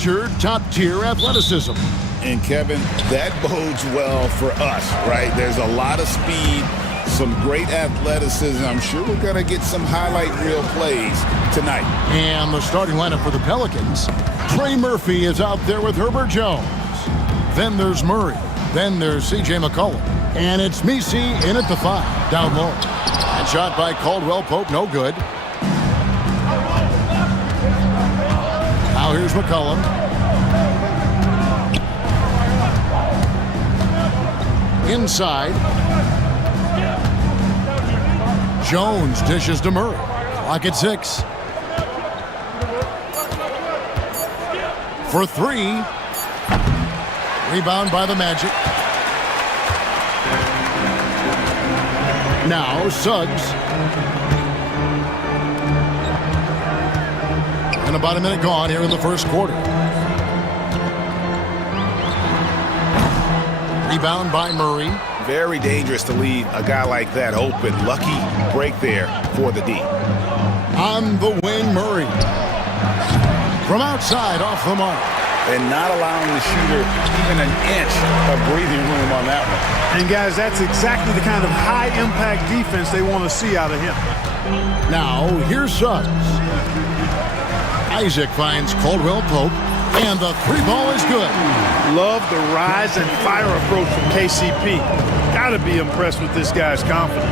featured top-tier athleticism. And Kevin, that bodes well for us, right? There's a lot of speed, some great athleticism. I'm sure we're going to get some highlight reel plays tonight. And the starting lineup for the Pelicans. Trey Murphy is out there with Herbert Jones. Then there's Murray. Then there's C.J. McCollum. And it's Misi in at the 5, down low. And shot by Caldwell Pope, no good. Now here's McCollum. Inside. Jones dishes to Murray. Clock at 6. For 3. Rebound by the Magic. Now Suggs. And about a minute gone here in the first quarter. Rebound by Murray. Very dangerous to leave a guy like that open. Lucky break there for the D. On the wing, Murray. From outside, off the mark. And not allowing the shooter even an inch of breathing room on that one. And guys, that's exactly the kind of high-impact defense they want to see out of him. Now, here's Suggs. Isaac finds Caldwell Pope, and the 3 ball is good. Love the rise and fire approach from KCP. Got to be impressed with this guy's confidence.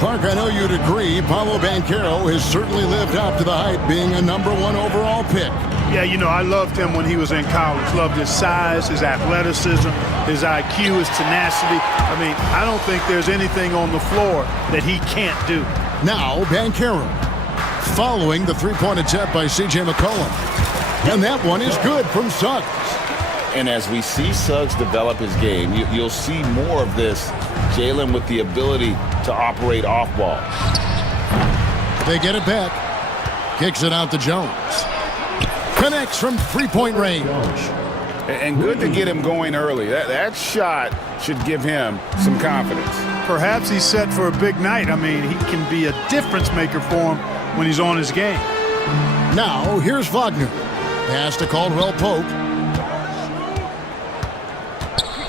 Clark, I know you'd agree, Paolo Banchero has certainly lived up to the hype, being a #1 overall pick. Yeah, you know, I loved him when he was in college. Loved his size, his athleticism, his IQ, his tenacity. I mean, I don't think there's anything on the floor that he can't do. Now, Banchero, following the 3-point attempt by C.J. McCollum. And that one is good from Suggs. And as we see Suggs develop his game, you'll see more of this. Jalen with the ability to operate off ball. They get it back. Kicks it out to Jones. Connects from 3-point range. And good to get him going early. That shot should give him some confidence. Perhaps he's set for a big night. I mean, he can be a difference maker for him when he's on his game. Now, here's Wagner. Pass to Caldwell Pope.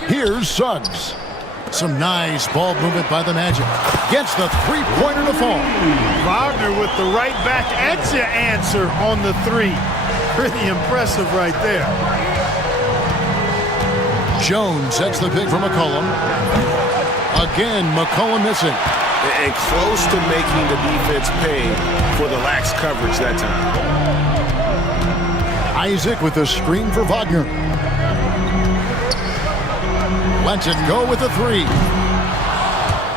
Here's Suggs. Some nice ball movement by the Magic. Gets the 3-pointer to fall. Wagner with the right back edge answer on the 3. Pretty impressive right there. Jones sets the pick for McCollum. Again, McCollum missing. And close to making the defense pay for the lax coverage that time. Isaac with the screen for Wagner. Lets it go with the 3.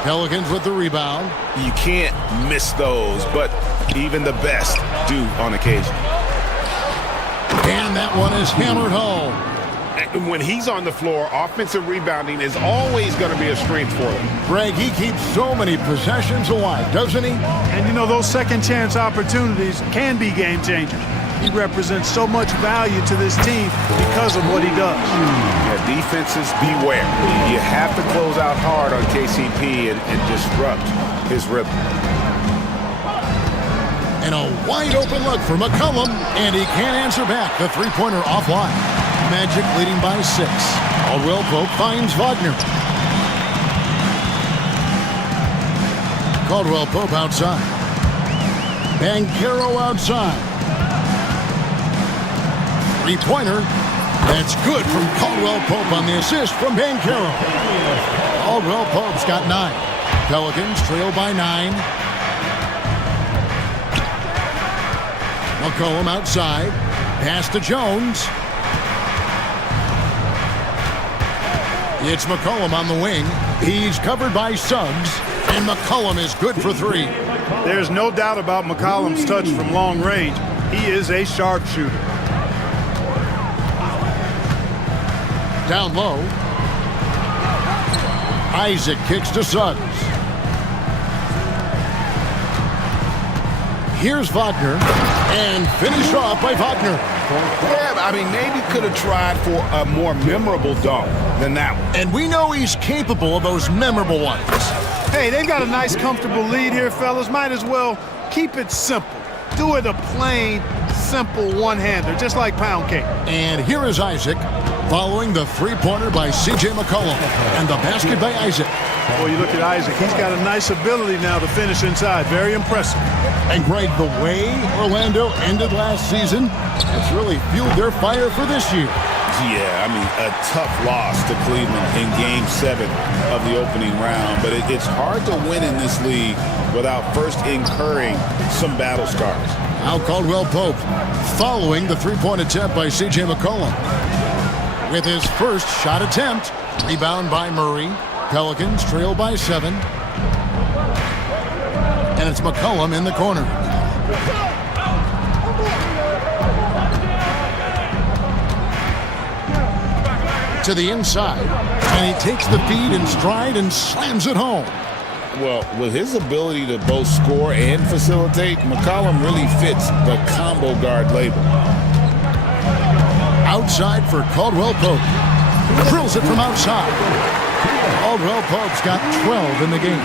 Pelicans with the rebound. You can't miss those, but even the best do on occasion. And that one is hammered home. And when he's on the floor, offensive rebounding is always going to be a strength for him. Greg, he keeps so many possessions alive, doesn't he? And you know, those second chance opportunities can be game changers. He represents so much value to this team because of what he does. Yeah, defenses, beware. You have to close out hard on KCP and disrupt his rhythm. And a wide open look for McCollum, and he can't answer back. The 3-pointer offline. Magic leading by 6. Caldwell Pope finds Wagner. Caldwell Pope outside. Banchero outside. 3-pointer. That's good from Caldwell Pope on the assist from Banchero. Caldwell Pope's got 9. Pelicans trail by 9. McCollum outside. Pass to Jones. It's McCollum on the wing. He's covered by Suggs. And McCollum is good for 3. There's no doubt about McCollum's touch from long range. He is a sharpshooter. Down low. Isaac kicks to Suggs. Here's Wagner. And finished off by Wagner. Yeah, I mean, maybe could have tried for a more memorable dunk than that one. And we know he's capable of those memorable ones. Hey, they've got a nice, comfortable lead here, fellas. Might as well keep it simple. Do it a plain, simple one-hander, just like pound cake. And here is Isaac following the three-pointer by C.J. McCollum. And the basket by Isaac. Well, you look at Isaac. He's got a nice ability now to finish inside. Very impressive. And Greg, the way Orlando ended last season, it's really fueled their fire for this year. Yeah, I mean, a tough loss to Cleveland in Game 7 of the opening round. But it's hard to win in this league without first incurring some battle scars. Now Caldwell Pope following the three-point attempt by C.J. McCollum. With his first shot attempt, rebound by Murray. Pelicans trail by 7. And it's McCollum in the corner. To the inside, and he takes the feed in stride and slams it home. Well, with his ability to both score and facilitate, McCollum really fits the combo guard label. Outside for Caldwell Pope. Drills it from outside. Caldwell Pope's got 12 in the game.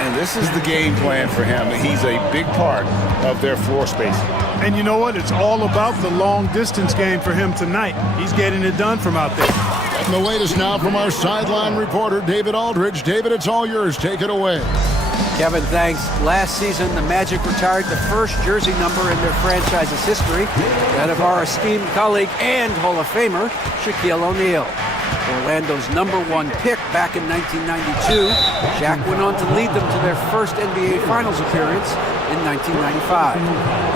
And this is the game plan for him. He's a big part of their floor spacing. And you know what? It's all about the long-distance game for him tonight. He's getting it done from out there. And the latest now from our sideline reporter, David Aldridge. David, it's all yours. Take it away. Kevin, thanks. Last season, the Magic retired the first jersey number in their franchise's history, that of our esteemed colleague and Hall of Famer, Shaquille O'Neal. Orlando's #1 pick back in 1992, Shaq went on to lead them to their first NBA Finals appearance in 1995.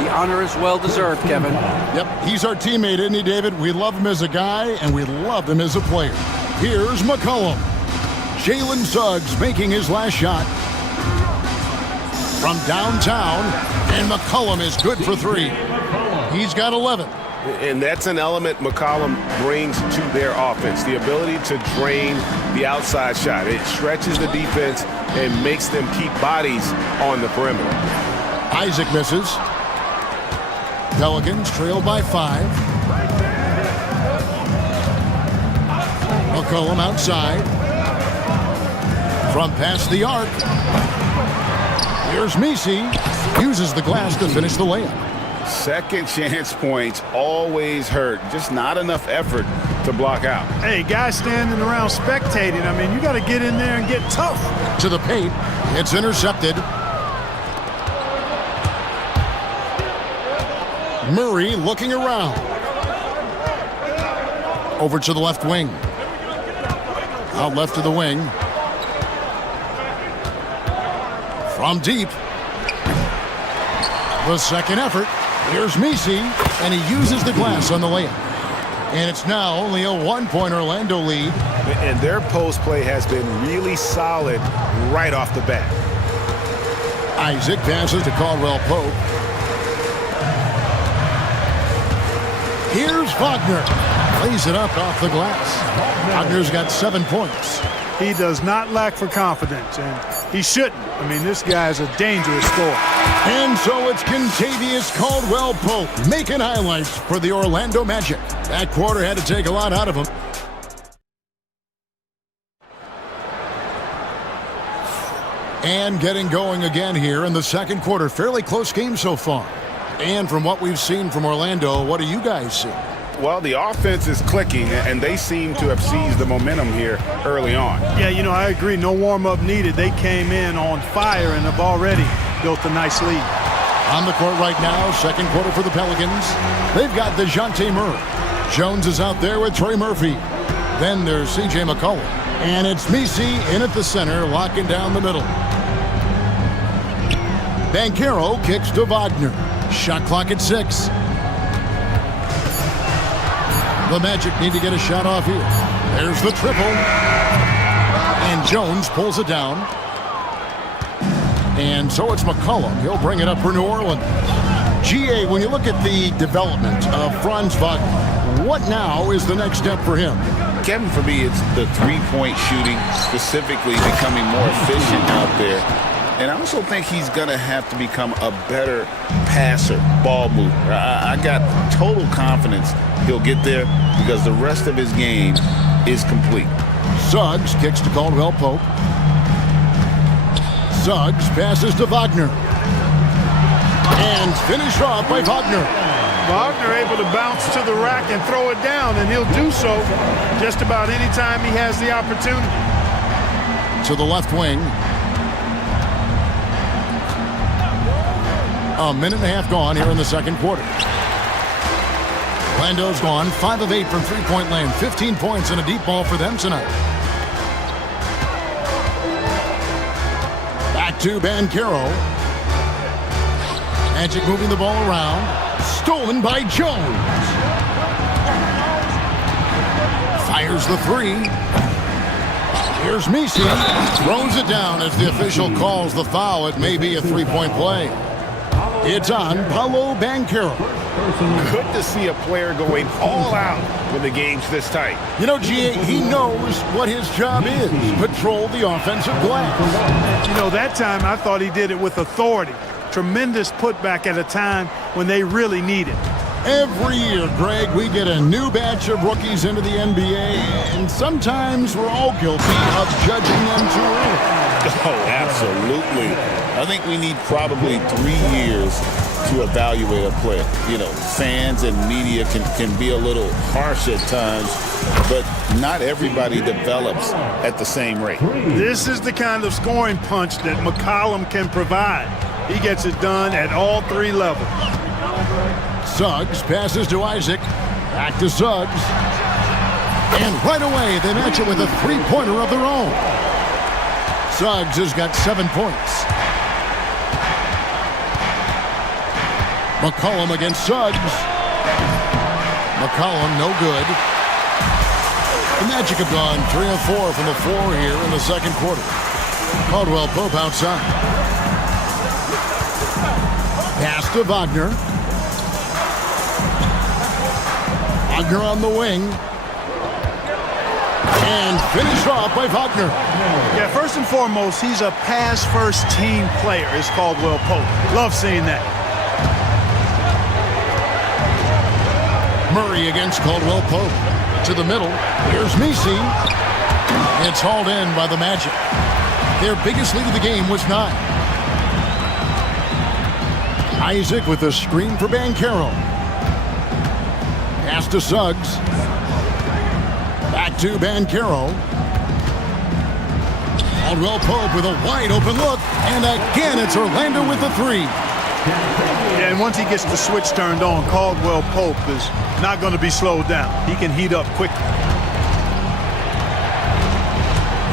The honor is well-deserved, Kevin. Yep, he's our teammate, isn't he, David? We love him as a guy, and we love him as a player. Here's McCollum. Jalen Suggs making his last shot from downtown, and McCollum is good for 3. He's got 11. And that's an element McCollum brings to their offense, the ability to drain the outside shot. It stretches the defense and makes them keep bodies on the perimeter. Isaac misses. Pelicans trail by 5. McCollum outside. From past the arc. Here's Messi. Uses the glass to finish the layup. Second chance points always hurt. Just not enough effort to block out. Hey, guys standing around spectating, I mean, you got to get in there and get tough. To the paint. It's intercepted. Murray looking around. Over to the left wing. Out left to the wing. From deep. The second effort. Here's Messi, and he uses the glass on the layup. And it's now only a 1-point Orlando lead. And their post play has been really solid right off the bat. Isaac passes to Caldwell Pope. Here's Wagner. Lays it up off the glass. Wagner's got 7 points. He does not lack for confidence, and he shouldn't. I mean, this guy's a dangerous scorer. And so it's Kentavious Caldwell Pope making highlights for the Orlando Magic. That quarter had to take a lot out of him. And getting going again here in the second quarter. Fairly close game so far. And from what we've seen from Orlando, what do you guys see? Well, the offense is clicking, and they seem to have seized the momentum here early on. Yeah, you know, I agree. No warm-up needed. They came in on fire and have already built a nice lead. On the court right now, second quarter for the Pelicans. They've got DeJounte Murray. Jones is out there with Trey Murphy. Then there's C.J. McCollum. And it's Messi in at the center, locking down the middle. Banchero kicks to Wagner. Shot clock at 6. The Magic need to get a shot off here. There's the triple. And Jones pulls it down. And so it's McCollum. He'll bring it up for New Orleans. GA, when you look at the development of Franz Wagner, what now is the next step for him? Kevin, for me, it's the three-point shooting, specifically becoming more efficient out there. And I also think he's going to have to become a better passer, ball mover. I got total confidence he'll get there because the rest of his game is complete. Suggs kicks to Caldwell Pope. Suggs passes to Wagner. And finished off by Wagner. Wagner able to bounce to the rack and throw it down, and he'll do so just about any time he has the opportunity. To the left wing. A minute and a half gone here in the second quarter. Lando's gone 5 of 8 from three-point land. 15 points and a deep ball for them tonight. Back to Banchero. Magic moving the ball around. Stolen by Jones. Fires the three. Here's Misi. Throws it down as the official calls the foul. It may be a three-point play. It's on Paolo Banchero. Good to see a player going all out when the game's this tight. You know, G.A., he knows what his job is. Patrol the offensive glass. You know, that time I thought he did it with authority. Tremendous putback at a time when they really need it. Every year, Greg, we get a new batch of rookies into the NBA, and sometimes we're all guilty of judging them too early. Oh, absolutely. I think we need probably 3 years to evaluate a player. You know, fans and media can be a little harsh at times, but not everybody develops at the same rate. This is the kind of scoring punch that McCollum can provide. He gets it done at all 3 levels. Suggs passes to Isaac. Back to Suggs. And right away, they match it with a three-pointer of their own. Suggs has got 7 points. McCollum against Suggs. McCollum, no good. The Magic have gone 3 of 4 from the floor here in the second quarter. Caldwell Pope outside. Pass to Wagner. Wagner on the wing. And finished off by Wagner. Yeah, first and foremost, he's a pass-first team player, is Caldwell Pope. Love seeing that. Murray against Caldwell Pope. To the middle. Here's Misi. It's hauled in by the Magic. Their biggest lead of the game was 9. Isaac with a screen for Banchero. Pass to Suggs. Back to Banchero. Caldwell Pope with a wide open look. And again, it's Orlando with the 3. Yeah, and once he gets the switch turned on, Caldwell Pope is not going to be slowed down. He can heat up quickly.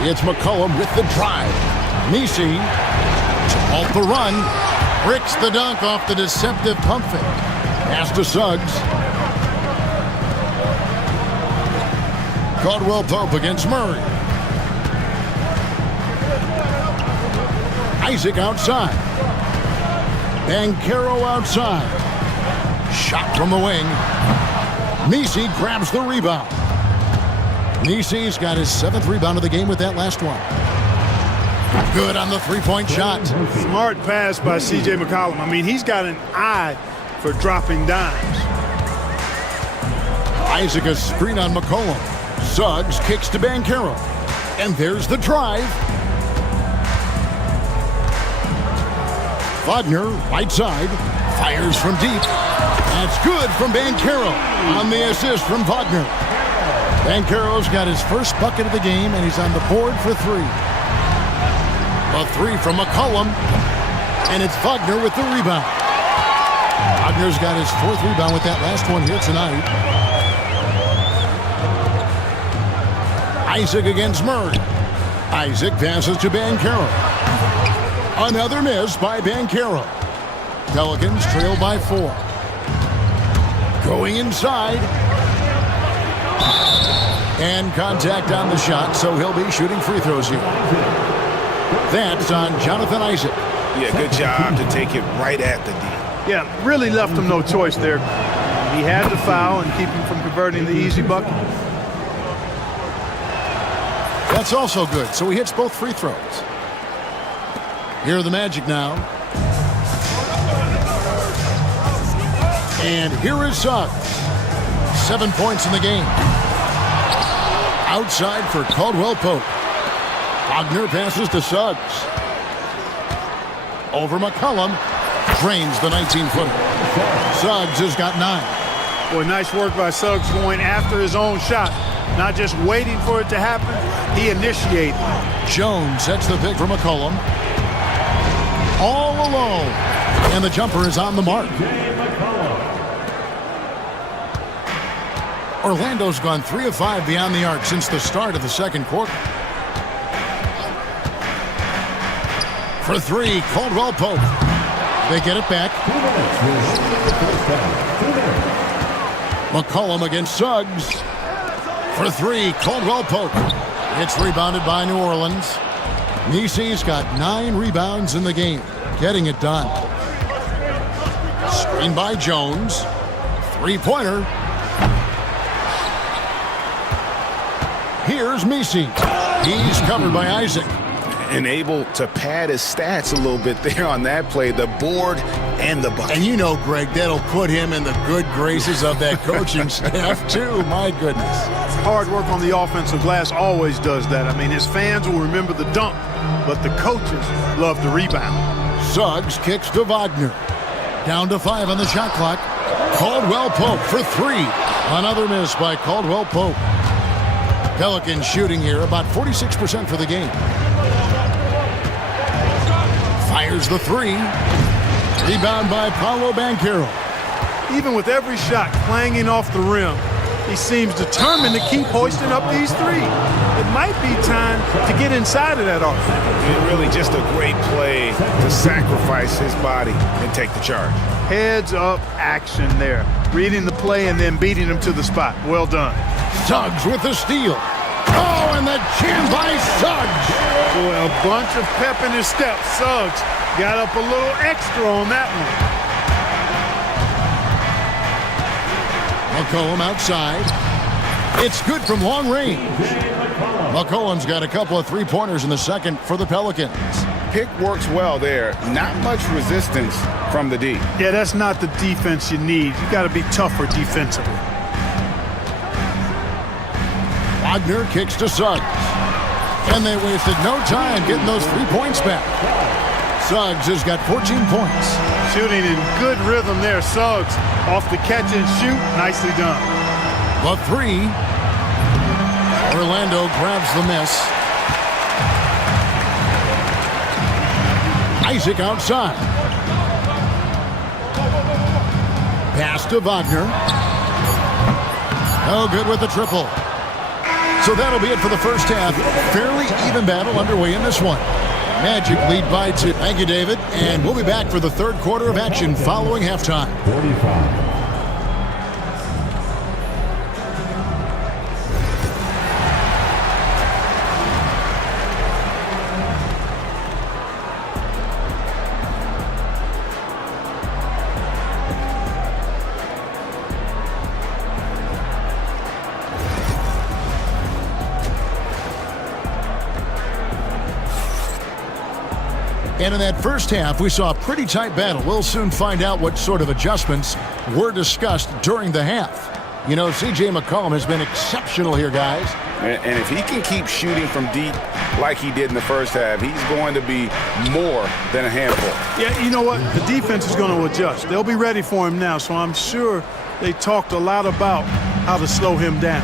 It's McCollum with the drive. Misi to halt the run. Bricks the dunk off the deceptive pump fake. Pass to Suggs. Caldwell Pope against Murray. Isaac outside. Banchero outside. Shot from the wing. Misi grabs the rebound. Misi's got his 7th rebound of the game with that last one. Good on the three-point shot. Smart pass by C.J. McCollum. I mean, he's got an eye for dropping dimes. Isaac a screen on McCollum. Suggs kicks to Banchero. And there's the drive. Wagner, right side, fires from deep. That's good from Banchero on the assist from Wagner. Banchero's got his first bucket of the game, and he's on the board for 3. A 3 from McCollum, and it's Wagner with the rebound. Wagner's got his 4th rebound with that last one here tonight. Isaac against Murray. Isaac passes to Banchero. Another miss by Banchero. Pelicans trail by 4. Going inside. And contact on the shot, so he'll be shooting free throws here. That's on Jonathan Isaac. Yeah, good job to take it right at the D. Yeah, really left him no choice there. He had to foul and keep him from converting the easy bucket. That's also good, so he hits both free throws. Here are the Magic now. And here is Suggs. 7 points in the game. Outside for Caldwell Pope. Wagner passes to Suggs. Over McCollum. Drains the 19-footer. Suggs has got 9. Boy, nice work by Suggs going after his own shot. Not just waiting for it to happen, he initiated. Jones sets the pick for McCollum. All alone. And the jumper is on the mark. Orlando's gone 3 of 5 beyond the arc since the start of the second quarter. For 3, Caldwell Pope. They get it back. McCollum against Suggs. For 3, Caldwell Pope. It's rebounded by New Orleans. Nisi's got 9 rebounds in the game, getting it done. Screen by Jones. 3-pointer. Here's Misi. He's covered by Isaac. And able to pad his stats a little bit there on that play, the board and the bucket. And you know, Greg, that'll put him in the good graces of that coaching staff, too. My goodness. Hard work on the offensive glass always does that. I mean, his fans will remember the dunk, but the coaches love the rebound. Suggs kicks to Wagner. Down to 5 on the shot clock. Caldwell Pope for 3. Another miss by Caldwell Pope. Pelicans shooting here about 46% for the game. Fires the 3. Rebound by Paolo Banchero. Even with every shot clanging off the rim, he seems determined to keep hoisting up these 3. It might be time to get inside of that arc. And really just a great play to sacrifice his body and take the charge. Heads up action there. Reading the play and then beating him to the spot. Well done. Suggs with the steal. Oh, and the chin by Suggs. Boy, a bunch of pep in his step. Suggs got up a little extra on that one. McCollum outside. It's good from long range. McCollum's got a couple of 3-pointers in the second for the Pelicans. Pick works well there. Not much resistance from the D. Yeah, that's not the defense you need. You got to be tougher defensively. Wagner kicks to Suggs. And they wasted no time getting those 3 points back. Suggs has got 14 points. Shooting in good rhythm there. Suggs off the catch and shoot. Nicely done. The 3. Orlando grabs the miss. Isaac outside. Pass to Wagner. No good with the triple. So that'll be it for the first half. Fairly even battle underway in this one. Magic lead by 2. Thank you, David. And we'll be back for the third quarter of action following halftime. 45. And in that first half, we saw a pretty tight battle. We'll soon find out what sort of adjustments were discussed during the half. You know, C.J. McCollum has been exceptional here, guys. And if he can keep shooting from deep like he did in the first half, he's going to be more than a handful. Yeah, you know what? The defense is going to adjust. They'll be ready for him now, so I'm sure they talked a lot about how to slow him down.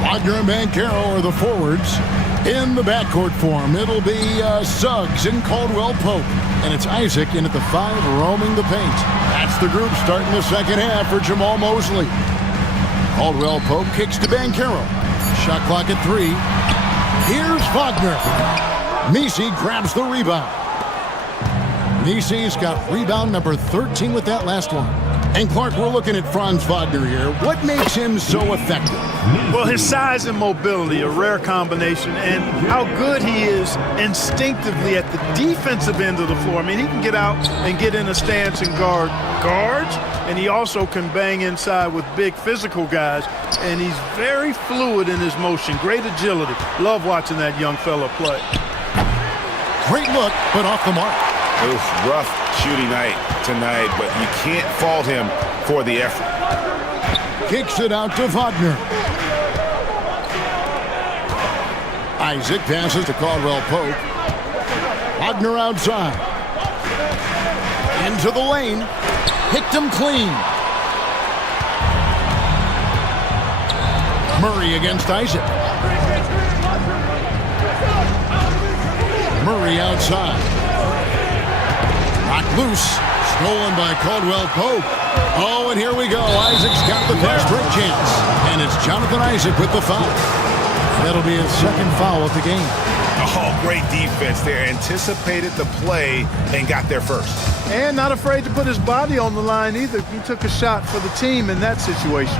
Wagner and Banchero are the forwards. In the backcourt form, it'll be Suggs and Caldwell Pope. And it's Isaac in at the 5 roaming the paint. That's the group starting the second half for Jamal Mosley. Caldwell Pope kicks to Banchero. Shot clock at 3. Here's Wagner. Nisi grabs the rebound. Nisi's got rebound number 13 with that last one. And Clark, we're looking at Franz Wagner here. What makes him so effective? Well, his size and mobility, a rare combination, and how good he is instinctively at the defensive end of the floor. I mean, he can get out and get in a stance and guard guards, and he also can bang inside with big physical guys, and he's very fluid in his motion, great agility. Love watching that young fella play. Great look, but off the mark. It was rough shooting night tonight, but you can't fault him for the effort. Kicks it out to Wagner. Isaac passes to Caldwell Pope. Wagner outside. Into the lane. picked him clean. Murray against Isaac. Murray outside. Knocked loose. Stolen by Caldwell Pope. Oh, and here we go. Isaac's got the fast break chance. And it's Jonathan Isaac with the foul. That'll be his second foul of the game. Oh, great defense there. Anticipated the play and got there first. And not afraid to put his body on the line either. He took a shot for the team in that situation.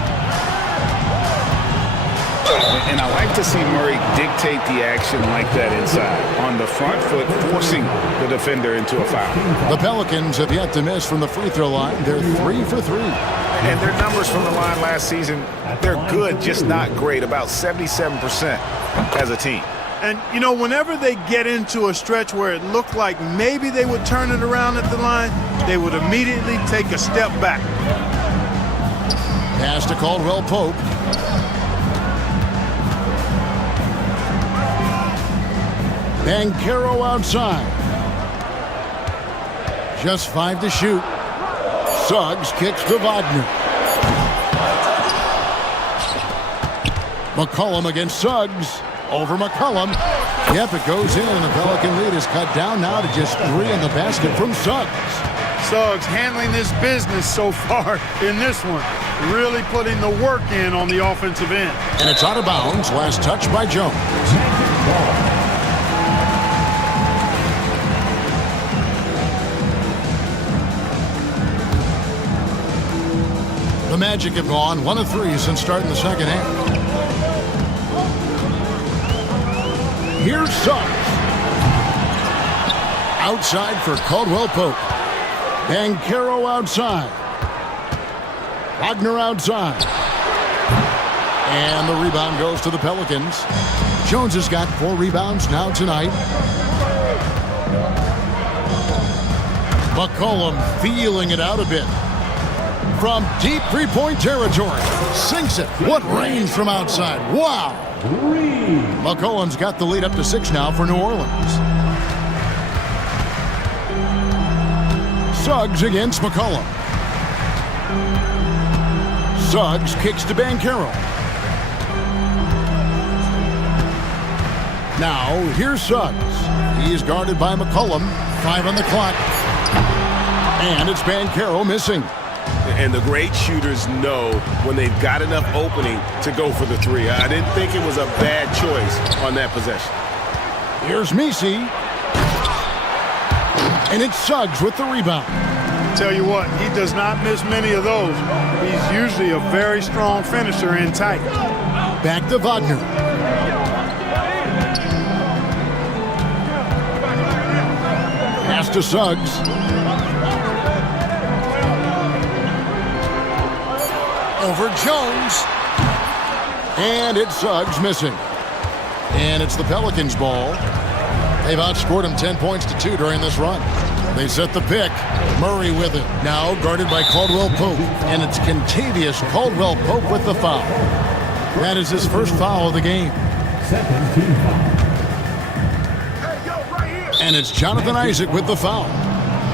And I like to see Murray dictate the action like that inside. On the front foot, forcing the defender into a foul. The Pelicans have yet to miss from the free throw line. They're 3 for 3. And their numbers from the line last season, they're good, just not great. About 77% as a team. And, you know, whenever they get into a stretch where it looked like maybe they would turn it around at the line, they would immediately take a step back. Pass to Caldwell Pope. Banchero outside. Just 5 to shoot. Suggs kicks to Wagner. McCollum against Suggs. Over McCollum. Yep, it goes in, and the Pelican lead is cut down now to just 3 in the basket from Suggs. Suggs handling this business so far in this one. Really putting the work in on the offensive end. And it's out of bounds. Last touch by Jones. The Magic have gone 1 of 3 since starting the second half. Here's Suggs. Outside for Caldwell Pope. Banchero outside. Wagner outside. And the rebound goes to the Pelicans. Jones has got 4 rebounds now tonight. McCollum feeling it out a bit. From deep three-point territory. Sinks it. What range from outside. Wow. McCollum's got the lead up to 6 now for New Orleans. Suggs against McCollum. Suggs kicks to Banchero. Now, here's Suggs. He is guarded by McCollum. 5 on the clock. And it's Banchero missing. And the great shooters know when they've got enough opening to go for the 3. I didn't think it was a bad choice on that possession. Here's Messi. And it's Suggs with the rebound. Tell you what, he does not miss many of those. He's usually a very strong finisher in tight. Back to Wagner. Pass to Suggs. Over Jones. And it's Suggs missing. And it's the Pelicans' ball. They've outscored them 10 points to 2 during this run. They set the pick. Murray with it. Now guarded by Caldwell Pope. And it's Contavious Caldwell Pope with the foul. That is his first foul of the game. And it's Jonathan Isaac with the foul.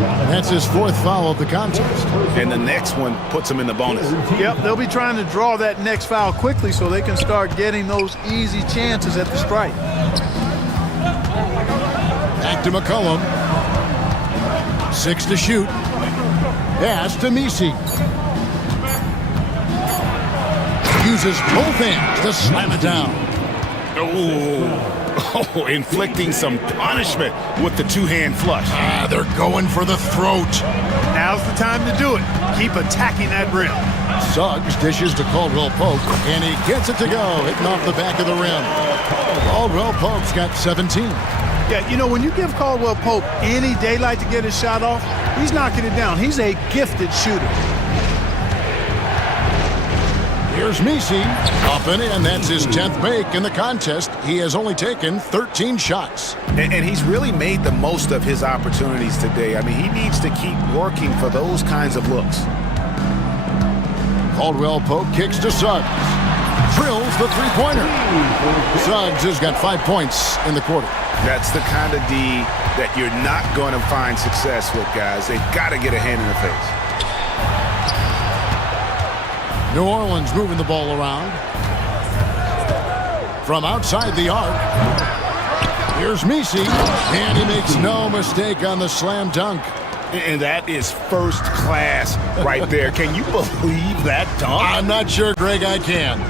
That's his 4th foul of the contest. And the next one puts him in the bonus. Yep, they'll be trying to draw that next foul quickly so they can start getting those easy chances at the strike. Back to McCollum. 6 to shoot. Pass to Messi. Uses both hands to slam it down. Oh, inflicting some punishment with the 2-hand flush. They're going for the throat. Now's the time to do it. Keep attacking that rim. Suggs dishes to Caldwell Pope, and he gets it to go, hitting off the back of the rim. Caldwell Pope's got 17. Yeah, you know, when you give Caldwell Pope any daylight to get his shot off, he's knocking it down. He's a gifted shooter. Here's Messi. Up and in. That's his 10th make in the contest. He has only taken 13 shots. And he's really made the most of his opportunities today. I mean, he needs to keep working for those kinds of looks. Caldwell Pope kicks to Suggs. Drills the three-pointer. Suggs has got 5 points in the quarter. That's the kind of D that you're not going to find success with, guys. They've got to get a hand in the face. New Orleans moving the ball around. From outside the arc. Here's Misi, and he makes no mistake on the slam dunk. And that is first class right there. Can you believe that dunk? I'm not sure, Greg, I can.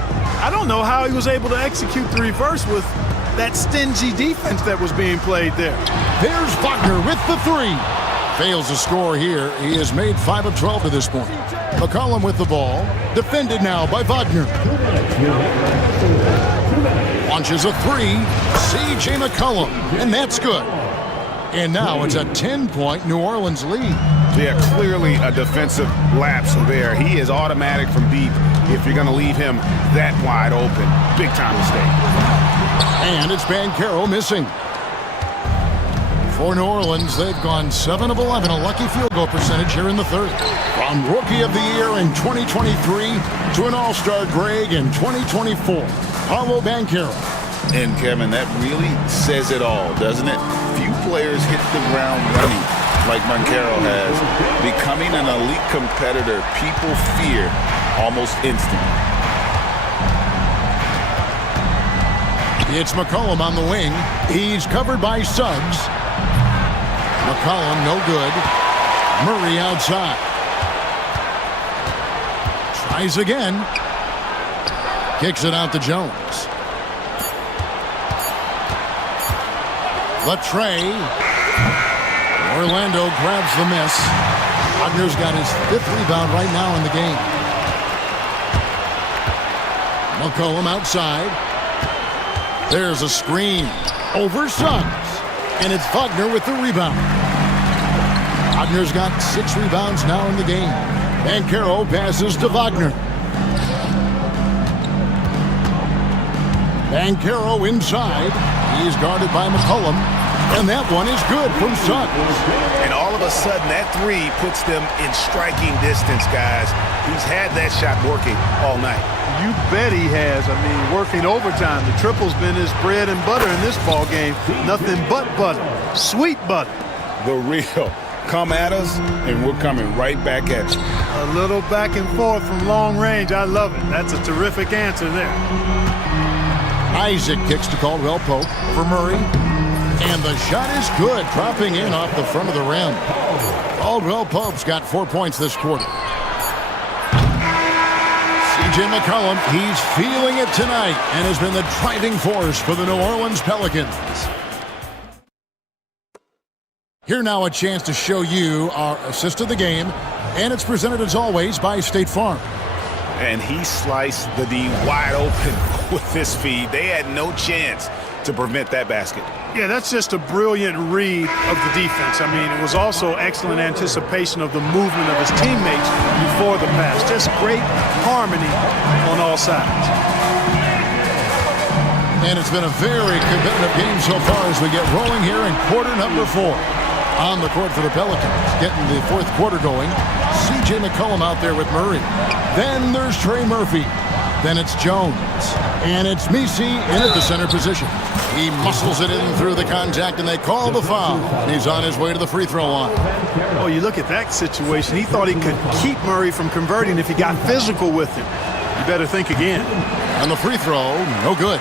I don't know how he was able to execute the reverse with that stingy defense that was being played there. There's Wagner with the three. Fails to score here. He has made 5 of 12 to this point. McCollum with the ball. Defended now by Wagner. Launches a three. C.J. McCollum. And that's good. And now it's a 10-point New Orleans lead. Yeah, clearly a defensive lapse there. He is automatic from deep if you're going to leave him that wide open. Big time mistake. And it's Banchero missing. For New Orleans, they've gone 7 of 11, a lucky field goal percentage here in the third. From Rookie of the Year in 2023 to an All-Star Greg in 2024, Paolo Banchero. And Kevin, that really says it all, doesn't it? Few players hit the ground running like Banchero has. Becoming an elite competitor, people fear almost instantly. It's McCollum on the wing. He's covered by Suggs. McCollum, no good. Murray outside. Tries again. Kicks it out to Jones. Latre. Orlando grabs the miss. Wagner's got his 5th rebound right now in the game. McCollum outside. There's a screen over Suggs. And it's Wagner with the rebound. Wagner's got 6 rebounds now in the game. Banchero passes to Wagner. Banchero inside. He's guarded by McCollum. And that one is good from Suggs. And all of a sudden, that three puts them in striking distance, guys. He's had that shot working all night. You bet he has. I mean, working overtime. The triple's been his bread and butter in this ball game. Nothing but butter. Sweet butter. The real. Come at us, and we're coming right back at you. A little back and forth from long range. I love it. That's a terrific answer there. Isaac kicks to Caldwell Pope for Murray. And the shot is good, dropping in off the front of the rim. Caldwell Pope's got 4 points this quarter. C.J. McCollum, he's feeling it tonight and has been the driving force for the New Orleans Pelicans. Here now a chance to show you our assist of the game, and it's presented as always by State Farm. And he sliced the D wide open with this feed. They had no chance to prevent that basket. Yeah, that's just a brilliant read of the defense. I mean, it was also excellent anticipation of the movement of his teammates before the pass. Just great harmony on all sides. And it's been a very competitive game so far as we get rolling here in quarter number 4. On the court for the Pelicans, getting the 4th quarter going. C.J. McCollum out there with Murray. Then there's Trey Murphy. Then it's Jones. And it's Misi in at the center position. He muscles it in through the contact, and they call the foul. And he's on his way to the free throw line. Oh, you look at that situation. He thought he could keep Murray from converting if he got physical with him. You better think again. And the free throw, no good.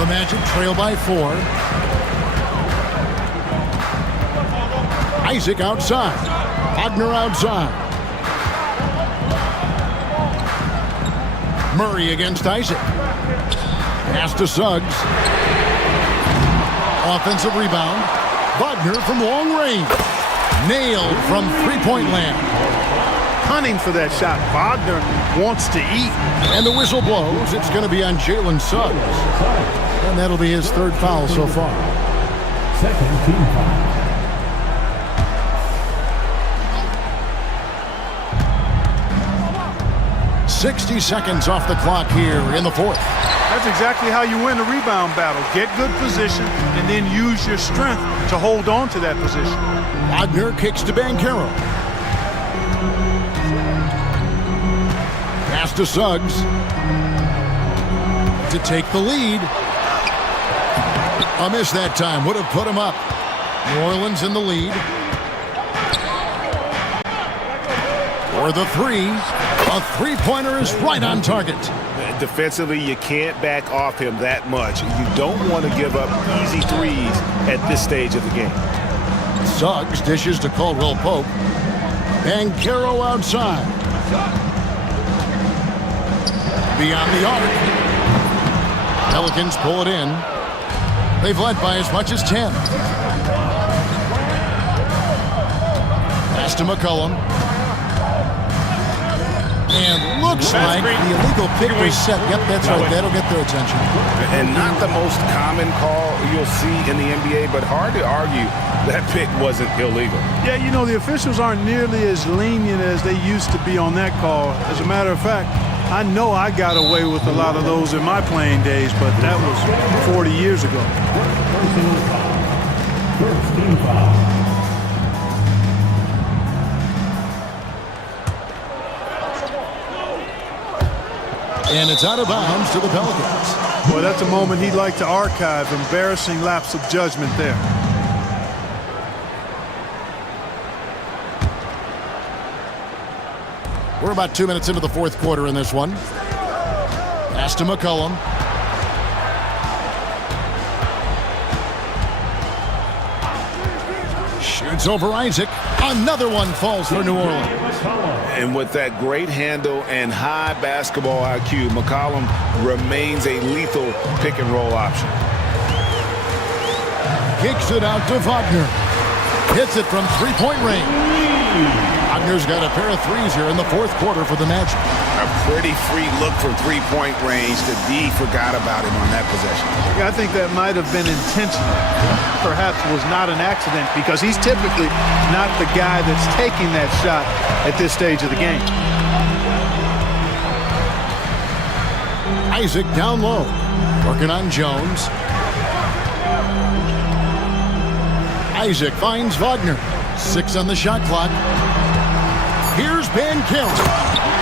The Magic trail by 4. Isaac outside. Wagner outside. Murray against Isaac. Pass to Suggs. Offensive rebound. Wagner from long range. Nailed from three-point land. Hunting for that shot. Wagner wants to eat. And the whistle blows. It's going to be on Jalen Suggs. And that'll be his 3rd foul so far. Second team foul. 60 seconds off the clock here in the 4th. That's exactly how you win a rebound battle. Get good position and then use your strength to hold on to that position. Wagner kicks to Banchero. Pass to Suggs to take the lead. A miss that time. Would have put him up. New Orleans in the lead. For the three. A three-pointer is right on target. Defensively, you can't back off him that much. You don't want to give up easy threes at this stage of the game. Suggs dishes to Caldwell Pope. Banchero outside. Beyond the arc. Pelicans pull it in. They've led by as much as 10. Pass to McCollum. And looks like the illegal pick was set. Yep, that's right. That'll get their attention. And not the most common call you'll see in the NBA, but hard to argue that pick wasn't illegal. Yeah, you know, the officials aren't nearly as lenient as they used to be on that call. As a matter of fact, I know I got away with a lot of those in my playing days, but that was 40 years ago. First team foul. And it's out of bounds to the Pelicans. Well, that's a moment he'd like to archive. Embarrassing lapse of judgment there. We're about 2 minutes into the fourth quarter in this one. Pass to McCollum. Shoots over Isaac. Another one falls for New Orleans. And with that great handle and high basketball IQ, McCollum remains a lethal pick-and-roll option. Kicks it out to Wagner. Hits it from three-point range. Wagner's got a pair of threes here in the fourth quarter for the Magic. A pretty free look from three-point range. The D forgot about him on that possession. I think that might have been intentional. Perhaps was not an accident because he's typically not the guy that's taking that shot at this stage of the game. Isaac down low. Working on Jones. Isaac finds Wagner. 6 on the shot clock. Here's Banchero.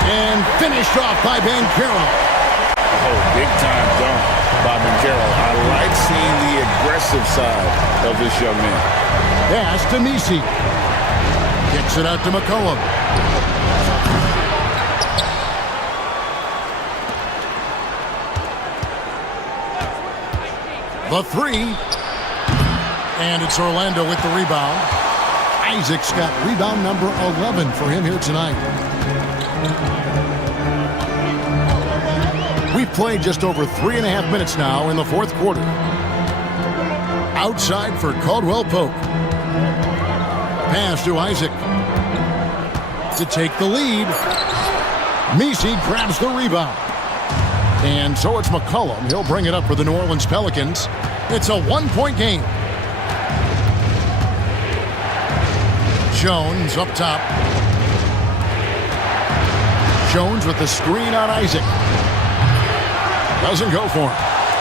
And finished off by Banchero. Oh, big-time dunk by Banchero. I like seeing the aggressive side of this young man. Pass to Misi. Kicks it out to McCollum. The three. And it's Orlando with the rebound. Isaac's got rebound number 11 for him here tonight. We've played just over 3.5 minutes now in the fourth quarter. Outside for Caldwell Pope. Pass to Isaac. To take the lead. Misi grabs the rebound. And so it's McCollum. He'll bring it up for the New Orleans Pelicans. It's a one-point game. Jones up top. Jones with the screen on Isaac. Doesn't go for him.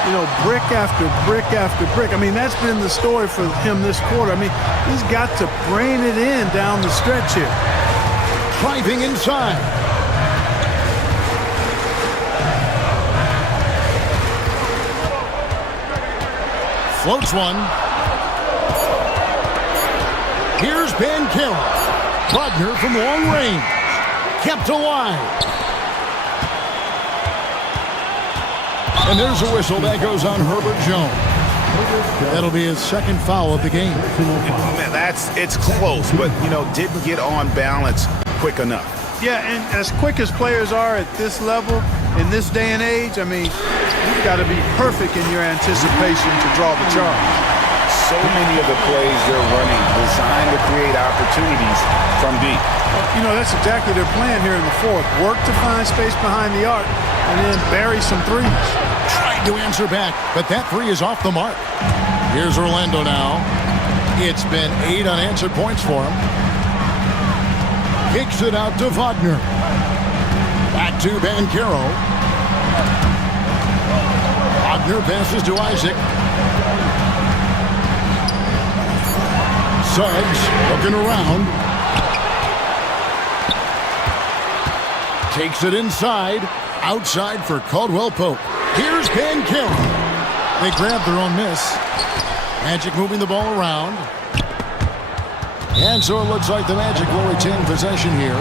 You know, brick after brick after brick. I mean, that's been the story for him this quarter. I mean, he's got to brain it in down the stretch here. Driving inside. Floats one. Here's Banchero. Wagner from long range. Kept alive. And there's a whistle that goes on Herbert Jones. That'll be his second foul of the game. Man, it's close, but, you know, didn't get on balance quick enough. Yeah, and as quick as players are at this level, in this day and age, I mean, you've got to be perfect in your anticipation to draw the charge. So many of the plays they're running designed to create opportunities from deep. You know, that's exactly their plan here in the fourth. Work to find space behind the arc and then bury some threes. Tried to answer back, but that three is off the mark. Here's Orlando now. It's been 8 unanswered points for him. Kicks it out to Wagner. Back to Banchero. Wagner passes to Isaac. Suggs looking around. Takes it inside. Outside for Caldwell Pope. Here's Banchero. They grab their own miss. Magic moving the ball around. And so it looks like the Magic will retain possession here.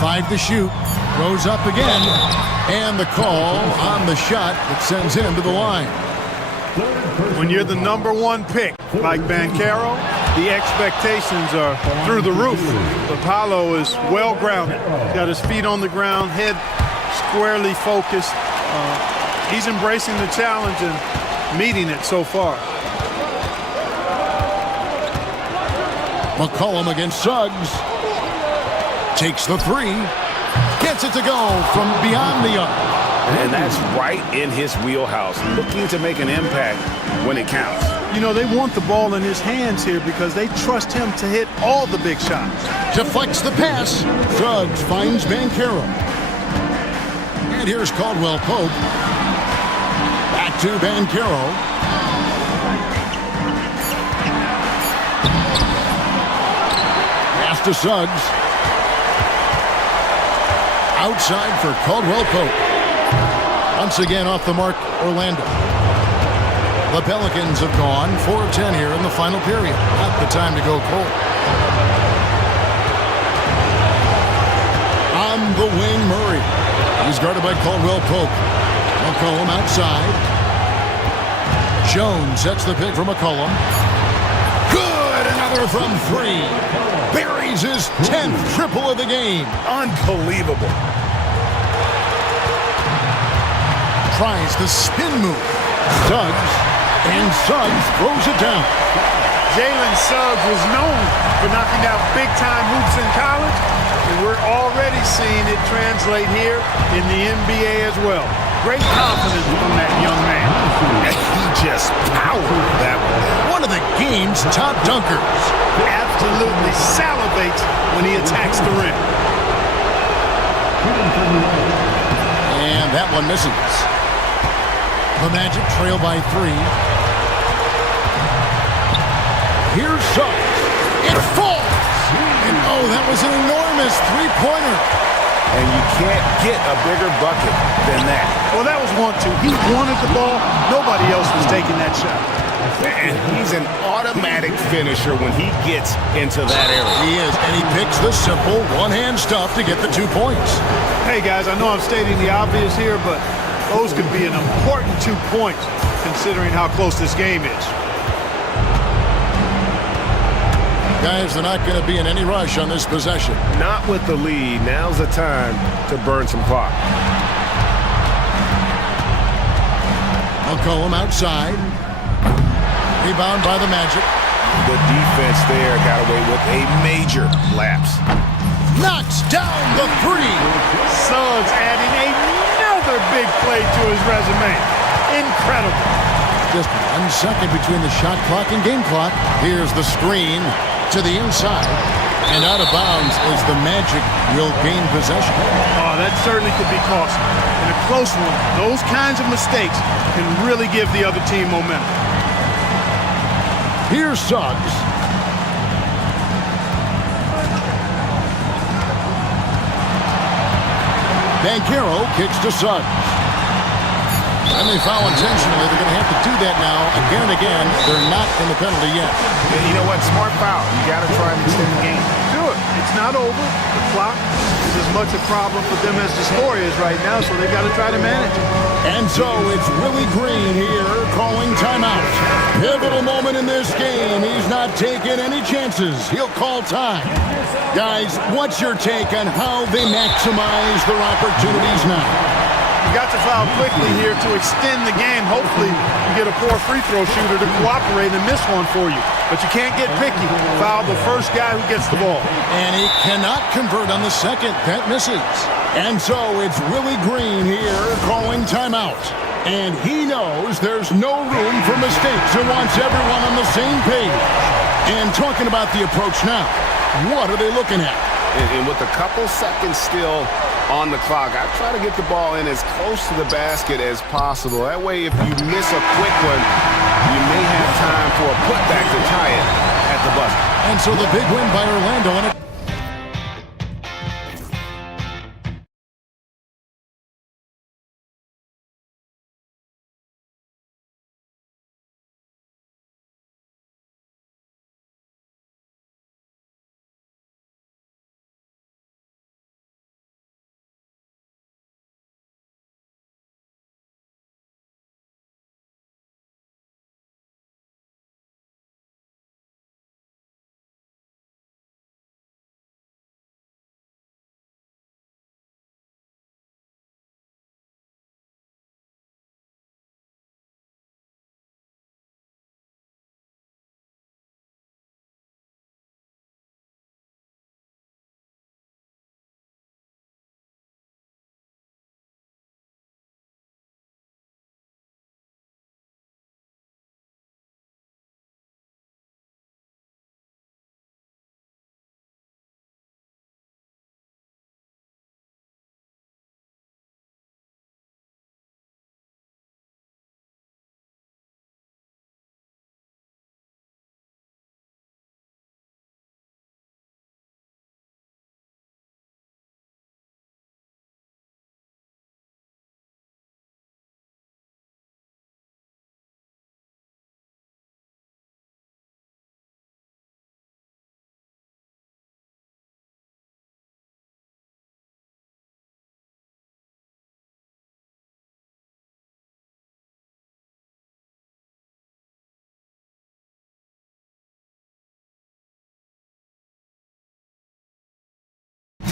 Five to shoot. Goes up again. And the call on the shot that sends him to the line. When you're the #1 pick, like Banchero, the expectations are through the roof. But Paolo is well grounded. Got his feet on the ground, head squarely focused. He's embracing the challenge and meeting it so far. McCollum against Suggs. Takes the three. Gets it to go from beyond the arc. And that's right in his wheelhouse, looking to make an impact when it counts. You know, they want the ball in his hands here because they trust him to hit all the big shots. Deflects the pass. Suggs finds Banchero. And here's Caldwell Pope. Back to Banchero. Pass to Suggs. Outside for Caldwell Pope. Once again off the mark, Orlando. The Pelicans have gone 4 of 10 here in the final period. Not the time to go cold. On the wing, Murray. He's guarded by Caldwell Pope. McCollum outside. Jones sets the pick for McCollum. Good! Another from 3. Buries his 10th triple of the game. Unbelievable. Tries the spin move. Suggs. And Suggs throws it down. Jalen Suggs was known for knocking out big-time hoops in college, and we're already seeing it translate here in the NBA as well. Great confidence from that young man. And he just powered that one. One of the game's top dunkers. Absolutely salivates when he attacks the rim. And that one misses. The Magic trail by 3. Here's Suggs. It falls! And oh, that was an enormous three-pointer. And you can't get a bigger bucket than that. Well, that was 1-2. He wanted the ball. Nobody else was taking that shot. And he's an automatic finisher when he gets into that area. He is, and he picks the simple one-hand stuff to get the 2 points. Hey, guys, I know I'm stating the obvious here, but those could be an important 2 points considering how close this game is. Guys, they're not going to be in any rush on this possession. Not with the lead. Now's the time to burn some clock. McCollum outside. Rebound by the Magic. The defense there got away with a major lapse. Knocks down the 3. Suggs adding another big play to his resume. Incredible. Just 1 second between the shot clock and game clock. Here's the screen to the inside. And out of bounds as the Magic will gain possession. Oh, that certainly could be costly. In a close one, those kinds of mistakes can really give the other team momentum. Here's Suggs. Banchero kicks to Suggs. And they foul intentionally. They're going to have to do that now again and again. They're not in the penalty yet. And you know what? Smart foul. You got to try and extend the game. Do it. It's not over. The clock is as much a problem for them as the score is right now, so they've got to try to manage it. And so it's Willie Green here calling timeout. Pivotal moment in this game. He's not taking any chances. He'll call time. Guys, what's your take on how they maximize their opportunities now? You got to foul quickly here to extend the game. Hopefully you get a poor free throw shooter to cooperate and miss one for you. But you can't get picky. Foul the first guy who gets the ball. And he cannot convert on the second. That misses. And so it's Willie Green here calling timeout. And he knows there's no room for mistakes and wants everyone on the same page. And talking about the approach now, what are they looking at? And with a couple seconds still on the clock, I try to get the ball in as close to the basket as possible. That way, if you miss a quick one, you may have time for a putback to tie it at the buzzer. And so the big win by Orlando, and it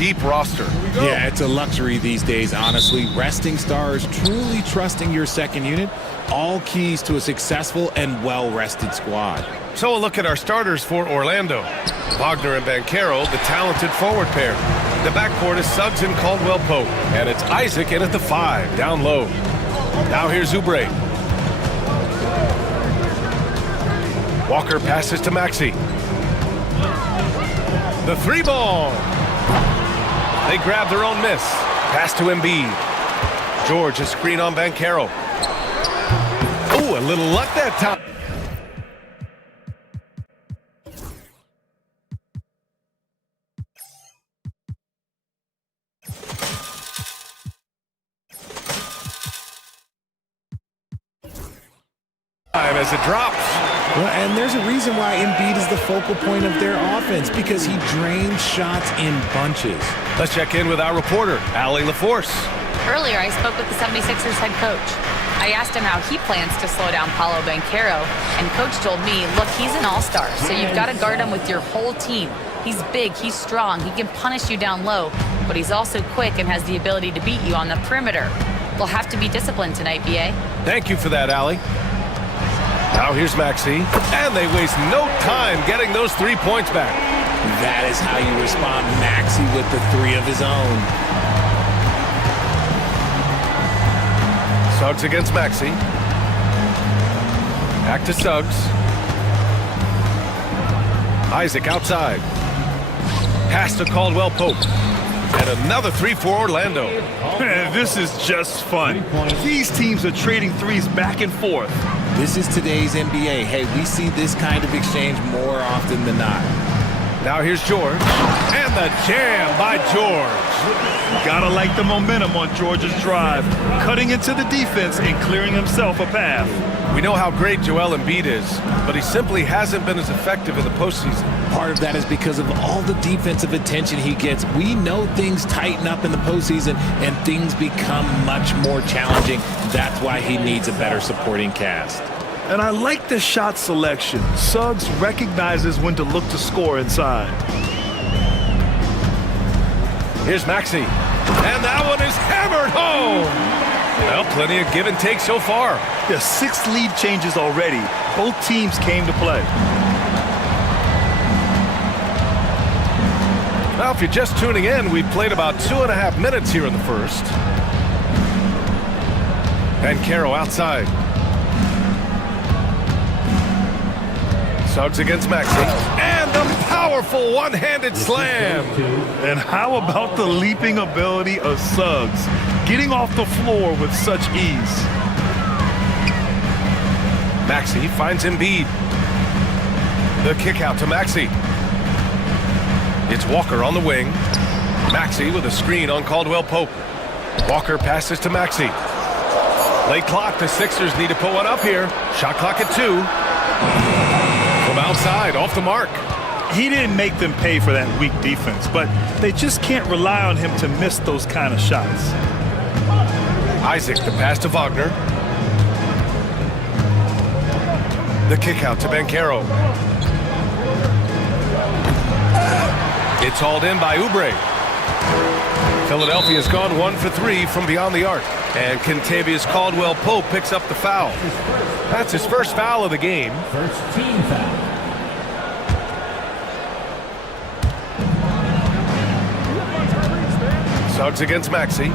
deep roster. Yeah, it's a luxury these days, honestly. Resting stars, truly trusting your second unit, all keys to a successful and well-rested squad. So a look at our starters for Orlando. Wagner and Banchero, the talented forward pair. The backcourt is Suggs and Caldwell-Pope. And it's Isaac in at the 5, down low. Now here's Oubre. Walker passes to Maxey. The 3 ball. They grab their own miss. Pass to Embiid. George, a screen on Banchero. Ooh, a little luck that time. As it drops. Well, and there's a reason why Embiid is the focal point of their offense, because he drains shots in bunches. Let's check in with our reporter, Allie LaForce. Earlier, I spoke with the 76ers head coach. I asked him how he plans to slow down Paolo Banchero, and coach told me, look, he's an all-star, so you've got to guard him with your whole team. He's big, he's strong, he can punish you down low, but he's also quick and has the ability to beat you on the perimeter. We'll have to be disciplined tonight, BA. Thank you for that, Allie. Now here's Maxey, and they waste no time getting those 3 points back. That is how you respond. Maxey with the 3 of his own. Suggs against Maxey. Back to Suggs. Isaac outside. Pass to Caldwell-Pope. And another 3 for Orlando. Man, this is just fun. These teams are trading threes back and forth. This is today's NBA. Hey, we see this kind of exchange more often than not. Now here's George. And the jam by George. Gotta like the momentum on George's drive, cutting into the defense and clearing himself a path. We know how great Joel Embiid is, but he simply hasn't been as effective in the postseason. Part of that is because of all the defensive attention he gets. We know things tighten up in the postseason and things become much more challenging. That's why he needs a better supporting cast. And I like the shot selection. Suggs recognizes when to look to score inside. Here's Maxey. And that one is hammered home. Well, plenty of give and take so far. Yeah, 6 lead changes already. Both teams came to play. Now, if you're just tuning in, we've played about 2.5 minutes here in the first. Banchero outside. Suggs against Maxey. And the powerful one-handed slam. And how about the leaping ability of Suggs? Getting off the floor with such ease. Maxey finds Embiid. The kick out to Maxey. It's Walker on the wing. Maxey with a screen on Caldwell-Pope. Walker passes to Maxey. Late clock, the Sixers need to put one up here. Shot clock at 2. From outside, off the mark. He didn't make them pay for that weak defense, but they just can't rely on him to miss those kind of shots. Isaac, the pass to Wagner. The kick out to Banchero. It's hauled in by Oubre. Philadelphia's gone 1 for 3 from beyond the arc. And Kentavious Caldwell-Pope picks up the foul. That's his first foul of the game. First team foul. Suggs against Maxey.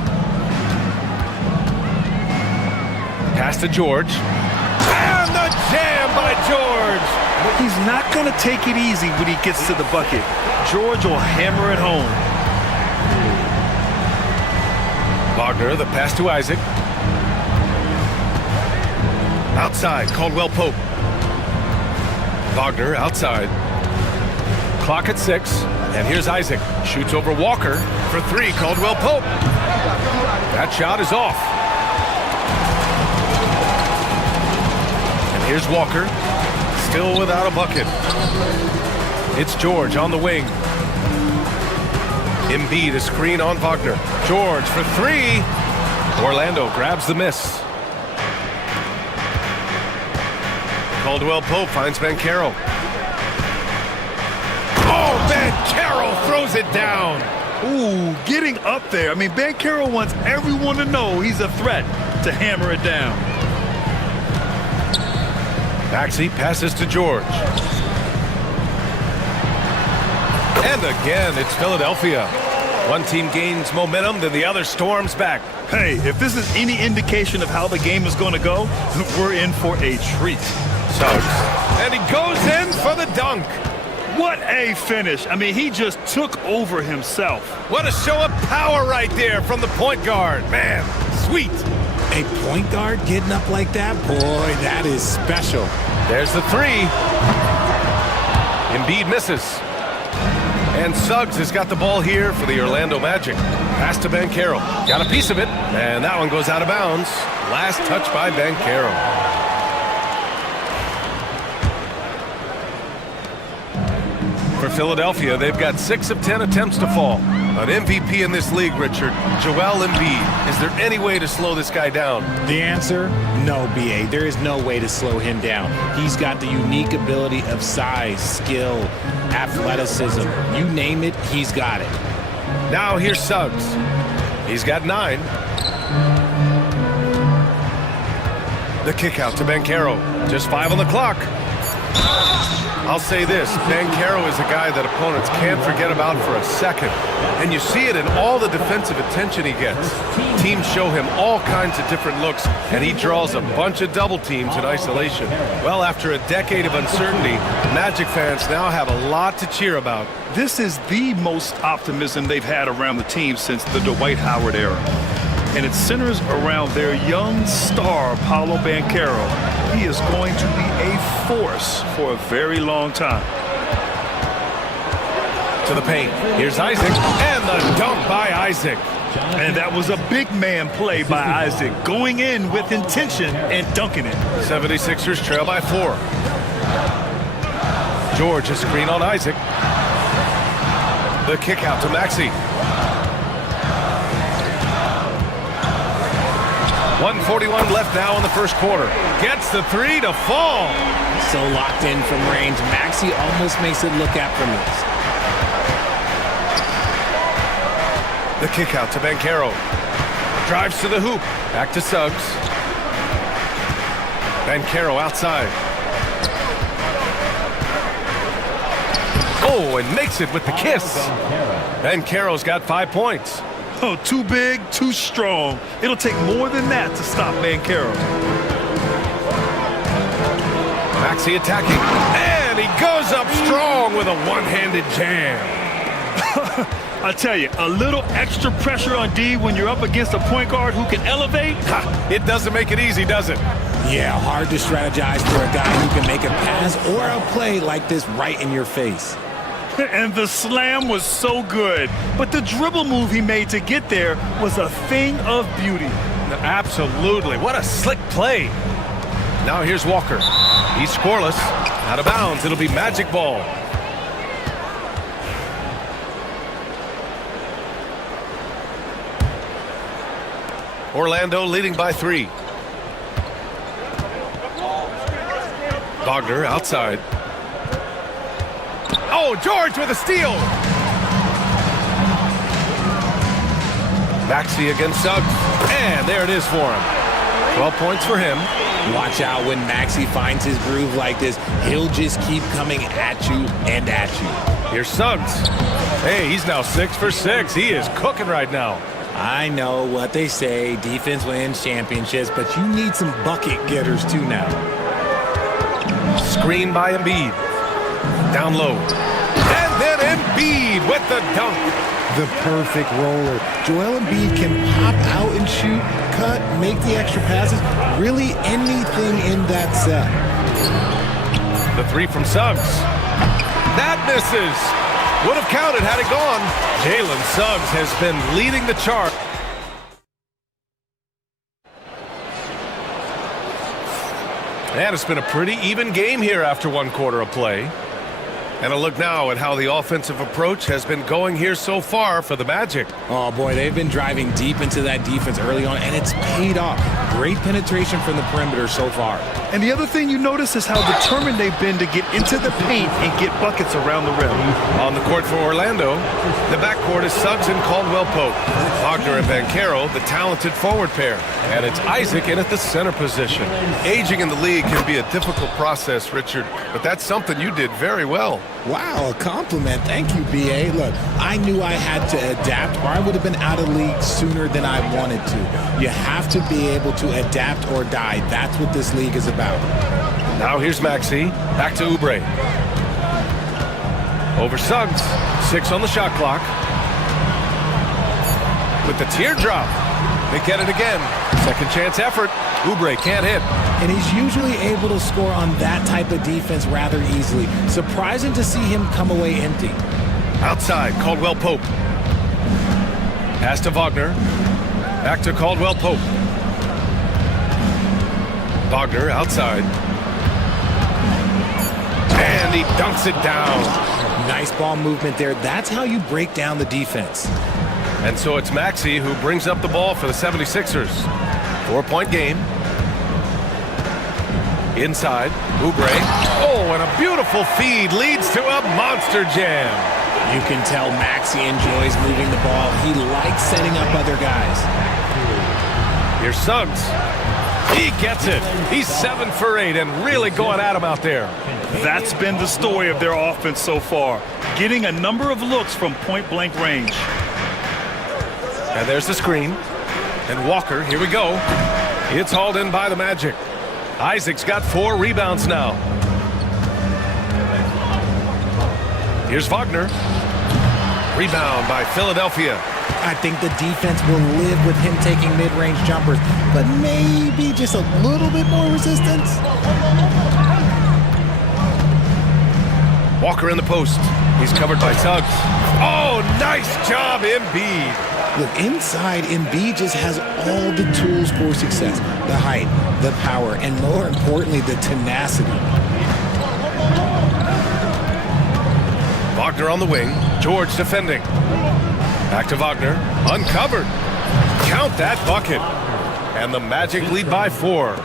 Pass to George. And the jam by George. He's not going to take it easy when he gets to the bucket. George will hammer it home. Wagner, the pass to Isaac. Outside, Caldwell-Pope. Wagner outside. Clock at 6. And here's Isaac. Shoots over Walker for 3, Caldwell-Pope. That shot is off. And here's Walker. Still without a bucket. It's George on the wing. Embiid, a screen on Wagner. George for 3. Orlando grabs the miss. Caldwell-Pope finds Banchero. Oh, Banchero throws it down. Ooh, getting up there. I mean, Banchero wants everyone to know he's a threat to hammer it down. Maxey passes to George. And again, it's Philadelphia. One team gains momentum, then the other storms back. Hey, if this is any indication of how the game is going to go, we're in for a treat. Suggs. And he goes in for the dunk. What a finish. I mean, he just took over himself. What a show of power right there from the point guard. Man, sweet. A point guard getting up like that? Boy, that is special. There's the three. Embiid misses. And Suggs has got the ball here for the Orlando Magic. Pass to Banchero. Got a piece of it. And that one goes out of bounds. Last touch by Banchero. For Philadelphia, they've got 6 of 10 attempts to fall. An MVP in this league, Richard, Joel Embiid. Is there any way to slow this guy down? The answer? No, B.A. There is no way to slow him down. He's got the unique ability of size, skill, athleticism. You name it, he's got it. Now here's Suggs. He's got 9. The kick out to Banchero. Just 5 on the clock. I'll say this, Banchero is a guy that opponents can't forget about for a second. And you see it in all the defensive attention he gets. Teams show him all kinds of different looks, and he draws a bunch of double teams in isolation. Well, after a decade of uncertainty, Magic fans now have a lot to cheer about. This is the most optimism they've had around the team since the Dwight Howard era. And it centers around their young star, Paolo Banchero. He is going to be a force for a very long time. To the paint. Here's Isaac, and the dunk by Isaac. And that was a big man play by Isaac, going in with intention and dunking it. 76ers trail by 4. George, a screen on Isaac. The kick out to Maxey. 1:41 left now in the first quarter. Gets the 3 to fall. So locked in from range, Maxey almost makes it look effortless. The kick out to Banchero. Drives to the hoop. Back to Suggs. Banchero outside. Oh, and makes it with the kiss. Banchero's got 5 points. Oh, too big, too strong. It'll take more than that to stop Banchero. Maxey attacking. And he goes up strong with a one-handed jam. I tell you, a little extra pressure on D when you're up against a point guard who can elevate. It doesn't make it easy, does it? Yeah, hard to strategize for a guy who can make a pass or a play like this right in your face. And the slam was so good. But the dribble move he made to get there was a thing of beauty. Absolutely. What a slick play. Now here's Walker. He's scoreless. Out of bounds. It'll be Magic ball. Orlando leading by 3. Wagner outside. Oh, George with a steal. Maxey against Suggs. And there it is for him. 12 points for him. Watch out when Maxey finds his groove like this. He'll just keep coming at you and at you. Here's Suggs. Hey, he's now 6 for 6. He is cooking right now. I know what they say, defense wins championships, but you need some bucket getters too now. Screen by Embiid. Down low. And then Embiid with the dunk. The perfect roller. Joel Embiid can pop out and shoot, cut, make the extra passes, really anything in that set. The 3 from Suggs. That misses. Would have counted had it gone. Jalen Suggs has been leading the charge. And it's been a pretty even game here after 1 quarter of play. And a look now at how the offensive approach has been going here so far for the Magic. Oh boy, they've been driving deep into that defense early on, and it's paid off. Great penetration from the perimeter so far. And the other thing you notice is how determined they've been to get into the paint and get buckets around the rim. On the court for Orlando, the backcourt is Suggs and Caldwell-Pope. Wagner and Banchero, the talented forward pair. And it's Isaac in at the center position. Aging in the league can be a difficult process, Richard, but that's something you did very well. Wow, a compliment. Thank you, B.A. Look, I knew I had to adapt or I would have been out of league sooner than I wanted to. You have to be able to adapt or die. That's what this league is about. Now here's Maxey. Back to Oubre. Over Suggs. 6 on the shot clock. With the teardrop. They get it again. Second chance effort. Oubre can't hit. And he's usually able to score on that type of defense rather easily. Surprising to see him come away empty. Outside, Caldwell-Pope. Pass to Wagner. Back to Caldwell-Pope. Wagner outside. And he dunks it down. Nice ball movement there. That's how you break down the defense. And so it's Maxey who brings up the ball for the 76ers. 4-point game. Inside, Oubre. Oh, and a beautiful feed leads to a monster jam. You can tell Maxey enjoys moving the ball. He likes setting up other guys. Here's Suggs. He gets it. He's 7 for 8 and really going at him out there. That's been the story of their offense so far, getting a number of looks from point-blank range. And there's the screen. And Walker, here we go. It's hauled in by the Magic. Isaac's got 4 rebounds now. Here's Wagner. Rebound by Philadelphia. I think the defense will live with him taking mid-range jumpers, but maybe just a little bit more resistance. Walker in the post. He's covered by Suggs. Oh, nice job, Embiid. Look, inside, Embiid just has all the tools for success. The height, the power, and more importantly, the tenacity. Wagner on the wing. George defending. Back to Wagner. Uncovered. Count that bucket. And the Magic lead by 4.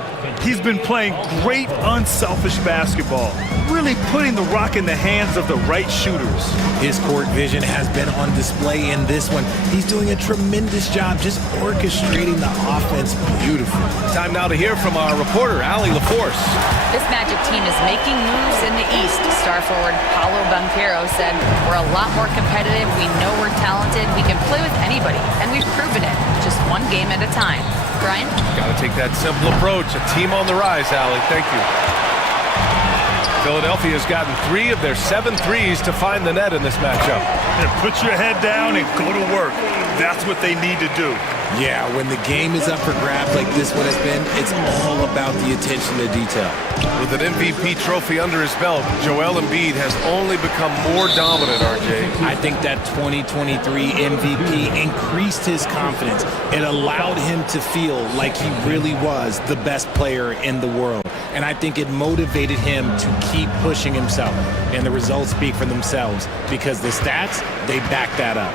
He's been playing great, unselfish basketball, really putting the rock in the hands of the right shooters. His court vision has been on display in this one. He's doing a tremendous job just orchestrating the offense beautifully. Time now to hear from our reporter, Allie LaForce. This Magic team is making moves in the East. Star forward Paolo Banchero said, "We're a lot more competitive. We know we're talented. We can play with anybody, and we've proven it. Just one game at a time." Brian? Got to take that simple approach. A team on the rise, Allie. Thank you. Philadelphia's gotten 3 of their 7 threes to find the net in this matchup. And put your head down and go to work. That's what they need to do. Yeah, when the game is up for grabs like this one has been, it's all about the attention to detail. With an MVP trophy under his belt, Joel Embiid has only become more dominant, RJ. I think that 2023 MVP increased his confidence. It allowed him to feel like he really was the best player in the world. And I think it motivated him to keep pushing himself. And the results speak for themselves because the stats, they back that up.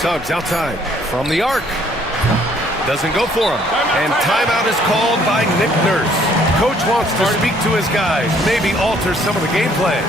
Suggs outside from the arc. Doesn't go for him. And timeout is called by Nick Nurse. Coach wants to speak to his guys, maybe alter some of the game plan.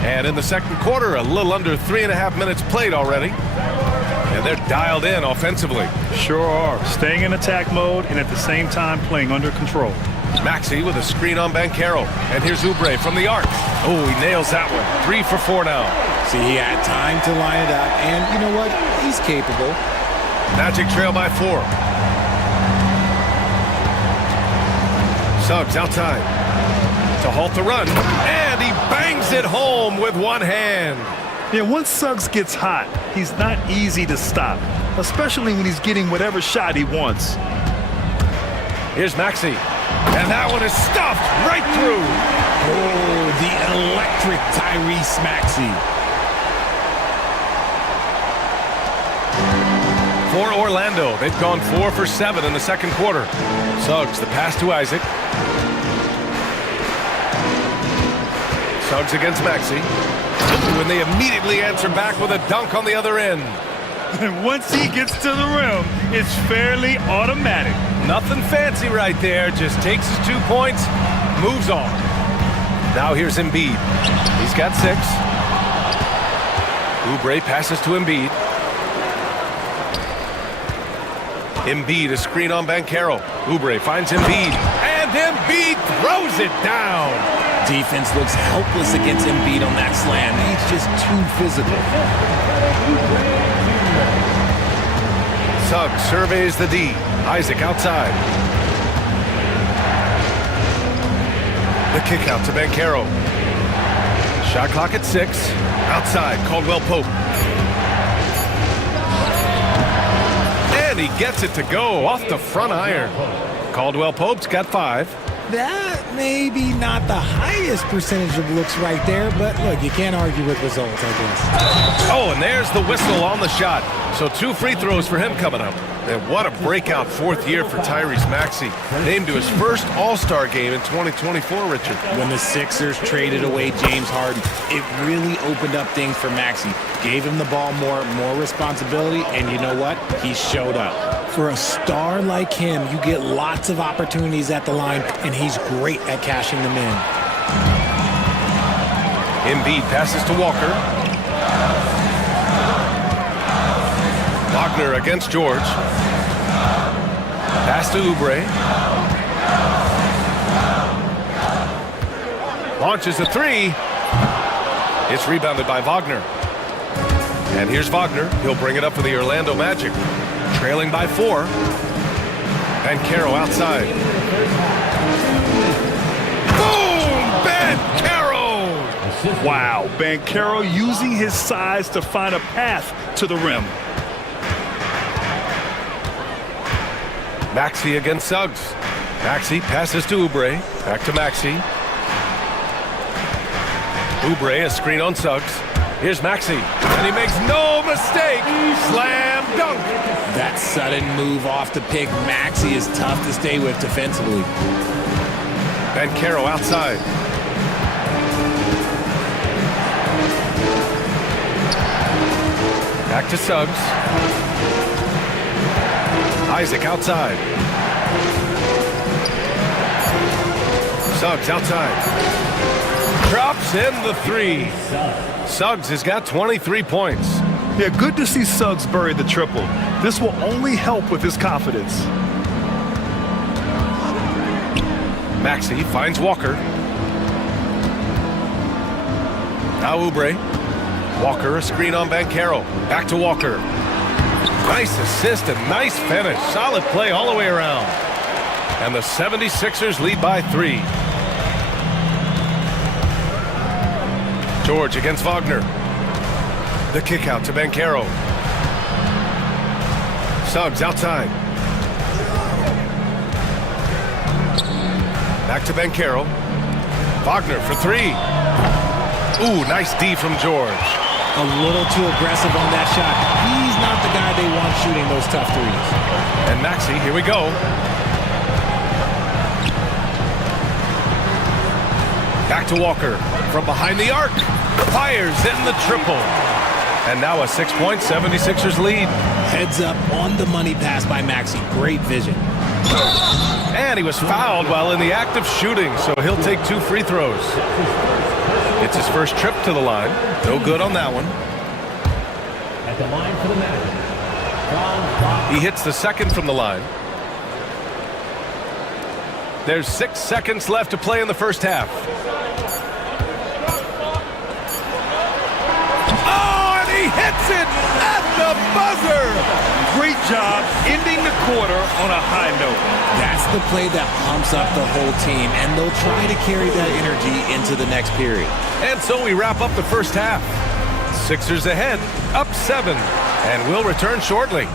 And in the second quarter, a little under 3.5 minutes played already. And they're dialed in offensively. Sure are. Staying in attack mode and at the same time playing under control. Maxey with a screen on Banchero. And here's Oubre from the arc. Oh, he nails that one. 3 for 4 now. See, he had time to line it up. And you know what? He's capable. Magic trail by 4. Suggs outside to halt the run. And he bangs it home with one hand. Yeah, once Suggs gets hot, he's not easy to stop, especially when he's getting whatever shot he wants. Here's Maxey. And that one is stuffed right through. Oh, the electric Tyrese Maxey. For Orlando, they've gone 4 for 7 in the second quarter. Suggs, the pass to Isaac. Suggs against Maxey. And they immediately answer back with a dunk on the other end. And once he gets to the rim, it's fairly automatic. Nothing fancy right there. Just takes his 2 points, moves on. Now here's Embiid. He's got 6. Oubre passes to Embiid. Embiid, a screen on Banchero. Oubre finds Embiid. And Embiid throws it down. Defense looks helpless against Embiid on that slam. He's just too physical. Suggs surveys the D. Isaac outside. The kick out to Banchero. Shot clock at 6. Outside, Caldwell Pope. And he gets it to go off the front iron. Caldwell Pope's got 5. That may be not the highest percentage of looks right there, but look, you can't argue with results, I guess. Oh, and there's the whistle on the shot. So 2 free throws for him coming up. And what a breakout 4th year for Tyrese Maxey. Named to his first All-Star game in 2024, Richard. When the Sixers traded away James Harden, it really opened up things for Maxey. Gave him the ball more responsibility, and you know what? He showed up. For a star like him, you get lots of opportunities at the line, and he's great at cashing them in. Embiid passes to Walker. Wagner against George. Pass to Oubre. Launches a 3. It's rebounded by Wagner. And here's Wagner. He'll bring it up for the Orlando Magic. Trailing by 4. Banchero outside. Boom! Banchero! Wow, Banchero using his size to find a path to the rim. Maxey against Suggs. Maxey passes to Oubre. Back to Maxey. Oubre, a screen on Suggs. Here's Maxey, and he makes no mistake. Slam dunk. That sudden move off the pick, Maxey is tough to stay with defensively. Banchero outside. Back to Suggs. Isaac outside. Suggs outside. Drops in the 3. Suggs has got 23 points. Yeah, good to see Suggs bury the triple. This will only help with his confidence. Maxey finds Walker. Now Oubre. Walker, a screen on Banchero. Back to Walker. Nice assist and nice finish. Solid play all the way around. And the 76ers lead by 3. George against Wagner. The kick out to Banchero. Suggs outside. Back to Banchero. Wagner for 3. Ooh, nice D from George. A little too aggressive on that shot. He's not the guy they want shooting those tough threes. And Maxey, here we go. Back to Walker. From behind the arc. Fires in the triple. And now a 6-point 76ers lead. Heads up on the money pass by Maxey. Great vision. And he was fouled while in the act of shooting, so he'll take 2 free throws. It's his first trip to the line. No good on that one. At the line for the Magic. He hits the second from the line. There's 6 seconds left to play in the first half. Oh, and he hits it at the buzzer! Great job ending the quarter on a high note. That's the play that pumps up the whole team, and they'll try to carry that energy into the next period. And so we wrap up the first half. Sixers ahead, up 7, and we'll return shortly.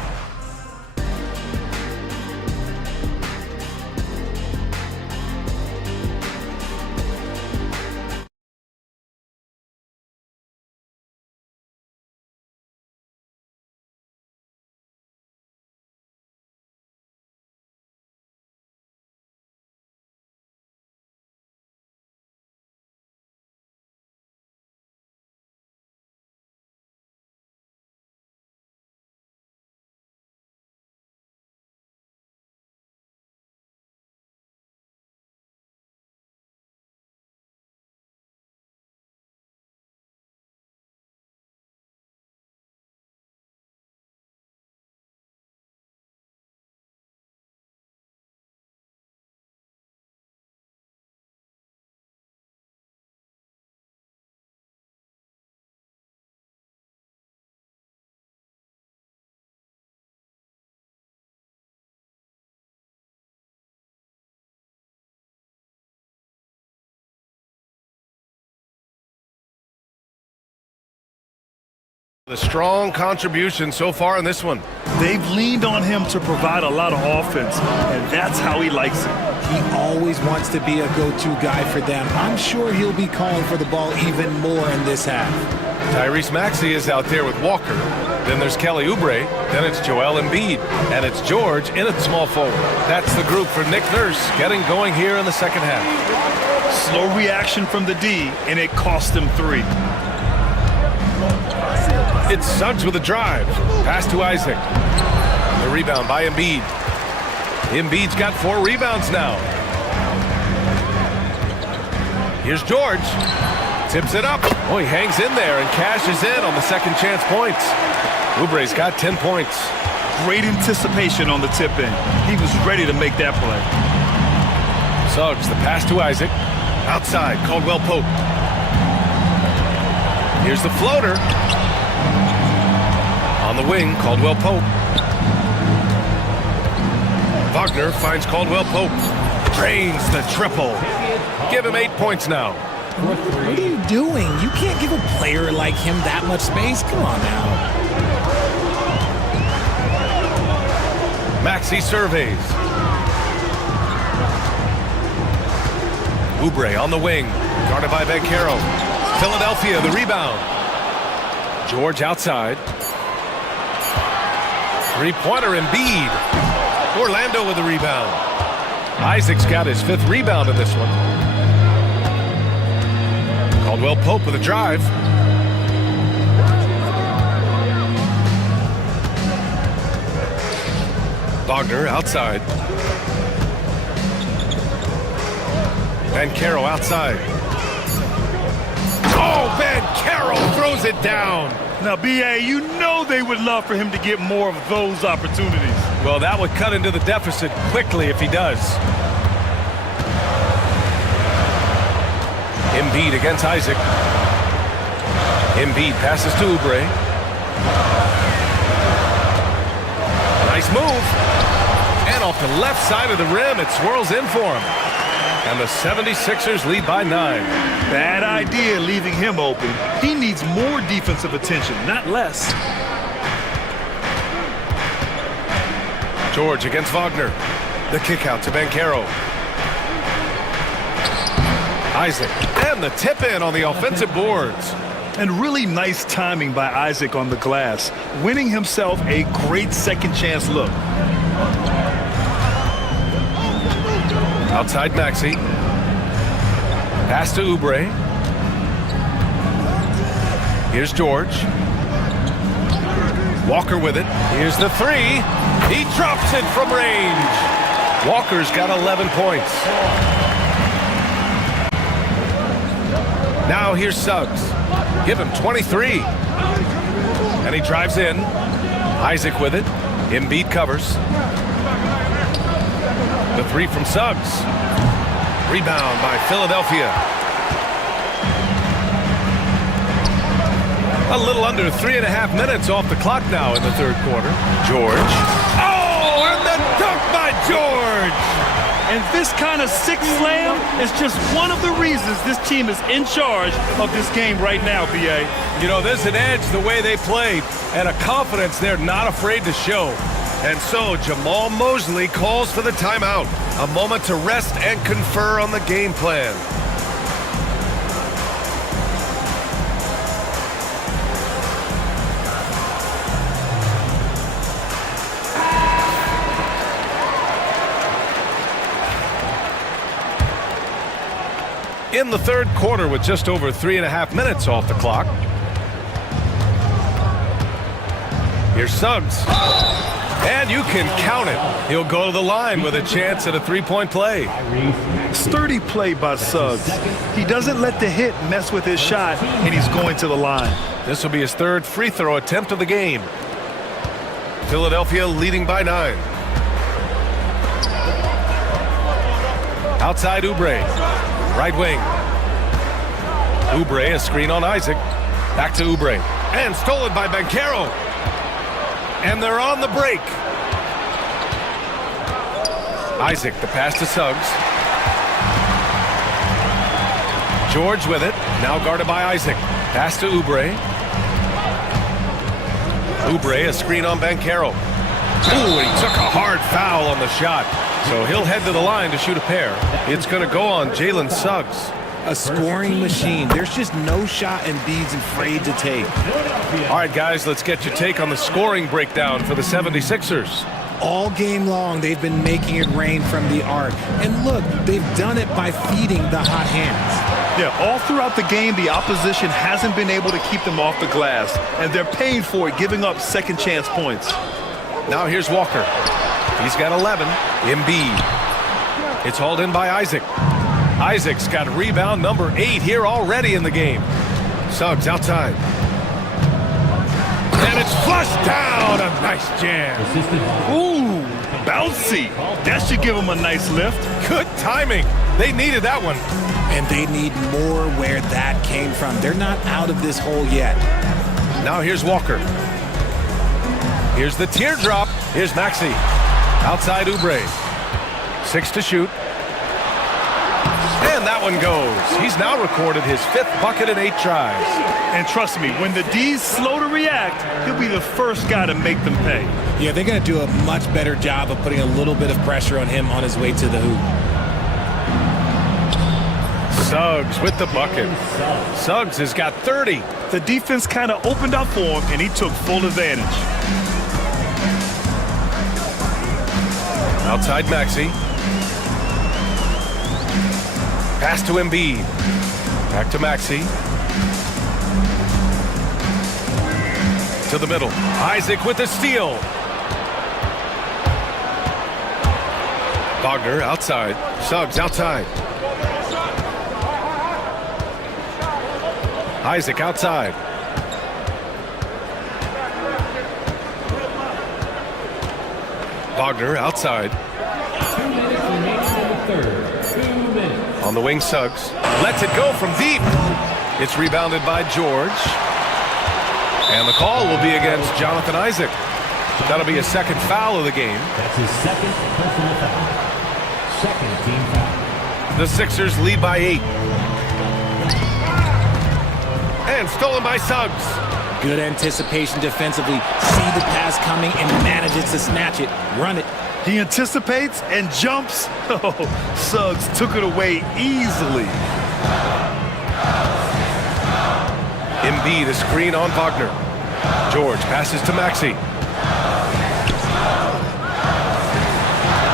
The strong contribution so far in this one. They've leaned on him to provide a lot of offense, and that's how he likes it. He always wants to be a go-to guy for them. I'm sure he'll be calling for the ball even more in this half. Tyrese Maxey is out there with Walker. Then there's Kelly Oubre. Then it's Joel Embiid. And it's George in at small forward. That's the group for Nick Nurse getting going here in the second half. Slow reaction from the D, and it cost him 3. It's Suggs with a drive. Pass to Isaac. The rebound by Embiid. Embiid's got 4 rebounds now. Here's George. Tips it up. Oh, he hangs in there and cashes in on the second chance points. Oubre's got 10 points. Great anticipation on the tip-in. He was ready to make that play. Suggs, the pass to Isaac. Outside, Caldwell Pope. Here's the floater. On the wing, Caldwell Pope. Wagner finds Caldwell Pope. Drains the triple. Give him 8 points now. What are you doing? You can't give a player like him that much space. Come on now. Maxey surveys. Oubre on the wing. Guarded by Banchero. Philadelphia, the rebound. George outside. Three-pointer Embiid. Orlando with the rebound. Isaac's got his 5th rebound in this one. Caldwell Pope with a drive. Wagner outside. Banchero outside. Oh, Banchero throws it down. Now, B.A., you know they would love for him to get more of those opportunities. Well, that would cut into the deficit quickly if he does. Embiid against Isaac. Embiid passes to Oubre. Nice move. And off the left side of the rim, it swirls in for him. And the 76ers lead by 9. Bad idea leaving him open. He needs more defensive attention, not less. George against Wagner. The kick out to Banchero. Isaac, and the tip in on the offensive boards. And really nice timing by Isaac on the glass, winning himself a great second chance look. Outside Maxey. Pass to Oubre. Here's George. Walker with it. Here's the 3. He drops it from range. Walker's got 11 points. Now here's Suggs. Give him 23. And he drives in. Isaac with it. Embiid covers. The 3 from Suggs. Rebound by Philadelphia. A little under 3.5 minutes off the clock now in the third quarter. George. Oh, and the dunk by George! And this kind of six slam is just one of the reasons this team is in charge of this game right now, B.A. You know, there's an edge the way they played and a confidence they're not afraid to show. And so Jamal Mosley calls for the timeout. A moment to rest and confer on the game plan. In the third quarter with just over 3.5 minutes off the clock. Here's Suggs. And you can count it. He'll go to the line with a chance at a 3-point play. Sturdy play by Suggs. He doesn't let the hit mess with his shot, and he's going to the line. This will be his 3rd free throw attempt of the game. Philadelphia leading by 9. Outside Oubre. Right wing. Oubre, a screen on Isaac. Back to Oubre. And stolen by Banchero. And they're on the break. Isaac, the pass to Suggs. George with it. Now guarded by Isaac. Pass to Oubre. Oubre, a screen on Banchero. Ooh, and he took a hard foul on the shot. So he'll head to the line to shoot a pair. It's going to go on Jalen Suggs. A scoring machine. There's just no shot Embiid's afraid to take. All right, guys, let's get your take on the scoring breakdown for the 76ers. All game long, they've been making it rain from the arc. And look, they've done it by feeding the hot hands. Yeah, all throughout the game, the opposition hasn't been able to keep them off the glass, and they're paying for it, giving up second chance points. Now here's Walker. He's got 11. Embiid. It's hauled in by Isaac. Isaac's got rebound number 8 here already in the game. Suggs outside. And it's flushed down. A nice jam. Ooh, bouncy. That should give them a nice lift. Good timing. They needed that one. And they need more where that came from. They're not out of this hole yet. Now here's Walker. Here's the teardrop. Here's Maxey. Outside Oubre. 6 to shoot. And that one goes. He's now recorded his 5th bucket in 8 tries. And trust me, when the D's slow to react, he'll be the first guy to make them pay. Yeah, they're going to do a much better job of putting a little bit of pressure on him on his way to the hoop. Suggs with the bucket. Suggs has got 30. The defense kind of opened up for him, and he took full advantage. Outside Maxey. Pass to Embiid. Back to Maxey. To the middle. Isaac with the steal. Wagner outside. Suggs outside. Isaac outside. Wagner outside. 2 minutes remaining in the third. 2 minutes. On the wing, Suggs lets it go from deep. It's rebounded by George. And the call will be against Jonathan Isaac. That'll be a second foul of the game. That's his second personal foul. Second team foul. The Sixers lead by 8. And stolen by Suggs. Good anticipation defensively. See the pass coming and manages to snatch it. Run it. He anticipates and jumps. Oh, Suggs took it away easily. Embiid, a screen on Wagner. George passes to Maxey.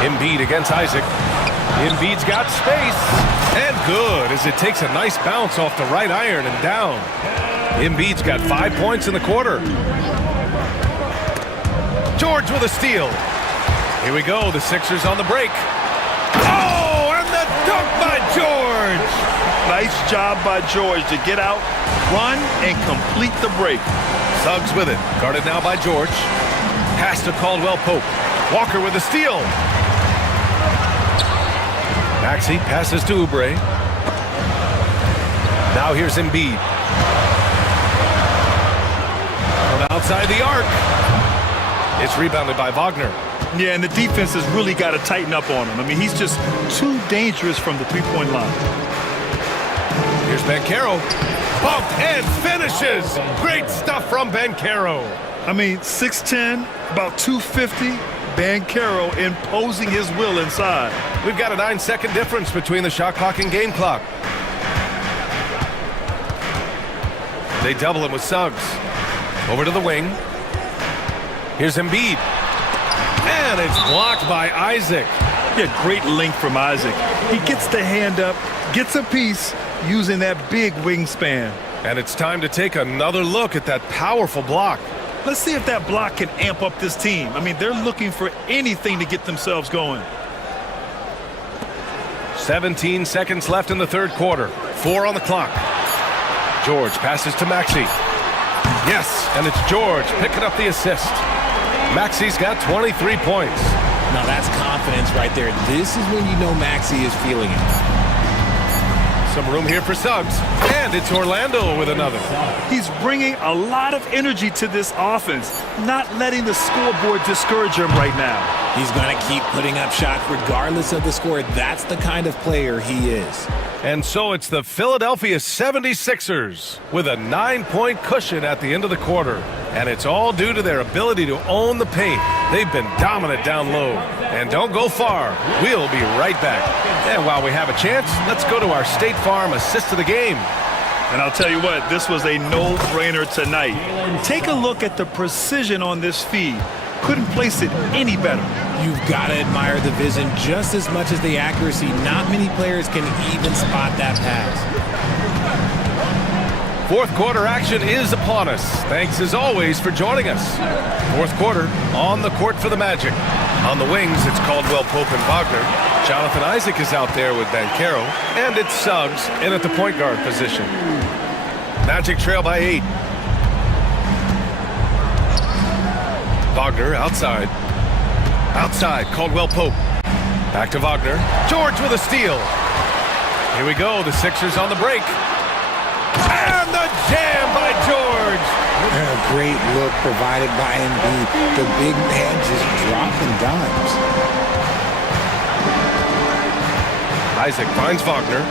Embiid against Isaac. Embiid's got space. And good, as it takes a nice bounce off the right iron and down. Embiid's got 5 points in the quarter. George with a steal. Here we go, the Sixers on the break. Oh, and the dunk by George! Nice job by George to get out, run, and complete the break. Suggs with it, guarded now by George. Pass to Caldwell Pope. Walker with a steal. Maxey passes to Oubre. Now here's Embiid. From outside the arc. It's rebounded by Wagner. Yeah, and the defense has really got to tighten up on him. I mean, he's just too dangerous from the three-point line. Here's Banchero. Bump and finishes. Great stuff from Banchero. I mean, 6'10", about 250. Banchero imposing his will inside. We've got a 9-second difference between the shot clock and game clock. They double him with Suggs. Over to the wing. Here's Embiid. And it's blocked by Isaac. Yeah, great length from Isaac. He gets the hand up, gets a piece using that big wingspan. And it's time to take another look at that powerful block. Let's see if that block can amp up this team. I mean, they're looking for anything to get themselves going. 17 seconds left in the third quarter. 4 on the clock. George passes to Maxey. Yes, and it's George picking up the assist. Maxey's got 23 points. Now that's confidence right there. This is when you know Maxey is feeling it. Some room here for Suggs. And it's Orlando with another. He's bringing a lot of energy to this offense, not letting the scoreboard discourage him right now. He's going to keep putting up shots regardless of the score. That's the kind of player he is. And so it's the Philadelphia 76ers with a 9-point cushion at the end of the quarter. And it's all due to their ability to own the paint. They've been dominant down low. And don't go far. We'll be right back. And while we have a chance, let's go to our State Farm assist of the game. And I'll tell you what, this was a no-brainer tonight. Take a look at the precision on this feed. Couldn't place it any better. You've got to admire the vision just as much as the accuracy. Not many players can even spot that pass. Fourth quarter action is upon us. Thanks as always for joining us. Fourth quarter on the court for the Magic. On the wings, it's Caldwell Pope and Wagner. Jonathan Isaac is out there with Banchero. And it's Suggs in at the point guard position. Magic trail by 8. Wagner outside. Outside, Caldwell Pope. Back to Wagner. George with a steal. Here we go, the Sixers on the break. And the jam by George. And a great look provided by Embiid. The big man just dropping dimes. Isaac finds Wagner.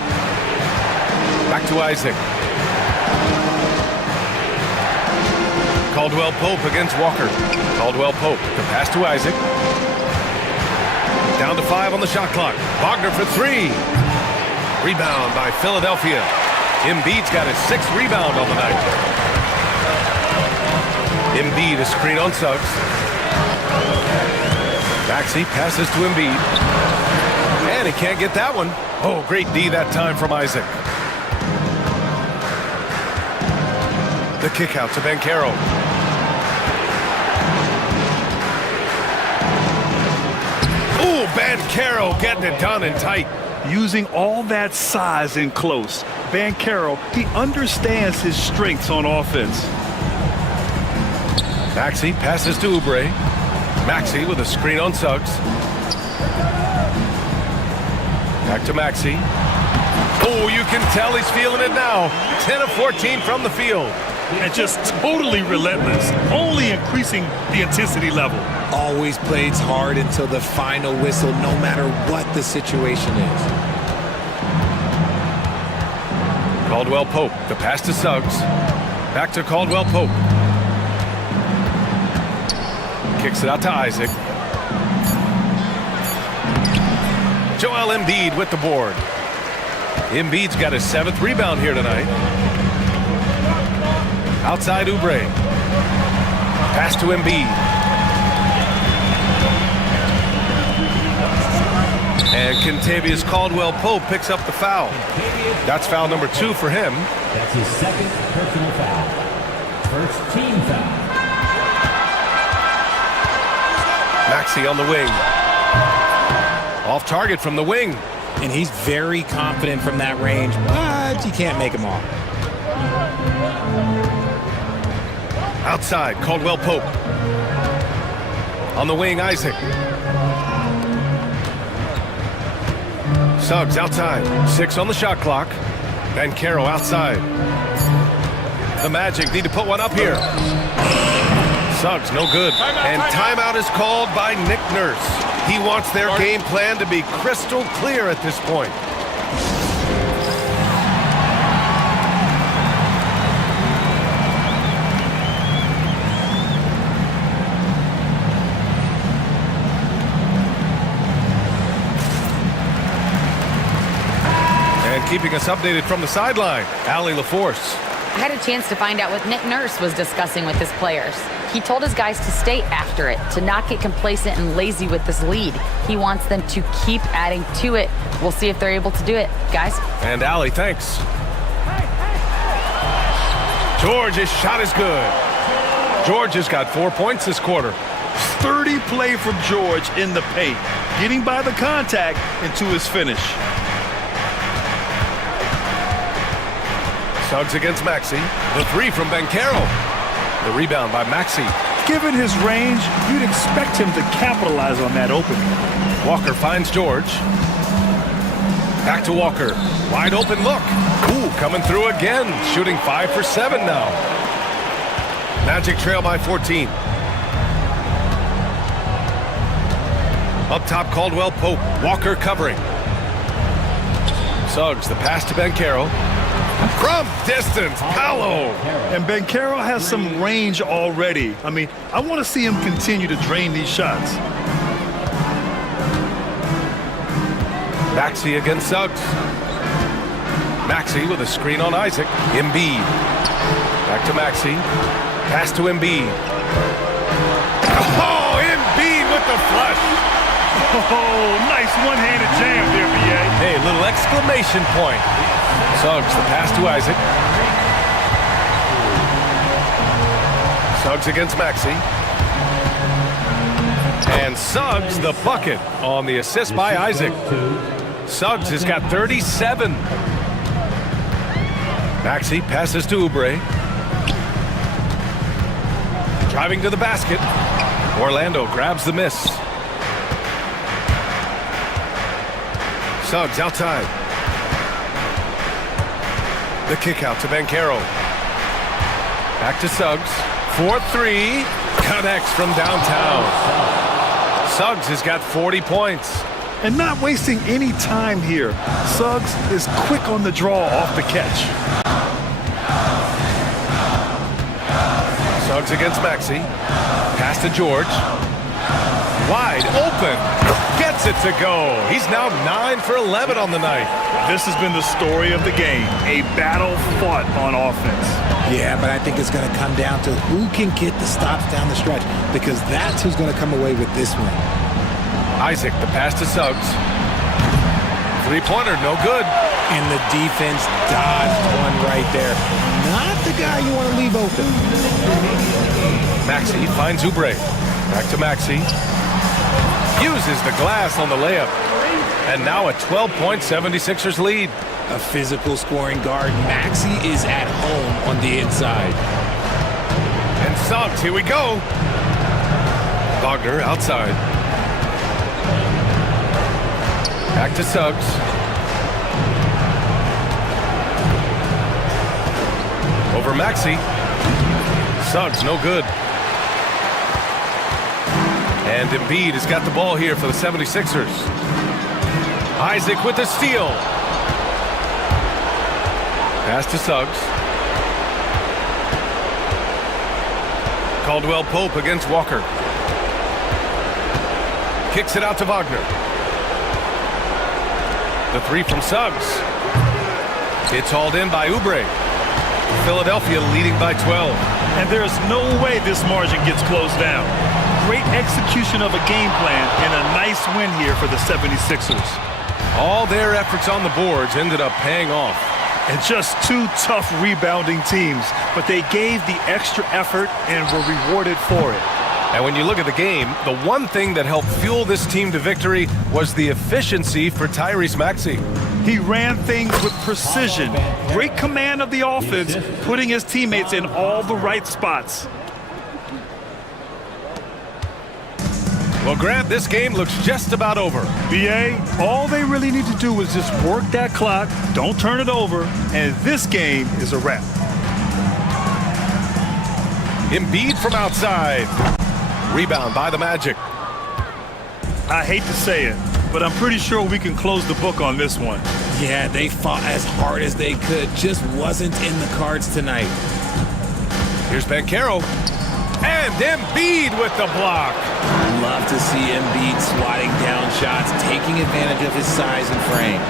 Back to Isaac. Caldwell Pope against Walker. Caldwell Pope, the pass to Isaac. Down to 5 on the shot clock. Wagner for 3. Rebound by Philadelphia. Embiid's got his 6th rebound on the night. Embiid, a screen on Suggs. Maxey passes to Embiid. And he can't get that one. Oh, great D that time from Isaac. The kick out to Banchero. Ooh, Banchero getting it done and tight. Using all that size in close, Banchero, he understands his strengths on offense. Maxey passes to Oubre. Maxey with a screen on Suggs. Back to Maxey. Oh, you can tell he's feeling it now. 10 of 14 from the field. And just totally relentless, only increasing the intensity level. Always plays hard until the final whistle, no matter what the situation is. Caldwell Pope, the pass to Suggs. Back to Caldwell Pope. Kicks it out to Isaac. Joel Embiid with the board. Embiid's got his 7th rebound here tonight. Outside Oubre. Pass to Embiid. And Kentavious Caldwell Pope picks up the foul. That's foul number 2 for him. That's his 2nd personal foul. First team foul. Maxey on the wing. Off target from the wing. And he's very confident from that range, but you can't make him off. Outside, Caldwell Pope. On the wing, Isaac. Suggs outside. 6 on the shot clock. Banchero outside. The Magic need to put one up here. Suggs, no good. And timeout is called by Nick Nurse. He wants their game plan to be crystal clear at this point. And keeping us updated from the sideline, Allie LaForce. I had a chance to find out what Nick Nurse was discussing with his players. He told his guys to stay after it, to not get complacent and lazy with this lead. He wants them to keep adding to it. We'll see if they're able to do it, guys. And Allie, thanks. George's shot is good. George has got 4 points this quarter. 30 play from George in the paint, getting by the contact into his finish. Suggs against Maxey. The 3 from Banchero. The rebound by Maxey. Given his range, you'd expect him to capitalize on that opening. Walker finds George. Back to Walker. Wide open look. Ooh, coming through again. Shooting 5 for 7 now. Magic trail by 14. Up top, Caldwell Pope. Walker covering. Suggs, the pass to Banchero. From distance, Paolo. And Banchero has some range already. I mean, I want to see him continue to drain these shots. Maxey against Suggs. Maxey with a screen on Isaac. Embiid. Back to Maxey. Pass to Embiid. Oh, Embiid with the flush. Oh, nice one-handed jam there, B.A. Hey, little exclamation point. Suggs, the pass to Isaac. Suggs against Maxey. And Suggs the bucket on the assist by Isaac. Suggs has got 37. Maxey passes to Oubre. Driving to the basket. Orlando grabs the miss. Suggs outside. The kick out to Banchero. Back to Suggs. 4-3. Connects from downtown. Suggs has got 40 points. And not wasting any time here. Suggs is quick on the draw off the catch. Suggs against Maxey. Pass to George. Wide open. Gets it to go. He's now 9 for 11 on the night. This has been the story of the game. A battle fought on offense. Yeah, but I think it's going to come down to who can get the stops down the stretch, because that's who's going to come away with this one. Isaac, the pass to Suggs. Three-pointer, no good. And the defense dodged one right there. Not the guy you want to leave open. Maxey finds Oubre. Back to Maxey. Uses the glass on the layup. And now a 12-point 76ers lead. A physical scoring guard. Maxey is at home on the inside. And Suggs, here we go. Wagner outside. Back to Suggs. Over Maxey. Suggs, no good. And Embiid has got the ball here for the 76ers. Isaac with the steal. Pass to Suggs. Caldwell Pope against Walker. Kicks it out to Wagner. The three from Suggs. It's hauled in by Oubre. Philadelphia leading by 12. And there's no way this margin gets closed down. Great execution of a game plan and a nice win here for the 76ers. All their efforts on the boards ended up paying off. And just two tough rebounding teams, but they gave the extra effort and were rewarded for it. And when you look at the game, the one thing that helped fuel this team to victory was the efficiency for Tyrese Maxey. He ran things with precision, great command of the offense, putting his teammates in all the right spots. Well, Grant, this game looks just about over. B.A., all they really need to do is just work that clock, don't turn it over, and this game is a wrap. Embiid from outside. Rebound by the Magic. I hate to say it, but I'm pretty sure we can close the book on this one. Yeah, they fought as hard as they could. Just wasn't in the cards tonight. Here's Banchero. And Embiid with the block. Love to see Embiid swatting down shots, taking advantage of his size and frame.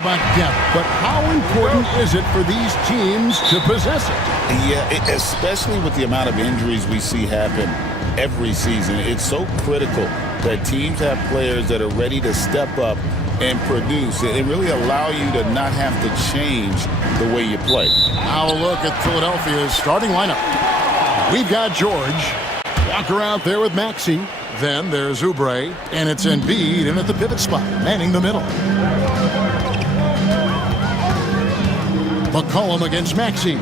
About depth, but how important is it for these teams to possess it? Yeah, especially with the amount of injuries we see happen every season. It's so critical that teams have players that are ready to step up and produce. It really allow you to not have to change the way you play. Now a look at Philadelphia's starting lineup. We've got George. Walker out there with Maxey. Then there's Oubre, and it's Embiid in at the pivot spot, manning the middle. McCollum against Maxey.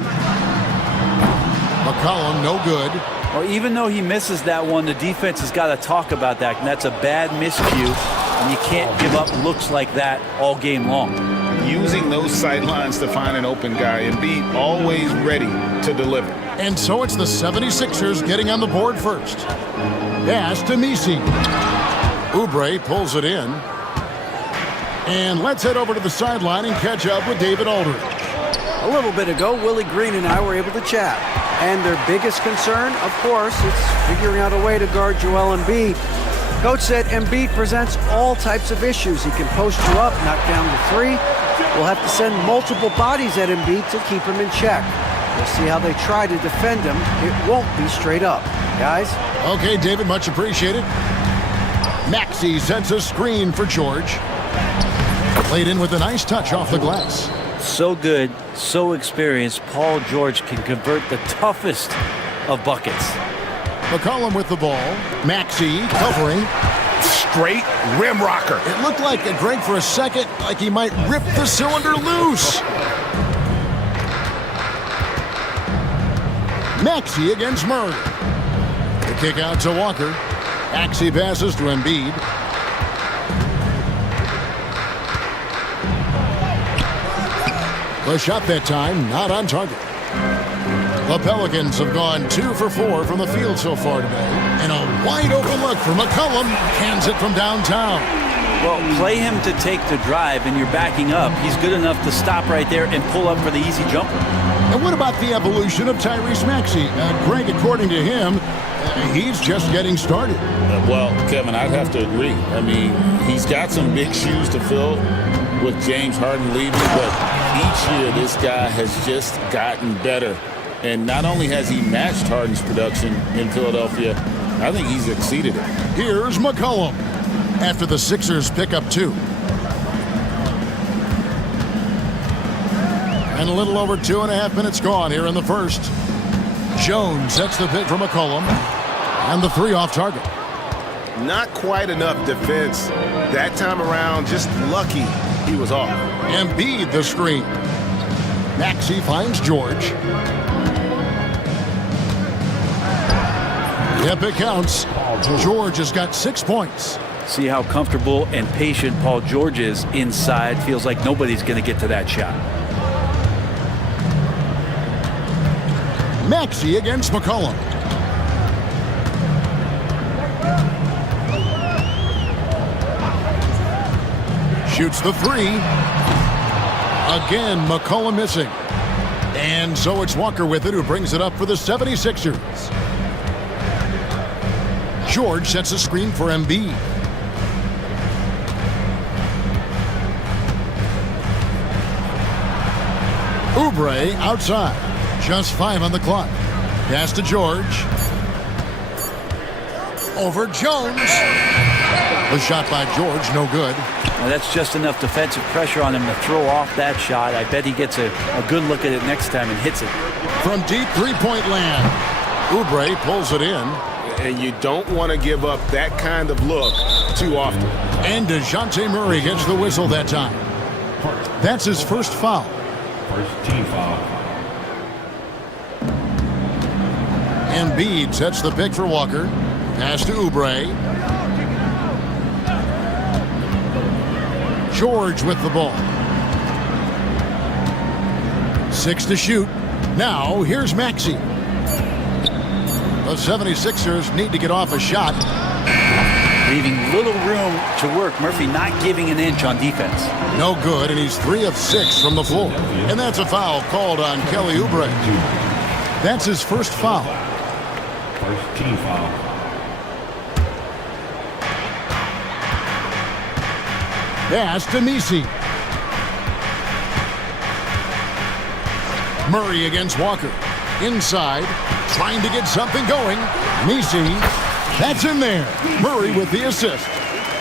McCollum, no good. Well, even though he misses that one, the defense has got to talk about that, and that's a bad miscue, and you can't give up looks like that all game long. Using those sight lines to find an open guy and be always ready to deliver. And so it's the 76ers getting on the board first. Pass to Messi. Oubre pulls it in. And let's head over to the sideline and catch up with David Aldridge. A little bit ago, Willie Green and I were able to chat. And their biggest concern, of course, it's figuring out a way to guard Joel Embiid. Coach said Embiid presents all types of issues. He can post you up, knock down the three. We'll have to send multiple bodies at Embiid to keep him in check. We'll see how they try to defend him. It won't be straight up. Guys? Okay, David, much appreciated. Maxey sends a screen for George. Played in with a nice touch off the glass. So good, so experienced, Paul George can convert the toughest of buckets. McCollum with the ball. Maxey covering. Straight rim rocker. It looked like, Greg, for a second, like he might rip the cylinder loose. Maxey against Murray. The kick out to Walker. Maxey passes to Embiid. The shot that time, not on target. The Pelicans have gone 2 for 4 from the field so far today. And a wide open look for McCollum. Hands it from downtown. Well, play him to take the drive and you're backing up. He's good enough to stop right there and pull up for the easy jumper. And what about the evolution of Tyrese Maxey? Greg, according to him, he's just getting started. Well, Kevin, I'd have to agree. I mean, he's got some big shoes to fill with James Harden leaving, but each year this guy has just gotten better. And not only has he matched Harden's production in Philadelphia, I think he's exceeded it. Here's McCollum after the Sixers pick up 2. And a little over 2.5 minutes gone here in the first. Jones sets the pick for McCollum. And the 3 off target. Not quite enough defense that time around. Just lucky he was off. Embiid the screen. Maxey finds George. Yep, it counts. George has got 6 points. See how comfortable and patient Paul George is inside. Feels like nobody's going to get to that shot. Maxey against McCollum. Shoots the 3. Again, McCollum missing. And so it's Walker with it, who brings it up for the 76ers. George sets a screen for Embiid. Oubre outside. Just 5 on the clock. Pass to George. Over Jones. The shot by George, no good. Now that's just enough defensive pressure on him to throw off that shot. I bet he gets a good look at it next time and hits it. From deep three-point land, Oubre pulls it in. And you don't want to give up that kind of look too often. And DeJounte Murray gets the whistle that time. That's his first foul. First team foul. Embiid sets the pick for Walker. Pass to Oubre. George with the ball. 6 to shoot. Now here's Maxey. The 76ers need to get off a shot. Leaving little room to work. Murphy not giving an inch on defense. No good, and he's 3 of 6 from the floor. And that's a foul called on Kelly Oubre. That's his first foul. First team foul. Pass to Messi. Murray against Walker. Inside, trying to get something going. Misi, that's in there. Murray with the assist.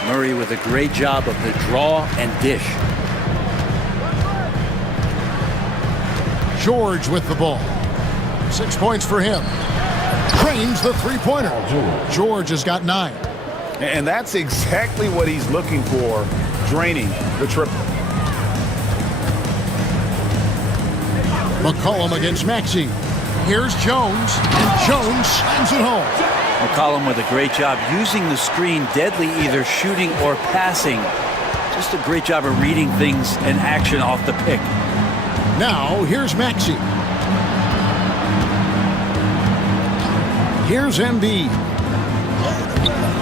Murray with a great job of the draw and dish. George with the ball. 6 points for him. Drains the three-pointer. George has got 9. And that's exactly what he's looking for, draining the triple. McCollum against Maxey. Here's Jones. Jones slams it home. McCollum with a great job using the screen, deadly either shooting or passing. Just a great job of reading things in action off the pick. Now, here's Maxey. Here's Embiid.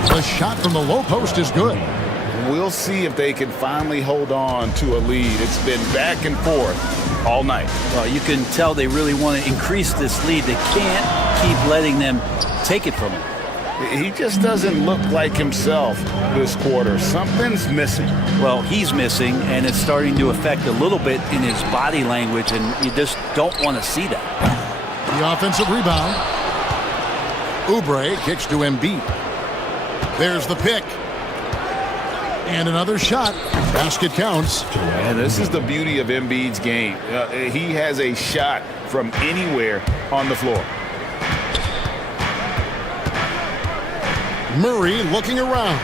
The shot from the low post is good. We'll see if they can finally hold on to a lead. It's been back and forth all night. Well, you can tell they really want to increase this lead. They can't keep letting them take it from him. He just doesn't look like himself this quarter. Something's missing. Well, he's missing, and it's starting to affect a little bit in his body language, and you just don't want to see that. The offensive rebound. Oubre kicks to Embiid. There's the pick. And another shot. Basket counts. And this is the beauty of Embiid's game. He has a shot from anywhere on the floor. Murray looking around.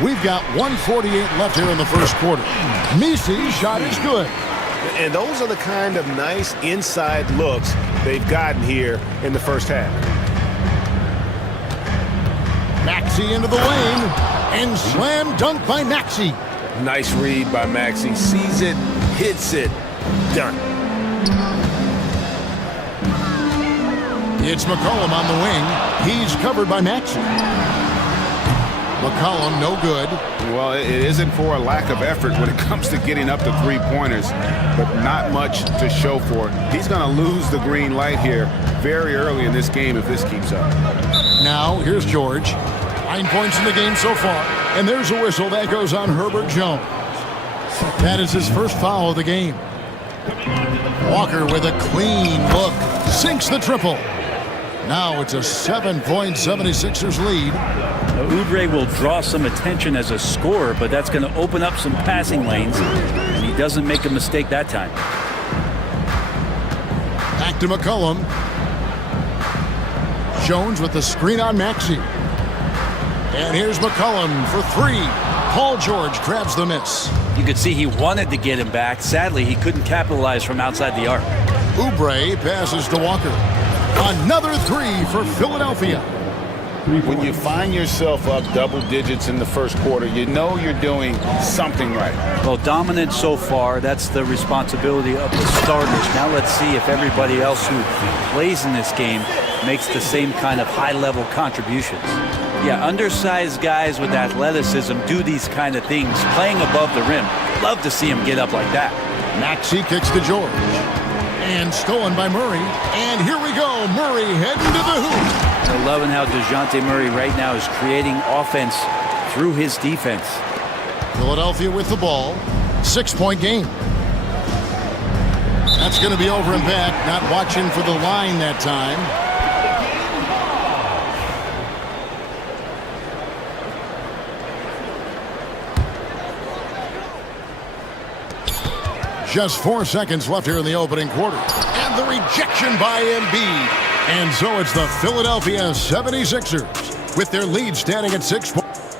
We've got 1:48 left here in the first quarter. Misi's shot is good. And those are the kind of nice inside looks they've gotten here in the first half. Maxey into the lane. And slam dunk by Maxey. Nice read by Maxey. Sees it, hits it, done. It's McCollum on the wing. He's covered by Maxey. McCollum no good. Well, it isn't for a lack of effort when it comes to getting up to three-pointers, but not much to show for it. He's going to lose the green light here very early in this game if this keeps up. Now, here's George. 9 points in the game so far. And there's a whistle that goes on Herbert Jones. That is his first foul of the game. Walker with a clean look. Sinks the triple. Now it's a 7-point 76ers lead. Oubre will draw some attention as a scorer, but that's going to open up some passing lanes, and he doesn't make a mistake that time. Back to McCollum. Jones with the screen on Maxey. And here's McCollum for three. Paul George grabs the miss. You could see he wanted to get him back. Sadly, he couldn't capitalize from outside the arc. Oubre passes to Walker. Another three for Philadelphia. When you find yourself up double digits in the first quarter, you know you're doing something right. Well, dominant so far. That's the responsibility of the starters. Now let's see if everybody else who plays in this game makes the same kind of high-level contributions. Yeah, undersized guys with athleticism do these kind of things, playing above the rim. Love to see him get up like that. Maxey kicks to George. And stolen by Murray. And here we go. Murray heading to the hoop. I'm loving how DeJounte Murray right now is creating offense through his defense. Philadelphia with the ball. 6-point game. That's going to be over and back. Not watching for the line that time. Just 4 seconds left here in the opening quarter. And the rejection by Embiid. And so it's the Philadelphia 76ers with their lead standing at 6 points.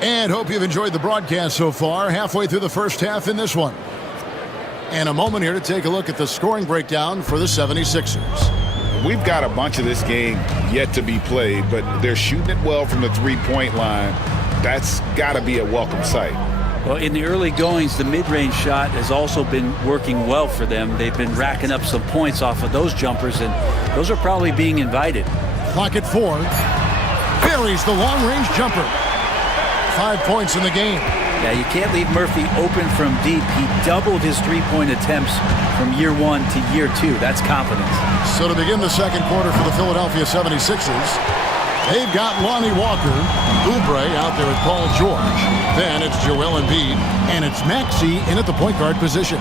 And hope you've enjoyed the broadcast so far. Halfway through the first half in this one. And a moment here to take a look at the scoring breakdown for the 76ers. We've got a bunch of this game yet to be played, but they're shooting it well from the three-point line. That's got to be a welcome sight. Well, in the early goings, the mid-range shot has also been working well for them. They've been racking up some points off of those jumpers, and those are probably being invited. Clock at 4. Buries the long-range jumper. 5 points in the game. Yeah, you can't leave Murphy open from deep. He doubled his three-point attempts from year 1 to year 2. That's confidence. So to begin the second quarter for the Philadelphia 76ers, They've got Lonnie Walker, Oubre out there with Paul George. Then it's Joel Embiid, and it's Maxey in at the point guard position.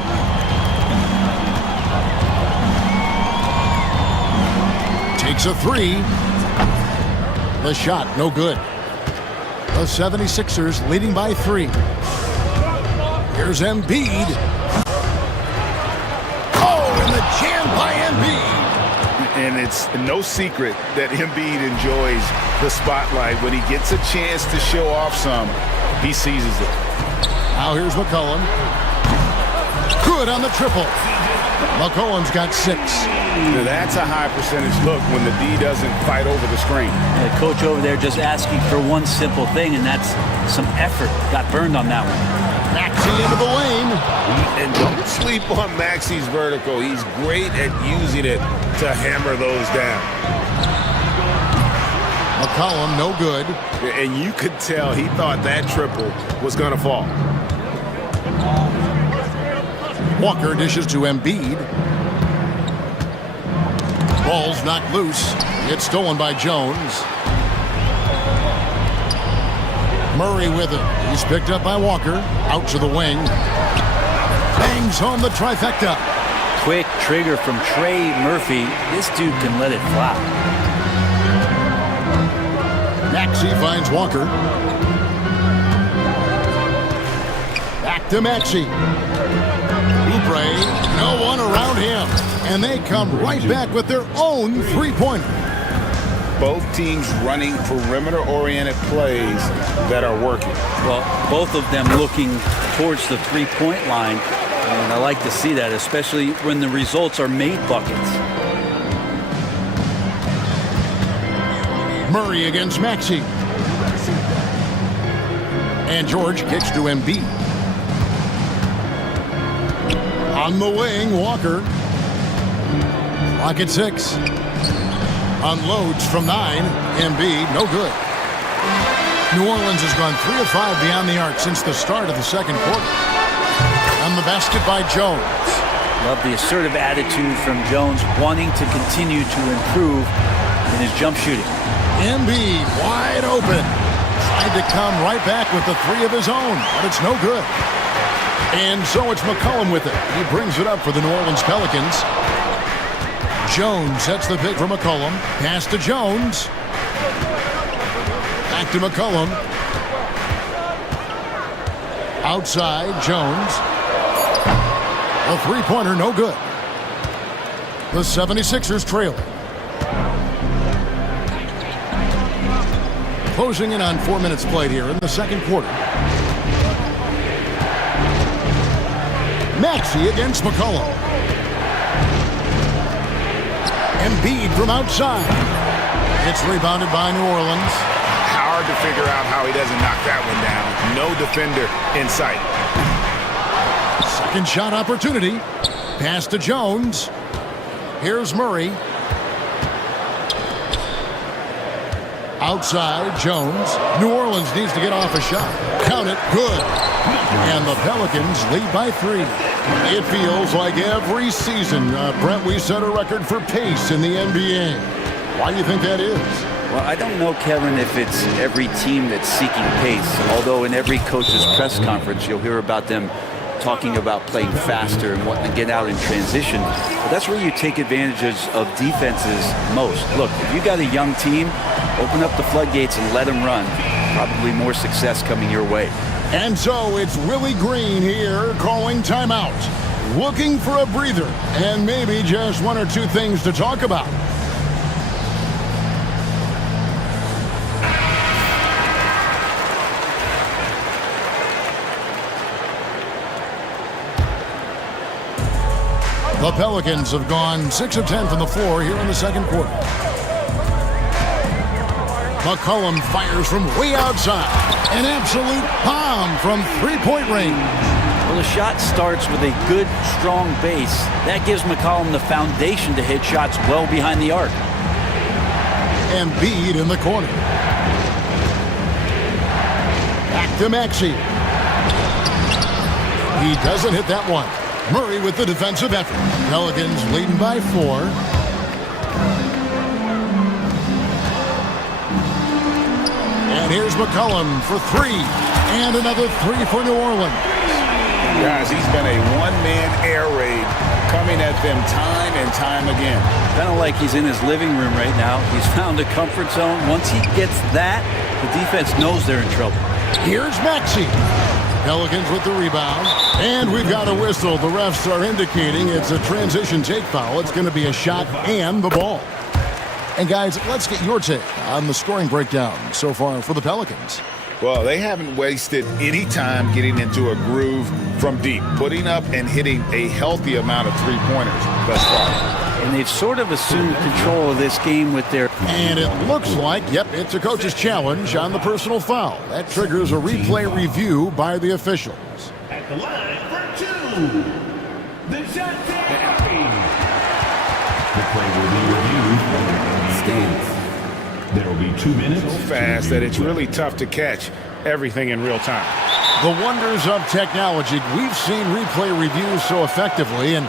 Takes a three. The shot, no good. The 76ers leading by 3. Here's Embiid. Oh, and the jam by Embiid. And it's no secret that Embiid enjoys the spotlight. When he gets a chance to show off some, he seizes it. Now here's McCollum. Good on the triple. McCollum's got 6. Now that's a high percentage look when the D doesn't fight over the screen. The coach over there just asking for one simple thing, and that's some effort. Got burned on that one. Maxey into the lane. And don't sleep on Maxey's vertical. He's great at using it to hammer those down. McCollum, no good. And you could tell he thought that triple was going to fall. Walker dishes to Embiid. Ball's knocked loose. It's stolen by Jones. Murray with it. He's picked up by Walker. Out to the wing. Bangs home the trifecta. Quick trigger from Trey Murphy. This dude can let it fly. Maxey finds Walker. Back to Maxey. Oubre, no one around him. And they come right back with their own three-pointer. Both teams running perimeter-oriented plays that are working. Well, both of them looking towards the three-point line. And I like to see that, especially when the results are made buckets. Murray against Maxey. And George kicks to Embiid. On the wing, Walker. Clock at 6. Unloads from 9. Embiid, no good. New Orleans has gone 3 of 5 beyond the arc since the start of the second quarter. On the basket by Jones. Love the assertive attitude from Jones, wanting to continue to improve in his jump shooting. Embiid wide open. Tried to come right back with the 3 of his own, but it's no good. And so it's McCollum with it. He brings it up for the New Orleans Pelicans. Jones sets the pick for McCollum. Pass to Jones. Back to McCollum. Outside, Jones. A three-pointer, no good. The 76ers trail. Closing in on 4 minutes played here in the second quarter. Maxey against McCollum. Embiid from outside. It's rebounded by New Orleans. Hard to figure out how he doesn't knock that one down. No defender in sight. Second shot opportunity. Pass to Jones. Here's Murray. Outside, Jones. New Orleans needs to get off a shot. Count it, good. And the Pelicans lead by 3. It feels like every season, Brent, we set a record for pace in the NBA. Why do you think that is? Well, I don't know, Kevin, if it's every team that's seeking pace. Although in every coach's press conference, you'll hear about them talking about playing faster and wanting to get out in transition. But that's where you take advantages of defenses most. Look, if you got a young team, open up the floodgates and let them run. Probably more success coming your way. And so it's Willie Green here calling timeout. Looking for a breather and maybe just 1 or 2 things to talk about. The Pelicans have gone 6 of 10 from the floor here in the second quarter. McCollum fires from way outside. An absolute bomb from three-point range. Well, the shot starts with a good, strong base. That gives McCollum the foundation to hit shots well behind the arc. Embiid in the corner. Back to Maxey. He doesn't hit that one. Murray with the defensive effort. Pelicans leading by 4. And here's McCollum for three. And another three for New Orleans. Guys, he's been a one-man air raid coming at them time and time again. Kind of like he's in his living room right now. He's found a comfort zone. Once he gets that, the defense knows they're in trouble. Here's Maxey. Pelicans with the rebound. And we've got a whistle. The refs are indicating it's a transition take foul. It's going to be a shot and the ball. And guys, let's get your take on the scoring breakdown so far for the Pelicans. Well, they haven't wasted any time getting into a groove from deep, putting up and hitting a healthy amount of three-pointers thus far. And they've sort of assumed control of this game with their... And it looks like, yep, it's a coach's challenge on the personal foul. That triggers a replay review by the officials. At the line for two, the shot taken. The play will be reviewed. Stands. There will be 2 minutes. So fast that it's really tough to catch everything in real time. The wonders of technology. We've seen replay reviews so effectively and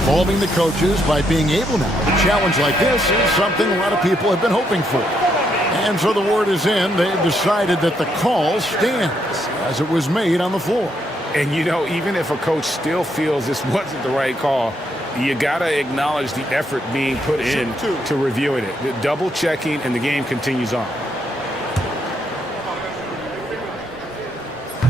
involving the coaches by being able now. A challenge like this is something a lot of people have been hoping for. And so the word is in. They've decided that the call stands as it was made on the floor. And, you know, even if a coach still feels this wasn't the right call, you got to acknowledge the effort being put in to reviewing it. The double checking, and the game continues on.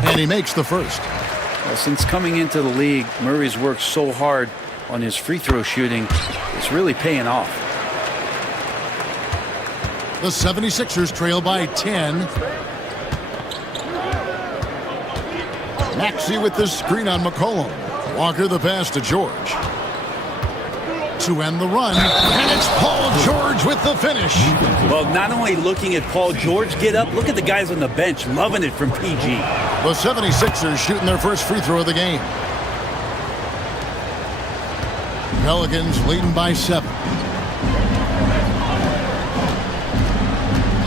And he makes the first. Well, since coming into the league, Murray's worked so hard on his free throw shooting. It's really paying off. The 76ers trail by 10. Maxey with the screen on McCollum. Walker the pass to George. To end the run, and it's Paul George with the finish. Well, not only looking at Paul George get up, look at the guys on the bench loving it from PG. The 76ers shooting their first free throw of the game. Pelicans leading by 7.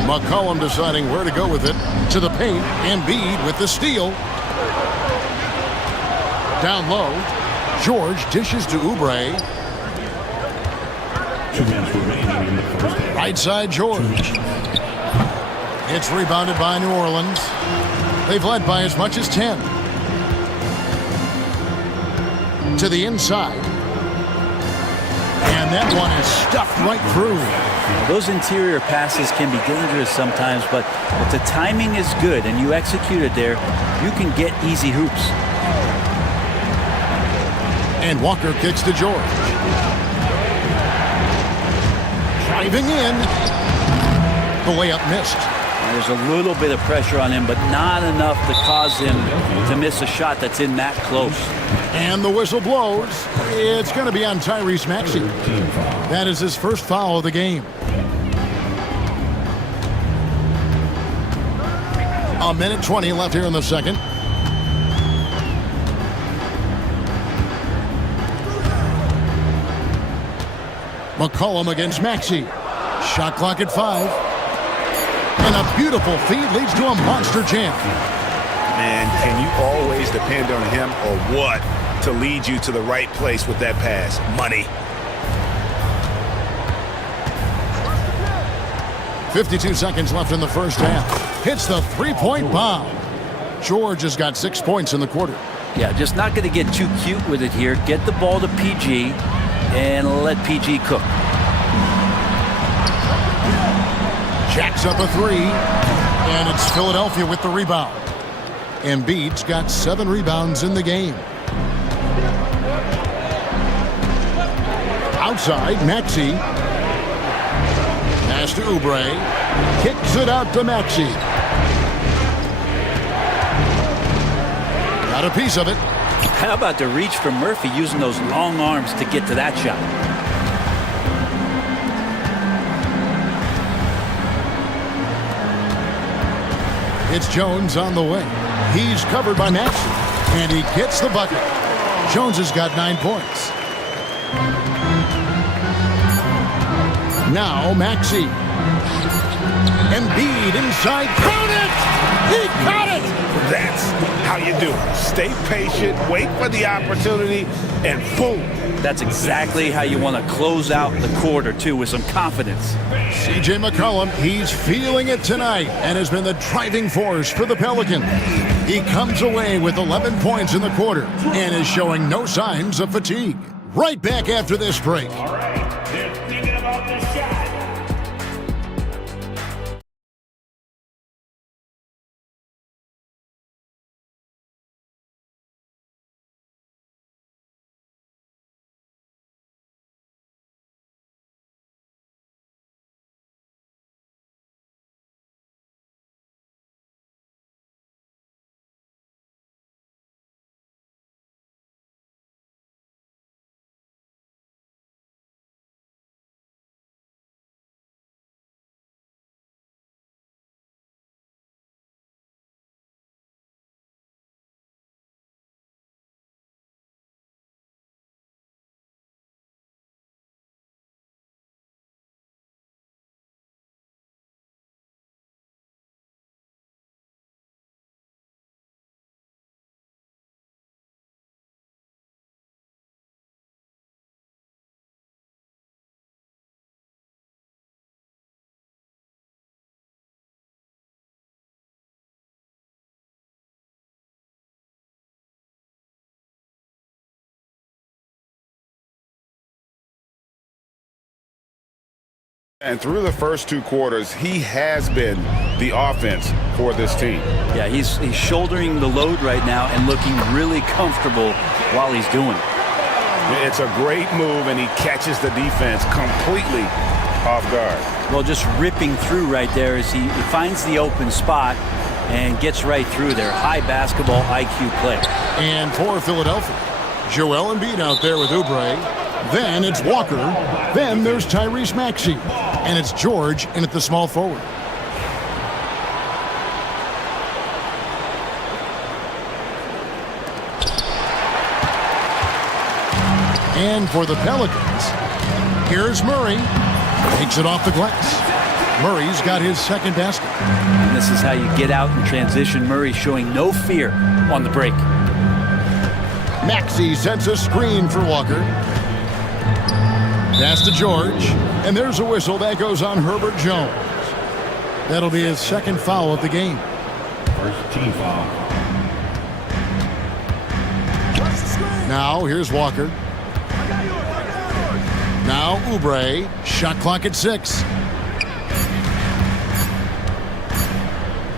McCollum deciding where to go with it. To the paint, Embiid with the steal. Down low, George dishes to Oubre. 2 minutes remaining in the first half. Right side, George. It's rebounded by New Orleans. They've led by as much as 10. To the inside. And that one is stuffed right through. Those interior passes can be dangerous sometimes, but if the timing is good and you execute it there, you can get easy hoops. And Walker kicks to George. Driving in. The layup missed. There's a little bit of pressure on him, but not enough to cause him to miss a shot that's in that close. And the whistle blows. It's going to be on Tyrese Maxey. That is his first foul of the game. A minute 20 left here in the second. McCollum against Maxey. Shot clock at 5. And a beautiful feed leads to a monster jam. Man, can you always depend on him or what to lead you to the right place with that pass? Money. 52 seconds left in the first half. Hits the three-point bomb. George has got 6 points in the quarter. Yeah, just not going to get too cute with it here. Get the ball to PG and let PG cook. Jacks up a 3. And it's Philadelphia with the rebound. Embiid's got 7 rebounds in the game. Outside, Maxey. Pass to Oubre. Kicks it out to Maxey. Got a piece of it. How about the reach from Murphy using those long arms to get to that shot? It's Jones on the way. He's covered by Maxey. And he gets the bucket. Jones has got 9 points. Now Maxey. Embiid inside. Count it! He got it! That's how you do it. Stay patient, wait for the opportunity, and boom. That's exactly how you want to close out the quarter, too, with some confidence. CJ McCollum, he's feeling it tonight and has been the driving force for the Pelicans. He comes away with 11 points in the quarter and is showing no signs of fatigue. Right back after this break. All right, they're thinking about the shot. And through the first two quarters, he has been the offense for this team. Yeah, he's shouldering the load right now and looking really comfortable while he's doing it. It's a great move, and he catches the defense completely off guard. Well, just ripping through right there as he finds the open spot and gets right through there. High basketball IQ play. And for Philadelphia, Joel Embiid out there with Oubre. Then it's Walker. Then there's Tyrese Maxey. And it's George in at the small forward. And for the Pelicans, here's Murray. Takes it off the glass. Murray's got his second basket. And this is how you get out in transition. Murray showing no fear on the break. Maxey sets a screen for Walker. Pass to George. And there's a whistle that goes on Herbert Jones. That'll be his second foul of the game. First team foul. Now here's Walker. Now Oubre. Shot clock at 6.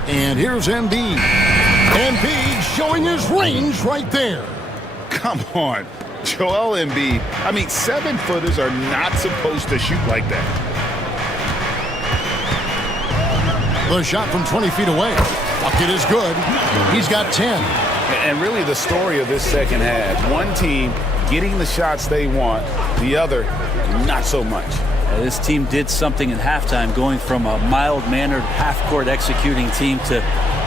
And here's Embiid. Embiid showing his range right there. Come on. Joel Embiid. I mean, 7-footers are not supposed to shoot like that. The shot from 20 feet away. Bucket is good. He's got 10. And really the story of this second half, one team getting the shots they want, the other not so much. This team did something at halftime, going from a mild-mannered half-court executing team to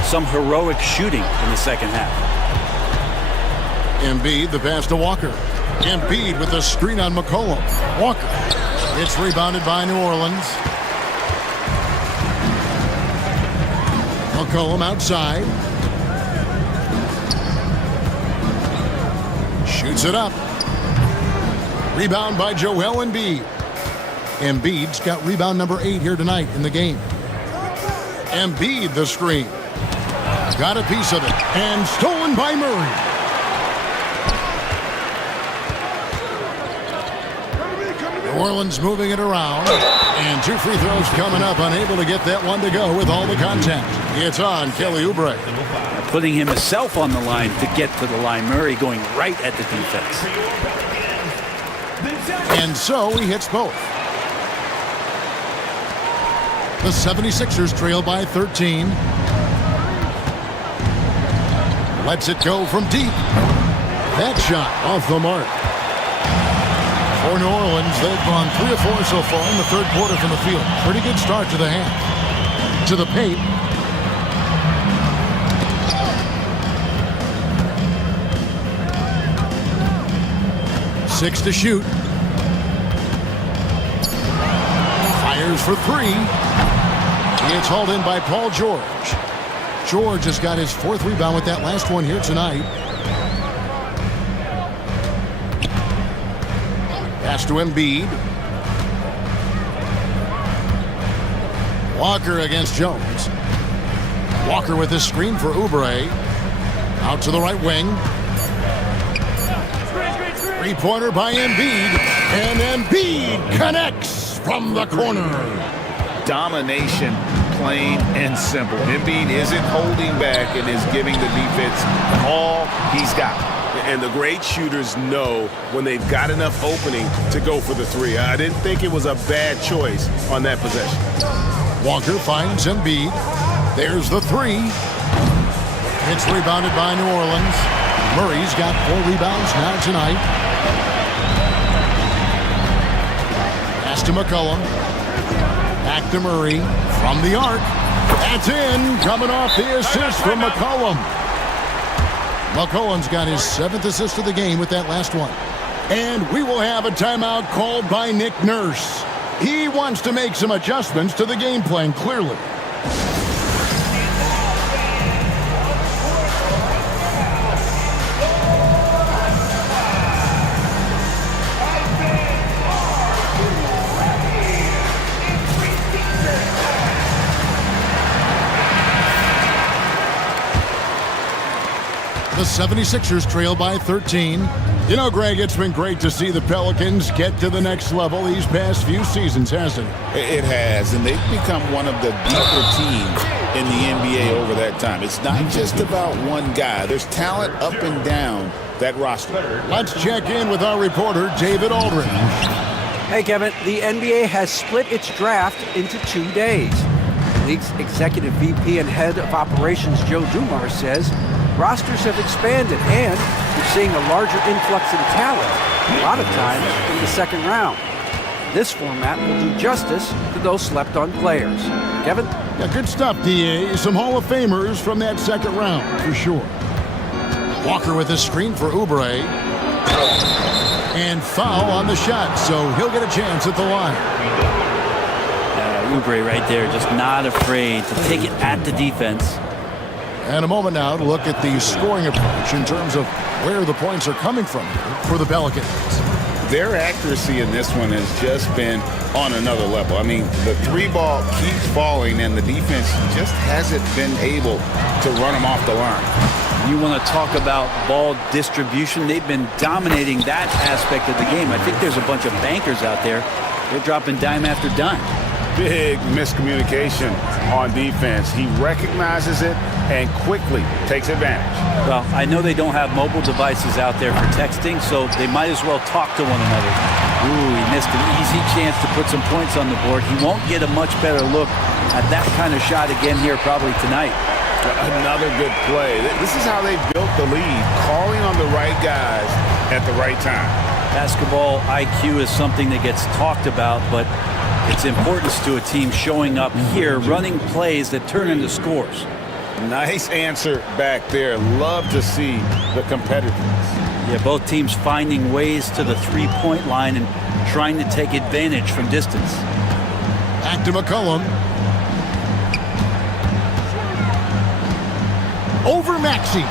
some heroic shooting in the second half. Embiid, the pass to Walker. Embiid with a screen on McCollum. Walker. It's rebounded by New Orleans. McCollum outside. Shoots it up. Rebound by Joel Embiid. Embiid's got rebound number 8 here tonight in the game. Embiid the screen. Got a piece of it. And stolen by Murray. New Orleans moving it around. And 2 free throws coming up. Unable to get that one to go with all the contact. It's on Kelly Oubre. Putting himself on the line to get to the line. Murray going right at the defense. And so he hits both. The 76ers trail by 13. Lets it go from deep. That shot off the mark. For New Orleans, they've gone 3 of 4 so far in the third quarter from the field. Pretty good start to the half. To the paint. Six to shoot. Fires for 3. It's hauled in by Paul George. George has got his 4th rebound with that last one here tonight. Pass to Embiid. Walker against Jones. Walker with his screen for Oubre. Out to the right wing. Three-pointer by Embiid. And Embiid connects from the corner. Domination, plain and simple. Embiid isn't holding back and is giving the defense all he's got. And the great shooters know when they've got enough opening to go for the three. I didn't think it was a bad choice on that possession. Walker finds Embiid. There's the three. It's rebounded by New Orleans. Murray's got 4 rebounds now tonight. Pass to McCollum. Back to Murray from the arc. That's in. Coming off the assist from McCollum. McCollum's got his 7th assist of the game with that last one. And we will have a timeout called by Nick Nurse. He wants to make some adjustments to the game plan, clearly. The 76ers trail by 13. You know, Greg, it's been great to see the Pelicans get to the next level these past few seasons, hasn't it? It has, and they've become one of the deeper teams in the NBA over that time. It's not just about one guy. There's talent up and down that roster. Let's check in with our reporter, David Aldridge. Hey, Kevin, the NBA has split its draft into 2 days. The league's executive VP and head of operations, Joe Dumars, says rosters have expanded and we're seeing a larger influx in talent, a lot of times in the second round. This format will do justice to those slept-on players. Kevin? Yeah, good stuff, D.A. Some Hall of Famers from that second round, for sure. Walker with a screen for Oubre. And foul on the shot, so he'll get a chance at the line. Oubre right there, just not afraid to take it at the defense. And a moment now to look at the scoring approach in terms of where the points are coming from for the Pelicans. Their accuracy in this one has just been on another level. I mean, the 3-ball keeps falling, and the defense just hasn't been able to run them off the line. You want to talk about ball distribution? They've been dominating that aspect of the game. I think there's a bunch of bankers out there. They're dropping dime after dime. Big miscommunication on defense. He recognizes it and quickly takes advantage. Well, I know they don't have mobile devices out there for texting, so they might as well talk to one another. Ooh, he missed an easy chance to put some points on the board. He won't get a much better look at that kind of shot again here probably tonight. Another good play. This is how they built the lead, calling on the right guys at the right time. Basketball IQ is something that gets talked about, but its importance to a team showing up here, running plays that turn into scores. Nice answer back there. Love to see the competitiveness. Yeah, both teams finding ways to the three-point line and trying to take advantage from distance. Back to McCollum. Over Maxey.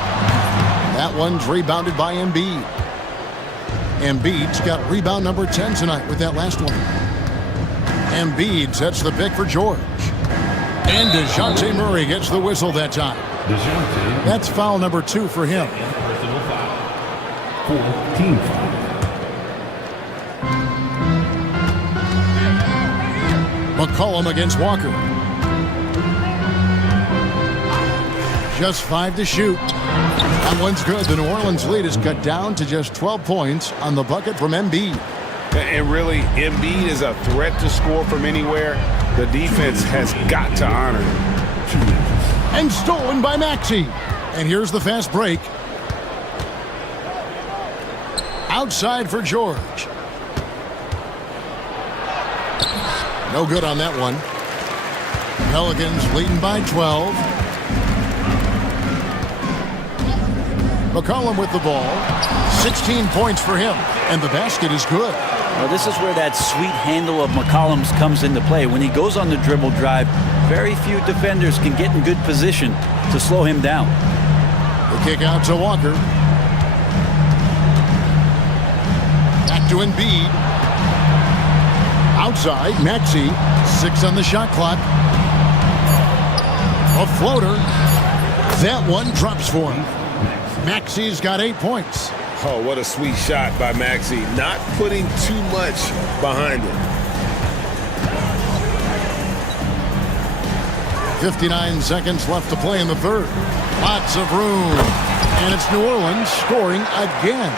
That one's rebounded by Embiid. Embiid's got rebound number 10 tonight with that last one. Embiid sets the pick for George. And DeJounte Murray gets the whistle that time. That's foul number 2 for him. Personal foul. 4th team foul. McCollum against Walker. Just 5 to shoot. That one's good. The New Orleans lead is cut down to just 12 points on the bucket from Embiid. And really, Embiid is a threat to score from anywhere. The defense has got to honor him. And stolen by Maxey. And here's the fast break. Outside for George. No good on that one. Pelicans leading by 12. McCollum with the ball. 16 points for him. And the basket is good. Well, this is where that sweet handle of McCollum's comes into play. When he goes on the dribble drive, very few defenders can get in good position to slow him down. The kick out to Walker. Back to Embiid. Outside, Maxey. 6 on the shot clock. A floater. That one drops for him. Maxey's got 8 points. Oh, what a sweet shot by Maxey. Not putting too much behind him. 59 seconds left to play in the third. Lots of room. And it's New Orleans scoring again.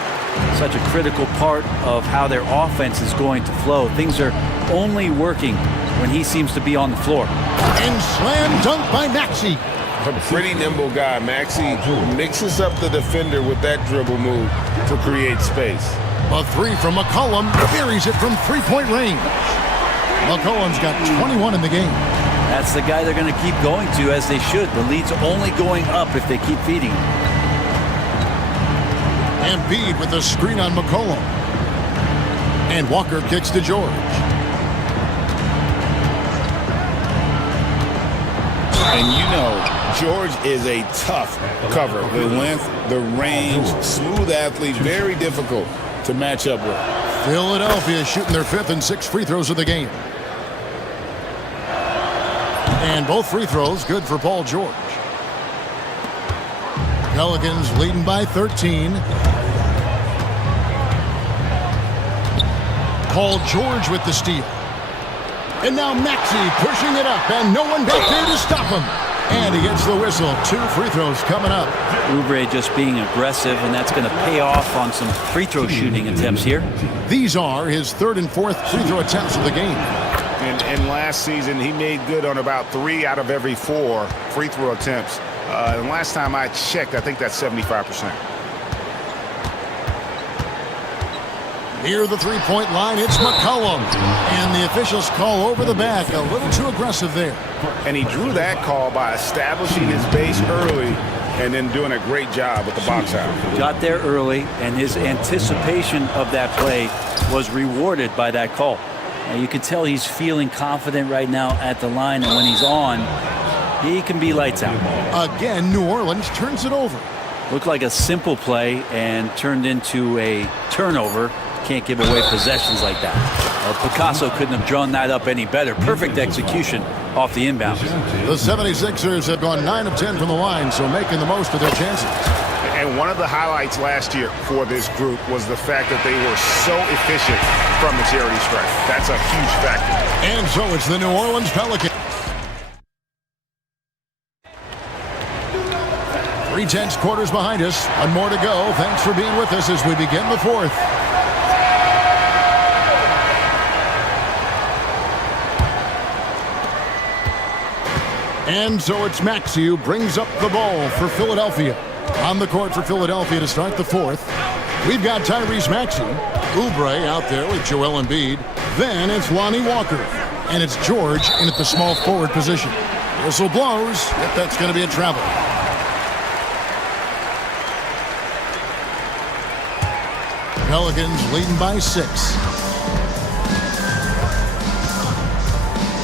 Such a critical part of how their offense is going to flow. Things are only working when he seems to be on the floor. And slam dunk by Maxey. A pretty nimble guy. Maxey mixes up the defender with that dribble move to create space. A 3 from McCollum. Buries it from three-point range. McCollum's got 21 in the game. That's the guy they're going to keep going to, as they should. The lead's only going up if they keep feeding him. Embiid with a screen on McCollum. And Walker kicks to George. And you know, George is a tough cover. The length, the range, smooth athlete, very difficult to match up with. Philadelphia shooting their 5th and 6th free throws of the game. And both free throws good for Paul George. Pelicans leading by 13. Paul George with the steal. And now Maxey pushing it up, and no one back there to stop him. And he gets the whistle. 2 free throws coming up. Oubre just being aggressive, and that's going to pay off on some free throw shooting attempts here. These are his 3rd and 4th free throw attempts of the game. And last season, he made good on about 3 out of every 4 free throw attempts. And last time I checked, I think that's 75%. Near the three-point line, it's McCollum. And the officials call over the back. A little too aggressive there. And he drew that call by establishing his base early and then doing a great job with the box out. Got there early, and his anticipation of that play was rewarded by that call. Now, you can tell he's feeling confident right now at the line, and when he's on, he can be lights out. Again, New Orleans turns it over. Looked like a simple play and turned into a turnover. Can't give away possessions like that. Picasso couldn't have drawn that up any better. Perfect execution off the inbound. The 76ers have gone 9 of 10 from the line, so making the most of their chances. And one of the highlights last year for this group was the fact that they were so efficient from the charity stripe. That's a huge factor. And so it's the New Orleans Pelicans. 3/10 quarters behind us. One more to go. Thanks for being with us as we begin the 4th. And so it's Maxey who brings up the ball for Philadelphia. On the court for Philadelphia to start the 4th. We've got Tyrese Maxey. Oubre out there with Joel Embiid. Then it's Lonnie Walker. And it's George in at the small forward position. Whistle blows. If that's going to be a travel. Pelicans leading by 6.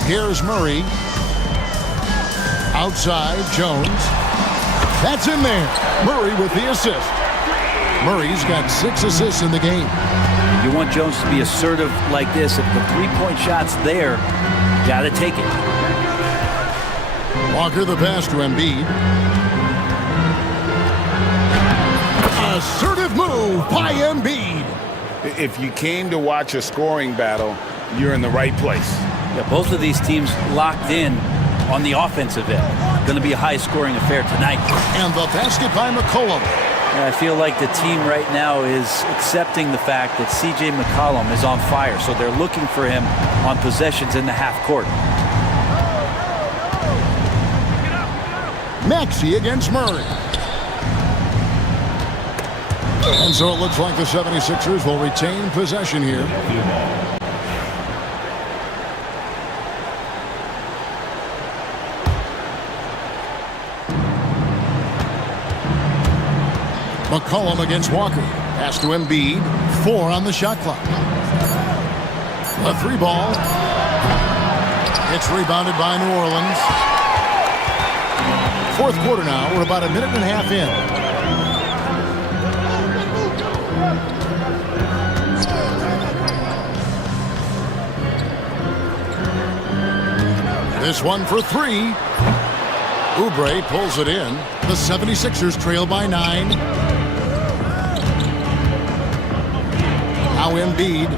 Here's Murray. Outside, Jones. That's in there. Murray with the assist. Murray's got 6 assists in the game. You want Jones to be assertive like this. If the three-point shot's there, got to take it. Walker the pass to Embiid. Assertive move by Embiid. If you came to watch a scoring battle, you're in the right place. Yeah, both of these teams locked in on the offensive end. Going to be a high-scoring affair tonight. And the basket by McCollum. And I feel like the team right now is accepting the fact that C.J. McCollum is on fire, so they're looking for him on possessions in the half court. Maxey against Murray. And so it looks like the 76ers will retain possession here. McCollum against Walker. Pass to Embiid. 4 on the shot clock. A three ball. It's rebounded by New Orleans. Fourth quarter now. We're about a minute and a half in. This one for three. Oubre pulls it in. The 76ers trail by 9. Now Embiid.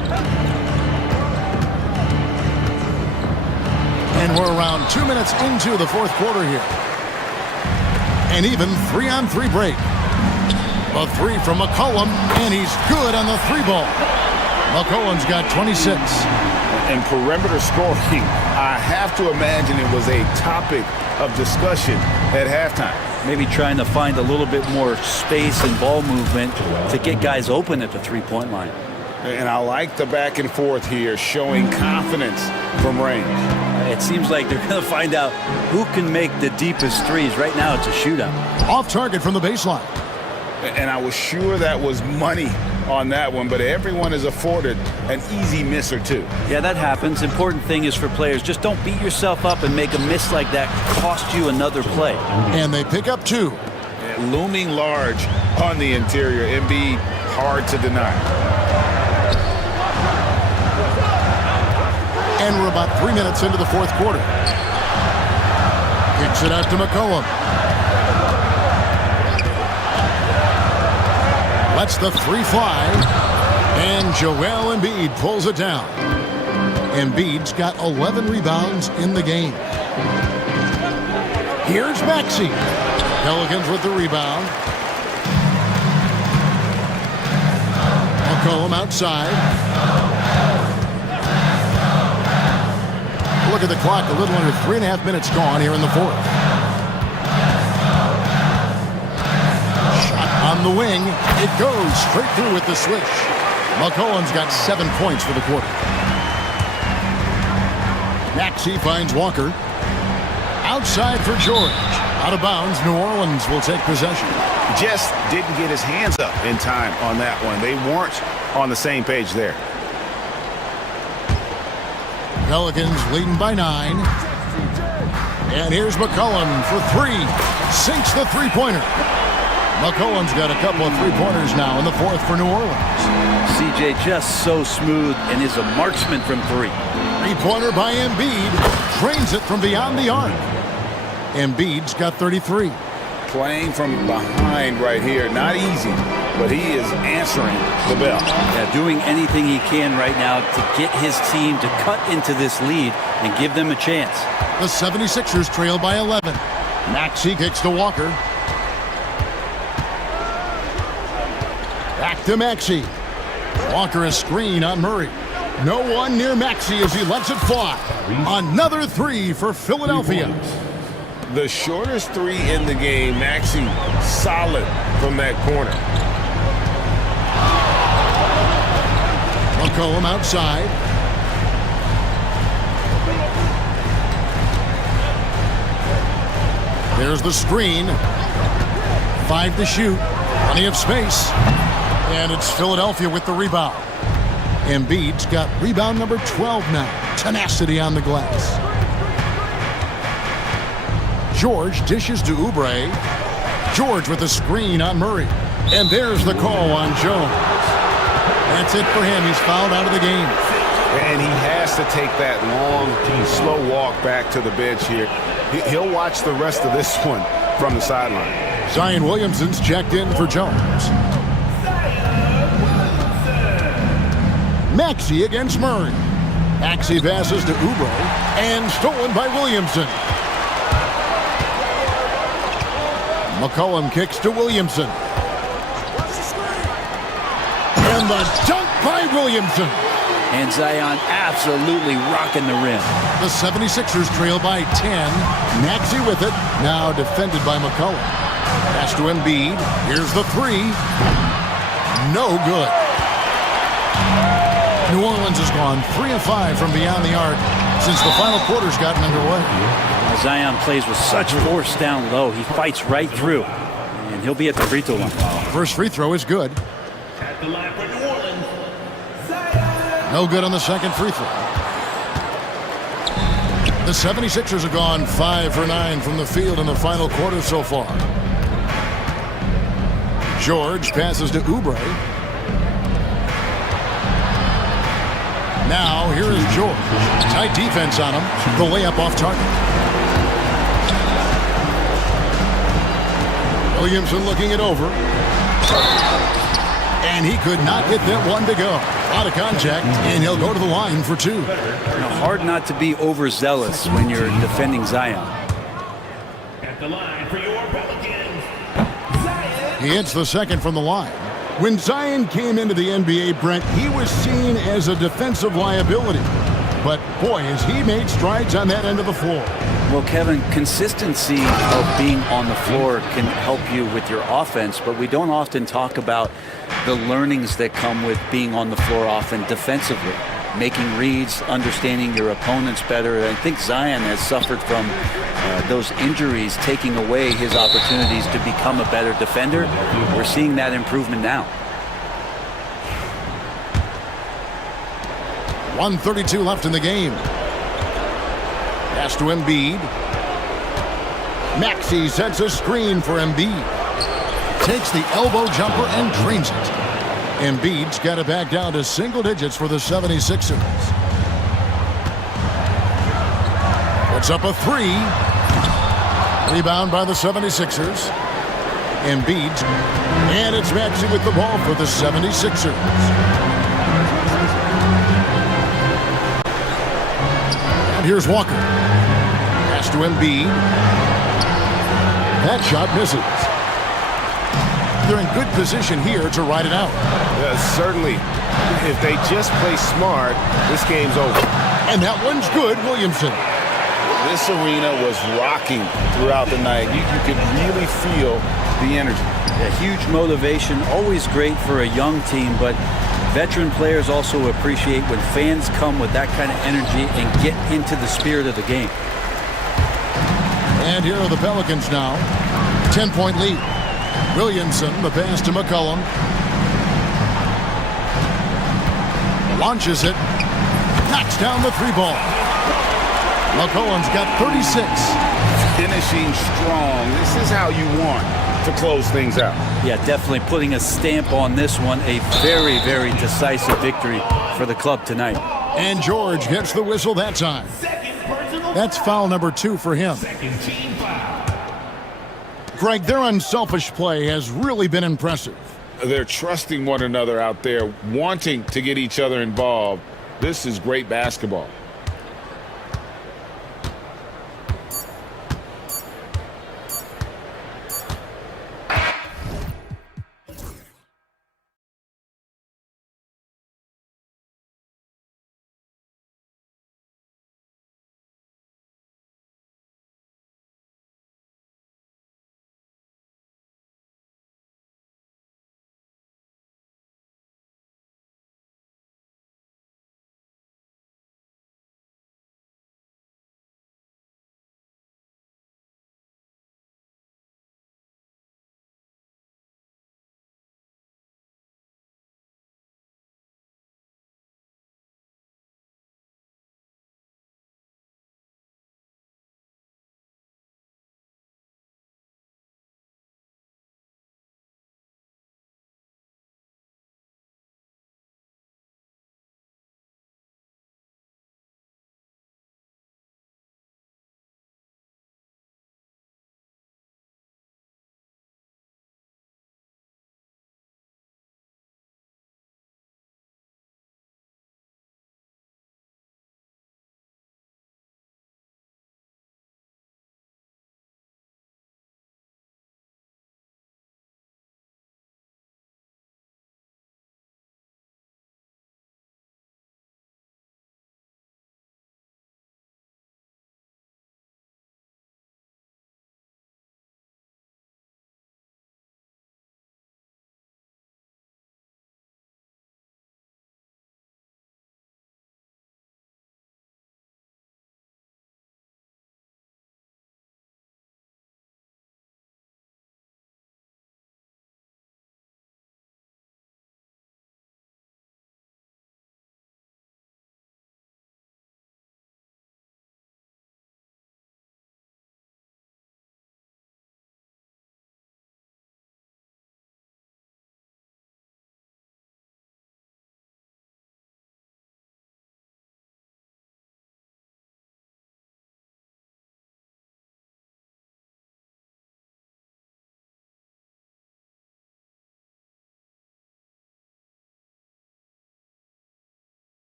And we're around 2 minutes into the fourth quarter here. An even 3-on-3 break. A three from McCollum, and he's good on the three ball. McCollum's got 26. And perimeter scoring, I have to imagine it was a topic of discussion at halftime. Maybe trying to find a little bit more space and ball movement to get guys open at the three-point line. And I like the back and forth here, showing confidence from range. It seems like they're going to find out who can make the deepest threes. Right now, it's a shootout. Off target from the baseline. And I was sure that was money on that one, but everyone is afforded an easy miss or two. Yeah, that happens. Important thing is for players, just don't beat yourself up and make a miss like that cost you another play. And they pick up two. And looming large on the interior. Embiid, hard to deny. And we're about 3 minutes into the fourth quarter. Kicks it out to McCollum. Lets the three fly. And Joel Embiid pulls it down. Embiid's got 11 rebounds in the game. Here's Maxey. Pelicans with the rebound. McCollum outside. Look at the clock, a little under 3.5 minutes gone here in the fourth. Shot on the wing. It goes straight through with the switch. McCollum's got 7 points for the quarter. Maxey finds Walker. Outside for George. Out of bounds, New Orleans will take possession. Just didn't get his hands up in time on that one. They weren't on the same page there. Pelicans leading by 9. And here's McCollum for three. Sinks the three-pointer. McCollum's got a couple of three-pointers now in the fourth for New Orleans. CJ just so smooth and is a marksman from three. Three-pointer by Embiid. Drains it from beyond the arc. Embiid's got 33. Playing from behind right here. Not easy, but he is answering the bell. Yeah, doing anything he can right now to get his team to cut into this lead and give them a chance. The 76ers trail by 11. Maxey kicks to Walker. Back to Maxey. Walker a screen on Murray. No one near Maxey as he lets it fly. Another three for Philadelphia. The shortest three in the game. Maxey solid from that corner. McCollum outside. There's the screen. 5 to shoot. Plenty of space. And it's Philadelphia with the rebound. Embiid's got rebound number 12 now. Tenacity on the glass. George dishes to Oubre. George with the screen on Murray. And there's the call on Jones. That's it for him. He's fouled out of the game. And he has to take that long, slow walk back to the bench here. He'll watch the rest of this one from the sideline. Zion Williamson's checked in for Jones. Maxey against Murray. Maxey passes to Oubre. And stolen by Williamson. McCollum kicks to Williamson. And the dunk by Williamson. And Zion absolutely rocking the rim. The 76ers trail by 10. Maxey with it. Now defended by McCollum. Pass to Embiid. Here's the three. No good. New Orleans has gone 3 of 5 from beyond the arc since the final quarter's gotten underway. Zion plays with such force down low. He fights right through. And he'll be at the free throw line. First free throw is good. At the line for New Orleans, No good on the second free throw. The 76ers have gone 5 for 9 from the field in the final quarter so far. George passes to Oubre. Now, here is George. Tight defense on him. The layup off target. Williamson looking it over. And he could not get that one to go. Out of contact, and he'll go to the line for two. Hard not to be overzealous when you're defending Zion. At the line for your Pelicans, Zion. He hits the second from the line. When Zion came into the NBA, Brent, he was seen as a defensive liability. But, boy, has he made strides on that end of the floor. Well, Kevin, consistency of being on the floor can help you with your offense, but we don't often talk about the learnings that come with being on the floor often defensively. Making reads, understanding your opponents better. I think Zion has suffered from those injuries taking away his opportunities to become a better defender. We're seeing that improvement now. 1:32 left in the game. Pass to Embiid. Maxey sets a screen for Embiid. Takes the elbow jumper and drains it. Embiid's got it back down to single digits for the 76ers. Puts up a three. Rebound by the 76ers. Embiid. And it's Maxey with the ball for the 76ers. And here's Walker. Pass to Embiid. That shot misses. They're in good position here to ride it out. Certainly. If they just play smart, this game's over. And that one's good, Williamson. This arena was rocking throughout the night. You could really feel the energy. A huge motivation, always great for a young team, but veteran players also appreciate when fans come with that kind of energy and get into the spirit of the game. And here are the Pelicans now. 10-point lead. Williamson, the pass to McCollum. Launches it. Knocks down the three ball. McCollum's got 36. Finishing strong. This is how you want to close things out. Yeah, definitely putting a stamp on this one. A very, very decisive victory for the club tonight. And George gets the whistle that time. That's foul number 2 for him. Second team foul. Greg, their unselfish play has really been impressive. They're trusting one another out there, wanting to get each other involved. This is great basketball.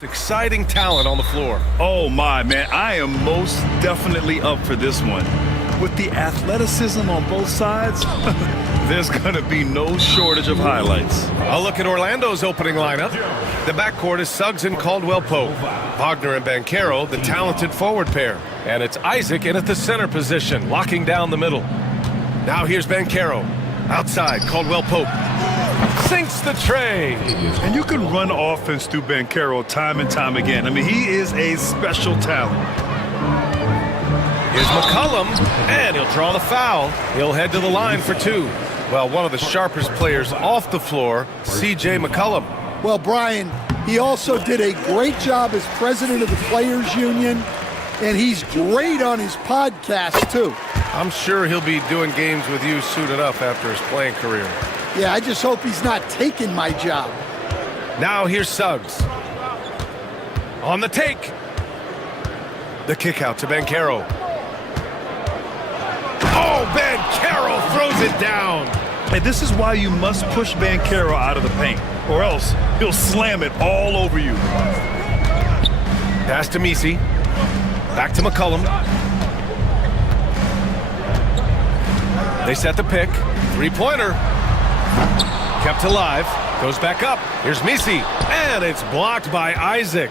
Exciting talent on the floor. Oh, my, man. I am most definitely up for this one. With the athleticism on both sides, there's going to be no shortage of highlights. I'll look at Orlando's opening lineup. The backcourt is Suggs and Caldwell-Pope. Wagner and Banchero, the talented forward pair. And it's Isaac in at the center position, locking down the middle. Now here's Banchero. Outside, Caldwell-Pope. Sinks the tray. And you can run offense through Banchero time and time again. I mean, he is a special talent. Here's McCollum, and he'll draw the foul. He'll head to the line for two. Well, one of the sharpest players off the floor, C.J. McCollum. Well, Brian, he also did a great job as president of the Players Union, and he's great on his podcast, too. I'm sure he'll be doing games with you suited up after his playing career. Yeah, I just hope he's not taking my job. Now here's Suggs. On the take. The kick out to Banchero. Oh, Banchero throws it down. And this is why you must push Banchero out of the paint, or else he'll slam it all over you. Pass to Misi. Back to McCollum. They set the pick. Three-pointer. Kept alive. Goes back up. Here's Misi. And it's blocked by Isaac.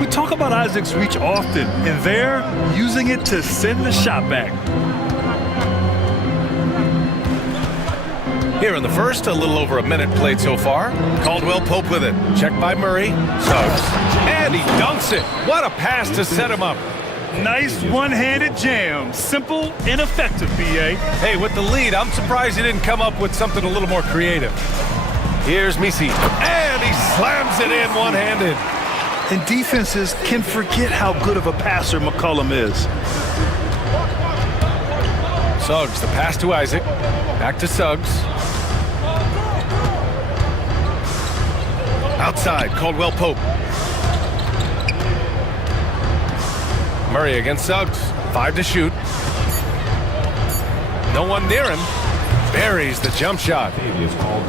We talk about Isaac's reach often, and they're using it to send the shot back. Here in the first, a little over a minute played so far. Caldwell-Pope with it. Checked by Murray. Suggs. And he dunks it. What a pass to set him up. Nice one-handed jam. Simple and effective, B.A. Hey, with the lead, I'm surprised he didn't come up with something a little more creative. Here's Misi. And he slams it in one-handed. And defenses can forget how good of a passer McCollum is. Suggs, the pass to Isaac. Back to Suggs. Outside, Caldwell-Pope. Murray against Suggs. 5 to shoot. No one near him. Buries the jump shot.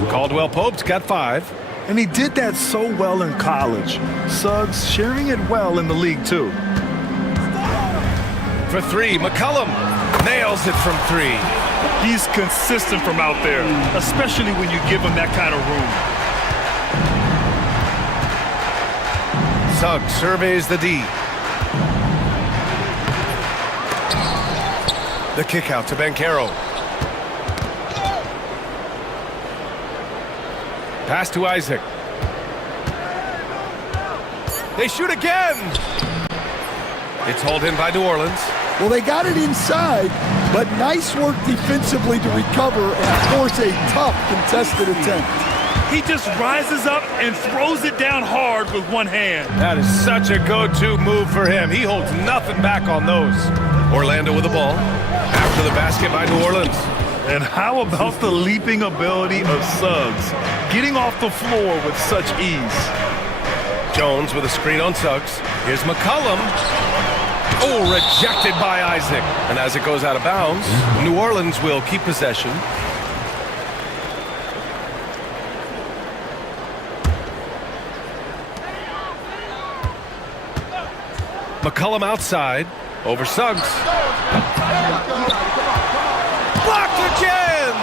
Caldwell-Pope's got 5. And he did that so well in college. Suggs sharing it well in the league, too. For 3, McCollum nails it from 3. He's consistent from out there, especially when you give him that kind of room. Suggs surveys the D. The kick out to Banchero. Pass to Isaac. They shoot again. It's hauled in by New Orleans. Well, they got it inside, but nice work defensively to recover and force a tough contested attempt. He just rises up and throws it down hard with one hand. That is such a go-to move for him. He holds nothing back on those. Orlando with the ball. After the basket by New Orleans. And how about the leaping ability of Suggs? Getting off the floor with such ease. Jones with a screen on Suggs. Here's McCollum. Oh, rejected by Isaac. And as it goes out of bounds, New Orleans will keep possession. McCollum outside. Over Suggs. Blocked again!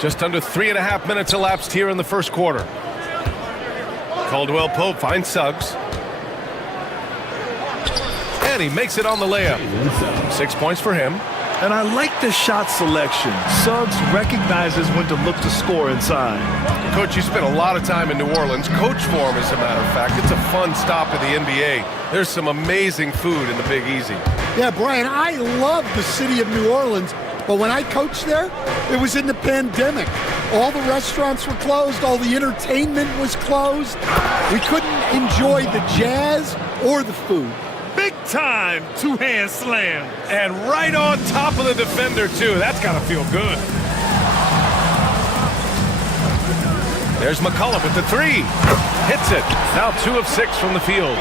Just under 3.5 minutes elapsed here in the first quarter. Caldwell-Pope finds Suggs. And he makes it on the layup. 6 points for him. And I like the shot selection. Suggs recognizes when to look to score inside. Coach, you spent a lot of time in New Orleans. Coach form, as a matter of fact. It's a fun stop in the NBA. There's some amazing food in the Big Easy. Yeah, Brian, I love the city of New Orleans, but when I coached there, it was in the pandemic. All the restaurants were closed. All the entertainment was closed. We couldn't enjoy the jazz or the food. Big time two-hand slam. And right on top of the defender, too. That's got to feel good. There's McCollum with the 3. Hits it. Now 2 of 6 from the field.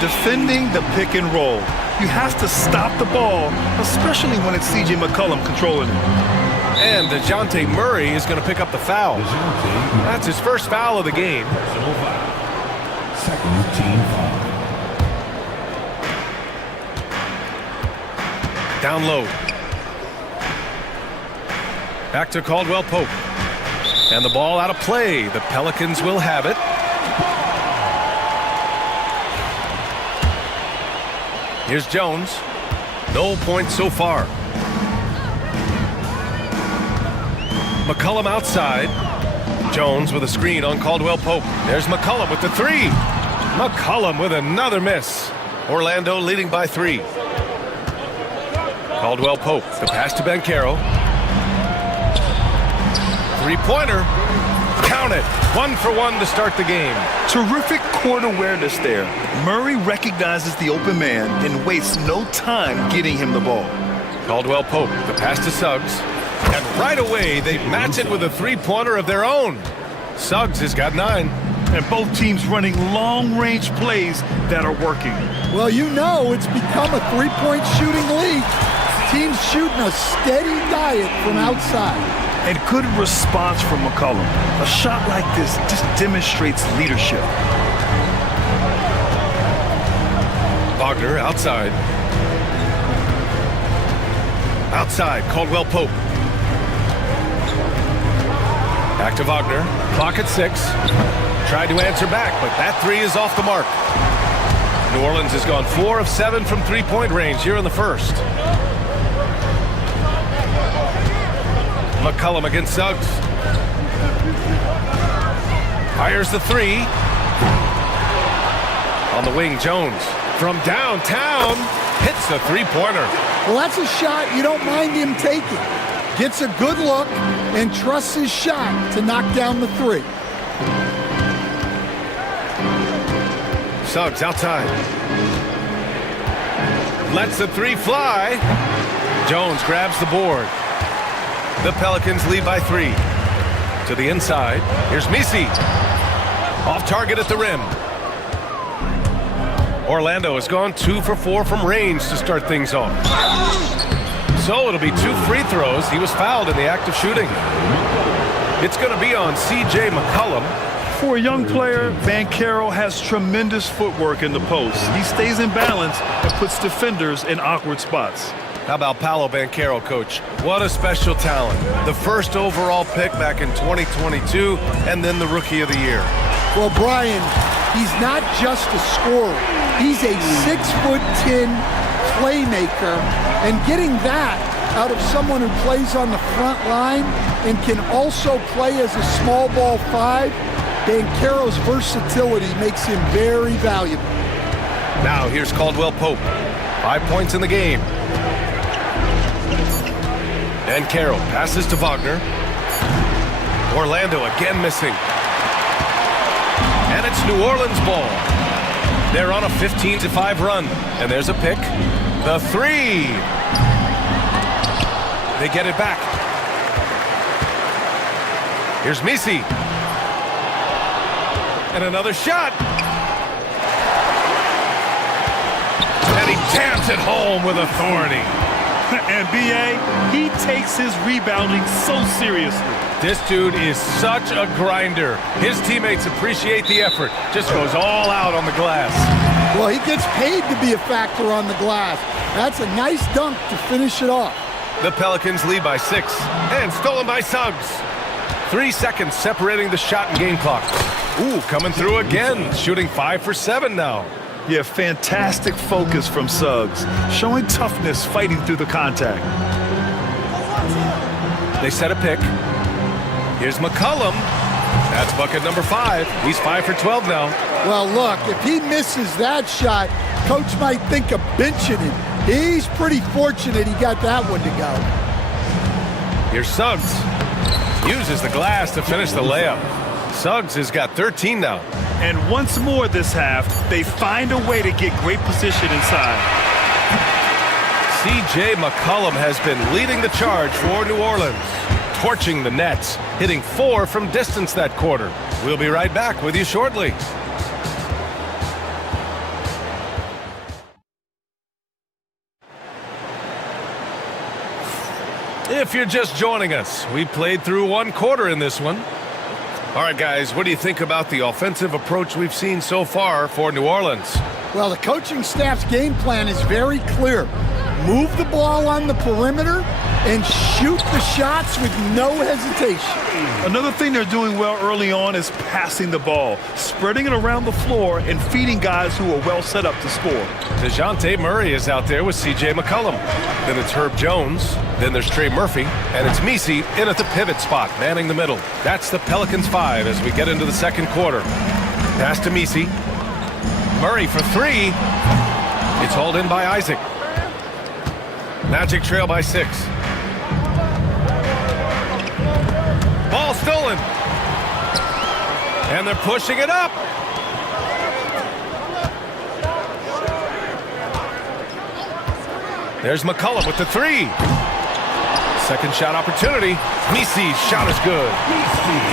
Defending the pick and roll. You have to stop the ball, especially when it's C.J. McCollum controlling it. And DeJounte Murray is going to pick up the foul. That's his first foul of the game. Personal foul. Second team foul. Down low. Back to Caldwell Pope. And the ball out of play. The Pelicans will have it. Here's Jones. No points so far. McCollum outside. Jones with a screen on Caldwell Pope. There's McCollum with the three. McCollum with another miss. Orlando leading by 3. Caldwell Pope, the pass to Banchero. Three-pointer. Count it. 1 for 1 to start the game. Terrific court awareness there. Murray recognizes the open man and wastes no time getting him the ball. Caldwell Pope, the pass to Suggs. And right away, they match it with a three-pointer of their own. Suggs has got 9. And both teams running long-range plays that are working. Well, you know it's become a three-point shooting league. Teams shooting a steady diet from outside. And good response from McCollum. A shot like this just demonstrates leadership. Wagner outside. Outside, Caldwell Pope. Back to Wagner. Clock at 6. Tried to answer back, but that three is off the mark. New Orleans has gone 4 of 7 from three-point range here in the first. McCollum against Suggs. Fires the three. On the wing, Jones. From downtown, hits the three-pointer. Well, that's a shot you don't mind him taking. Gets a good look and trusts his shot to knock down the three. Suggs outside. Lets the three fly. Jones grabs the board. The Pelicans lead by 3. To the inside. Here's Misi. Off target at the rim. Orlando has gone 2 for 4 from range to start things off. So it'll be 2 free throws. He was fouled in the act of shooting. It's going to be on C.J. McCollum. For a young player, Banchero has tremendous footwork in the post. He stays in balance and puts defenders in awkward spots. How about Paolo Banchero, Coach? What a special talent. The first overall pick back in 2022, and then the Rookie of the Year. Well, Brian, he's not just a scorer. He's a 6'10" playmaker, and getting that out of someone who plays on the front line and can also play as a small ball 5, Banchero's versatility makes him very valuable. Now here's Caldwell Pope. 5 points in the game. Banchero passes to Wagner. Orlando again missing. And it's New Orleans ball. They're on a 15-5 run. And there's a pick. The three. They get it back. Here's Misi. And another shot. And he jams it home with authority. And B.A., he takes his rebounding so seriously. This dude is such a grinder. His teammates appreciate the effort. Just goes all out on the glass. Well, he gets paid to be a factor on the glass. That's a nice dunk to finish it off. The Pelicans lead by 6. And stolen by Suggs. 3 seconds separating the shot and game clock. Ooh, coming through again. Shooting 5 for 7 now. Yeah, fantastic focus from Suggs. Showing toughness fighting through the contact. They set a pick. Here's McCollum. That's bucket number 5. He's 5 for 12 now. Well, look, if he misses that shot, coach might think of benching him. He's pretty fortunate he got that one to go. Here's Suggs. Uses the glass to finish the layup. Suggs has got 13 now. And once more this half, they find a way to get great position inside. C.J. McCollum has been leading the charge for New Orleans, torching the Nets, hitting 4 from distance that quarter. We'll be right back with you shortly. If you're just joining us, we played through one quarter in this one. All right, guys, what do you think about the offensive approach we've seen so far for New Orleans? Well, the coaching staff's game plan is very clear. Move the ball on the perimeter and shoot the shots with no hesitation. Another thing they're doing well early on is passing the ball, spreading it around the floor and feeding guys who are well set up to score. DeJounte Murray is out there with C.J. McCollum. Then it's Herb Jones. Then there's Trey Murphy. And it's Misi in at the pivot spot, manning the middle. That's the Pelicans 5 as we get into the second quarter. Pass to Misi. Murray for three. It's hauled in by Isaac. Magic trail by 6. Ball stolen. And they're pushing it up. There's McCollum with the three. Second shot opportunity. Misi's shot is good.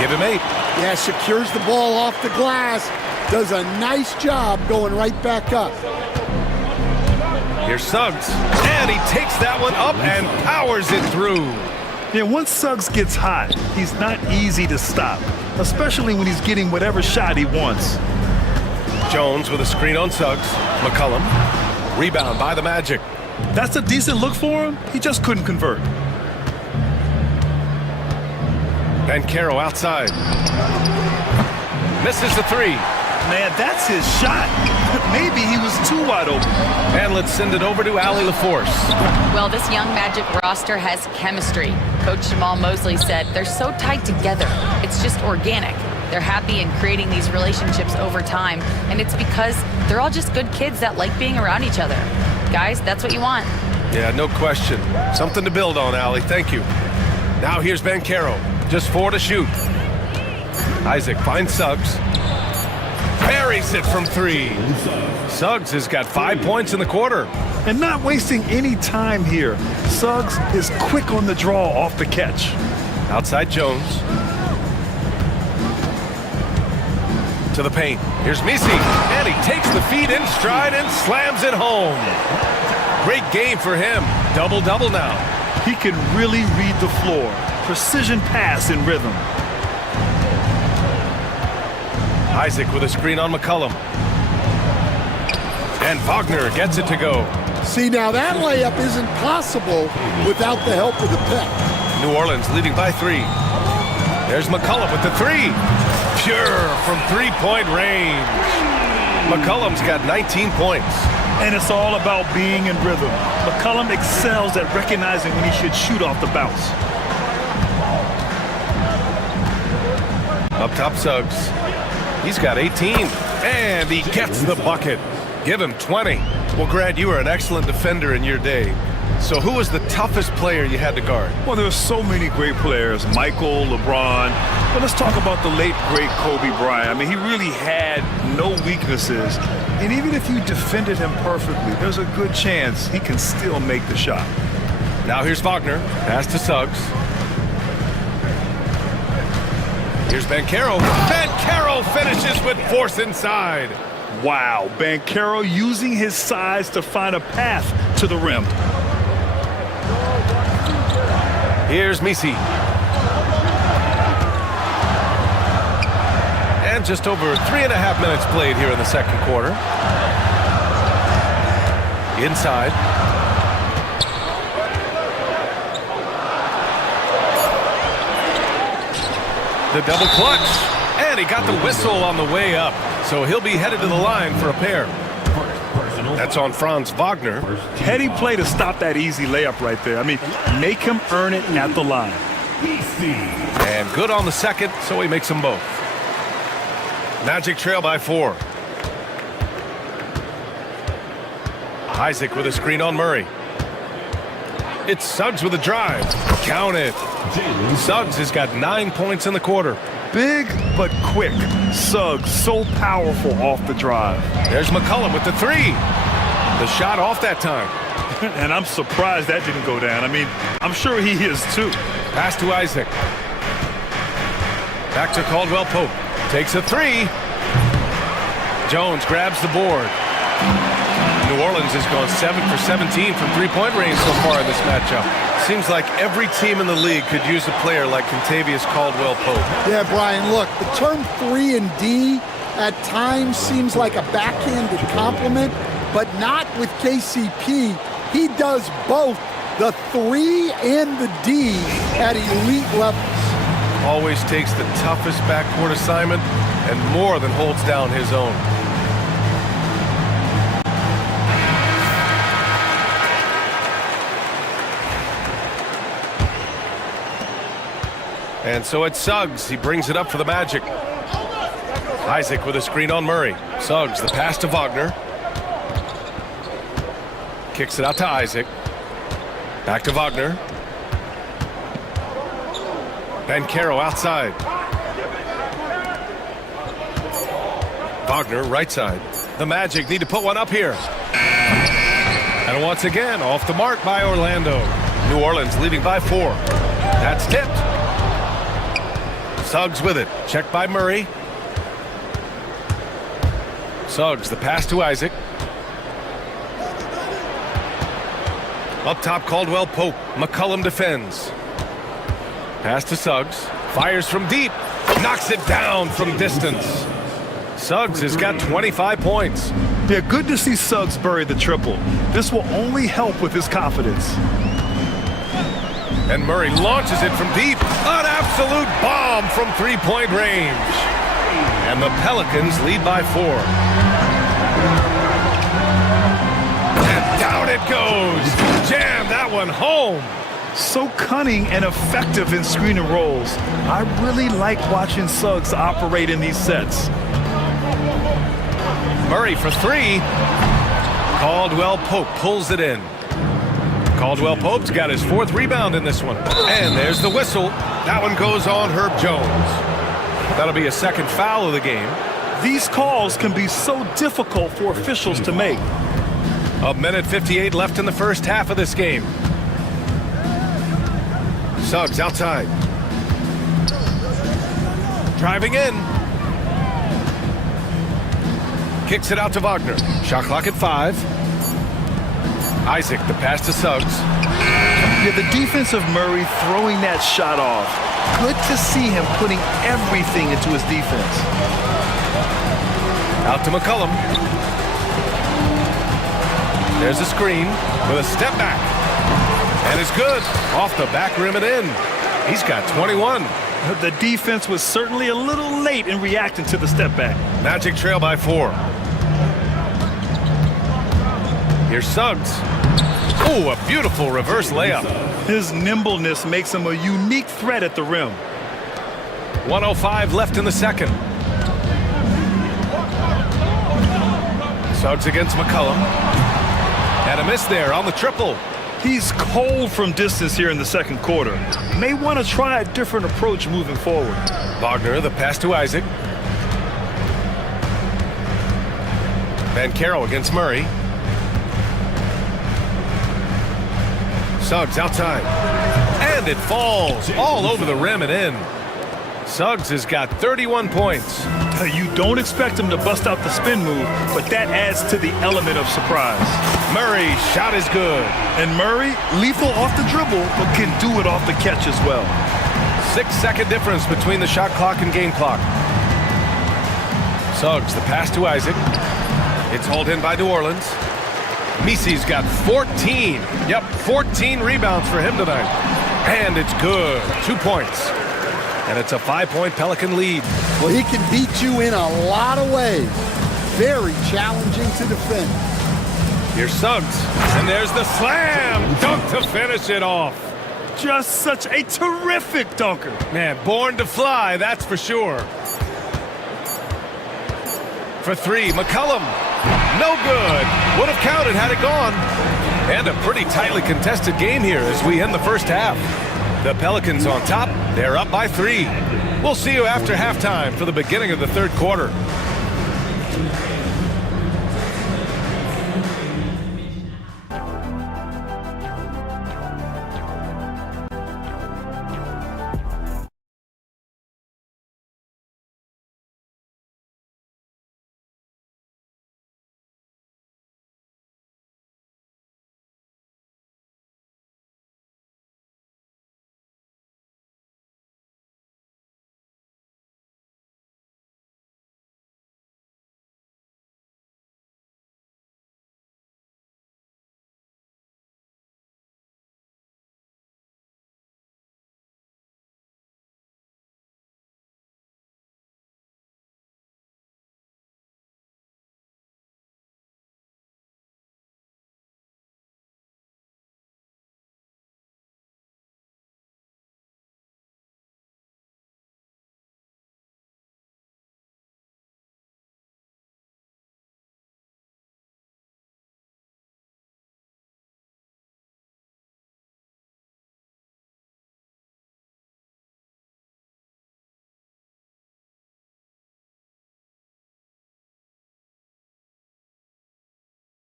Give him 8. Yeah, secures the ball off the glass. Does a nice job going right back up. Here's Suggs. And he takes that one up and powers it through. Yeah, once Suggs gets hot, he's not easy to stop, especially when he's getting whatever shot he wants. Jones with a screen on Suggs. McCollum. Rebound by the Magic. That's a decent look for him. He just couldn't convert. Bancaro outside. Misses the three. Man, that's his shot. Maybe he was too wide open. And let's send it over to Allie LaForce. Well, this young Magic roster has chemistry. Coach Jamal Mosley said they're so tight together. It's just organic. They're happy in creating these relationships over time, and it's because they're all just good kids that like being around each other. Guys, that's what you want. Yeah, no question. Something to build on, Allie. Thank you. Now here's Bancaro. Just 4 to shoot. Isaac finds Suggs. Buries it from 3. Suggs has got 5 points in the quarter. And not wasting any time here. Suggs is quick on the draw off the catch. Outside Jones. To the paint. Here's Misi. And he takes the feed in stride and slams it home. Great game for him. Double-double now. He can really read the floor. Precision pass in rhythm. Isaac with a screen on McCollum. And Wagner gets it to go. See, now that layup isn't possible without the help of the pick. New Orleans leading by 3. There's McCollum with the 3. Pure from 3-point range. McCollum's got 19 points. And it's all about being in rhythm. McCollum excels at recognizing when he should shoot off the bounce. Up top, Suggs. He's got 18. And he gets the bucket. Give him 20. Well, Grant, you were an excellent defender in your day. So who was the toughest player you had to guard? Well, there are so many great players. Michael, LeBron. But let's talk about the late, great Kobe Bryant. I mean, he really had no weaknesses. And even if you defended him perfectly, there's a good chance he can still make the shot. Now here's Wagner. Pass to Suggs. Here's Bancaro. Bancaro finishes with force inside. Wow, Bancaro using his size to find a path to the rim. Here's Misi. And just over 3.5 minutes played here in the second quarter. Inside. The double clutch. And he got the whistle on the way up. So he'll be headed to the line for a pair. That's on Franz Wagner. Heady play to stop that easy layup right there. I mean, make him earn it at the line. And good on the second, so he makes them both. Magic trail by 4. Isaac with a screen on Murray. It's Suggs with a drive. Count it. Suggs has got 9 points in the quarter. Big but quick. Suggs so powerful off the drive. There's McCollum with the 3. The shot off that time. And I'm surprised that didn't go down. I mean, I'm sure he is too. Pass to Isaac. Back to Caldwell Pope. Takes a 3. Jones grabs the board. New Orleans has gone 7 for 17 from three-point range so far in this matchup. Seems like every team in the league could use a player like Kentavious Caldwell-Pope. Yeah, Brian, look, the term 3 and D at times seems like a backhanded compliment, but not with KCP. He does both the 3 and the D at elite levels. Always takes the toughest backcourt assignment and more than holds down his own. And so it's Suggs. He brings it up for the Magic. Isaac with a screen on Murray. Suggs, the pass to Wagner. Kicks it out to Isaac. Back to Wagner. Banchero outside. Wagner right side. The Magic need to put one up here. And once again, off the mark by Orlando. New Orleans leading by 4. That's tipped. Suggs with it. Checked by Murray. Suggs, the pass to Isaac. Up top, Caldwell-Pope. McCollum defends. Pass to Suggs. Fires from deep. Knocks it down from distance. Suggs has got 25 points. Yeah, good to see Suggs bury the triple. This will only help with his confidence. And Murray launches it from deep. An absolute bomb from three-point range. And the Pelicans lead by 4. And down it goes. Jam that one home. So cunning and effective in screen and rolls. I really like watching Suggs operate in these sets. Murray for 3. Caldwell-Pope pulls it in. Caldwell-Pope's got his 4th rebound in this one. And there's the whistle. That one goes on Herb Jones. That'll be a 2nd foul of the game. These calls can be so difficult for officials to make. A minute 58 left in the first half of this game. Suggs outside. Driving in. Kicks it out to Wagner. Shot clock at 5. Isaac, the pass to Suggs. Yeah, the defense of Murray throwing that shot off. Good to see him putting everything into his defense. Out to McCollum. There's a screen with a step back. And it's good. Off the back rim and in. He's got 21. The defense was certainly a little late in reacting to the step back. Magic trail by 4. Here's Suggs. Oh, a beautiful reverse layup. His nimbleness makes him a unique threat at the rim. 1:05 left in the second. Suggs against McCollum. And a miss there on the triple. He's cold from distance here in the second quarter. May want to try a different approach moving forward. Wagner, the pass to Isaac. Banchero against Murray. Suggs outside. And it falls all over the rim and in. Suggs has got 31 points. You don't expect him to bust out the spin move, but that adds to the element of surprise. Murray's shot is good. And Murray, lethal off the dribble, but can do it off the catch as well. 6-second difference between the shot clock and game clock. Suggs, the pass to Isaac. It's hauled in by New Orleans. Misi's got 14. Yep, 14 rebounds for him tonight. And it's good. 2 points. And it's a 5-point Pelican lead. Well, he can beat you in a lot of ways. Very challenging to defend. Here's Suggs. And there's the slam dunk to finish it off. Just such a terrific dunker. Man, born to fly, that's for sure. For 3, McCollum. No good. Would have counted had it gone. And a pretty tightly contested game here as we end the first half. The Pelicans on top. They're up by 3. We'll see you after halftime for the beginning of the third quarter.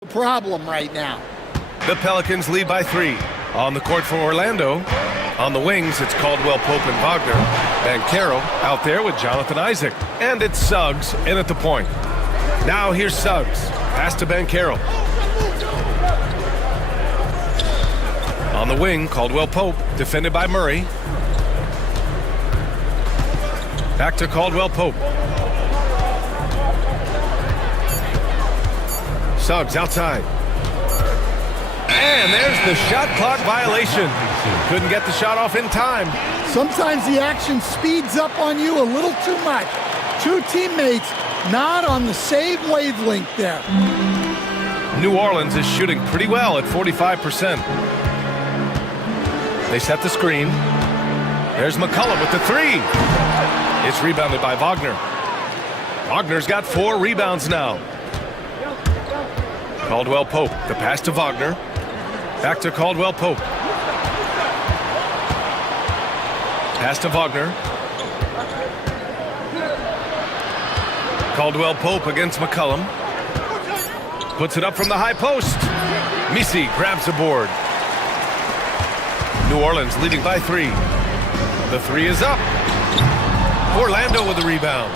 problem right now. The Pelicans lead by 3. On the court for Orlando. On the wings, it's Caldwell Pope and Wagner. Banchero out there with Jonathan Isaac. And it's Suggs in at the point. Now here's Suggs. Pass to Banchero. On the wing, Caldwell Pope, defended by Murray. Back to Caldwell Pope. Suggs outside. And there's the shot clock violation. Couldn't get the shot off in time. Sometimes the action speeds up on you a little too much. Two teammates not on the same wavelength there. New Orleans is shooting pretty well at 45%. They set the screen. There's McCollum with the 3. It's rebounded by Wagner. Wagner's got 4 rebounds now. Caldwell Pope, the pass to Wagner. Back to Caldwell Pope. Pass to Wagner. Caldwell Pope against McCollum. Puts it up from the high post. Misi grabs the board. New Orleans leading by 3. The 3 is up. Orlando with the rebound.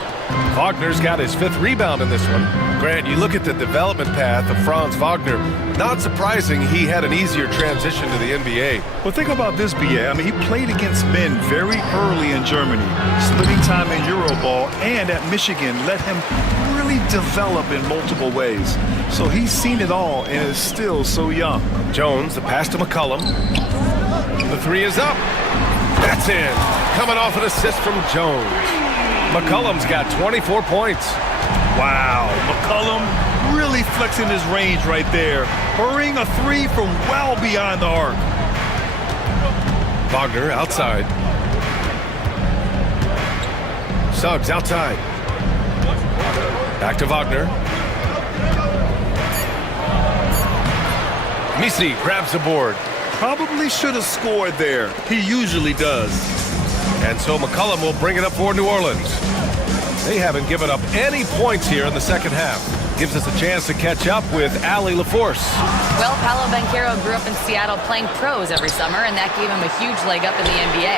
Wagner's got his 5th rebound in this one. Grant, you look at the development path of Franz Wagner. Not surprising he had an easier transition to the NBA. Well, think about this, BA. I mean, he played against men very early in Germany, splitting time in Euroball, and at Michigan let him really develop in multiple ways. So he's seen it all and is still so young. Jones, the pass to McCollum. The 3 is up. That's in. Coming off an assist from Jones. McCollum's got 24 points. Wow, McCollum really flexing his range right there. Hurrying a 3 from well beyond the arc. Wagner outside. Suggs outside. Back to Wagner. Misi grabs the board. Probably should have scored there. He usually does. And so McCollum will bring it up for New Orleans. They haven't given up any points here in the second half. Gives us a chance to catch up with Allie LaForce. Well, Paolo Banchero grew up in Seattle playing pros every summer, and that gave him a huge leg up in the NBA.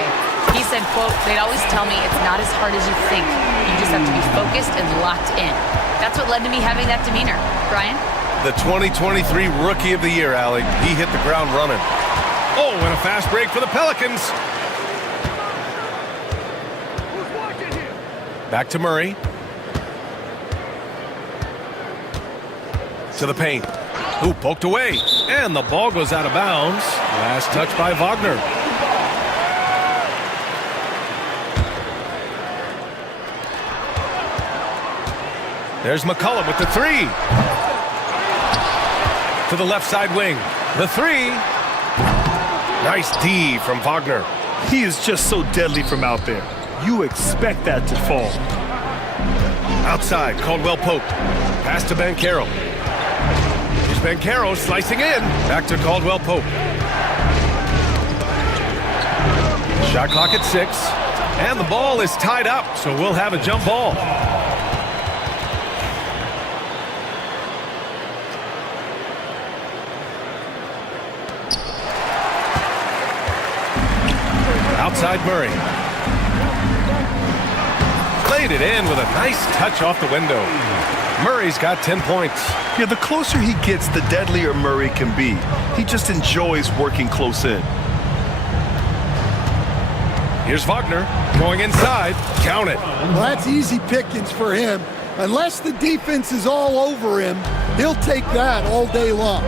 He said, quote, "They'd always tell me it's not as hard as you think. You just have to be focused and locked in." That's what led to me having that demeanor. Brian? The 2023 Rookie of the Year, Allie. He hit the ground running. Oh, and a fast break for the Pelicans. Back to Murray. To the paint. Ooh, poked away. And the ball goes out of bounds. Last touch by Wagner. There's McCollum with the 3. To the left side wing. The 3. Nice D from Wagner. He is just so deadly from out there. You expect that to fall. Outside, Caldwell Pope. Pass to Banchero. Here's Banchero slicing in. Back to Caldwell Pope. Shot clock at 6. And the ball is tied up, so we'll have a jump ball. Outside Murray. Played it in with a nice touch off the window. Murray's got 10 points. Yeah, the closer he gets, the deadlier Murray can be. He just enjoys working close in. Here's Wagner going inside. Count it. Well, that's easy pickings for him. Unless the defense is all over him, he'll take that all day long.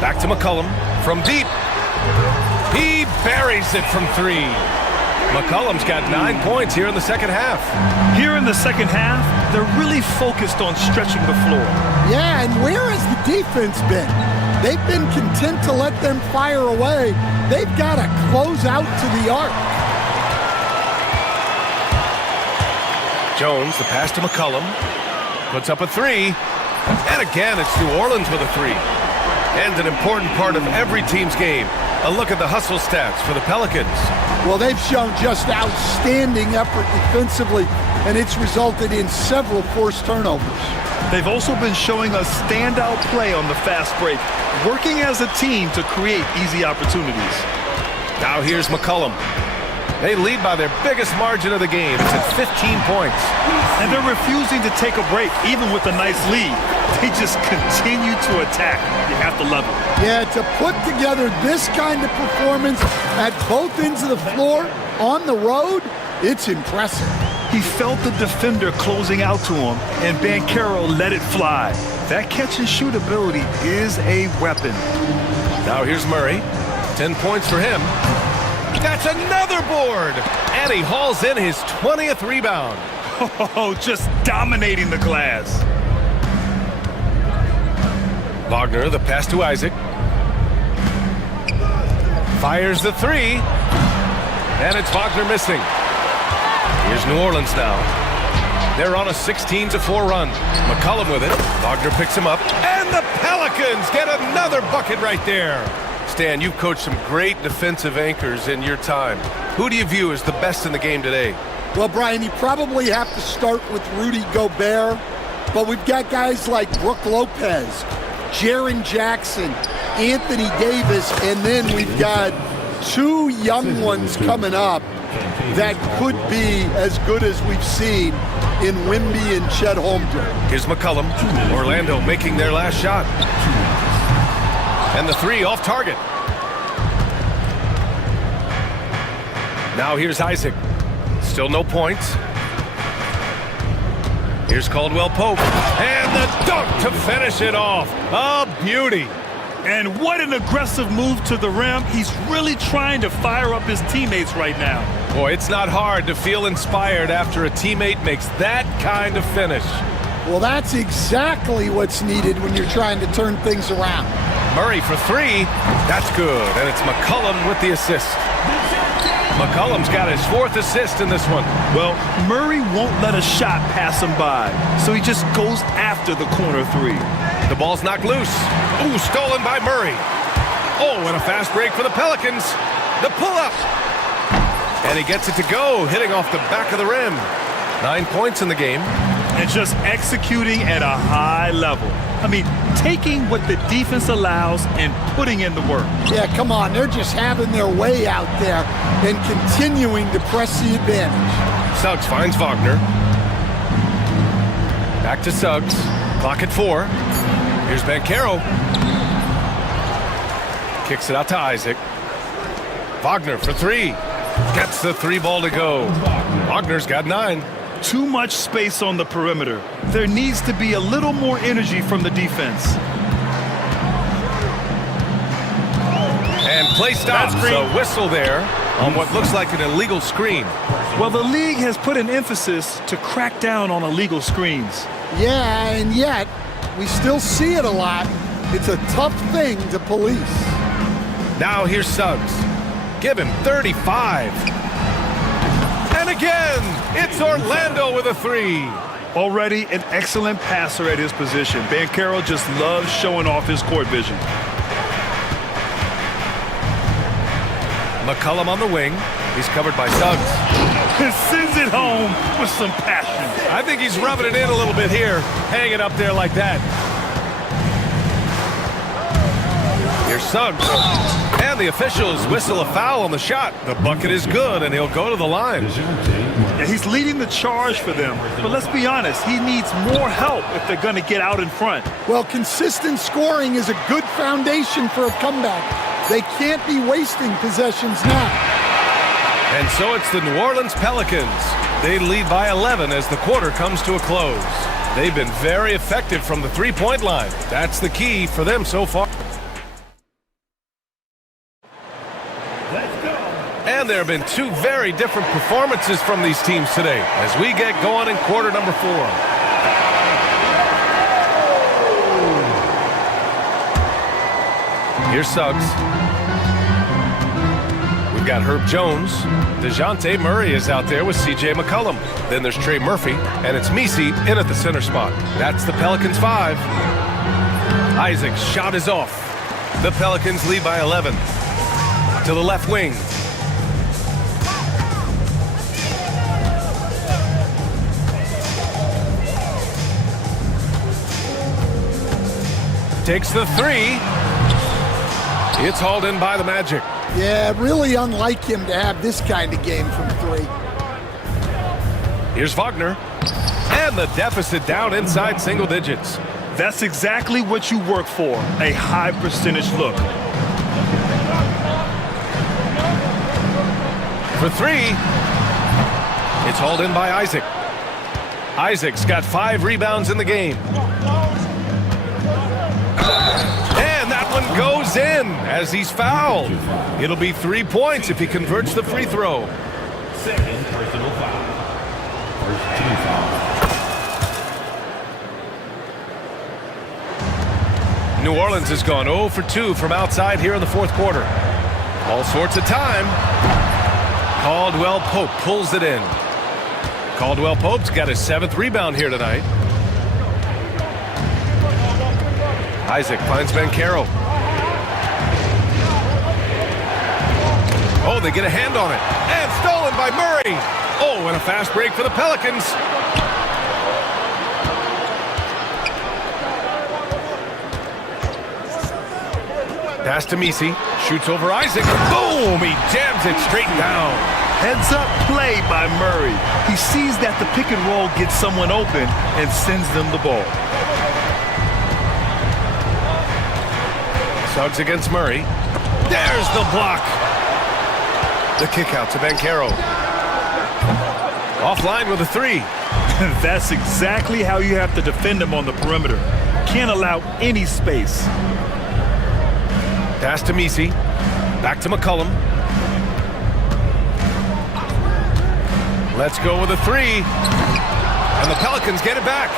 Back to McCollum from deep. He buries it from 3. McCollum's got 9 points here in the second half. Here in the second half, they're really focused on stretching the floor. Yeah, and where has the defense been? They've been content to let them fire away. They've got to close out to the arc. Jones, the pass to McCollum. Puts up a 3. And again, it's New Orleans with a 3. And an important part of every team's game. A look at the hustle stats for the Pelicans. Well, they've shown just outstanding effort defensively. and it's resulted in several forced turnovers. They've also been showing us standout play on the fast break, working as a team to create easy opportunities. Now here's McCollum. They lead by their biggest margin of the game. It's at 15 points. And they're refusing to take a break, even with a nice lead. They just continue to attack. You have to love it. Yeah, to put together this kind of performance at both ends of the floor on the road, it's impressive. He felt the defender closing out to him, and Banchero let it fly. That catch-and-shoot ability is a weapon. Now here's Murray. 10 points for him. That's another board! And he hauls in his 20th rebound. Oh, just dominating the glass. Wagner, the pass to Isaac. Fires the three. And it's Wagner missing. Here's New Orleans now. They're on a 16-4 run. McCollum with it. Wagner picks him up. And the Pelicans get another bucket right there. Stan, you've coached some great defensive anchors in your time. Who do you view as the best in the game today? Well, Brian, you probably have to start with Rudy Gobert, but we've got guys like Brook Lopez, Jaren Jackson, Anthony Davis, and then we've got two young ones coming up that could be as good as we've seen in Wemby and Chet Holmgren. Here's McCollum. Orlando making their last shot. And the three off target. Now here's Isaac. Still no points. Here's Caldwell Pope. And the dunk to finish it off. A beauty. And what an aggressive move to the rim. He's really trying to fire up his teammates right now. Boy, it's not hard to feel inspired after a teammate makes that kind of finish. Well, that's exactly what's needed when you're trying to turn things around. Murray for three. That's good. And it's McCollum with the assist. McCollum's got his fourth assist in this one. Well, Murray won't let a shot pass him by, so he just goes after the corner three. The ball's knocked loose. Ooh, stolen by Murray. Oh, and a fast break for the Pelicans. The pull-up. And he gets it to go, hitting off the back of the rim. 9 points in the game. And just executing at a high level. I mean, taking what the defense allows and putting in the work. Yeah, come on. They're just having their way out there and continuing to press the advantage. Suggs finds Wagner. Back to Suggs. Clock at 4. Here's Banchero. Kicks it out to Isaac. Wagner for three. Gets the three ball to go. Wagner's got 9. Too much space on the perimeter. There needs to be a little more energy from the defense. And play stops. A whistle there on what looks like an illegal screen. Well, the league has put an emphasis to crack down on illegal screens. Yeah, and yet we still see it a lot. It's a tough thing to police. Now here's Suggs. Give him 35. And again, it's Orlando with a three. Already an excellent passer at his position. Banchero just loves showing off his court vision. McCollum on the wing. He's covered by Suggs. And sends it home with some passion. I think he's rubbing it in a little bit here, hanging up there like that. Here's Suggs. And the officials whistle a foul on the shot. The bucket is good, and he'll go to the line. Yeah, he's leading the charge for them. But let's be honest, he needs more help if they're going to get out in front. Well, consistent scoring is a good foundation for a comeback. They can't be wasting possessions now. And so it's the New Orleans Pelicans. They lead by 11 as the quarter comes to a close. They've been very effective from the three-point line. That's the key for them so far. And there have been two very different performances from these teams today as we get going in quarter number 4. Here's Suggs. We've got Herb Jones. DeJounte Murray is out there with C.J. McCollum. Then there's Trey Murphy, and it's Misi in at the center spot. That's the Pelicans 5. Isaac's shot is off. The Pelicans lead by 11. To the left wing. Takes the three. It's hauled in by the Magic. Yeah, really unlike him to have this kind of game from three. Here's Wagner. And the deficit down inside single digits. That's exactly what you work for, a high percentage look. For three. It's hauled in by Isaac. Isaac's got 5 rebounds in the game. And that one goes in as he's fouled. It'll be 3 points if he converts the free throw. Second personal foul. First team foul. New Orleans has gone 0 for 2 from outside here in the fourth quarter. All sorts of time. Caldwell Pope pulls it in. Caldwell Pope's got his 7th rebound here tonight. Isaac finds Bancaro. Oh, they get a hand on it. And stolen by Murray. Oh, and a fast break for the Pelicans. Pass to Misi. Shoots over Isaac. Boom! He jams it straight down. Heads up play by Murray. He sees that the pick and roll gets someone open and sends them the ball. Suggs against Murray. There's the block. The kick out to Bancaro. Offline with a three. That's exactly how you have to defend him on the perimeter. Can't allow any space. Pass to Misi. Back to McCollum. Let's go with a three. And the Pelicans get it back.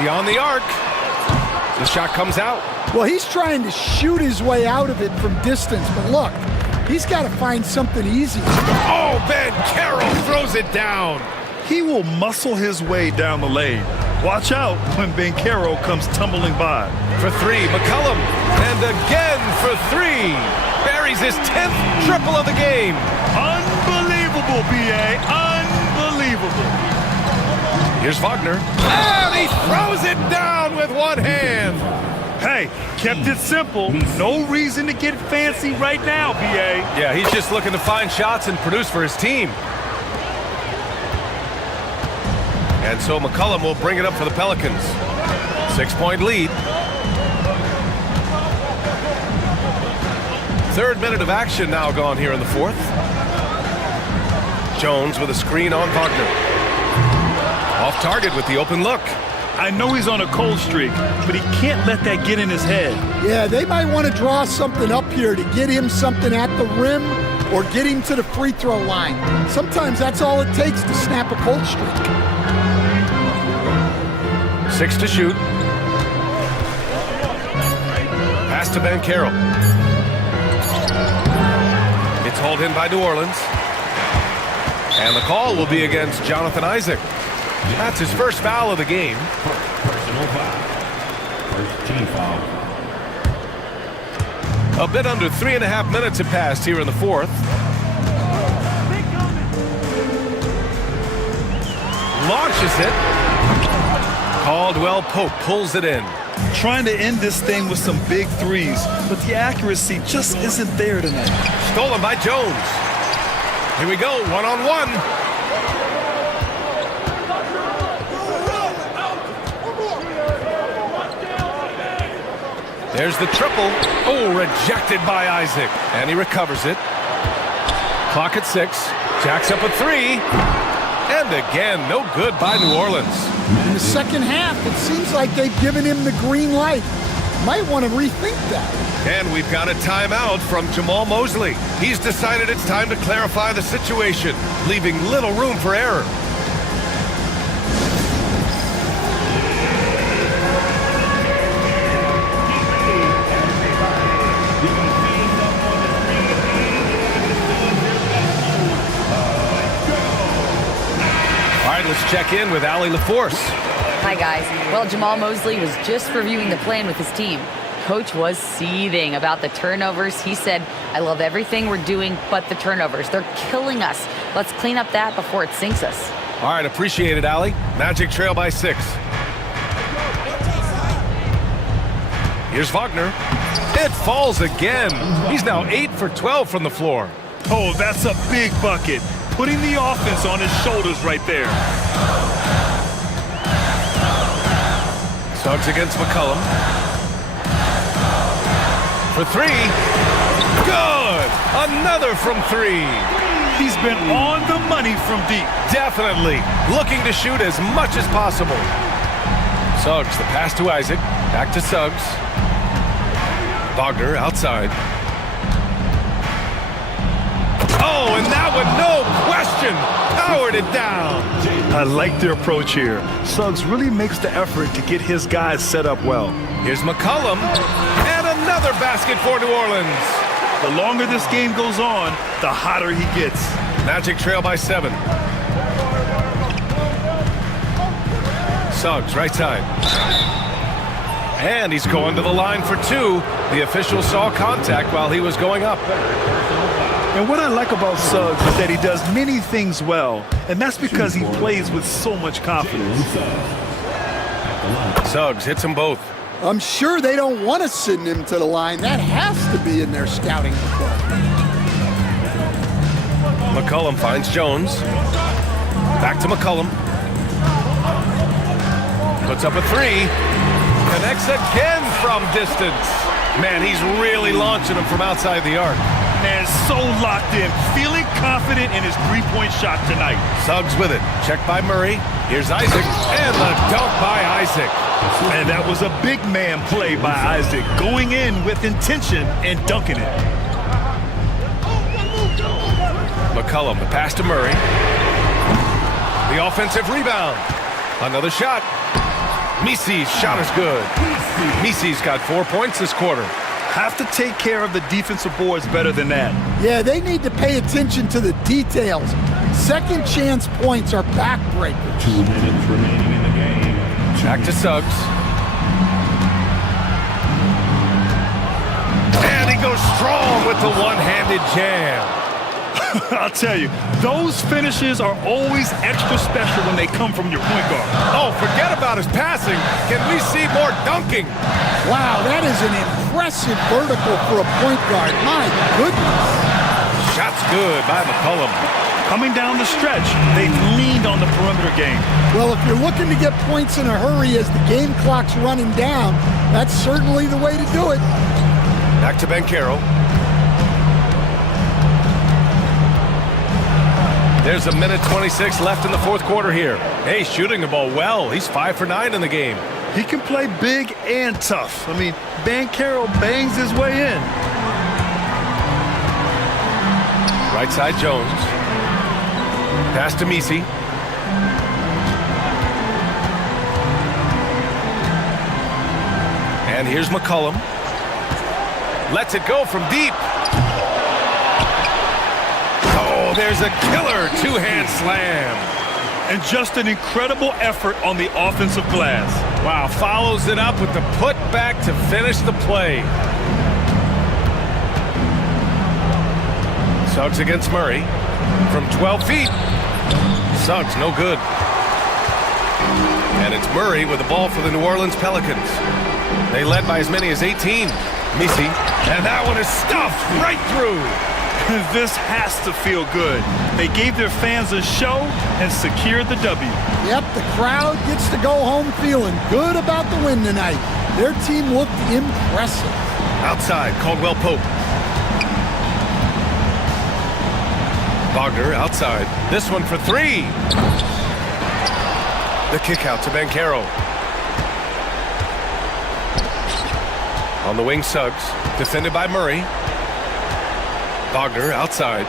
Beyond the arc. The shot comes out. Well, he's trying to shoot his way out of it from distance, but look, he's got to find something easy. Oh, Bancaro throws it down. He will muscle his way down the lane. Watch out when Bancaro comes tumbling by. For three, McCollum. And again for three. Buries his 10th triple of the game. Unbelievable, B.A. Unbelievable. Here's Wagner. And he throws it down with one hand. Hey, kept it simple. No reason to get fancy right now, B.A. Yeah, he's just looking to find shots and produce for his team. And so McCollum will bring it up for the Pelicans. 6-point lead. 3rd minute of action now gone here in the 4th. Jones with a screen on Wagner. Off target with the open look. I know he's on a cold streak, but he can't let that get in his head. Yeah, they might want to draw something up here to get him something at the rim or get him to the free throw line. Sometimes that's all it takes to snap a cold streak. 6 to shoot. Pass to Bancaro. It's hauled in by New Orleans. And the call will be against Jonathan Isaac. That's his first foul of the game. Personal foul. First team foul. A bit under 3.5 minutes have passed here in the 4th. Launches it. Caldwell Pope pulls it in. Trying to end this thing with some big threes, but the accuracy just isn't there tonight. Stolen by Jones. Here we go, one-on-one. There's the triple. Oh, rejected by Isaac. And he recovers it. Clock at 6. Jacks up a three. And again, no good by New Orleans. In the second half, it seems like they've given him the green light. Might want to rethink that. And we've got a timeout from Jamal Mosley. He's decided it's time to clarify the situation, leaving little room for error. Let's check in with Allie LaForce. Hi, guys. Well, Jamal Mosley was just reviewing the plan with his team. Coach was seething about the turnovers. He said, I love everything we're doing but the turnovers. They're killing us. Let's clean up that before it sinks us. All right, appreciate it, Allie. Magic trail by 6. Here's Wagner. It falls again. He's now 8 for 12 from the floor. Oh, that's a big bucket. Putting the offense on his shoulders right there. Suggs against McCollum. For three. Good! Another from three. He's been on the money from deep. Definitely. Looking to shoot as much as possible. Suggs, the pass to Isaac. Back to Suggs. Wagner outside. Oh, and that one, no question, powered it down. I like their approach here. Suggs really makes the effort to get his guys set up well. Here's McCollum, and another basket for New Orleans. The longer this game goes on, the hotter he gets. Magic trail by 7. Suggs, right side. And he's going to the line for 2. The official saw contact while he was going up. And what I like about Suggs is that he does many things well, and that's because he plays with so much confidence. Suggs hits them both. I'm sure they don't want to send him to the line. That has to be in their scouting report. McCollum finds Jones. Back to McCollum. Puts up a 3. Connects again from distance. Man, he's really launching him from outside the arc. Man, so locked in, feeling confident in his three-point shot tonight. Suggs with it. Checked by Murray. Here's Isaac. And the dunk by Isaac. And that was a big man play by Isaac, going in with intention and dunking it. McCollum, the pass to Murray. The offensive rebound. Another shot. Misi's shot is good. Misi's got 4 points this quarter. Have to take care of the defensive boards better than that. Yeah, they need to pay attention to the details. Second chance points are backbreakers. 2 minutes remaining in the game. Back to Suggs. And he goes strong with the one-handed jam. I'll tell you, those finishes are always extra special when they come from your point guard. Oh, forget about his passing. Can we see more dunking? Wow, that is an impressive vertical for a point guard. My goodness. Shot's good by McCollum. Coming down the stretch, they've leaned on the perimeter game. Well, if you're looking to get points in a hurry as the game clock's running down, that's certainly the way to do it. Back to Banchero. There's a minute 26 left in the fourth quarter here. Hey, shooting the ball well. He's 5 for 9 in the game. He can play big and tough. I mean, Banchero bangs his way in. Right side Jones. Pass to Misi. And here's McCollum. Lets it go from deep. Oh, there's a killer two-hand slam. And just an incredible effort on the offensive glass. Wow, follows it up with the putback to finish the play. Suggs against Murray from 12 feet. Suggs, no good. And it's Murray with the ball for the New Orleans Pelicans. They led by as many as 18. Misi, and that one is stuffed right through. This has to feel good. They gave their fans a show and secured the W. Yep, the crowd gets to go home feeling good about the win tonight. Their team looked impressive. Outside, Caldwell Pope. Wagner outside. This one for 3. The kick out to Banchero. On the wing, Suggs. Defended by Murray. Wagner outside.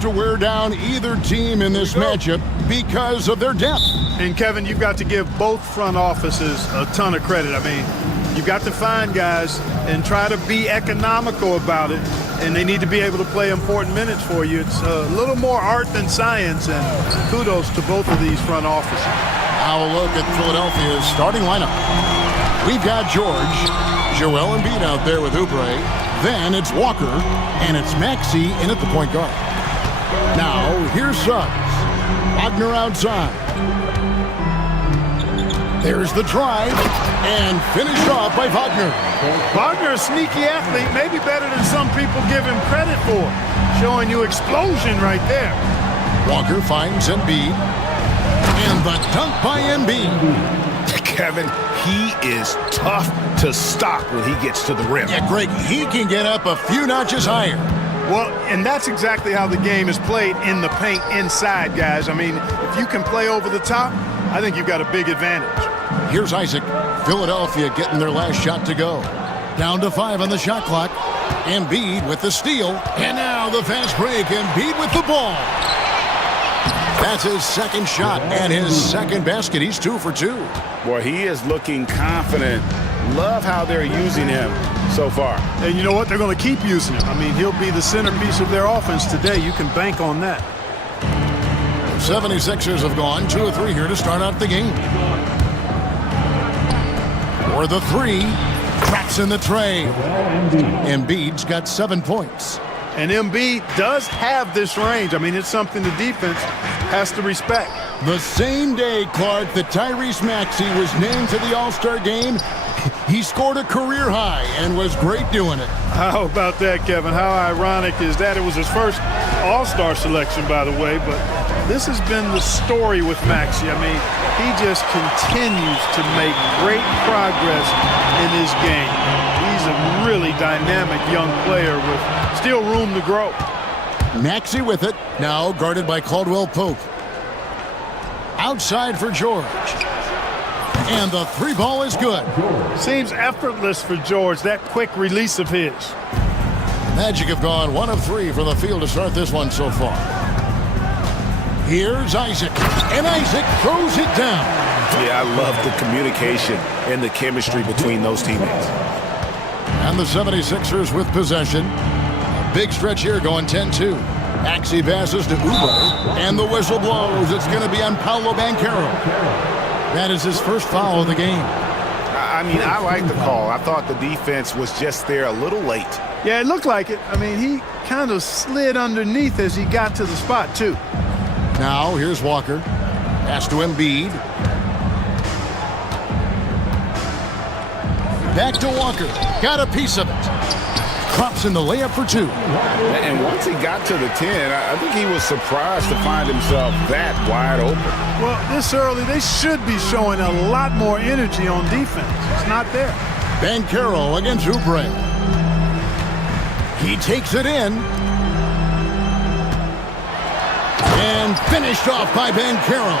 To wear down either team in this matchup because of their depth. And Kevin, you've got to give both front offices a ton of credit. I mean, you've got to find guys and try to be economical about it, and they need to be able to play important minutes for you. It's a little more art than science, and kudos to both of these front offices. Now a look at Philadelphia's starting lineup. We've got George, Joel Embiid out there with Oubre. Then it's Walker, and it's Maxey in at the point guard. Now, here's Suggs. Wagner outside. There's the drive, and finished off by Wagner. Wagner, a sneaky athlete, maybe better than some people give him credit for. Showing you explosion right there. Walker finds Embiid, and the dunk by Embiid. Kevin, he is tough to stop when he gets to the rim. Yeah, Greg, he can get up a few notches higher. Well, and that's exactly how the game is played in the paint inside, guys. I mean, if you can play over the top, I think you've got a big advantage. Here's Isaac. Philadelphia getting their last shot to go. Down to 5 on the shot clock. Embiid with the steal. And now the fast break. Embiid with the ball. That's his second shot and his second basket. He's 2 for 2. Boy, he is looking confident. Love how they're using him so far. And you know what? They're going to keep using him. I mean, he'll be the centerpiece of their offense today. You can bank on that. The 76ers have gone 2 of 3 here to start out the game. For the 3, cracks in the tray. Embiid's got 7 points. And Embiid does have this range. I mean, it's something the defense has to respect. The same day, Clark, that Tyrese Maxey was named to the All-Star game, he scored a career high and was great doing it. How about that, Kevin? How ironic is that? It was his first All-Star selection, by the way, but this has been the story with Maxey. I mean, he just continues to make great progress in his game. He's a really dynamic young player with still room to grow. Maxey with it, now guarded by Caldwell Pope. Outside for George. And the 3 ball is good. Seems effortless for George, that quick release of his. Magic have gone 1 of 3 from the field to start this one so far. Here's Isaac, and Isaac throws it down. Yeah, I love the communication and the chemistry between those teammates. And the 76ers with possession. A big stretch here going 10-2. Maxey passes to Oubre, and the whistle blows. It's going to be on Paolo Banchero. That is his first foul of the game. I mean, I like the call. I thought the defense was just there a little late. Yeah, it looked like it. I mean, he kind of slid underneath as he got to the spot, too. Now, here's Walker. Pass to Embiid. Back to Walker. Got a piece of it. Crops in the layup for 2. And once he got to the 10, I think he was surprised to find himself that wide open. Well, this early, they should be showing a lot more energy on defense. It's not there. Banchero against Oubre. He takes it in. And finished off by Banchero.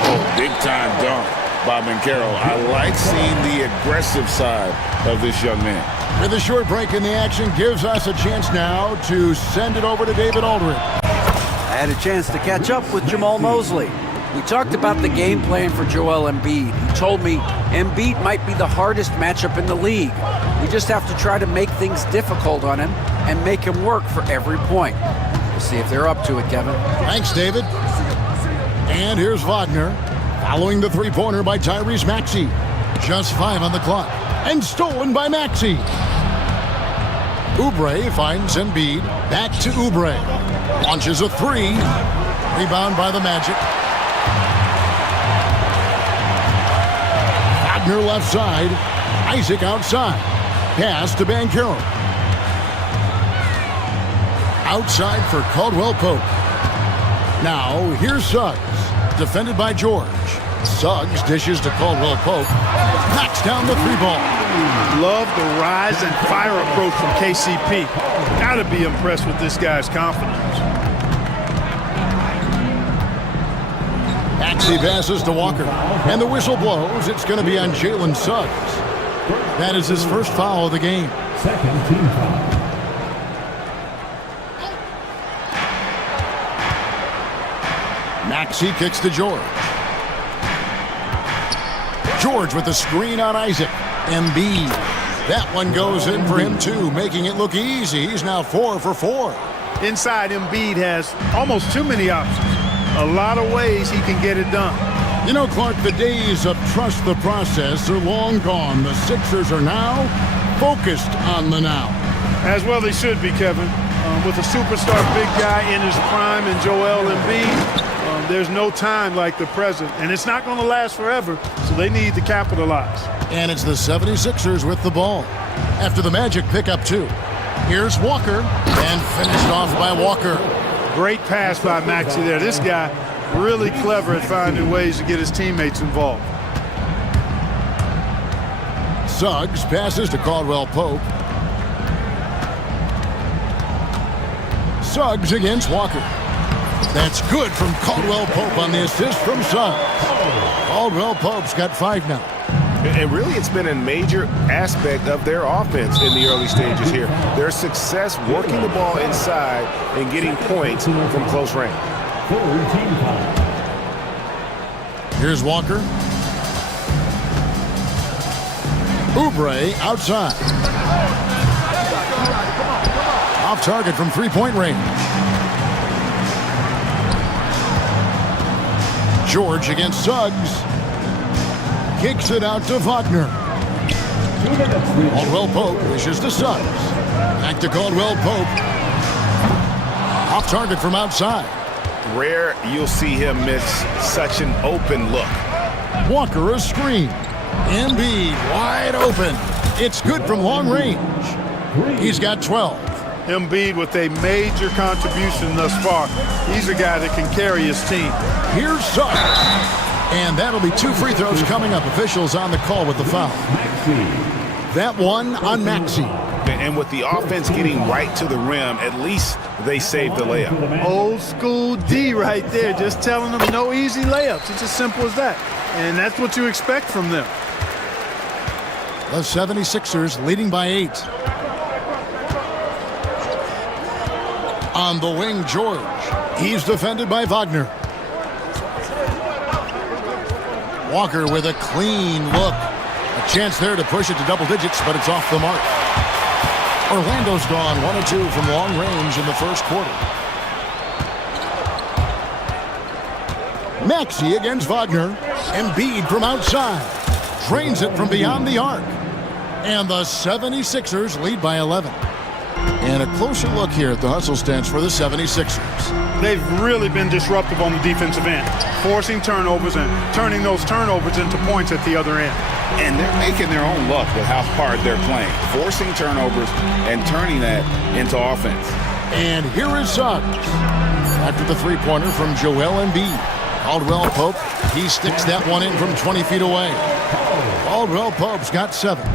Oh, big-time dunk by Banchero. I like seeing the aggressive side of this young man. With a short break in the action, gives us a chance now to send it over to David Aldridge. I had a chance to catch up with Jamal Mosley. We talked about the game plan for Joel Embiid. He told me Embiid might be the hardest matchup in the league. We just have to try to make things difficult on him and make him work for every point. We'll see if they're up to it, Kevin. Thanks, David. And here's Wagner, following the 3-pointer by Tyrese Maxey. Just 5 on the clock. And stolen by Maxey. Oubre finds Embiid. Back to Oubre. Launches a 3. Rebound by the Magic. Wagner left side. Isaac outside. Pass to Banchero. Outside for Caldwell Pope. Now, here's Suggs. Defended by George. Suggs dishes to Caldwell Pope. Knocks down the 3 ball. Love the rise and fire approach from KCP. Gotta be impressed with this guy's confidence. Maxey passes to Walker. And the whistle blows. It's going to be on Jalen Suggs. That is his first foul of the game. Second team foul. Maxey kicks to George. George with the screen on Isaac. Embiid. That one goes in for him too, making it look easy. He's now 4 for 4. Inside, Embiid has almost too many options. A lot of ways he can get it done. You know, Clark, the days of trust the process are long gone. The Sixers are now focused on the now. As well they should be, Kevin. With a superstar big guy in his prime in Joel Embiid, there's no time like the present. And it's not going to last forever, so they need to capitalize. And it's the 76ers with the ball. After the Magic pick up 2. Here's Walker, and finished off by Walker. Great pass by Maxey there. This guy really clever at finding ways to get his teammates involved. Suggs passes to Caldwell Pope. Suggs against Walker. That's good from Caldwell Pope on the assist from Suggs. Caldwell Pope's got 5 now. And really, it's been a major aspect of their offense in the early stages here. Their success working the ball inside and getting points from close range. Here's Walker. Oubre outside. Off target from three-point range. George against Suggs. Kicks it out to Wagner. Caldwell Pope wishes to Suggs. Back to Caldwell Pope. Off target from outside. Rare you'll see him miss such an open look. Walker a screen. Embiid wide open. It's good from long range. He's got 12. Embiid with a major contribution thus far. He's a guy that can carry his team. Here's Suggs. And that'll be 2 free throws coming up. Officials on the call with the foul. That one on Maxey. And with the offense getting right to the rim, at least they saved the layup. Old school D right there, just telling them no easy layups. It's as simple as that. And that's what you expect from them. The 76ers leading by 8. On the wing, George. He's defended by Wagner. Walker with a clean look. A chance there to push it to double digits, but it's off the mark. Orlando's gone 1 of 2 from long range in the first quarter. Maxey against Wagner. Embiid from outside. Drains it from beyond the arc. And the 76ers lead by 11. And a closer look here at the hustle stance for the 76ers. They've really been disruptive on the defensive end, forcing turnovers and turning those turnovers into points at the other end. And they're making their own luck with how hard they're playing, forcing turnovers and turning that into offense. And here is Suggs. After the three-pointer from Joel Embiid. Caldwell Pope, he sticks that one in from 20 feet away. Caldwell Pope's got 7.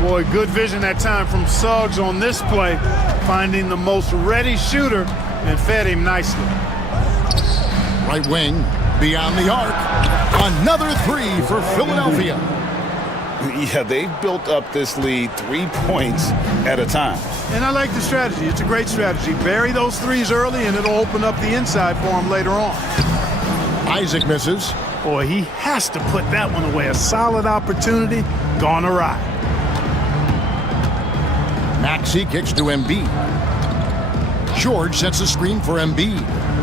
Boy, good vision that time from Suggs on this play, finding the most ready shooter and fed him nicely. Right wing, beyond the arc. Another 3 for Philadelphia. Yeah, they've built up this lead 3 points at a time. And I like the strategy. It's a great strategy. Bury those threes early, and it'll open up the inside for him later on. Isaac misses. Boy, he has to put that one away. A solid opportunity, gone awry. Maxey kicks to Embiid. George sets a screen for Embiid.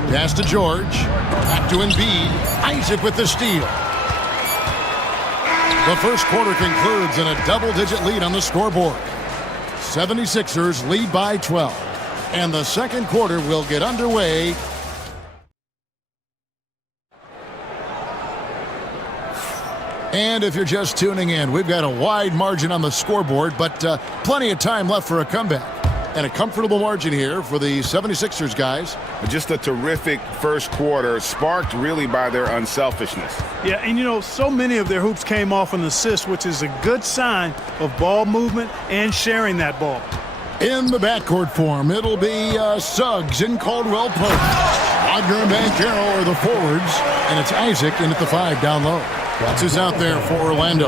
Pass to George. Back to Embiid. Isaac with the steal. The first quarter concludes in a double-digit lead on the scoreboard. 76ers lead by 12. And the second quarter will get underway. And if you're just tuning in, we've got a wide margin on the scoreboard, but plenty of time left for a comeback. And a comfortable margin here for the 76ers guys. Just a terrific first quarter, sparked really by their unselfishness. Yeah, and you know, so many of their hoops came off an assist, which is a good sign of ball movement and sharing that ball. In the backcourt form, it'll be Suggs and Caldwell Pope. Wagner and Banchero are the forwards, and it's Isaac in at the 5 down low. That's who's out there for Orlando.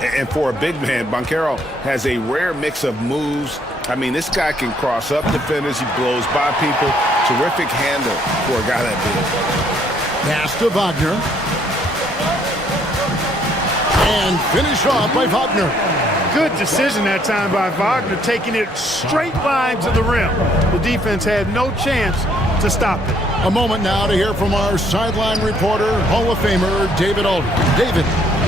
And for a big man, Banchero has a rare mix of moves. I mean, this guy can cross up defenders. He blows by people. Terrific handle for a guy that Pass to Wagner. And finish off by Wagner. Good decision that time by Wagner, taking it straight line to the rim. The defense had no chance to stop it. A moment now to hear from our sideline reporter, Hall of Famer David Aldridge. David.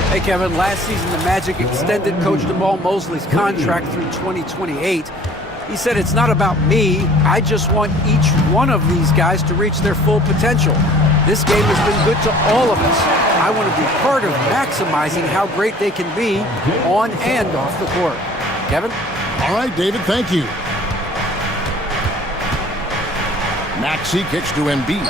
Hey, Kevin, last season the Magic extended Coach Jamal Mosley's contract through 2028. He said, it's not about me. I just want each one of these guys to reach their full potential. This game has been good to all of us. I want to be part of maximizing how great they can be on and off the court. Kevin? All right, David, thank you. Maxey kicks to Embiid.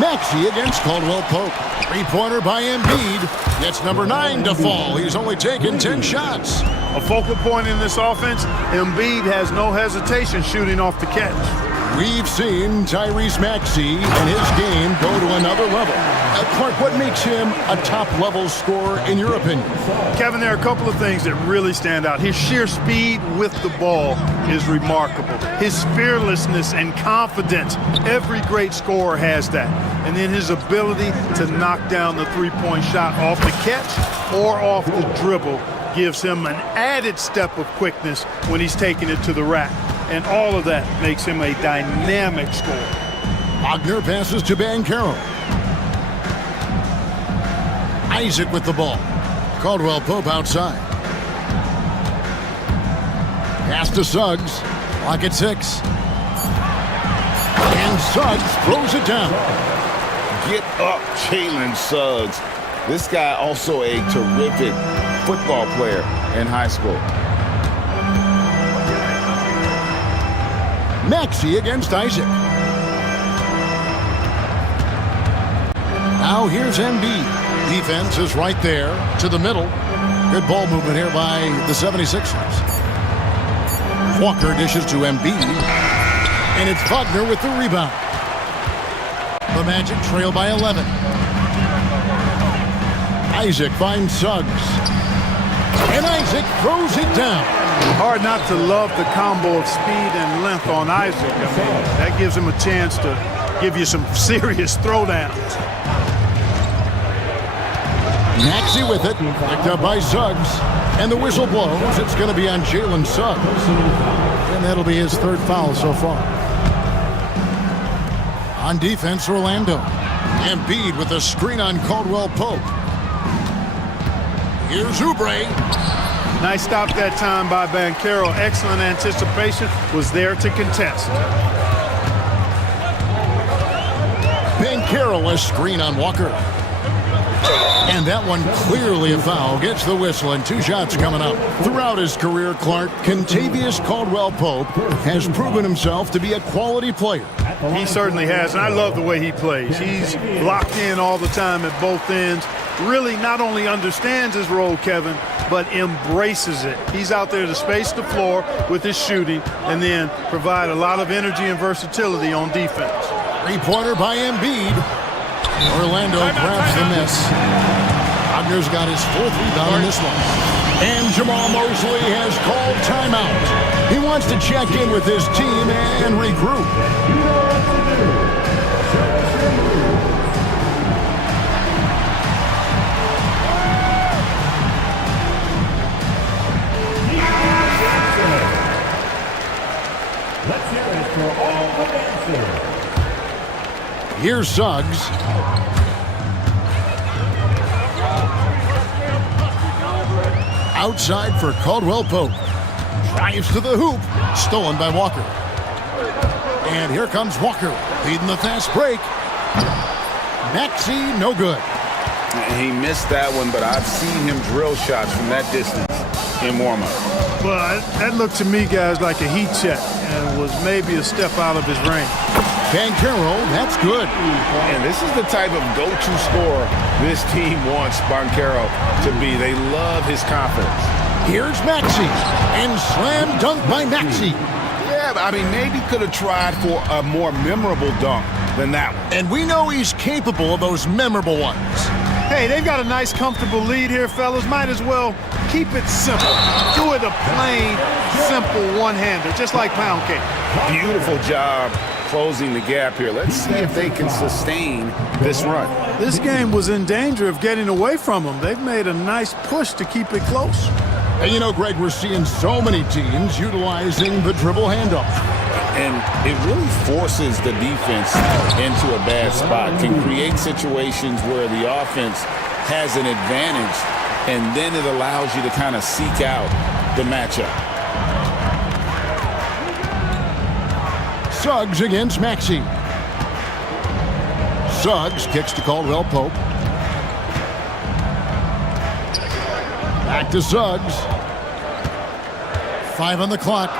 Maxey against Caldwell Pope. Three-pointer by Embiid. Gets number 9 to fall. He's only taken 10 shots. A focal point in this offense, Embiid has no hesitation shooting off the catch. We've seen Tyrese Maxey and his game go to another level. Clark, what makes him a top-level scorer in your opinion? Kevin, there are a couple of things that really stand out. His sheer speed with the ball is remarkable. His fearlessness and confidence, every great scorer has that. And then his ability to knock down the three-point shot off the catch or off the dribble gives him an added step of quickness when he's taking it to the rack. And all of that makes him a dynamic scorer. Wagner passes to Banchero. Isaac with the ball. Caldwell Pope outside. Pass to Suggs. Clock at 6. And Suggs throws it down. Get up, Jalen Suggs. This guy also a terrific football player in high school. Maxey against Isaac. Now here's Embiid. Defense is right there to the middle. Good ball movement here by the 76ers. Walker dishes to Embiid. And it's Wagner with the rebound. The Magic trail by 11. Isaac finds Suggs. And Isaac throws it down. Hard not to love the combo of speed and length on Isaac. I mean, that gives him a chance to give you some serious throwdowns. Maxey with it, picked up by Suggs. And the whistle blows. It's going to be on Jalen Suggs. And that'll be his 3rd foul so far. On defense, Orlando. Embiid with a screen on Caldwell Pope. Here's Oubre. Nice stop that time by Banchero. Excellent anticipation. Was there to contest. Banchero a screen on Walker. And that one clearly a foul. Gets the whistle and 2 shots coming up. Throughout his career, Clark, Kentavious Caldwell Pope has proven himself to be a quality player. He certainly has, and I love the way he plays. He's locked in all the time at both ends. Really not only understands his role, Kevin, but embraces it. He's out there to space the floor with his shooting and then provide a lot of energy and versatility on defense. Three-pointer by Embiid. Orlando grabs the miss. Wagner's got his 4th rebound in this one. And Jamal Mosley has called timeout. He wants to check in with his team and regroup. Let's hear it for all the dancers. Here's Suggs. Outside for Caldwell Pope. Drives to the hoop. Stolen by Walker. And here comes Walker, leading the fast break. Maxey, no good. He missed that one, but I've seen him drill shots from that distance in warm-up. Well, that looked to me, guys, like a heat check and was maybe a step out of his range. Banchero, that's good. And this is the type of go-to scorer this team wants Banchero to be. They love his confidence. Here's Maxey, and slam dunk by Maxey. Yeah, I mean, maybe could have tried for a more memorable dunk than that one. And we know he's capable of those memorable ones. Hey, they've got a nice, comfortable lead here, fellas. Might as well keep it simple. Do it a plain, simple one-hander, just like pound cake. Beautiful job closing the gap here. Let's see if they can sustain this run. This game was in danger of getting away from them. They've made a nice push to keep it close. And you know, Greg, we're seeing so many teams utilizing the dribble handoff. And it really forces the defense into a bad spot, can create situations where the offense has an advantage, and then it allows you to kind of seek out the matchup. Suggs against Maxey. Suggs kicks to Caldwell Pope. Back to Suggs. 5 on the clock.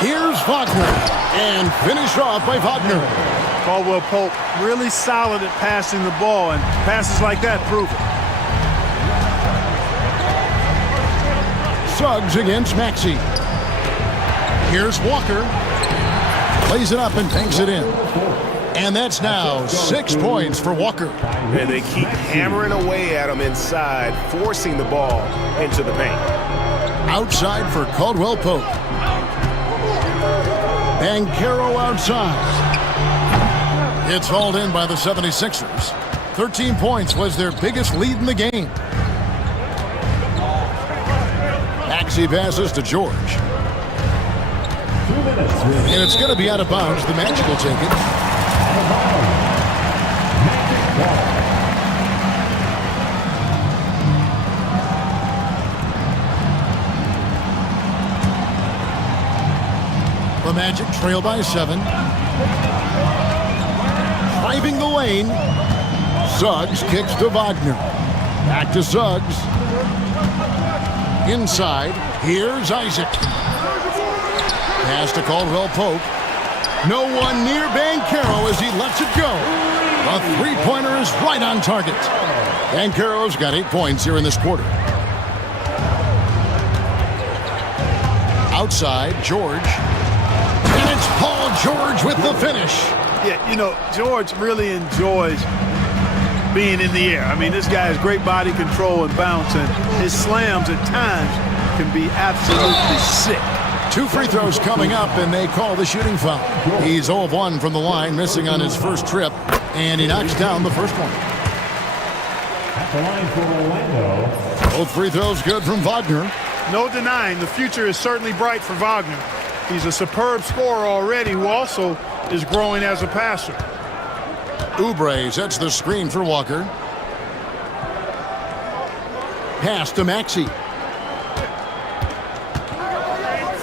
Here's Wagner, and finished off by Wagner. Caldwell Pope really solid at passing the ball, and passes like that prove it. Suggs against Maxey. Here's Walker. Plays it up and banks it in. And that's now 6 points for Walker. And they keep hammering away at him inside, forcing the ball into the paint. Outside for Caldwell Pope. Banchero outside. It's hauled in by the 76ers. 13 points was their biggest lead in the game. Maxey passes to George. And it's going to be out of bounds. The Magic will take it. The Magic trail by 7. Driving the lane. Suggs kicks to Wagner. Back to Suggs. Inside. Here's Isaac. Pass to Caldwell Pope. No one near Banchero as he lets it go. A three-pointer is right on target. Banchero's got 8 points here in this quarter. Outside, George. And it's Paul George with the finish. Yeah, you know, George really enjoys being in the air. I mean, this guy has great body control and bounce, and his slams at times can be absolutely sick. 2 free throws coming up, and they call the shooting foul. He's 0 of 1 from the line, missing on his first trip, and he knocks down the first one. At the line for Orlando. Both free throws good from Wagner. No denying the future is certainly bright for Wagner. He's a superb scorer already who also is growing as a passer. Oubre sets the screen for Walker. Pass to Maxey.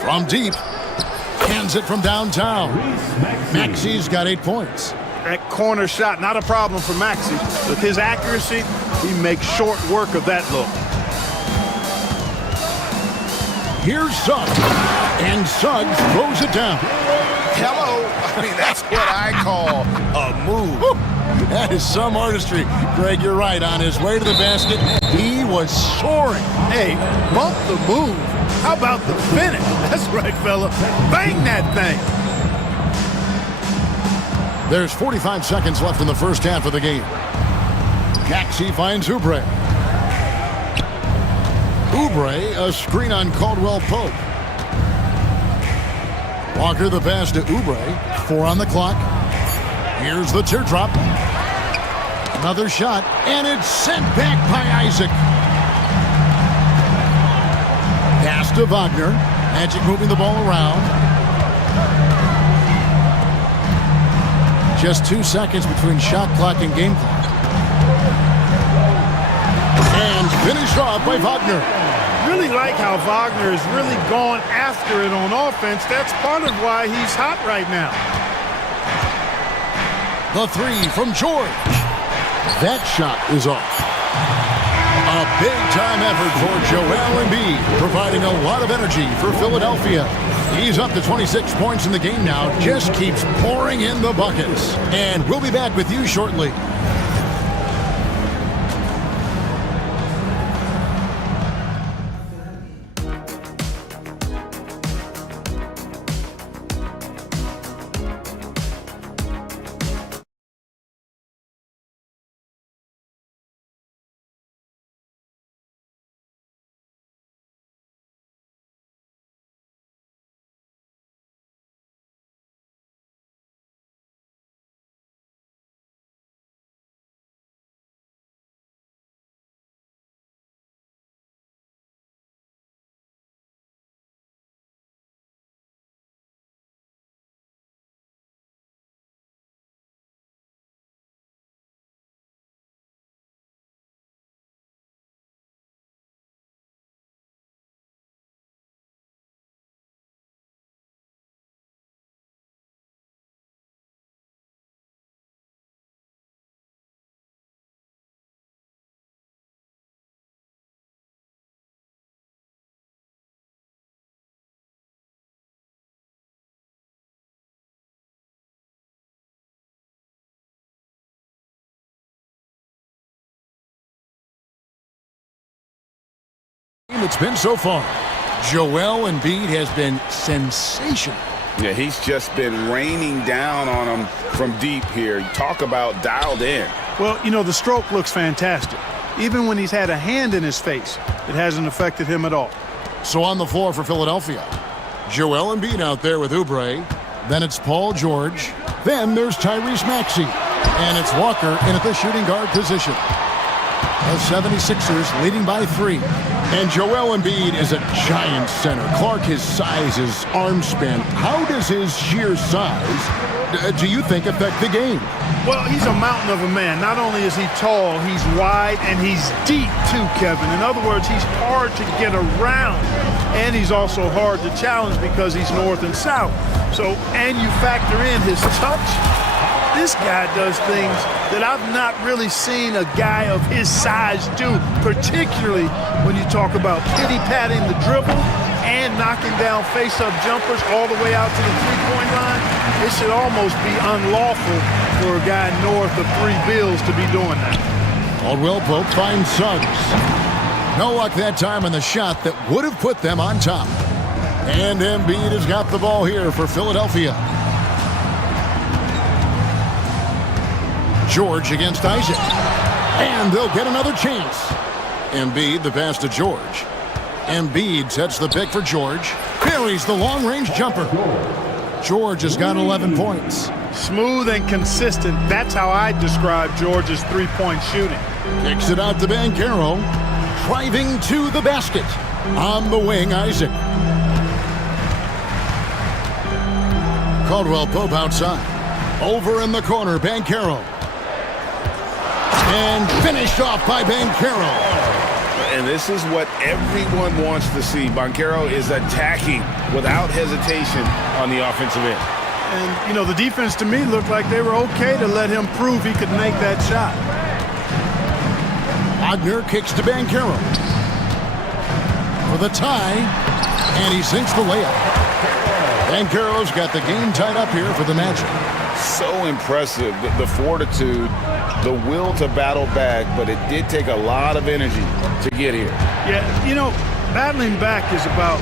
From deep. Hands it from downtown. Maxey's got 8 points. That corner shot, not a problem for Maxey. With his accuracy, he makes short work of that look. Here's Suggs. And Suggs throws it down. Hello. I mean, that's what I call a move. Woo. That is some artistry. Greg, you're right. On his way to the basket, he was soaring. Hey, bump the move. How about the finish? That's right, fella. Bang that thing. There's 45 seconds left in the first half of the game. Maxey finds Oubre. Oubre, a screen on Caldwell Pope. Walker the pass to Oubre. 4 on the clock. Here's the teardrop. Another shot, and it's sent back by Isaac. Pass to Wagner. Magic moving the ball around. Just 2 seconds between shot clock and game clock. And finished off by Wagner. Really like how Wagner is really gone after it on offense. That's part of why he's hot right now. The 3 from George. That shot is off. A big-time effort for Joel Embiid, providing a lot of energy for Philadelphia. He's up to 26 points in the game now, just keeps pouring in the buckets. And we'll be back with you shortly. It's been so far. Joel Embiid has been sensational. Yeah, he's just been raining down on him from deep here. Talk about dialed in. Well, you know, the stroke looks fantastic. Even when he's had a hand in his face, it hasn't affected him at all. So on the floor for Philadelphia, Joel Embiid out there with Oubre. Then it's Paul George. Then there's Tyrese Maxey. And it's Walker in at the shooting guard position. The 76ers leading by 3. And Joel Embiid is a giant center. Clark, his size, his arm span. How does his sheer size, do you think, affect the game? Well, he's a mountain of a man. Not only is he tall, he's wide, and he's deep too, Kevin. In other words, he's hard to get around. And he's also hard to challenge because he's north and south. So, and you factor in his touch. This guy does things that I've not really seen a guy of his size do, particularly when you talk about pity-patting the dribble and knocking down face-up jumpers all the way out to the three-point line. It should almost be unlawful for a guy north of 3 bills to be doing that. Caldwell Pope finds Suggs. No luck that time on the shot that would have put them on top. And Embiid has got the ball here for Philadelphia. George against Isaac. And they'll get another chance. Embiid, the pass to George. Embiid sets the pick for George. Buries the long-range jumper. George has got 11 points. Smooth and consistent. That's how I describe George's three-point shooting. Kicks it out to Banchero. Driving to the basket. On the wing, Isaac. Caldwell Pope outside. Over in the corner, Banchero. And finished off by Banchero. And this is what everyone wants to see. Banchero is attacking without hesitation on the offensive end. And, you know, the defense to me looked like they were okay to let him prove he could make that shot. Wagner kicks to Banchero for the tie, and he sinks the layup. Banchero's got the game tied up here for the Magic. So impressive, the fortitude, the will to battle back, but it did take a lot of energy to get here. Yeah, you know, battling back is about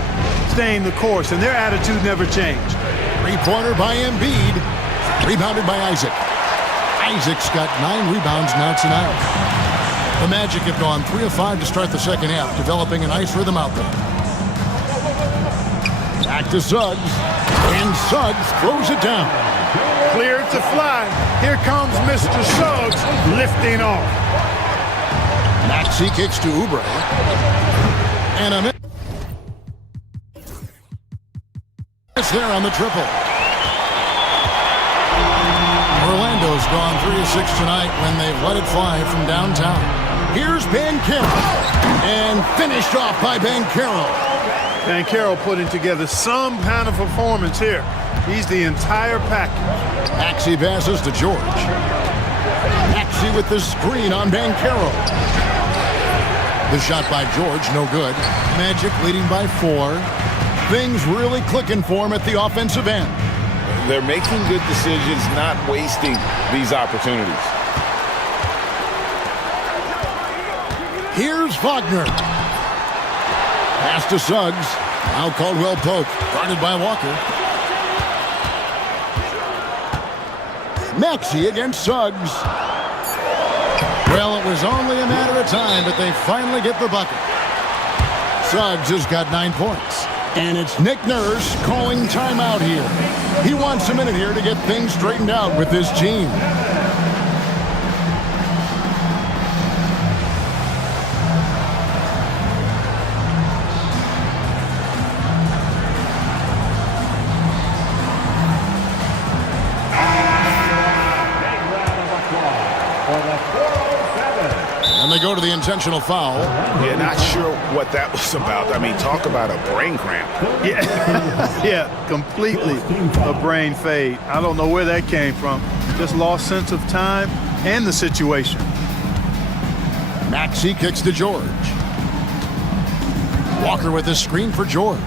staying the course, and their attitude never changed. Three-pointer by Embiid, rebounded by Isaac. Isaac's got 9 rebounds now tonight. The Magic have gone 3 of 5 to start the second half, developing a nice rhythm out there. Back to Suggs, and Suggs throws it down. Cleared to fly. Here comes Mr. Suggs lifting off. Maxey kicks to Oubre. And a miss there on the triple. Orlando's gone 3 of 6 tonight when they've let it fly from downtown. Here's Banchero. And finished off by Banchero. Banchero putting together some kind of performance here. He's the entire package. Maxey passes to George. Maxey with the screen on Banchero. The shot by George, no good. Magic leading by 4. Things really clicking for him at the offensive end. They're making good decisions, not wasting these opportunities. Here's Wagner. Pass to Suggs. Now Caldwell Pope, guarded by Walker. Maxey against Suggs. Well, it was only a matter of time, but they finally get the bucket. Suggs has got 9 points. And it's Nick Nurse calling timeout here. He wants a minute here to get things straightened out with this team. And they go to the intentional foul. Yeah, not sure what that was about. I mean, talk about a brain cramp. Yeah, yeah, completely a brain fade. I don't know where that came from. Just lost sense of time and the situation. Maxey kicks to George. Walker with the screen for George.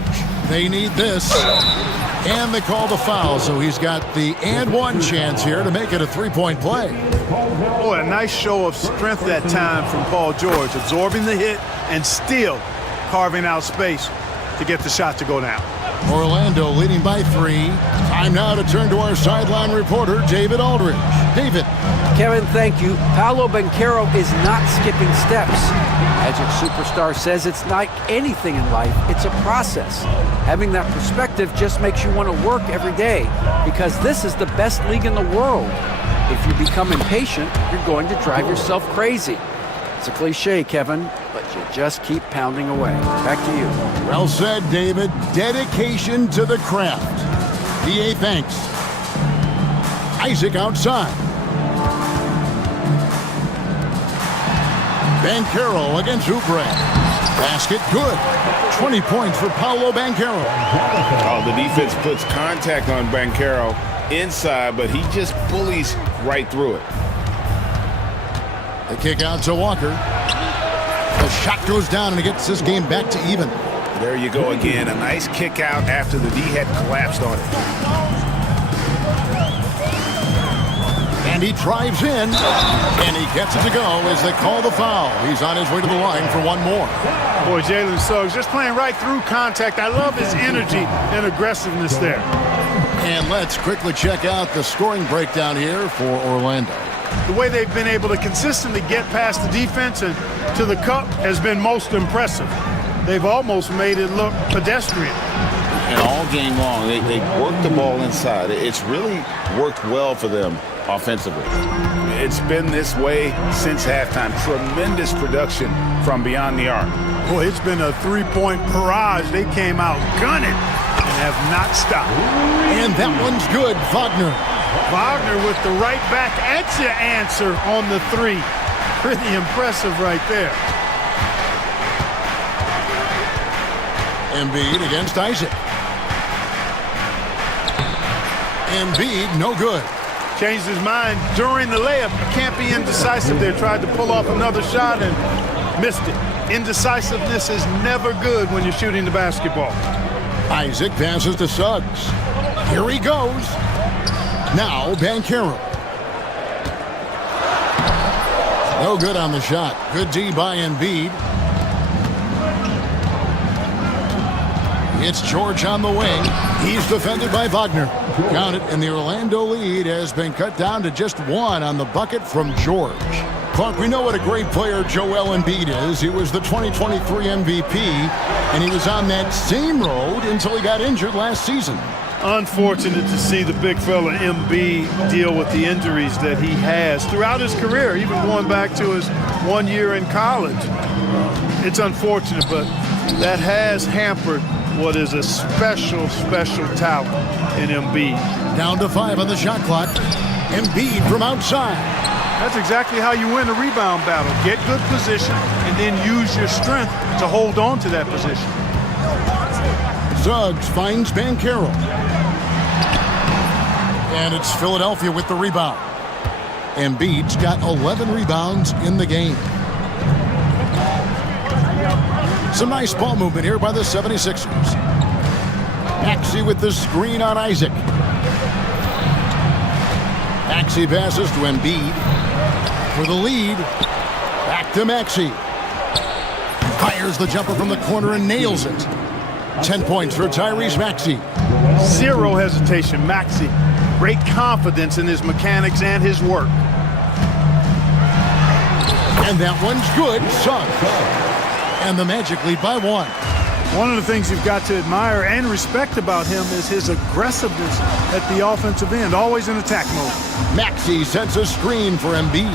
They need this. And they call the foul, so he's got the and one chance here to make it a three-point play. Boy, a nice show of strength that time from Paul George, absorbing the hit and still carving out space to get the shot to go down. Orlando leading by 3. Time now to turn to our sideline reporter, David Aldridge. David. Kevin, thank you. Paolo Banchero is not skipping steps. Magic superstar says it's like anything in life, it's a process. Having that perspective just makes you want to work every day because this is the best league in the world. If you become impatient, you're going to drive yourself crazy. It's a cliche, Kevin, but you just keep pounding away. Back to you. Well said, David. Dedication to the craft. DA thanks. Isaac outside. Banchero against Oubre. Basket good. 20 points for Paolo Banchero. Oh, the defense puts contact on Banchero inside, but he just bullies right through it. The kick out to Walker. The shot goes down and it gets this game back to even. There you go again. A nice kick out after the D had collapsed on it. And he drives in, and he gets it to go as they call the foul. He's on his way to the line for one more. Boy, Jalen Suggs just playing right through contact. I love his energy and aggressiveness there. And let's quickly check out the scoring breakdown here for Orlando. The way they've been able to consistently get past the defense and to the cup has been most impressive. They've almost made it look pedestrian. And all game long, they work the ball inside. It's really worked well for them offensively. It's been this way since halftime. Tremendous production from beyond the arc. Boy, it's been a three-point barrage. They came out gunning and have not stopped. And that one's good, Wagner. Wagner with the right back at your answer on the three. Pretty impressive right there. Embiid against Isaac. Embiid, no good. Changed his mind during the layup. You can't be indecisive there. Tried to pull off another shot and missed it. Indecisiveness is never good when you're shooting the basketball. Isaac passes to Suggs. Here he goes. Now Banchero. No good on the shot. Good D by Embiid. It's George on the wing. He's defended by Wagner. Count it, and the Orlando lead has been cut down to just one on the bucket from George. Clark, we know what a great player Joel Embiid is. He was the 2023 MVP, and he was on that same road until he got injured last season. Unfortunate to see the big fella Embiid deal with the injuries that he has throughout his career, even going back to his 1 year in college. It's unfortunate, but that has hampered what is a special, special talent in Embiid. Down to 5 on the shot clock. Embiid from outside. That's exactly how you win a rebound battle. Get good position and then use your strength to hold on to that position. Suggs finds Banchero. And it's Philadelphia with the rebound. Embiid's got 11 rebounds in the game. Some nice ball movement here by the 76ers. Maxey with the screen on Isaac. Maxey passes to Embiid for the lead. Back to Maxey. Fires the jumper from the corner and nails it. 10 points for Tyrese Maxey. Zero hesitation. Maxey, great confidence in his mechanics and his work. And that one's good. Suggs. And the Magic lead by 1. One of the things you've got to admire and respect about him is his aggressiveness at the offensive end, always in attack mode. Maxey sets a screen for Embiid.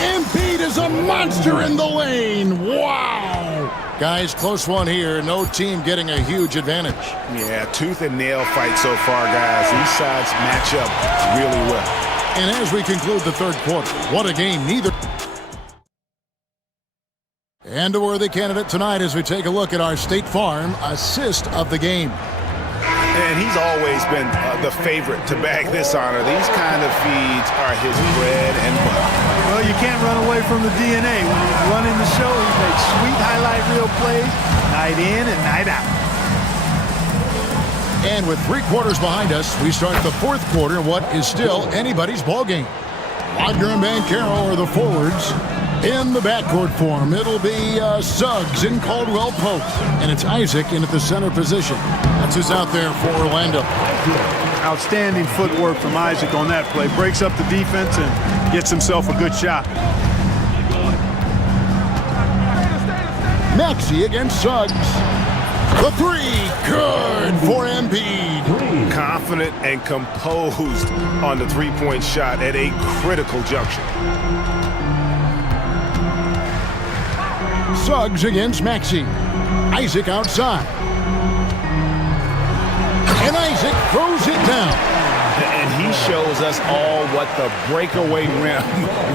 Embiid is a monster in the lane. Wow. Guys, close one here. No team getting a huge advantage. Yeah, tooth and nail fight so far, guys. These sides match up really well. And as we conclude the third quarter, what a game. Neither. And a worthy candidate tonight as we take a look at our State Farm assist of the game. And he's always been the favorite to bag this honor. These kind of feeds are his bread and butter. Well, you can't run away from the DNA. When he's running the show, he makes sweet highlight reel plays night in and night out. And with 3 quarters behind us, we start the fourth quarter in what is still anybody's ball game. Wagner and Banchero are the forwards. In the backcourt form, it'll be Suggs in Caldwell Post. And it's Isaac in at the center position. That's who's out there for Orlando. Outstanding footwork from Isaac on that play. Breaks up the defense and gets himself a good shot. Maxey against Suggs. The three, good for Embiid. Confident and composed on the three-point shot at a critical juncture. Suggs against Maxey. Isaac outside. And Isaac throws it down. And he shows us all what the breakaway rim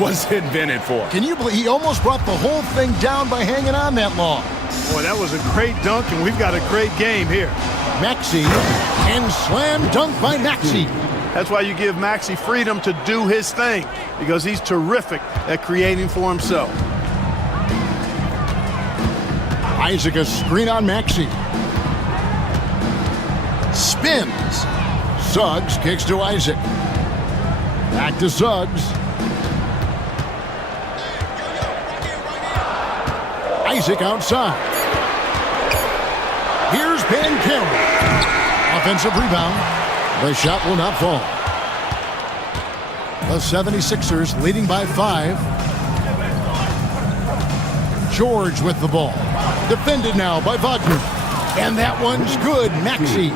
was invented for. Can you believe he almost brought the whole thing down by hanging on that long? Boy, that was a great dunk, and we've got a great game here. Maxey and slam dunk by Maxey. That's why you give Maxey freedom to do his thing, because he's terrific at creating for himself. Isaac a screen on Maxey. Spins. Suggs kicks to Isaac. Back to Suggs. Isaac outside. Here's Banchero. Offensive rebound. The shot will not fall. The 76ers leading by 5. George with the ball. Defended now by Wagner. And that one's good. Maxey.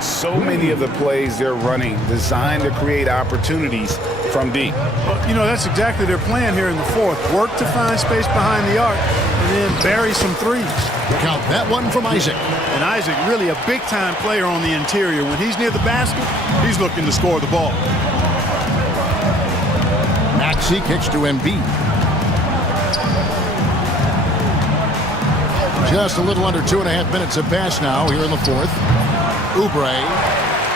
So many of the plays they're running designed to create opportunities from deep. Well, you know, that's exactly their plan here in the fourth. Work to find space behind the arc and then bury some threes. Count that one from Isaac. And Isaac, really a big-time player on the interior. When he's near the basket, he's looking to score the ball. Maxey kicks to Embiid. Just a little under 2.5 minutes have passed now here in the fourth. Oubre,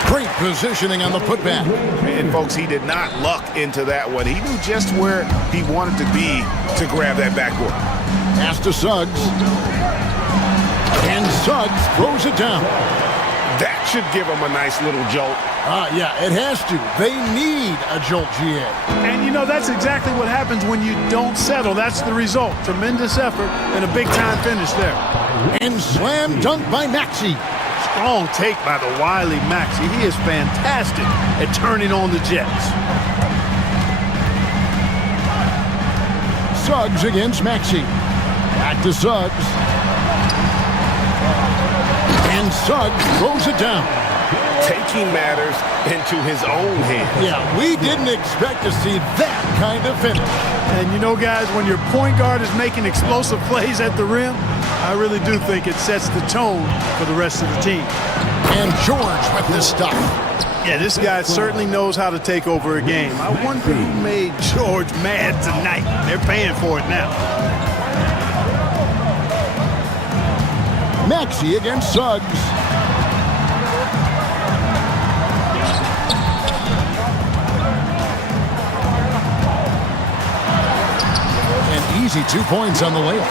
great positioning on the putback. And folks, he did not luck into that one. He knew just where he wanted to be to grab that backboard. Pass to Suggs. And Suggs throws it down. That should give him a nice little jolt. Yeah, it has to. They need a jolt, GA. And, you know, that's exactly what happens when you don't settle. That's the result. Tremendous effort and a big-time finish there. And slam dunk by Maxey. Strong take by the wily Maxey. He is fantastic at turning on the Jets. Suggs against Maxey. Back to Suggs. And Suggs throws it down. Taking matters into his own hands. Yeah, we didn't expect to see that kind of finish. And you know, guys, when your point guard is making explosive plays at the rim, I really do think it sets the tone for the rest of the team. And George with the stop. Yeah, this guy certainly knows how to take over a game. I wonder who made George mad tonight. They're paying for it now. Maxey against Suggs. An easy 2 points on the layup.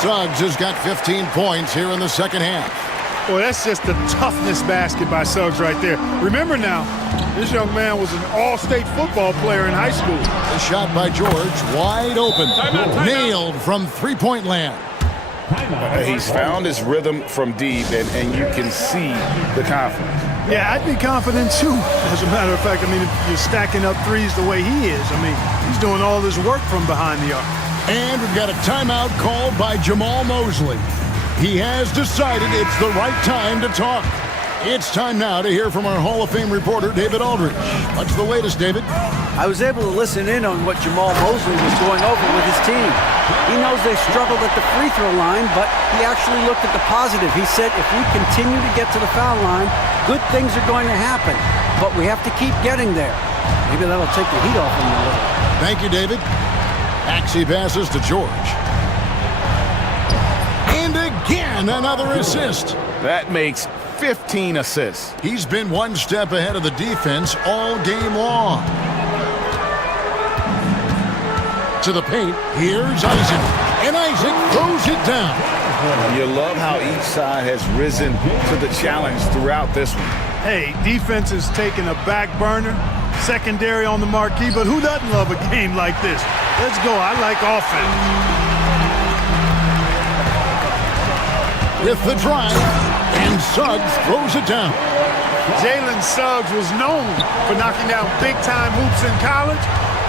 Suggs has got 15 points here in the second half. Boy, that's just the toughness basket by Suggs right there. Remember now, this young man was an all-state football player in high school. The shot by George, wide open. Nailed from three-point land. He's found his rhythm from deep, and you can see the confidence. Yeah, I'd be confident too. As a matter of fact, I mean, if you're stacking up threes the way he is, I mean, he's doing all this work from behind the arc. And we've got a timeout called by Jamal Mosley. He has decided it's the right time to talk. It's time now to hear from our Hall of Fame reporter, David Aldridge. What's the latest, David? I was able to listen in on what Jamal Mosley was going over with his team. He knows they struggled at the free throw line, but he actually looked at the positive. He said, if we continue to get to the foul line, good things are going to happen, but we have to keep getting there. Maybe that'll take the heat off him a little. Thank you, David. Maxey passes to George. And again, another assist. That makes 15 assists. He's been one step ahead of the defense all game long. To the paint, here's Isaac. And Isaac throws it down. You love how each side has risen to the challenge throughout this one. Hey, defense is taking a back burner, Secondary on the marquee, but who doesn't love a game like this? Let's go. I like offense. With the drive, and Suggs throws it down. Jalen Suggs was known for knocking down big-time hoops in college,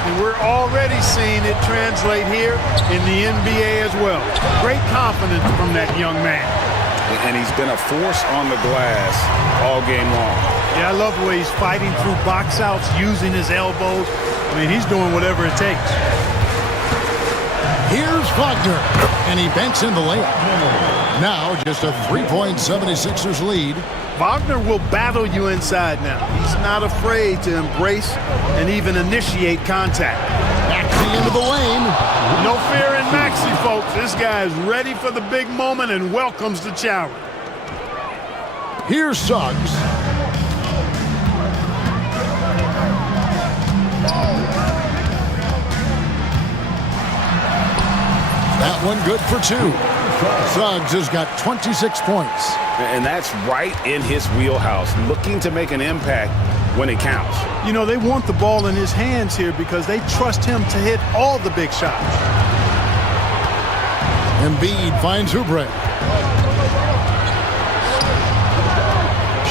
and we're already seeing it translate here in the NBA as well. Great confidence from that young man. And he's been a force on the glass all game long. Yeah, I love the way he's fighting through box outs, using his elbows. I mean, he's doing whatever it takes. Here's Wagner, and he banks in the layup. Now just a 3-point 76ers lead. Wagner will battle you inside now. He's not afraid to embrace and even initiate contact. Maxey into the lane. No fear in Maxey, folks. This guy is ready for the big moment and welcomes the challenge. Here's Suggs. That one good for 2. Suggs has got 26 points. And that's right in his wheelhouse, looking to make an impact when it counts. You know, they want the ball in his hands here because they trust him to hit all the big shots. Embiid finds Oubre.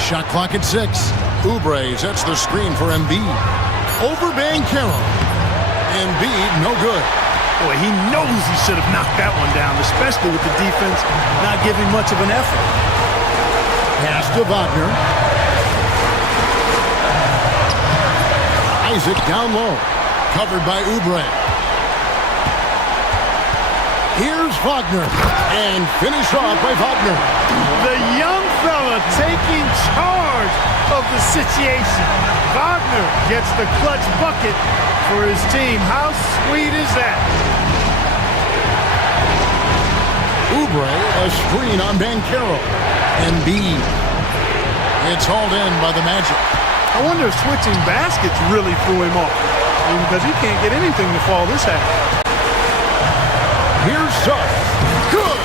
Shot clock at 6. Oubre sets the screen for Embiid. Over Banchero. Embiid, no good. Boy, he knows he should have knocked that one down, especially with the defense not giving much of an effort. Pass to Wagner. Isaac down low. Covered by Oubre. Here's Wagner. And finished off by Wagner. The young fella taking charge of the situation. Wagner gets the clutch bucket for his team. How sweet is that? Oubre, a screen on Banchero. Embiid. It's hauled in by the Magic. I wonder if switching baskets really threw him off. Because he can't get anything to fall this half. Here's Suggs. Good!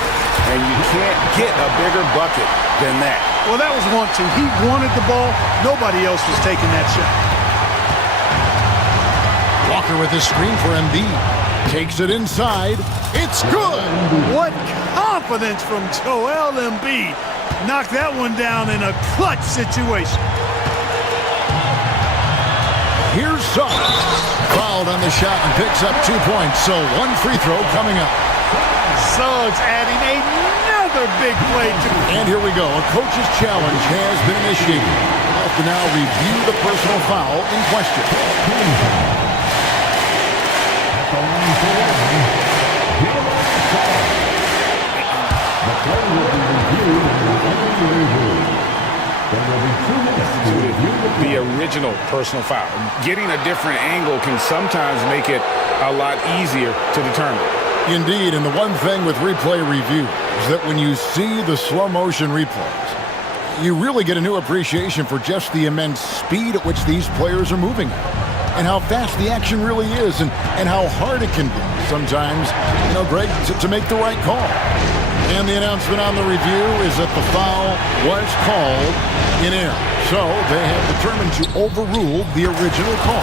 And you can't get a bigger bucket than that. Well, that was 1-2. He wanted the ball. Nobody else was taking that shot. Walker with the screen for Embiid. Takes it inside. It's good! What confidence from Joel Embiid. Knocked that one down in a clutch situation. Here's Suggs. Fouled on the shot and picks up 2 points. So 1 free throw coming up. Suggs adding another big play to it. And here we go. A coach's challenge has been initiated. We'll have to now review the personal foul in question. The original personal foul. Getting a different angle can sometimes make it a lot easier to determine. Indeed, and the one thing with replay review is that when you see the slow motion replays, you really get a new appreciation for just the immense speed at which these players are moving at, and how fast the action really is, and how hard it can be sometimes, you know, Greg, to make the right call. And the announcement on the review is that the foul was called in error. So they have determined to overrule the original call.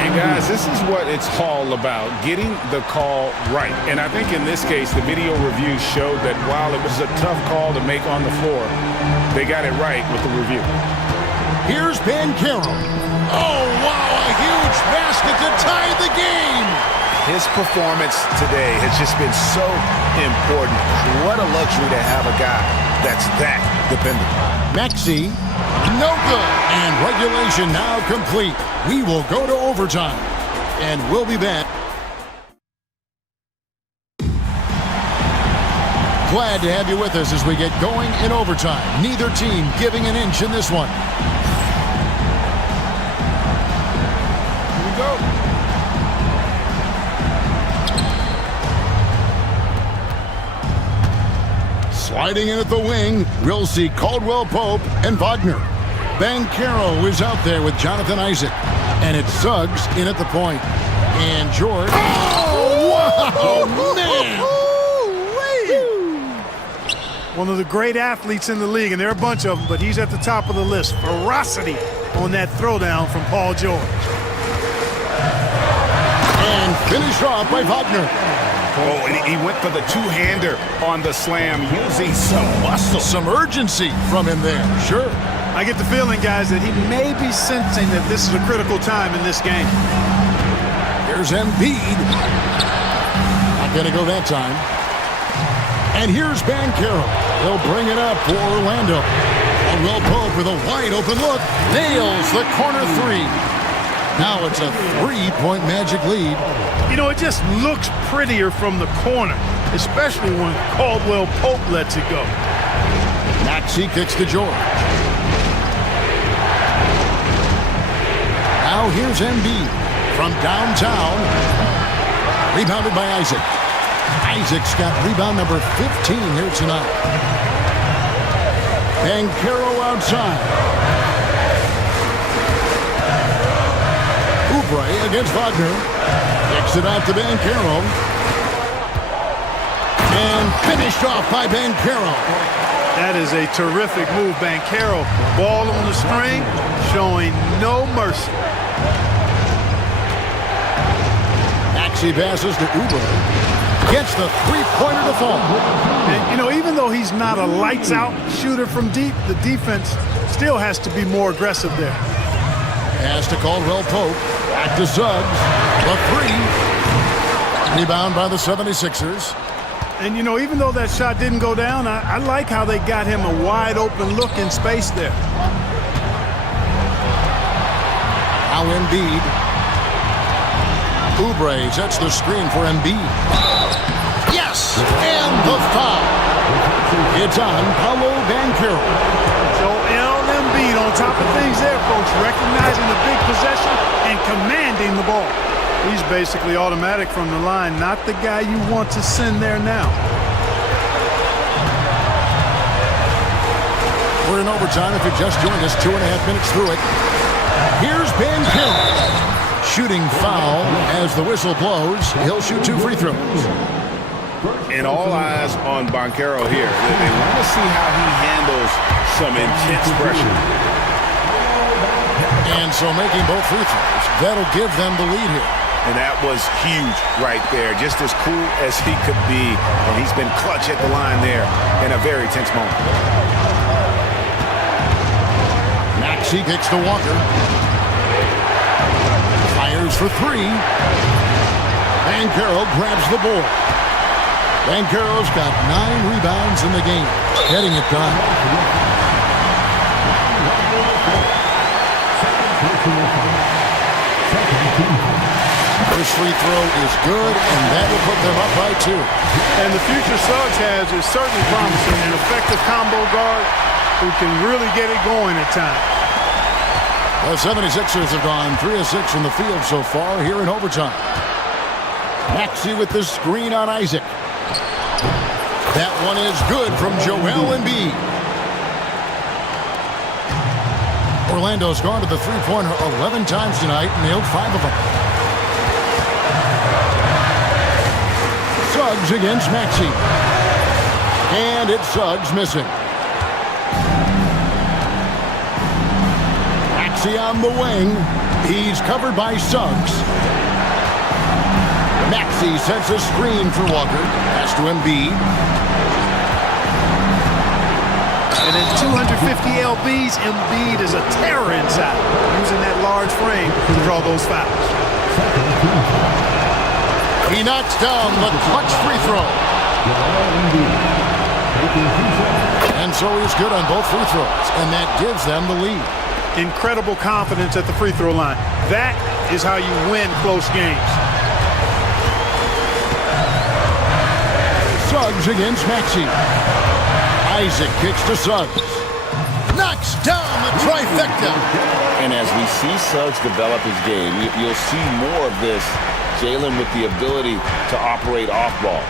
And guys, this is what it's all about, getting the call right. And I think in this case, the video review showed that while it was a tough call to make on the floor, they got it right with the review. Here's Banchero. Oh, wow, a huge basket to tie the game. His performance today has just been so important. What a luxury to have a guy that's that dependable. Maxey, no good. And regulation now complete. We will go to overtime. And we'll be back. Glad to have you with us as we get going in overtime. Neither team giving an inch in this one. Here we go. Sliding in at the wing, we'll see Caldwell Pope and Wagner. Banchero is out there with Jonathan Isaac. And it's Suggs in at the point. And George. Oh, wow, man! One of the great athletes in the league, and there are a bunch of them, but he's at the top of the list. Ferocity on that throwdown from Paul George. And finished off by Wagner. Oh, and he went for the two-hander on the slam, using some muscle. Some urgency from him there, sure. I get the feeling, guys, that he may be sensing that this is a critical time in this game. Here's Embiid. Not going to go that time. And here's Bankero. He'll bring it up for Orlando. Will Pope with a wide open look. Nails the corner three. Now it's a 3-point Magic lead. You know, it just looks prettier from the corner, especially when Caldwell Pope lets it go. Maxey kicks to George. Now here's Embiid from downtown. Rebounded by Isaac. Isaac's got rebound number 15 here tonight. Bankero outside. Oubre against Wagner. Kicks it out to Bankero. And finished off by Bankero. That is a terrific move, Bankero. Ball on the string, showing no mercy. Maxey passes to Oubre. Gets the three-pointer to fall. And, you know, even though he's not a lights-out shooter from deep, the defense still has to be more aggressive there. Pass to Caldwell Pope. Back to Suggs. The three. Rebound by the 76ers. And, you know, even though that shot didn't go down, I like how they got him a wide-open look in space there. Now Embiid. Oubre sets the screen for Embiid. Yes! And the foul. It's on Paolo Bankero. Joel Embiid on top of things there, folks, recognizing the big possession and commanding the ball. He's basically automatic from the line, not the guy you want to send there now. We're in overtime if you just joined us, 2.5 minutes through it. Here's Bankero. Shooting foul as the whistle blows. He'll shoot 2 free throws. And all eyes on Bankero here. They want to see how he handles some intense pressure. And so making both free throws, that'll give them the lead here. And that was huge right there. Just as cool as he could be. And he's been clutch at the line there in a very tense moment. Maxey kicks to Walker. Fires for three. Bankero grabs the board. Bankero's got 9 rebounds in the game, getting it done. First free throw is good, and that will put them up by 2. And the future Suggs has is certainly promising, an effective combo guard who can really get it going at times. The 76ers have gone 3 of 6 from the field so far here in overtime. Maxey with the screen on Isaac. That one is good from Joel Embiid. Orlando's gone to the three-pointer 11 times tonight, nailed 5 of them. Suggs against Maxey. And it's Suggs missing. Maxey on the wing. He's covered by Suggs. Maxey sets a screen for Walker. Pass to Embiid. And in 250 lbs, Embiid is a terror inside, using that large frame to draw those fouls. He knocks down the clutch free throw. And so he's good on both free throws, and that gives them the lead. Incredible confidence at the free throw line. That is how you win close games. Suggs against Maxey. Isaac kicks to Suggs. Knocks down the trifecta. And as we see Suggs develop his game, you'll see more of this. Jalen with the ability to operate off ball.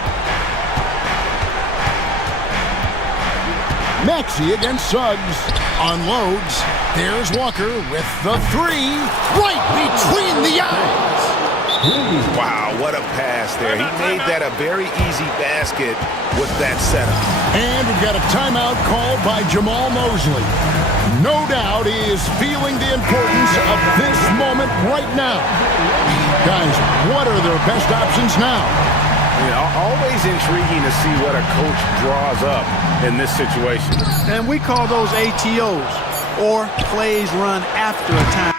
Maxey against Suggs. Unloads. There's Walker with the three. Right between the eyes. Wow, what a pass there. He made that a very easy basket with that setup. And we've got a timeout called by Jamal Mosley. No doubt he is feeling the importance of this moment right now. Guys, what are their best options now? You know, always intriguing to see what a coach draws up in this situation. And we call those ATOs, or plays run after a time.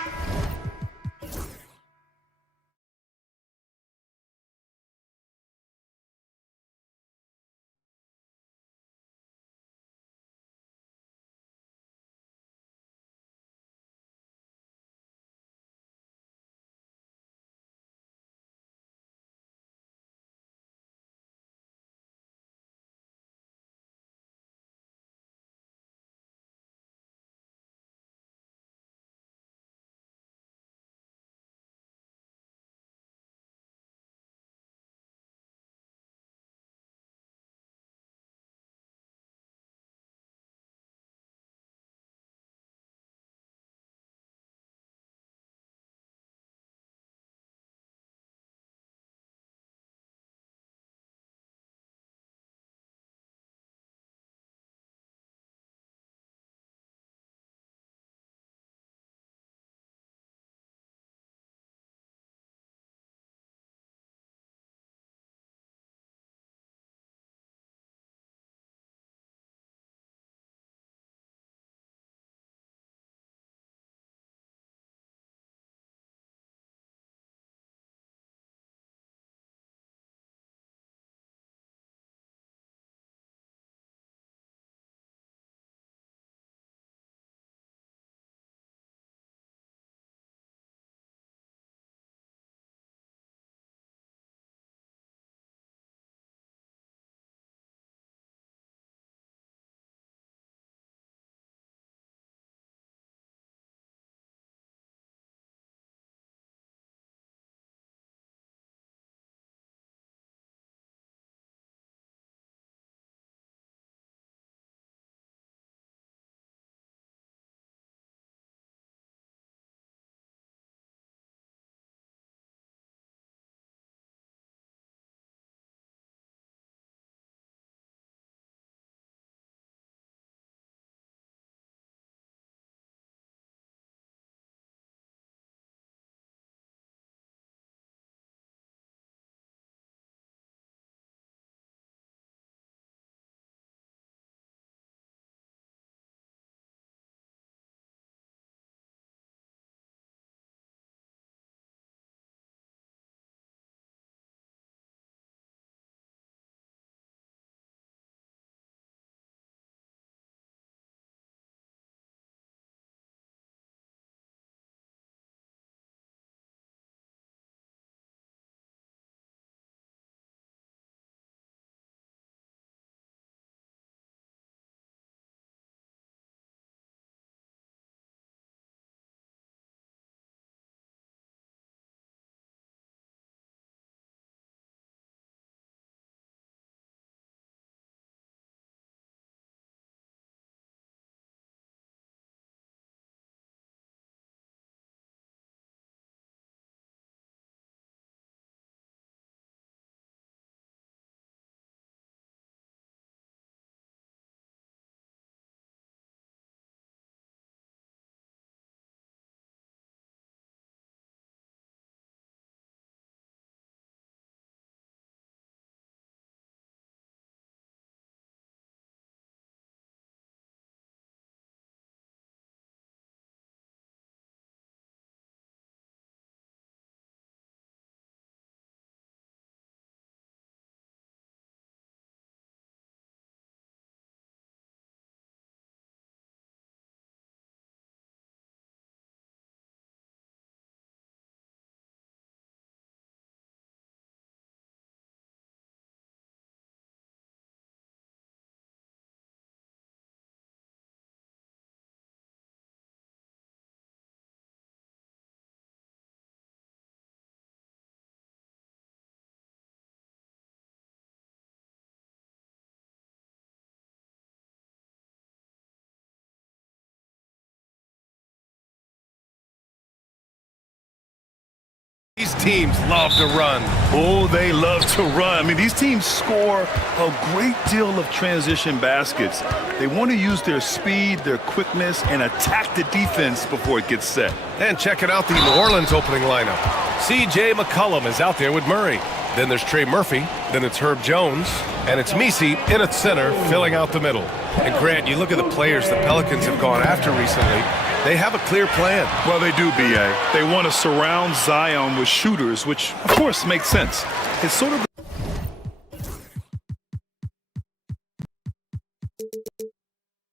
These teams love to run. Oh, they love to run. I mean, these teams score a great deal of transition baskets. They want to use their speed, their quickness, and attack the defense before it gets set. And checking out the New Orleans opening lineup. C.J. McCollum is out there with Murray. Then there's Trey Murphy. Then it's Herb Jones. And it's Misi in at center, filling out the middle. And Grant, you look at the players the Pelicans have gone after recently. They have a clear plan. Well, they do, B.A. They want to surround Zion with shooters, which, of course, makes sense. It's sort of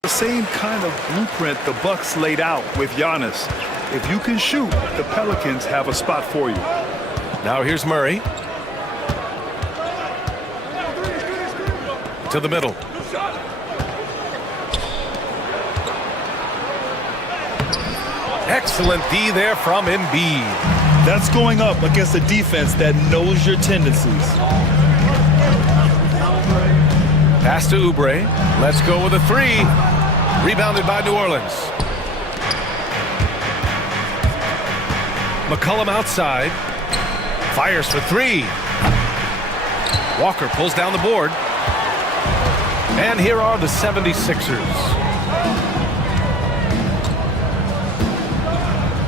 the same kind of blueprint the Bucks laid out with Giannis. If you can shoot, the Pelicans have a spot for you. Now here's Murray. To the middle. Excellent D there from Embiid. That's going up against a defense that knows your tendencies. Pass to Oubre. Let's go with a three. Rebounded by New Orleans. McCollum outside. Fires for three. Walker pulls down the board. And here are the 76ers.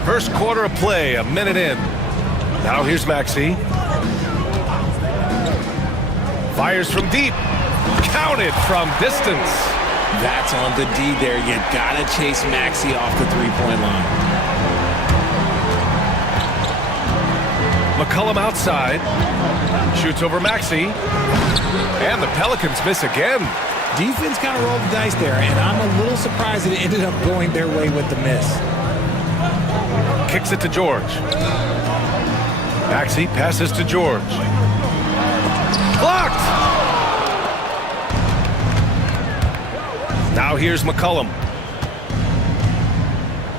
First quarter of play, a minute in. Now here's Maxey. Fires from deep. Counted from distance. That's on the D there. You gotta chase Maxey off the three-point line. McCollum outside. Shoots over Maxey. And the Pelicans miss again. Defense kind of rolled the dice there, and I'm a little surprised that it ended up going their way with the miss. Kicks it to George. Maxey passes to George. Blocked! Now here's McCollum.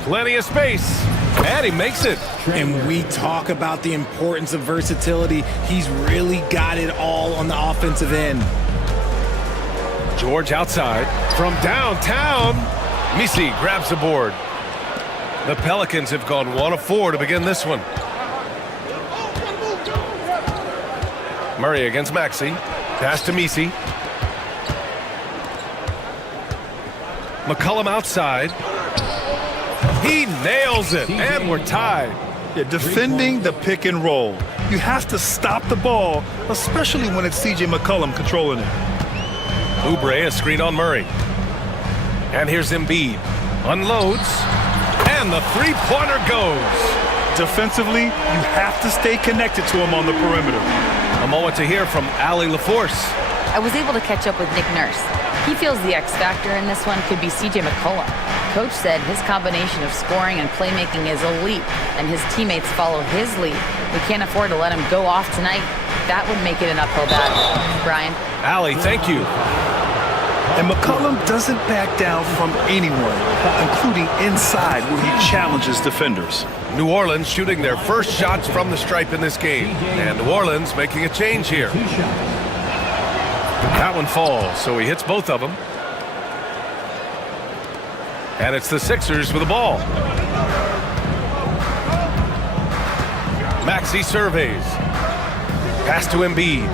Plenty of space. And he makes it. And we talk about the importance of versatility. He's really got it all on the offensive end. George outside. From downtown, Misi grabs the board. The Pelicans have gone 1 of 4 to begin this one. Murray against Maxey. Pass to Misi. McCollum outside. He nails it, and we're tied. Yeah, defending the pick and roll. You have to stop the ball, especially when it's C.J. McCollum controlling it. Oubre, a screen on Murray. And here's Embiid. Unloads. And the three-pointer goes. Defensively, you have to stay connected to him on the perimeter. A moment to hear from Allie LaForce. I was able to catch up with Nick Nurse. He feels the X factor in this one could be C.J. McCollum. Coach said his combination of scoring and playmaking is elite, and his teammates follow his lead. We can't afford to let him go off tonight. That would make it an uphill battle. Brian? Allie, thank you. And McCollum doesn't back down from anyone, including inside where he challenges defenders. New Orleans shooting their first shots from the stripe in this game. And New Orleans making a change here. That one falls, so he hits both of them. And it's the Sixers with the ball. Maxey surveys. Pass to Embiid.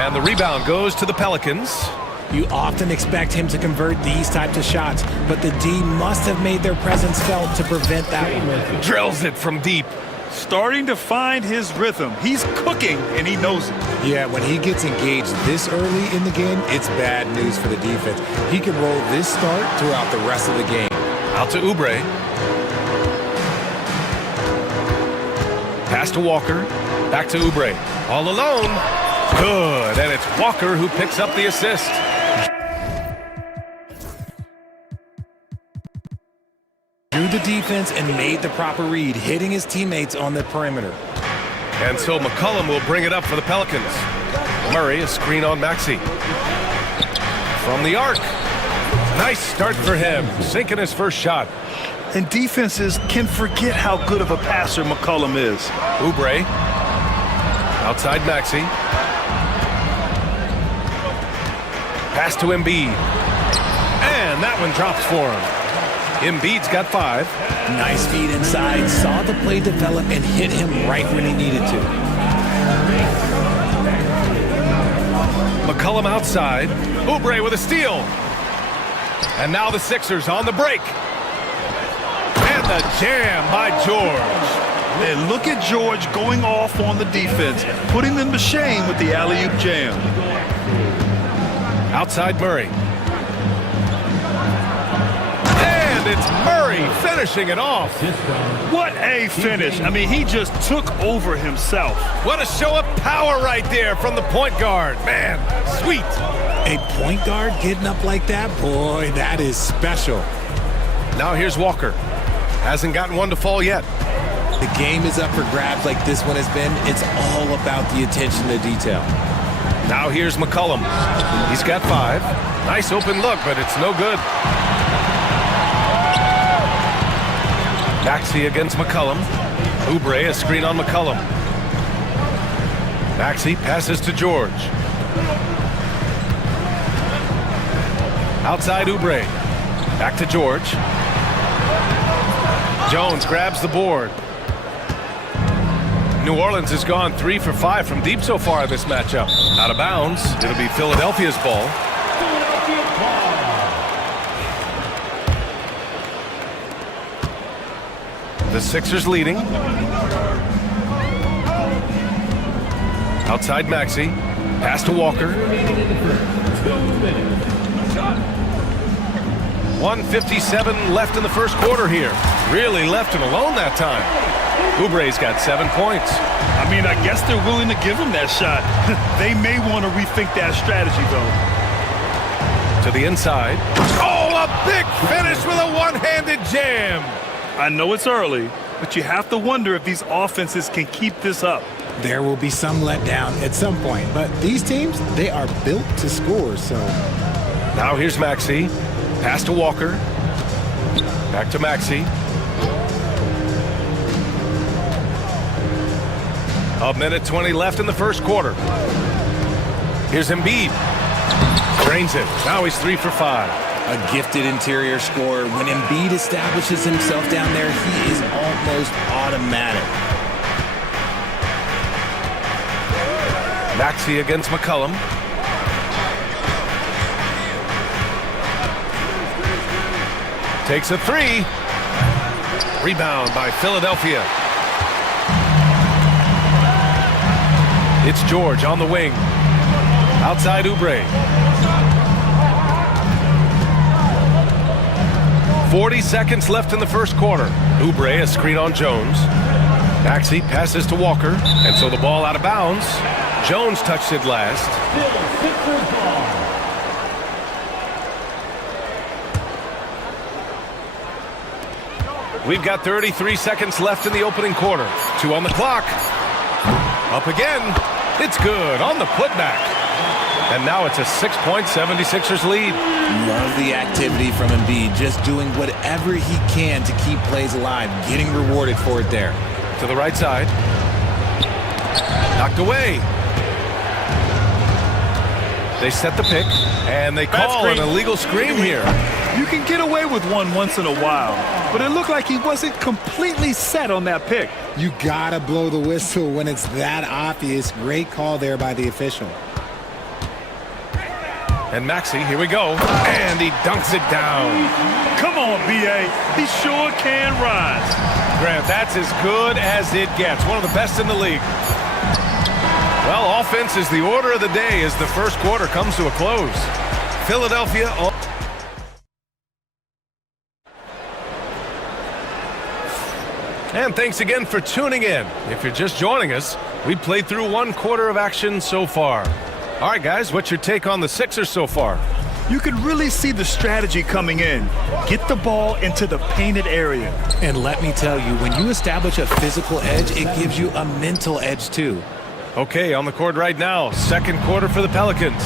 And the rebound goes to the Pelicans. You often expect him to convert these types of shots, but the D must have made their presence felt to prevent that one. Drills it from deep. Starting to find his rhythm. He's cooking, and he knows it. Yeah, when he gets engaged this early in the game, it's bad news for the defense. He can roll this start throughout the rest of the game. Out to Oubre. Pass to Walker. Back to Oubre. All alone. Good, and it's Walker who picks up the assist. Drew the defense and made the proper read, hitting his teammates on the perimeter. And so McCollum will bring it up for the Pelicans. Murray, a screen on Maxey. From the arc. Nice start for him, sinking his first shot. And defenses can forget how good of a passer McCollum is. Oubre. Outside Maxey. Pass to Embiid. And that one drops for him. Embiid's got 5. Nice feed inside, saw the play develop and hit him right when he needed to. McCollum outside. Oubre with a steal. And now the Sixers on the break. And the jam by George. And look at George going off on the defense, putting them to shame with the alley-oop jam. Outside Murray. And it's Murray finishing it off. What a finish. I mean, he just took over himself. What a show of power right there from the point guard. Man, sweet. A point guard getting up like that? Boy, that is special. Now here's Walker. Hasn't gotten one to fall yet. The game is up for grabs like this one has been. It's all about the attention to detail. Now here's McCollum. He's got 5. Nice open look, but it's no good. Maxey against McCollum. Oubre, a screen on McCollum. Maxey passes to George. Outside Oubre. Back to George. Jones grabs the board. New Orleans has gone 3 for 5 from deep so far in this matchup. Out of bounds. It'll be Philadelphia's ball. The Sixers leading. Outside Maxey. Pass to Walker. 1:57 left in the first quarter here. Really left him alone that time. Oubre's got 7 points. I mean, I guess they're willing to give him that shot. They may want to rethink that strategy, though. To the inside. Oh, a big finish with a one-handed jam. I know it's early, but you have to wonder if these offenses can keep this up. There will be some letdown at some point, but these teams, they are built to score, so. Now here's Maxey. Pass to Walker. Back to Maxey. A minute 20 left in the first quarter. Here's Embiid. Drains it. Now he's 3 for 5. A gifted interior scorer. When Embiid establishes himself down there, he is almost automatic. Maxey against McCollum. Takes a 3. Rebound by Philadelphia. It's George on the wing. Outside Oubre. 40 seconds left in the first quarter. Oubre, a screen on Jones. Maxey passes to Walker, and so the ball out of bounds. Jones touched it last. We've got 33 seconds left in the opening quarter. 2 on the clock. Up again. It's good on the putback. And now it's a 6-point 76ers lead. Love the activity from Embiid, just doing whatever he can to keep plays alive, getting rewarded for it there. To the right side. Knocked away. They set the pick, and they call an illegal screen here. You can get away with one once in a while, but it looked like he wasn't completely set on that pick. You gotta blow the whistle when it's that obvious. Great call there by the official. And Maxey, here we go. And he dunks it down. Come on, B.A. He sure can rise. Grant, that's as good as it gets. One of the best in the league. Well, offense is the order of the day as the first quarter comes to a close. Philadelphia. And thanks again for tuning in. If you're just joining us, we played through 1 quarter of action so far. All right, guys, what's your take on the Sixers so far? You can really see the strategy coming in. Get the ball into the painted area. And let me tell you, when you establish a physical edge, it gives you a mental edge too. Okay, on the court right now, second quarter for the Pelicans.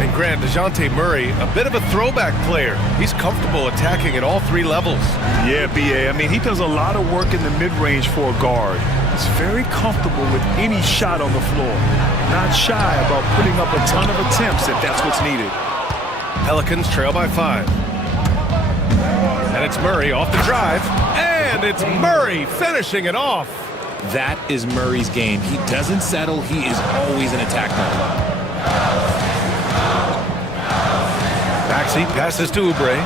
And Grant, DeJounte Murray, a bit of a throwback player. He's comfortable attacking at all 3 levels. Yeah, B.A. I mean, he does a lot of work in the mid-range for a guard. He's very comfortable with any shot on the floor. Not shy about putting up a ton of attempts if that's what's needed. Pelicans trail by 5. And And it's Murray off the drive. And it's Murray finishing it off. That is Murray's game. He doesn't settle. He is always in attack mode. Maxey passes to Oubre.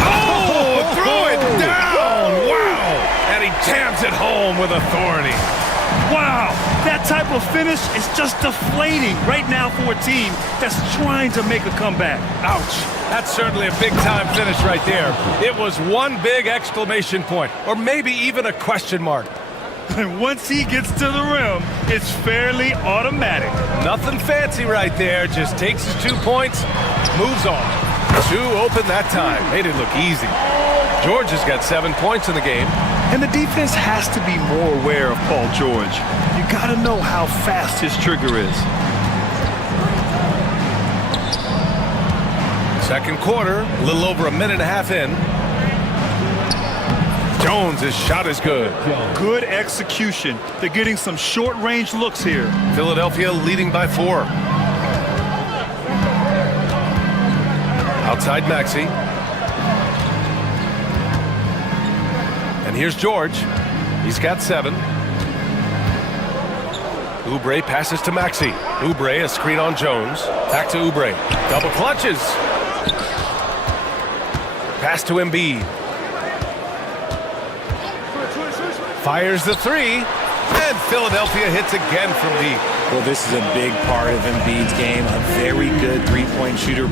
Oh, throw it down! Wow! And he jams it home with authority. Wow, that type of finish is just deflating right now for a team that's trying to make a comeback. Ouch. That's certainly a big-time finish right there. It was one big exclamation point, or maybe even a question mark. And once he gets to the rim, it's fairly automatic. Nothing fancy right there. Just takes his 2 points, moves on. Two open that time. Made it look easy. George has got 7 points in the game. And the defense has to be more aware of Paul George. You got to know how fast his trigger is. Second quarter, a little over a minute and a half in. Jones' shot is good. Good execution. They're getting some short-range looks here. Philadelphia leading by 4. Outside Maxey. And here's George. He's got 7. Oubre passes to Maxey. Oubre, a screen on Jones. Back to Oubre. Double clutches. Pass to Embiid. Fires the 3. And Philadelphia hits again from deep. Well, this is a big part of Embiid's game. A very good three-point shooter.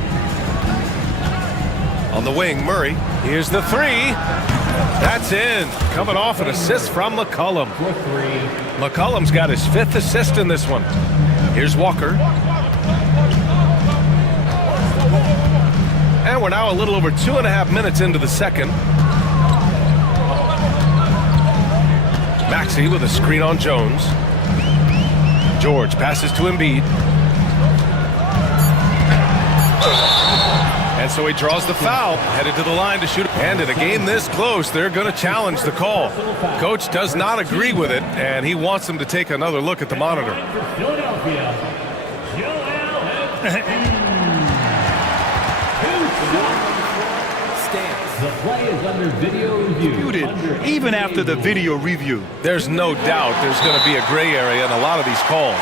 On the wing, Murray. Here's the 3. That's in. Coming off an assist from McCollum. McCollum's got his 5th assist in this one. Here's Walker. And we're now a little over 2.5 minutes into the second. Maxey with a screen on Jones. George passes to Embiid. And so he draws the foul, headed to the line to shoot. And in a game this close, they're going to challenge the call. Coach does not agree with it, and he wants them to take another look at the monitor. The play is under video review. Even after the video review. There's no doubt there's going to be a gray area in a lot of these calls.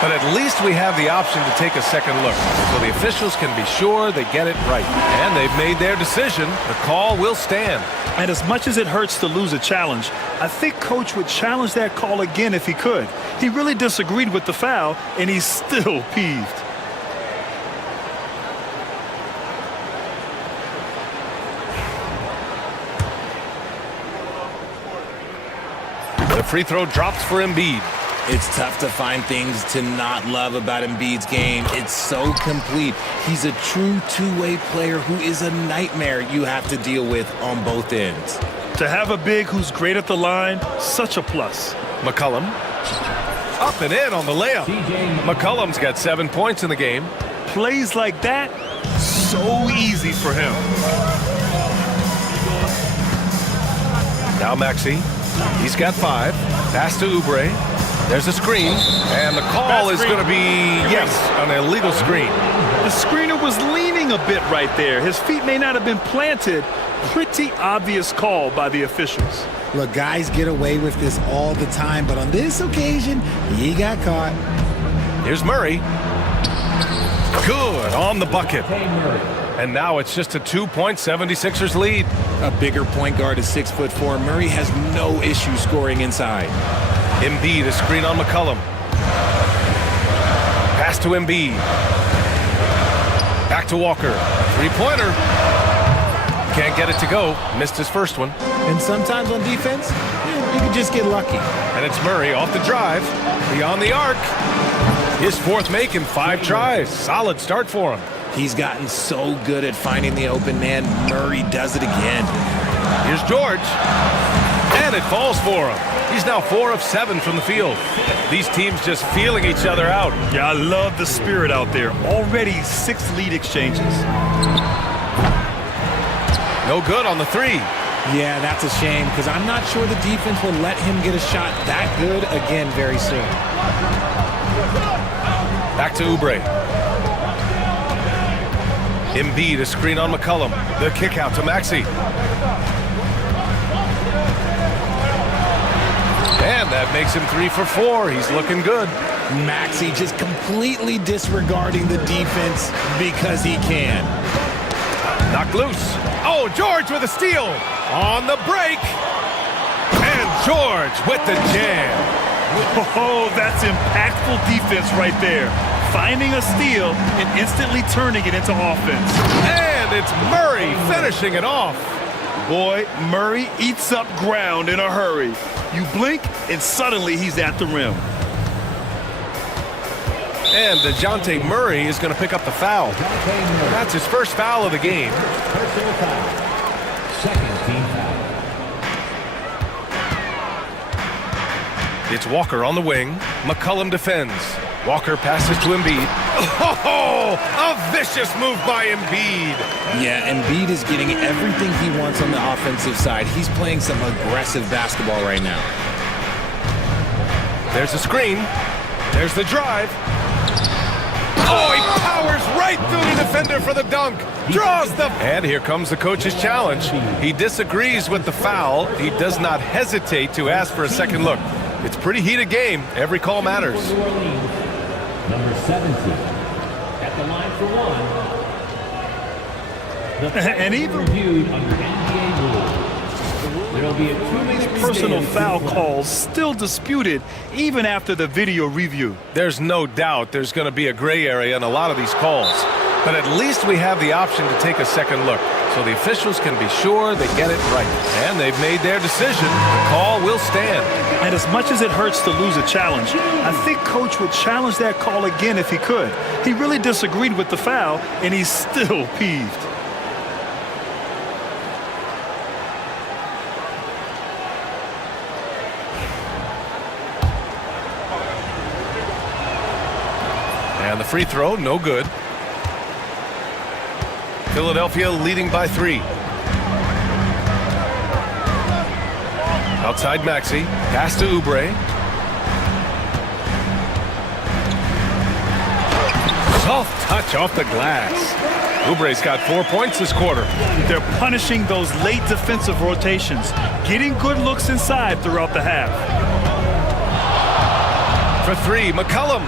But at least we have the option to take a second look, so the officials can be sure they get it right. And they've made their decision. The call will stand. And as much as it hurts to lose a challenge, I think Coach would challenge that call again if he could. He really disagreed with the foul, and he's still peeved. The free throw drops for Embiid. It's tough to find things to not love about Embiid's game. It's so complete. He's a true two-way player who is a nightmare you have to deal with on both ends. To have a big who's great at the line, such a plus. McCollum. Up and in on the layup. McCollum's got 7 points in the game. Plays like that, so easy for him. Now Maxey. He's got 5. Pass to Oubre. There's a screen, and the call is going to be, yes, an illegal screen. The screener was leaning a bit right there. His feet may not have been planted. Pretty obvious call by the officials. Look, guys get away with this all the time, but on this occasion, he got caught. Here's Murray. Good on the bucket. And now it's just a 2-point 76ers lead. A bigger point guard is 6'4". Murray has no issue scoring inside. Embiid, a screen on McCollum. Pass to Embiid. Back to Walker. Three-pointer. Can't get it to go. Missed his first one. And sometimes on defense, you can just get lucky. And it's Murray off the drive. Beyond the arc. His 4th make in 5 tries. Solid start for him. He's gotten so good at finding the open man. Murray does it again. Here's George. And it falls for him. He's now 4 of 7 from the field. These teams just feeling each other out. Yeah, I love the spirit out there. Already 6 lead exchanges. No good on the 3. Yeah, that's a shame because I'm not sure the defense will let him get a shot that good again very soon. Back to Oubre. Embiid, a screen on McCollum. The kick out to Maxey. And that makes him 3 for 4. He's looking good. Maxey just completely disregarding the defense because he can. Knocked loose. Oh, George with a steal. On the break. And George with the jam. Oh, that's impactful defense right there. Finding a steal and instantly turning it into offense. And it's Murray finishing it off. Boy, Murray eats up ground in a hurry. You blink, and suddenly he's at the rim. And DeJounte Murray is going to pick up the foul. That's his first foul of the game. Personal foul. Second team foul. It's Walker on the wing. McCollum defends. Walker passes to Embiid. Oh, a vicious move by Embiid. Yeah, Embiid is getting everything he wants on the offensive side. He's playing some aggressive basketball right now. There's a screen. There's the drive. Oh, he powers right through the defender for the dunk. Draws the... And here comes the coach's challenge. He disagrees with the foul. He does not hesitate to ask for a second look. It's a pretty heated game. Every call matters. Number 17 at the line for one. And even reviewed under NBA rules. There'll be a 2-minute personal foul calls still disputed even after the video review. There's no doubt there's going to be a gray area in a lot of these calls. But at least we have the option to take a second look, so the officials can be sure they get it right. And they've made their decision. The call will stand. And as much as it hurts to lose a challenge, I think Coach would challenge that call again if he could. He really disagreed with the foul, and he's still peeved. And the free throw, no good. Philadelphia leading by 3. Outside Maxey, pass to Oubre. Soft touch off the glass. Oubre's got 4 points this quarter. They're punishing those late defensive rotations, getting good looks inside throughout the half. For 3, McCollum.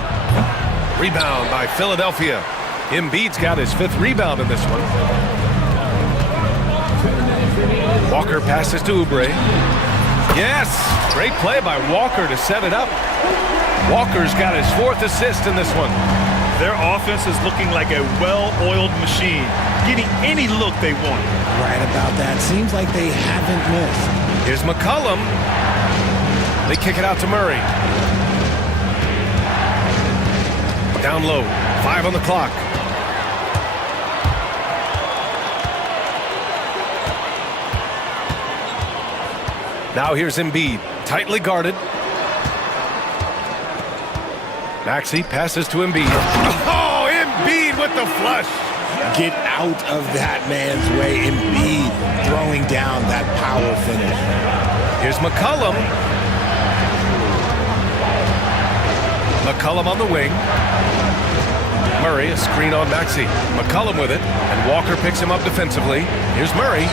Rebound by Philadelphia. Embiid's got his 5th rebound in this one. Walker passes to Oubre. Yes! Great play by Walker to set it up. Walker's got his 4th assist in this one. Their offense is looking like a well-oiled machine, getting any look they want. Right about that. Seems like they haven't missed. Here's McCollum. They kick it out to Murray. Down low. 5 on the clock. Now here's Embiid. Tightly guarded. Maxey passes to Embiid. Oh, Embiid with the flush. Get out of that man's way. Embiid throwing down that power finish. Here's McCollum. McCollum on the wing. Murray, a screen on Maxey. McCollum with it, and Walker picks him up defensively. Here's Murray.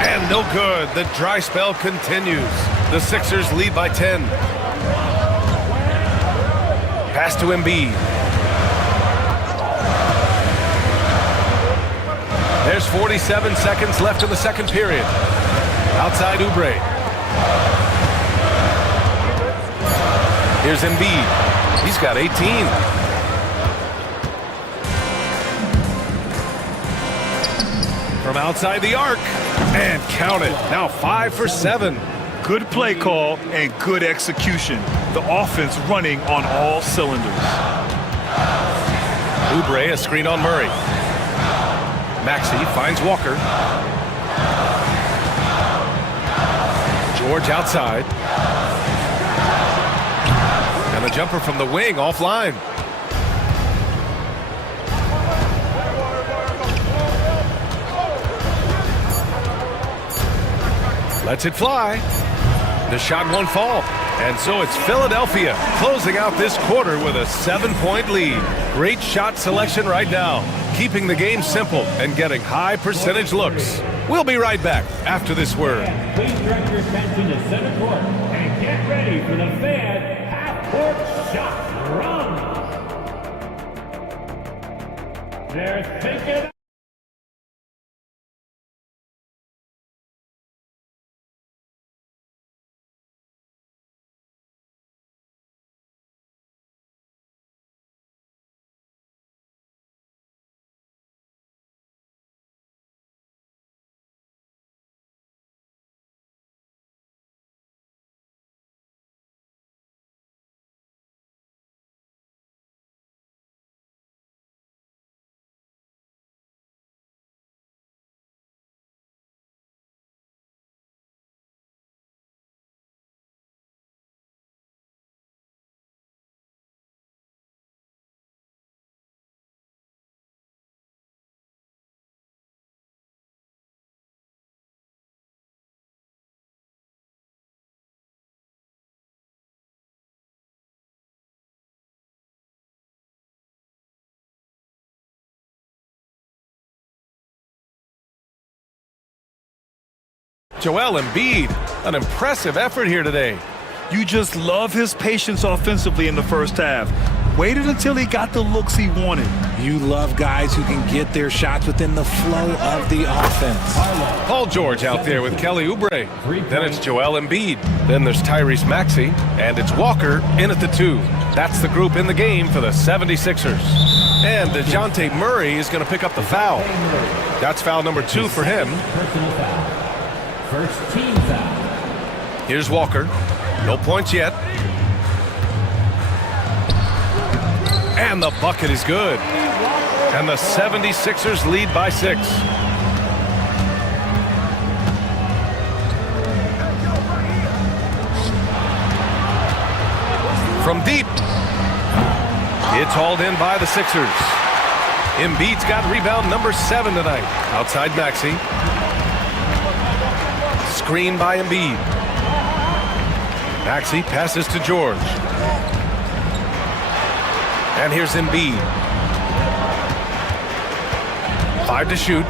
And no good. The dry spell continues. The Sixers lead by 10. Pass to Embiid. There's 47 seconds left in the second period. Outside Oubre. Here's Embiid. He's got 18. From outside the arc. And count it. Now 5 for 7. Good play call and good execution. The offense running on all cylinders. Oubre, a screen on Murray. Maxey finds Walker. George outside. And the jumper from the wing offline. Lets it fly. The shot won't fall. And so it's Philadelphia closing out this quarter with a 7-point lead. Great shot selection right now, keeping the game simple and getting high percentage looks. We'll be right back after this word. Please direct your attention to center court and get ready for the Fed half-court shot run. They're thinking. Joel Embiid, an impressive effort here today. You just love his patience offensively in the first half. Waited until he got the looks he wanted. You love guys who can get their shots within the flow of the offense. Paul George out there with Kelly Oubre. Then it's Joel Embiid. Then there's Tyrese Maxey. And it's Walker in at the 2. That's the group in the game for the 76ers. And DeJounte Murray is going to pick up the foul. That's foul number 2 for him. Personal foul. First team foul. Here's Walker. No points yet. And the bucket is good. And the 76ers lead by 6. From deep. It's hauled in by the Sixers. Embiid's got rebound number 7 tonight. Outside Maxey. Screen by Embiid. Maxey passes to George. And here's Embiid. 5 to shoot.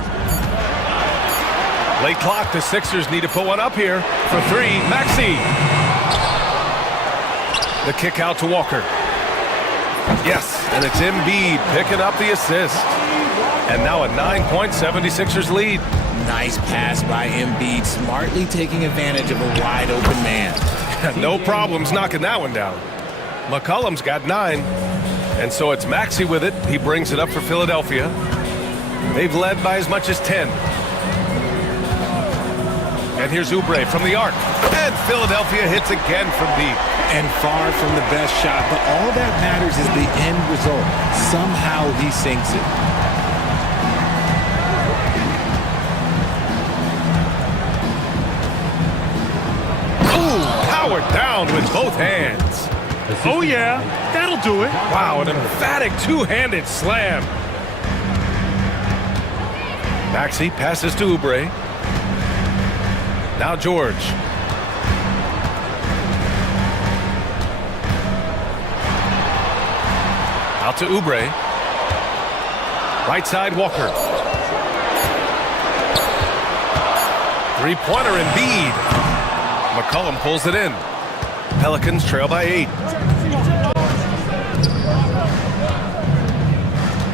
Late clock. The Sixers need to put one up here for 3. Maxey. The kick out to Walker. Yes, and it's Embiid picking up the assist. And now a 9-point 76ers lead. Nice pass by Embiid, smartly taking advantage of a wide-open man. No problems knocking that one down. McCollum's got 9, and so it's Maxey with it. He brings it up for Philadelphia. They've led by as much as 10. And here's Oubre from the arc. And Philadelphia hits again from deep. And far from the best shot, but all that matters is the end result. Somehow he sinks it. Powered down with both hands. Oh, yeah, that'll do it. Wow, an emphatic two-handed slam. Maxey passes to Oubre. Now George. Out to Oubre. Right side, Walker. Three-pointer Embiid. McCollum pulls it in. Pelicans trail by 8.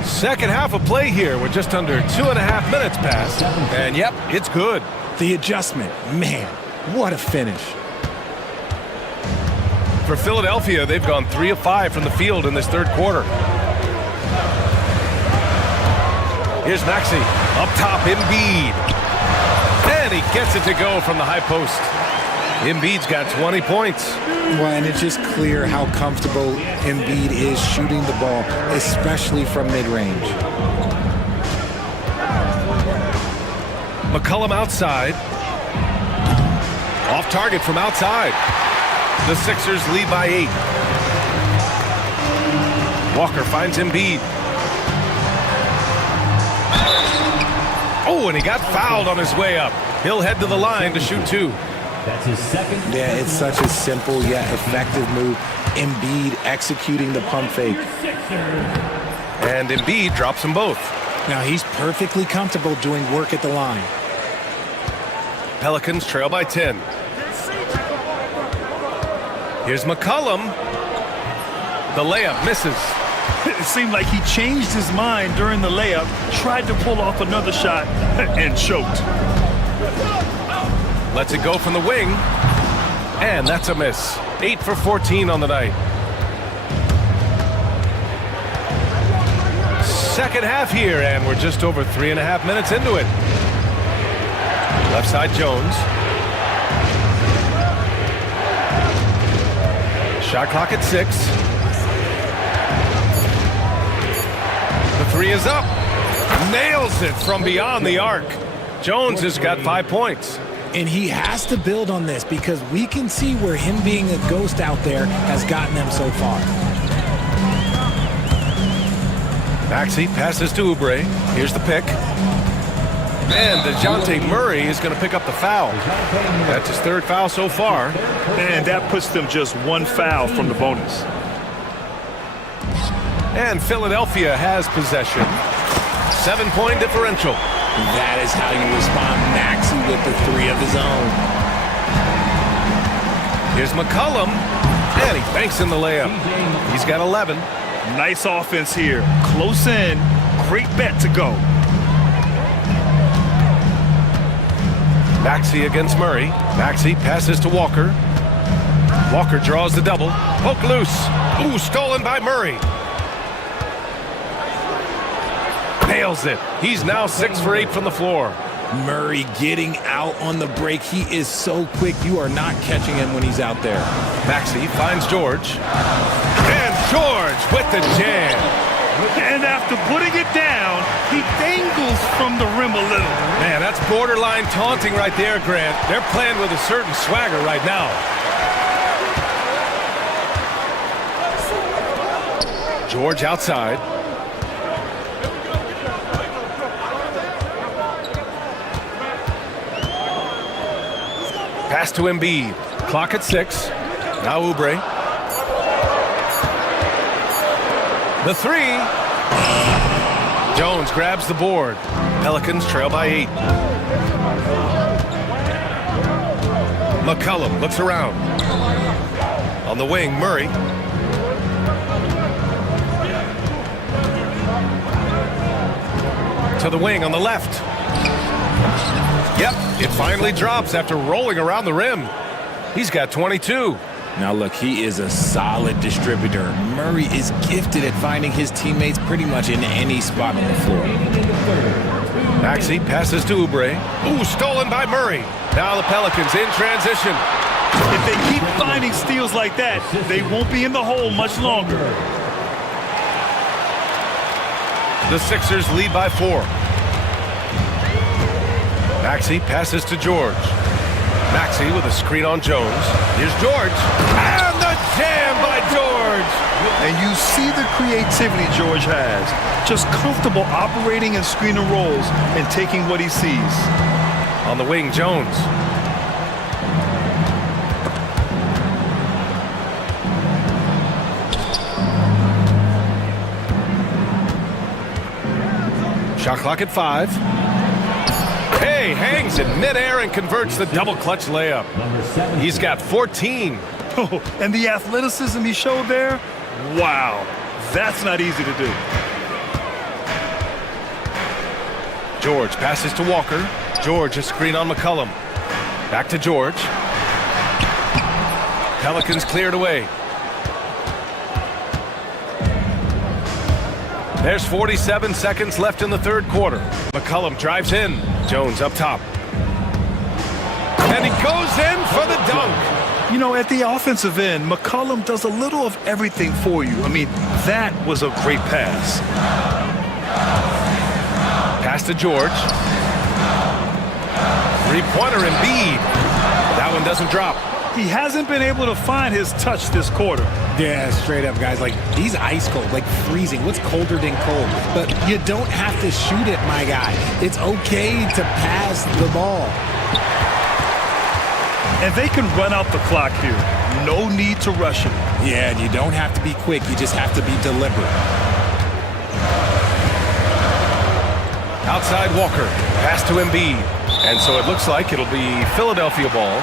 Second half of play here. We're just under 2.5 minutes past. And yep, it's good. The adjustment, man, what a finish. For Philadelphia, they've gone 3 of 5 from the field in this third quarter. Here's Maxey. Up top, Embiid. And he gets it to go from the high post. Embiid's got 20 points. Well, and it's just clear how comfortable Embiid is shooting the ball, especially from mid-range. McCollum outside. Off target from outside. The Sixers lead by 8. Walker finds Embiid. Oh, and he got fouled on his way up. He'll head to the line to shoot 2. That's his second. Yeah, it's such a simple yet effective move. Embiid executing the pump fake. And Embiid drops them both. Now he's perfectly comfortable doing work at the line. Pelicans trail by 10. Here's McCollum. The layup misses. It seemed like he changed his mind during the layup, tried to pull off another shot, and choked. Lets it go from the wing. And that's a miss. 8 for 14 on the night. Second half here, and we're just over 3.5 minutes into it. Left side, Jones. Shot clock at 6. The three is up. Nails it from beyond the arc. Jones has got 5 points. And he has to build on this because we can see where him being a ghost out there has gotten them so far. Maxey passes to Oubre. Here's the pick. And DeJounte Murray is going to pick up the foul. That's his third foul so far. And that puts them just one foul from the bonus. And Philadelphia has possession. 7-point differential. That is how you respond. Maxey with the three of his own. Here's McCollum. And he banks in the layup. He's got 11. Nice offense here. Close in. Great bet to go. Maxey against Murray. Maxey passes to Walker. Walker draws the double. Poke loose. Ooh, stolen by Murray. Nails it. He's now 6 for 8 from the floor. Murray getting out on the break. He is so quick. You are not catching him when he's out there. Maxey finds George. And George with the jam. And after putting it down, he dangles from the rim a little. Man, that's borderline taunting right there, Grant. They're playing with a certain swagger right now. George outside. Pass to Embiid. Clock at 6. Now Oubre. The three. Jones grabs the board. Pelicans trail by 8. McCollum looks around. On the wing, Murray. To the wing on the left. Yep, it finally drops after rolling around the rim. He's got 22. Now look, he is a solid distributor. Murray is gifted at finding his teammates pretty much in any spot on the floor. Maxey passes to Oubre. Ooh, stolen by Murray. Now the Pelicans in transition. If they keep finding steals like that, they won't be in the hole much longer. The Sixers lead by 4. Maxey passes to George. Maxey with a screen on Jones. Here's George. And the jam by George. And you see the creativity George has. Just comfortable operating in screen and rolls and taking what he sees. On the wing, Jones. Shot clock at 5. Hey, hangs in midair and converts the double clutch layup. He's got 14. Oh, and the athleticism he showed there, wow, that's not easy to do. George passes to Walker. George a screen on McCollum. Back to George. Pelicans cleared away. There's 47 seconds left in the third quarter. McCollum drives in. Jones up top. And he goes in for the dunk. You know, at the offensive end, McCollum does a little of everything for you. I mean, that was a great pass. Pass to George. Three-pointer Embiid. That one doesn't drop. He hasn't been able to find his touch this quarter. Yeah, straight up, guys. Like, he's ice cold, like freezing. What's colder than cold? But you don't have to shoot it, my guy. It's okay to pass the ball. And they can run out the clock here. No need to rush it. Yeah, and you don't have to be quick. You just have to be deliberate. Outside Walker. Pass to Embiid. And so it looks like it'll be Philadelphia ball.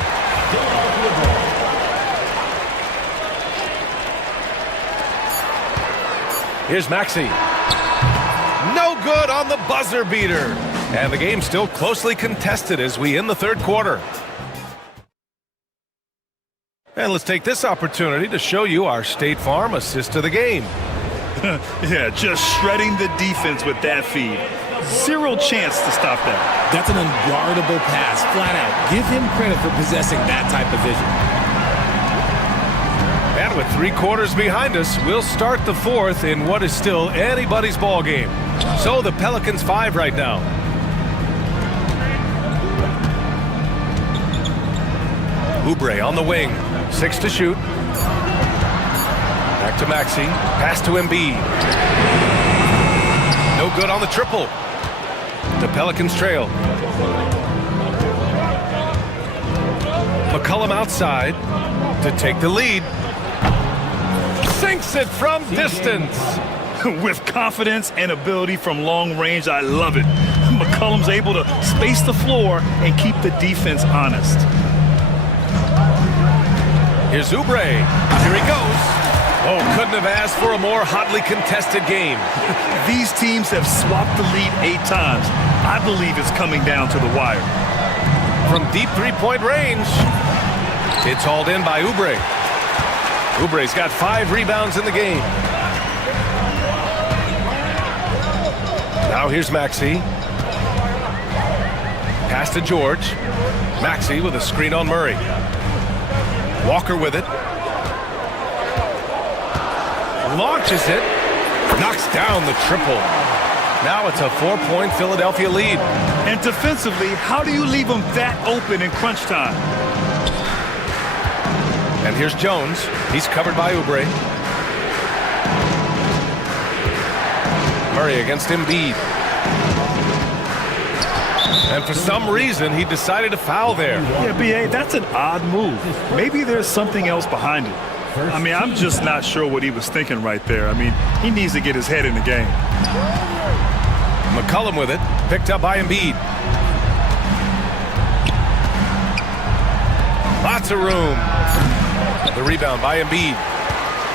Here's Maxey. No good on the buzzer beater. And the game's still closely contested as we end the third quarter. And let's take this opportunity to show you our State Farm assist to the game. Yeah, just shredding the defense with that feed. Zero chance to stop that. That's an unguardable pass, flat out. Give him credit for possessing that type of vision. And with 3 quarters behind us, we'll start the fourth in what is still anybody's ball game. So the Pelicans 5 right now. Oubre on the wing. 6 to shoot. Back to Maxey. Pass to Embiid. No good on the triple. The Pelicans trail. McCollum outside to take the lead. Sinks it from distance. With confidence and ability from long range, I love it. McCollum's able to space the floor and keep the defense honest. Here's Oubre. Here he goes. Oh, couldn't have asked for a more hotly contested game. These teams have swapped the lead 8 times. I believe it's coming down to the wire. From deep three-point range, it's hauled in by Oubre. Oubre's got 5 rebounds in the game. Now here's Maxey. Pass to George. Maxey with a screen on Murray. Walker with it. Launches it. Knocks down the triple. Now it's a 4-point Philadelphia lead. And defensively, how do you leave them that open in crunch time? And here's Jones. He's covered by Oubre. Murray against Embiid. And for some reason, he decided to foul there. Yeah, B.A., that's an odd move. Maybe there's something else behind it. I mean, I'm just not sure what he was thinking right there. I mean, he needs to get his head in the game. McCollum with it. Picked up by Embiid. Lots of room. The rebound by Embiid.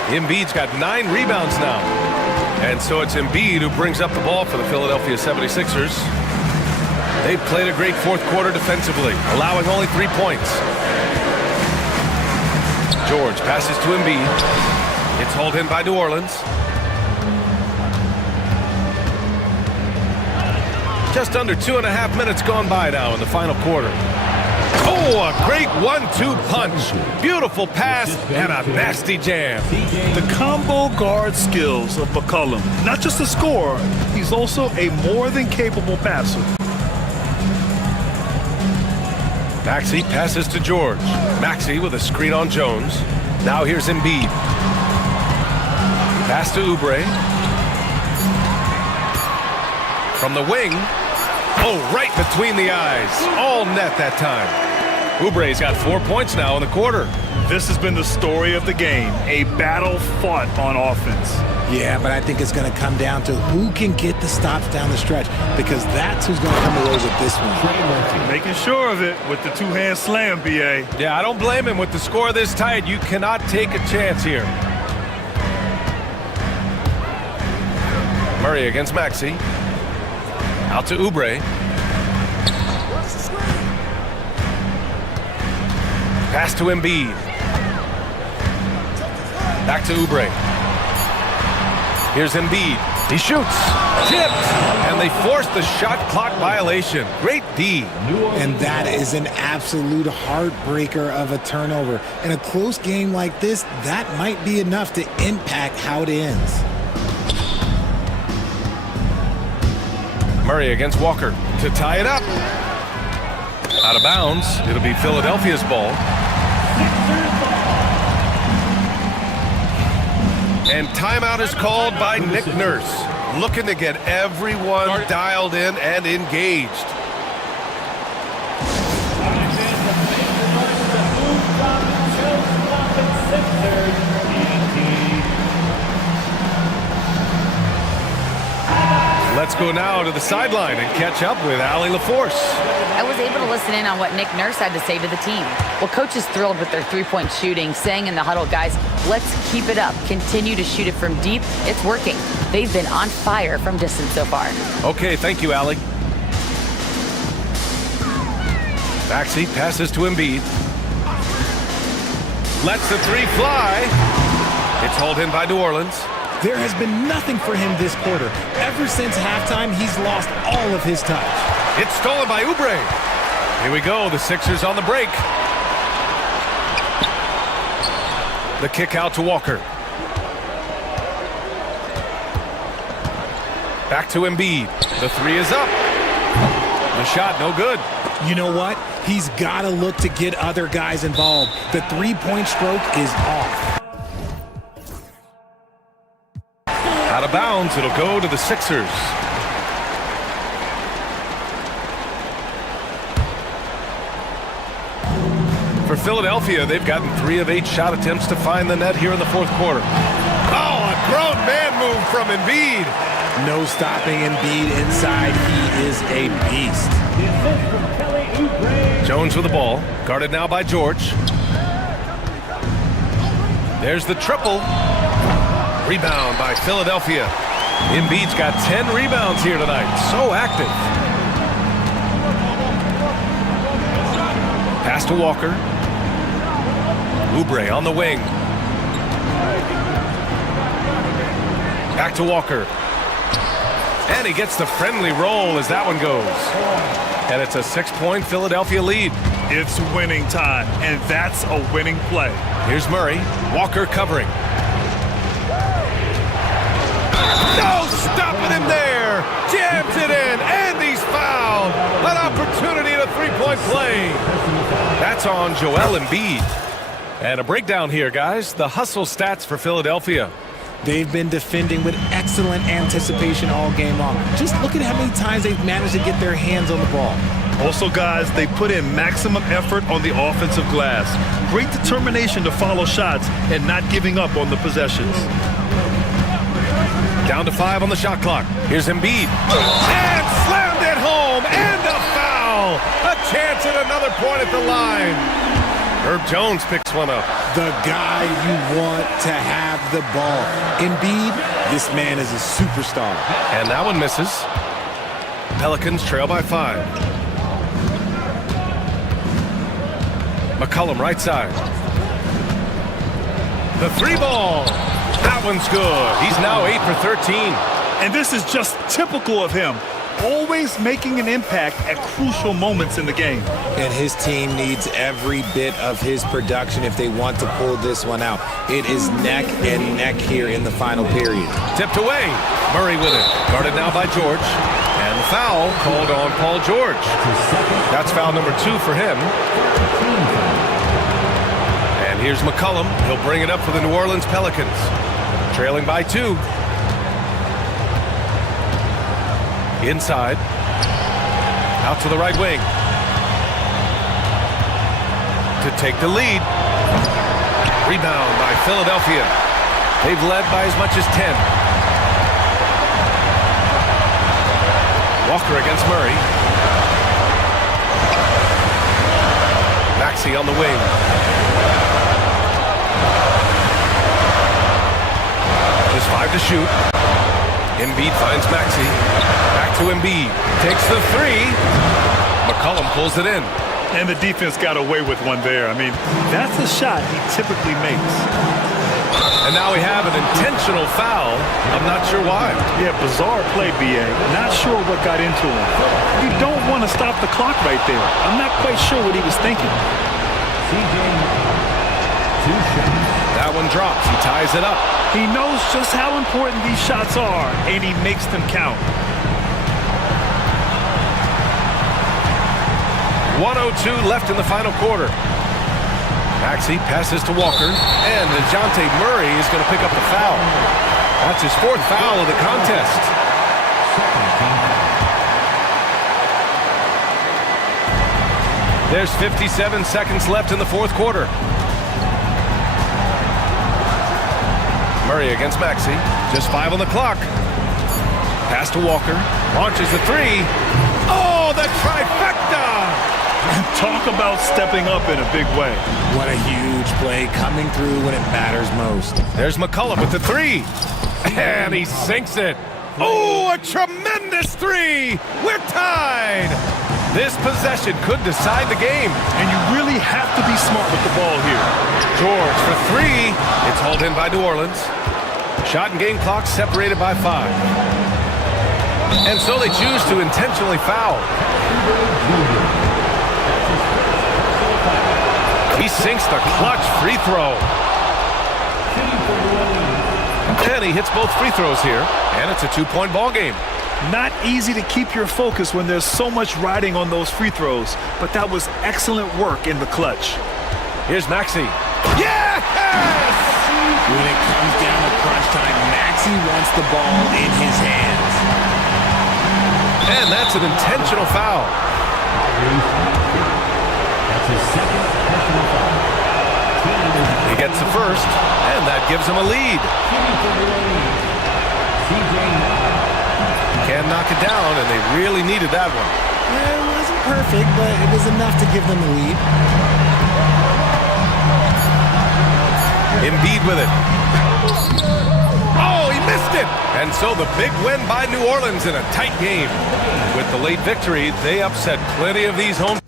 Embiid's got 9 rebounds now. And so it's Embiid who brings up the ball for the Philadelphia 76ers. They've played a great fourth quarter defensively, allowing only 3 points. George passes to Embiid. It's hauled in by New Orleans. Just under 2.5 minutes gone by now in the final quarter. Oh, a great 1-2 punch. Beautiful pass and a nasty jam. The combo guard skills of McCollum. Not just a scorer, he's also a more than capable passer. Maxey passes to George. Maxey with a screen on Jones. Now here's Embiid. Pass to Oubre. From the wing. Oh, right between the eyes. All net that time. Oubre's got 4 points now in the quarter. This has been the story of the game. A battle fought on offense. Yeah, but I think it's going to come down to who can get the stops down the stretch, because that's who's going to come away with this one. Making sure of it with the 2-hand slam, B.A. Yeah, I don't blame him. With the score this tight, you cannot take a chance here. Murray against Maxey. Out to Oubre. Pass to Embiid. Back to Oubre. Here's Embiid. He shoots. Tipped. And they force the shot clock violation. Great D. And that is an absolute heartbreaker of a turnover. In a close game like this, that might be enough to impact how it ends. Murray against Walker to tie it up. Out of bounds. It'll be Philadelphia's ball. And timeout is called by Nick Nurse, looking to get everyone dialed in and engaged. Let's go now to the sideline and catch up with Allie LaForce. I was able to listen in on what Nick Nurse had to say to the team. Well, coach is thrilled with their three-point shooting, saying in the huddle, guys, let's keep it up. Continue to shoot it from deep. It's working. They've been on fire from distance so far. Okay, thank you, Allie. Maxey passes to Embiid. Lets the three fly. It's hauled in by New Orleans. There has been nothing for him this quarter. Ever since halftime, he's lost all of his touch. It's stolen by Oubre. Here we go, the Sixers on the break. The kick out to Walker. Back to Embiid. The three is up. The shot, no good. You know what? He's got to look to get other guys involved. The three-point stroke is off. Out of bounds, it'll go to the Sixers. For Philadelphia, they've gotten 3 of 8 shot attempts to find the net here in the fourth quarter. Oh, a grown man move from Embiid. No stopping Embiid inside. He is a beast. Jones with the ball, guarded now by George. There's the triple. Rebound by Philadelphia. Embiid's got 10 rebounds here tonight. So active. Pass to Walker. Oubre on the wing. Back to Walker. And he gets the friendly roll as that one goes. And it's a 6-point Philadelphia lead. It's winning time, and that's a winning play. Here's Murray. Walker covering. No stopping him there. Jams it in, and he's fouled. An opportunity at a three-point play. That's on Joel Embiid. And a breakdown here, guys. The hustle stats for Philadelphia. They've been defending with excellent anticipation all game long. Just look at how many times they've managed to get their hands on the ball. Also, guys, they put in maximum effort on the offensive glass. Great determination to follow shots and not giving up on the possessions. Down to 5 on the shot clock. Here's Embiid. And slammed it home. And a foul. A chance at another point at the line. Herb Jones picks one up. The guy you want to have the ball. Embiid, this man is a superstar. And that one misses. Pelicans trail by 5. McCollum right side. The 3-ball. That one's good. He's now 8 for 13. And this is just typical of him. Always making an impact at crucial moments in the game. And his team needs every bit of his production if they want to pull this one out. It is neck and neck here in the final period. Tipped away. Murray with it. Guarded now by George. And the foul called on Paul George. That's foul number 2 for him. And here's McCollum. He'll bring it up for the New Orleans Pelicans. Trailing by 2. Inside. Out to the right wing. To take the lead. Rebound by Philadelphia. They've led by as much as 10. Walker against Murray. Maxey on the wing. Just 5 to shoot. Embiid finds Maxey. Back to Embiid. Takes the 3. McCollum pulls it in. And the defense got away with one there. I mean, that's a shot he typically makes. And now we have an intentional foul. I'm not sure why. Yeah, bizarre play, B.A. Not sure what got into him. You don't want to stop the clock right there. I'm not quite sure what he was thinking. That one drops. He ties it up. He knows just how important these shots are, and he makes them count. 1:02 left in the final quarter. Maxey passes to Walker, and DeJounte Murray is going to pick up the foul. That's his 4th foul of the contest. There's 57 seconds left in the fourth quarter. Murray against Maxey. Just 5 on the clock. Pass to Walker. Launches a three. Oh, the trifecta! Talk about stepping up in a big way. What a huge play coming through when it matters most. There's McCollum with the three. And he sinks it. Oh, a tremendous three! We're tied! This possession could decide the game. And you really have to be smart with the ball here. George for three. It's hauled in by New Orleans. Shot and game clock separated by 5. And so they choose to intentionally foul. He sinks the clutch free throw. And he hits both free throws here. And it's a 2-point ball game. Not easy to keep your focus when there's so much riding on those free throws, but that was excellent work in the clutch. Here's Maxey. Yes! When it comes down to crunch time, Maxey wants the ball in his hands. And that's an intentional foul. That's his second personal foul. He gets the first, and that gives him a lead. Can knock it down, and they really needed that one. It wasn't perfect, but it was enough to give them a lead. Embiid with it. Oh, he missed it! And so the big win by New Orleans in a tight game. With the late victory, they upset plenty of these home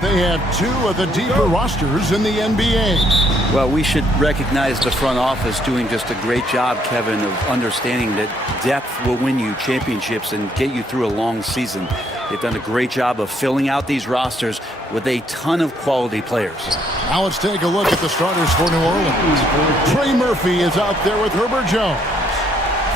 They have two of the deeper rosters in the NBA. Well, we should recognize the front office doing just a great job, Kevin, of understanding that depth will win you championships and get you through a long season. They've done a great job of filling out these rosters with a ton of quality players. Now let's take a look at the starters for New Orleans. Trey Murphy is out there with Herbert Jones.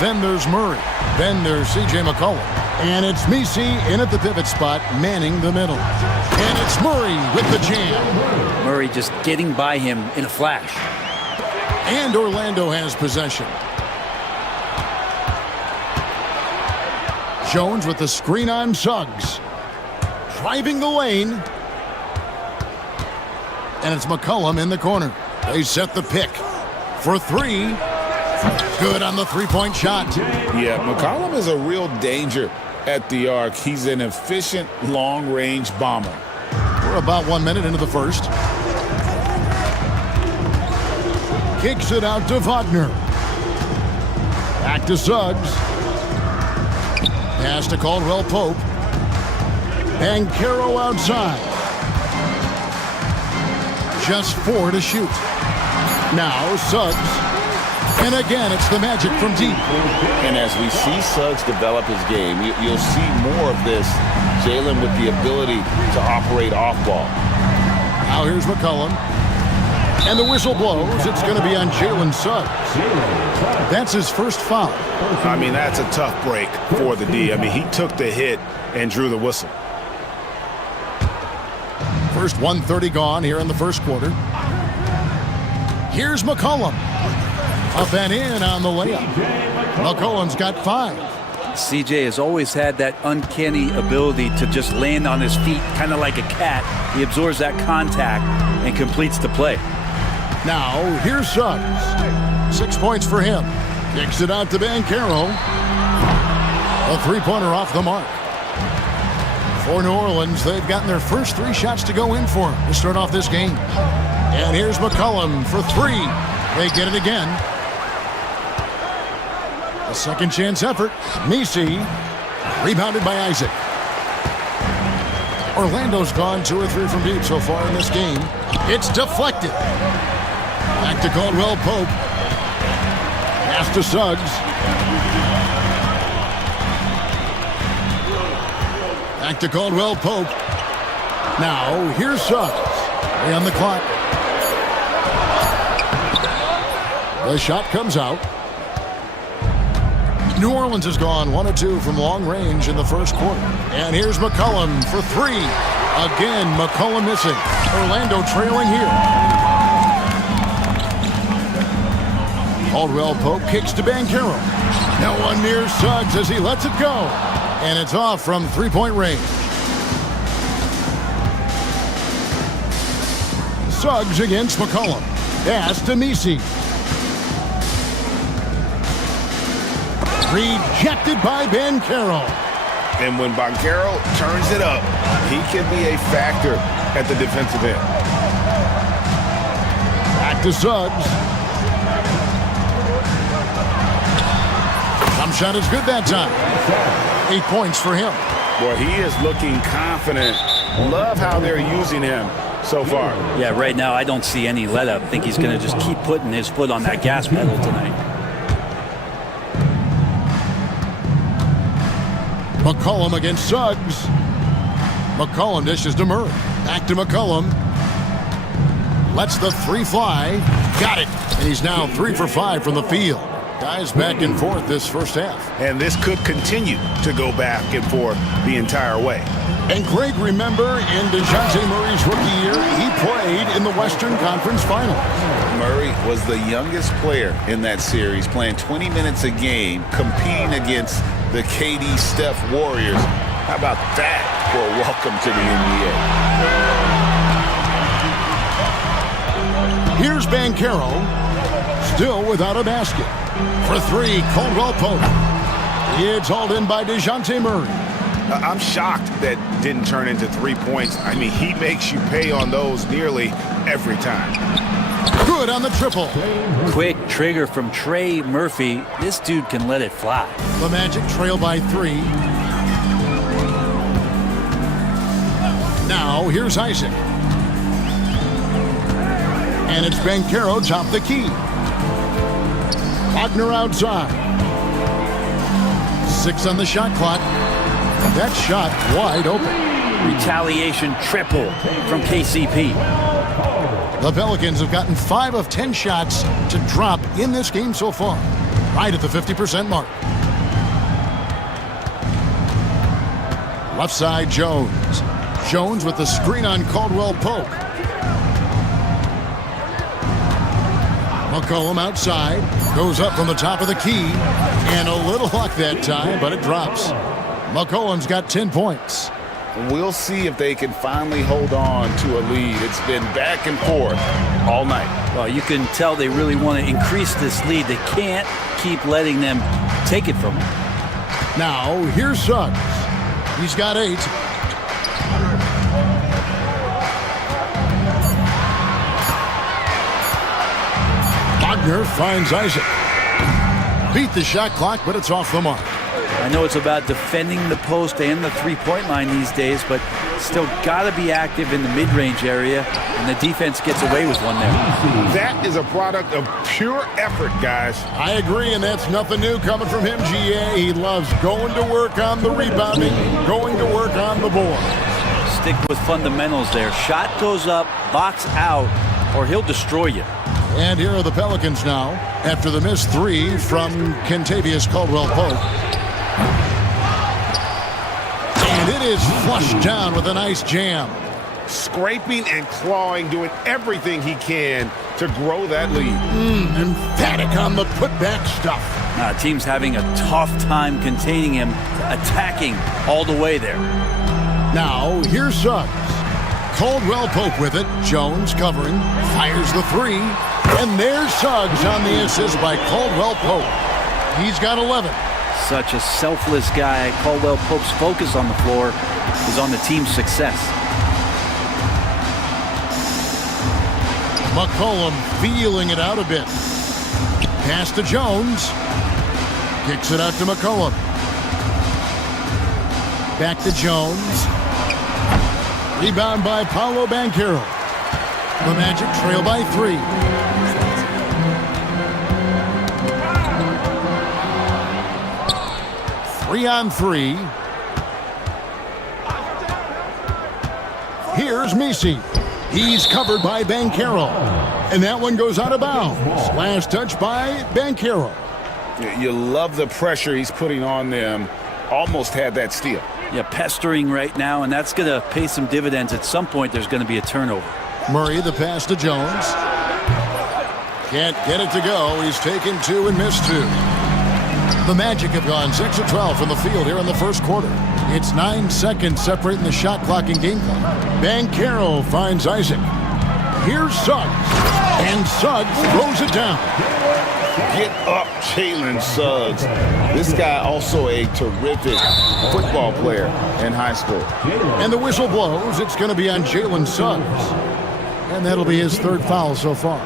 Then there's Murray. Then there's C.J. McCollum. And it's Messi in at the pivot spot, manning the middle. And it's Murray with the jam. Murray just getting by him in a flash. And Orlando has possession. Jones with the screen on Suggs. Driving the lane. And it's McCollum in the corner. They set the pick for three. Good on the three-point shot. Yeah, McCollum is a real danger at the arc. He's an efficient long-range bomber. We're about 1 minute into the first. Kicks it out to Wagner. Back to Suggs. Pass to Caldwell Pope. Banchero outside. Just 4 to shoot. Now Suggs. And again, it's the magic from deep. And as we see Suggs develop his game, you'll see more of this. Jalen with the ability to operate off ball. Now here's McCollum. And the whistle blows. It's going to be on Jalen Suggs. That's his first foul. I mean, that's a tough break for the D. I mean, he took the hit and drew the whistle. First 1:30 gone here in the first quarter. Here's McCollum. Up and in on the layup. McCollum's got 5. CJ has always had that uncanny ability to just land on his feet, kind of like a cat. He absorbs that contact and completes the play. Now, here's Suggs. 6 points for him. Kicks it out to Banchero. A three-pointer off the mark. For New Orleans, they've gotten their first 3 shots to go in for him to start off this game. And here's McCollum for 3. They get it again. A second chance effort. Messi. Rebounded by Isaac. Orlando's gone 2 or 3 from deep so far in this game. It's deflected. Back to Caldwell Pope. Pass to Suggs. Back to Caldwell Pope. Now, here's Suggs. Play on the clock. The shot comes out. New Orleans has gone 1 of 2 from long range in the first quarter. And here's McCollum for 3. Again, McCollum missing. Orlando trailing here. Caldwell Pope kicks to Banchero. No one near Suggs as he lets it go. And it's off from three-point range. Suggs against McCollum. Pass to Messi. Rejected by Banchero. And when Banchero turns it up, he can be a factor at the defensive end. Back to Suggs. Jump shot is good that time. 8 points for him. Boy, he is looking confident. Love how they're using him so far. Yeah, right now I don't see any let up. I think he's going to just keep putting his foot on that gas pedal tonight. McCollum against Suggs. McCollum dishes to Murray. Back to McCollum. Lets the 3 fly. Got it. And he's now 3 for 5 from the field. Guys back and forth this first half. And this could continue to go back and forth the entire way. And Greg, remember in DeJounte Murray's rookie year, he played in the Western Conference Finals. Murray was the youngest player in that series, playing 20 minutes a game, competing against the KD Steph Warriors. How about that for a welcome to the NBA? Here's Banchero, still without a basket. For 3, Caldwell Pope. It's hauled in by DeJounte Murray. I'm shocked that didn't turn into 3 points. I mean, he makes you pay on those nearly every time. Good on the triple. Quick trigger from Trey Murphy. This dude can let it fly. The Magic trail by 3. Now Now, here's Isaac. And it's Bankero top the key. Wagner outside. 6 on the shot clock. That shot wide open. Retaliation triple from KCP. The Pelicans have gotten 5 of 10 shots to drop in this game so far. Right at the 50% mark. Left side, Jones. Jones with the screen on Caldwell Pope. McCollum outside. Goes up from the top of the key. And a little luck that time, but it drops. McCollum's got 10 points. We'll see if they can finally hold on to a lead. It's been back and forth all night. Well, you can tell they really want to increase this lead. They can't keep letting them take it from them. Now, here's Suggs. He's got 8. Wagner finds Isaac. Beat the shot clock, but it's off the mark. I know it's about defending the post and the three-point line these days, but still got to be active in the mid-range area, and the defense gets away with one there. That is a product of pure effort, guys. I agree, and that's nothing new coming from him, GA. He loves going to work on the rebounding, going to work on the board. Stick with fundamentals there. Shot goes up, box out, or he'll destroy you. And here are the Pelicans now, after the missed 3 from Kentavious Caldwell-Pope. And it is flushed down with a nice jam. Scraping and clawing, doing everything he can to grow that lead. Emphatic on the putback stuff. Team's having a tough time containing him, attacking all the way there. Now, here's Suggs. Caldwell-Pope with it. Jones covering. Fires the 3. And there's Suggs on the assist by Caldwell-Pope. He's got 11. Such a selfless guy. Caldwell-Pope's focus on the floor is on the team's success. McCollum feeling it out a bit. Pass to Jones. Kicks it out to McCollum. Back to Jones. Rebound by Paolo Banchero. The Magic trail by 3. Three on 3. Here's Misi. He's covered by Banchero. And that one goes out of bounds. Last touch by Banchero. You love the pressure he's putting on them. Almost had that steal. Yeah, pestering right now, and that's going to pay some dividends. At some point, there's going to be a turnover. Murray, the pass to Jones. Can't get it to go. He's taken 2 and missed 2. The Magic have gone 6 of 12 from the field here in the first quarter. It's 9 seconds separating the shot clock and game clock. Banchero finds Isaac. Here's Suggs. And Suggs throws it down. Get up, Jalen Suggs. This guy also a terrific football player in high school. And the whistle blows. It's going to be on Jalen Suggs. And that'll be his 3rd foul so far.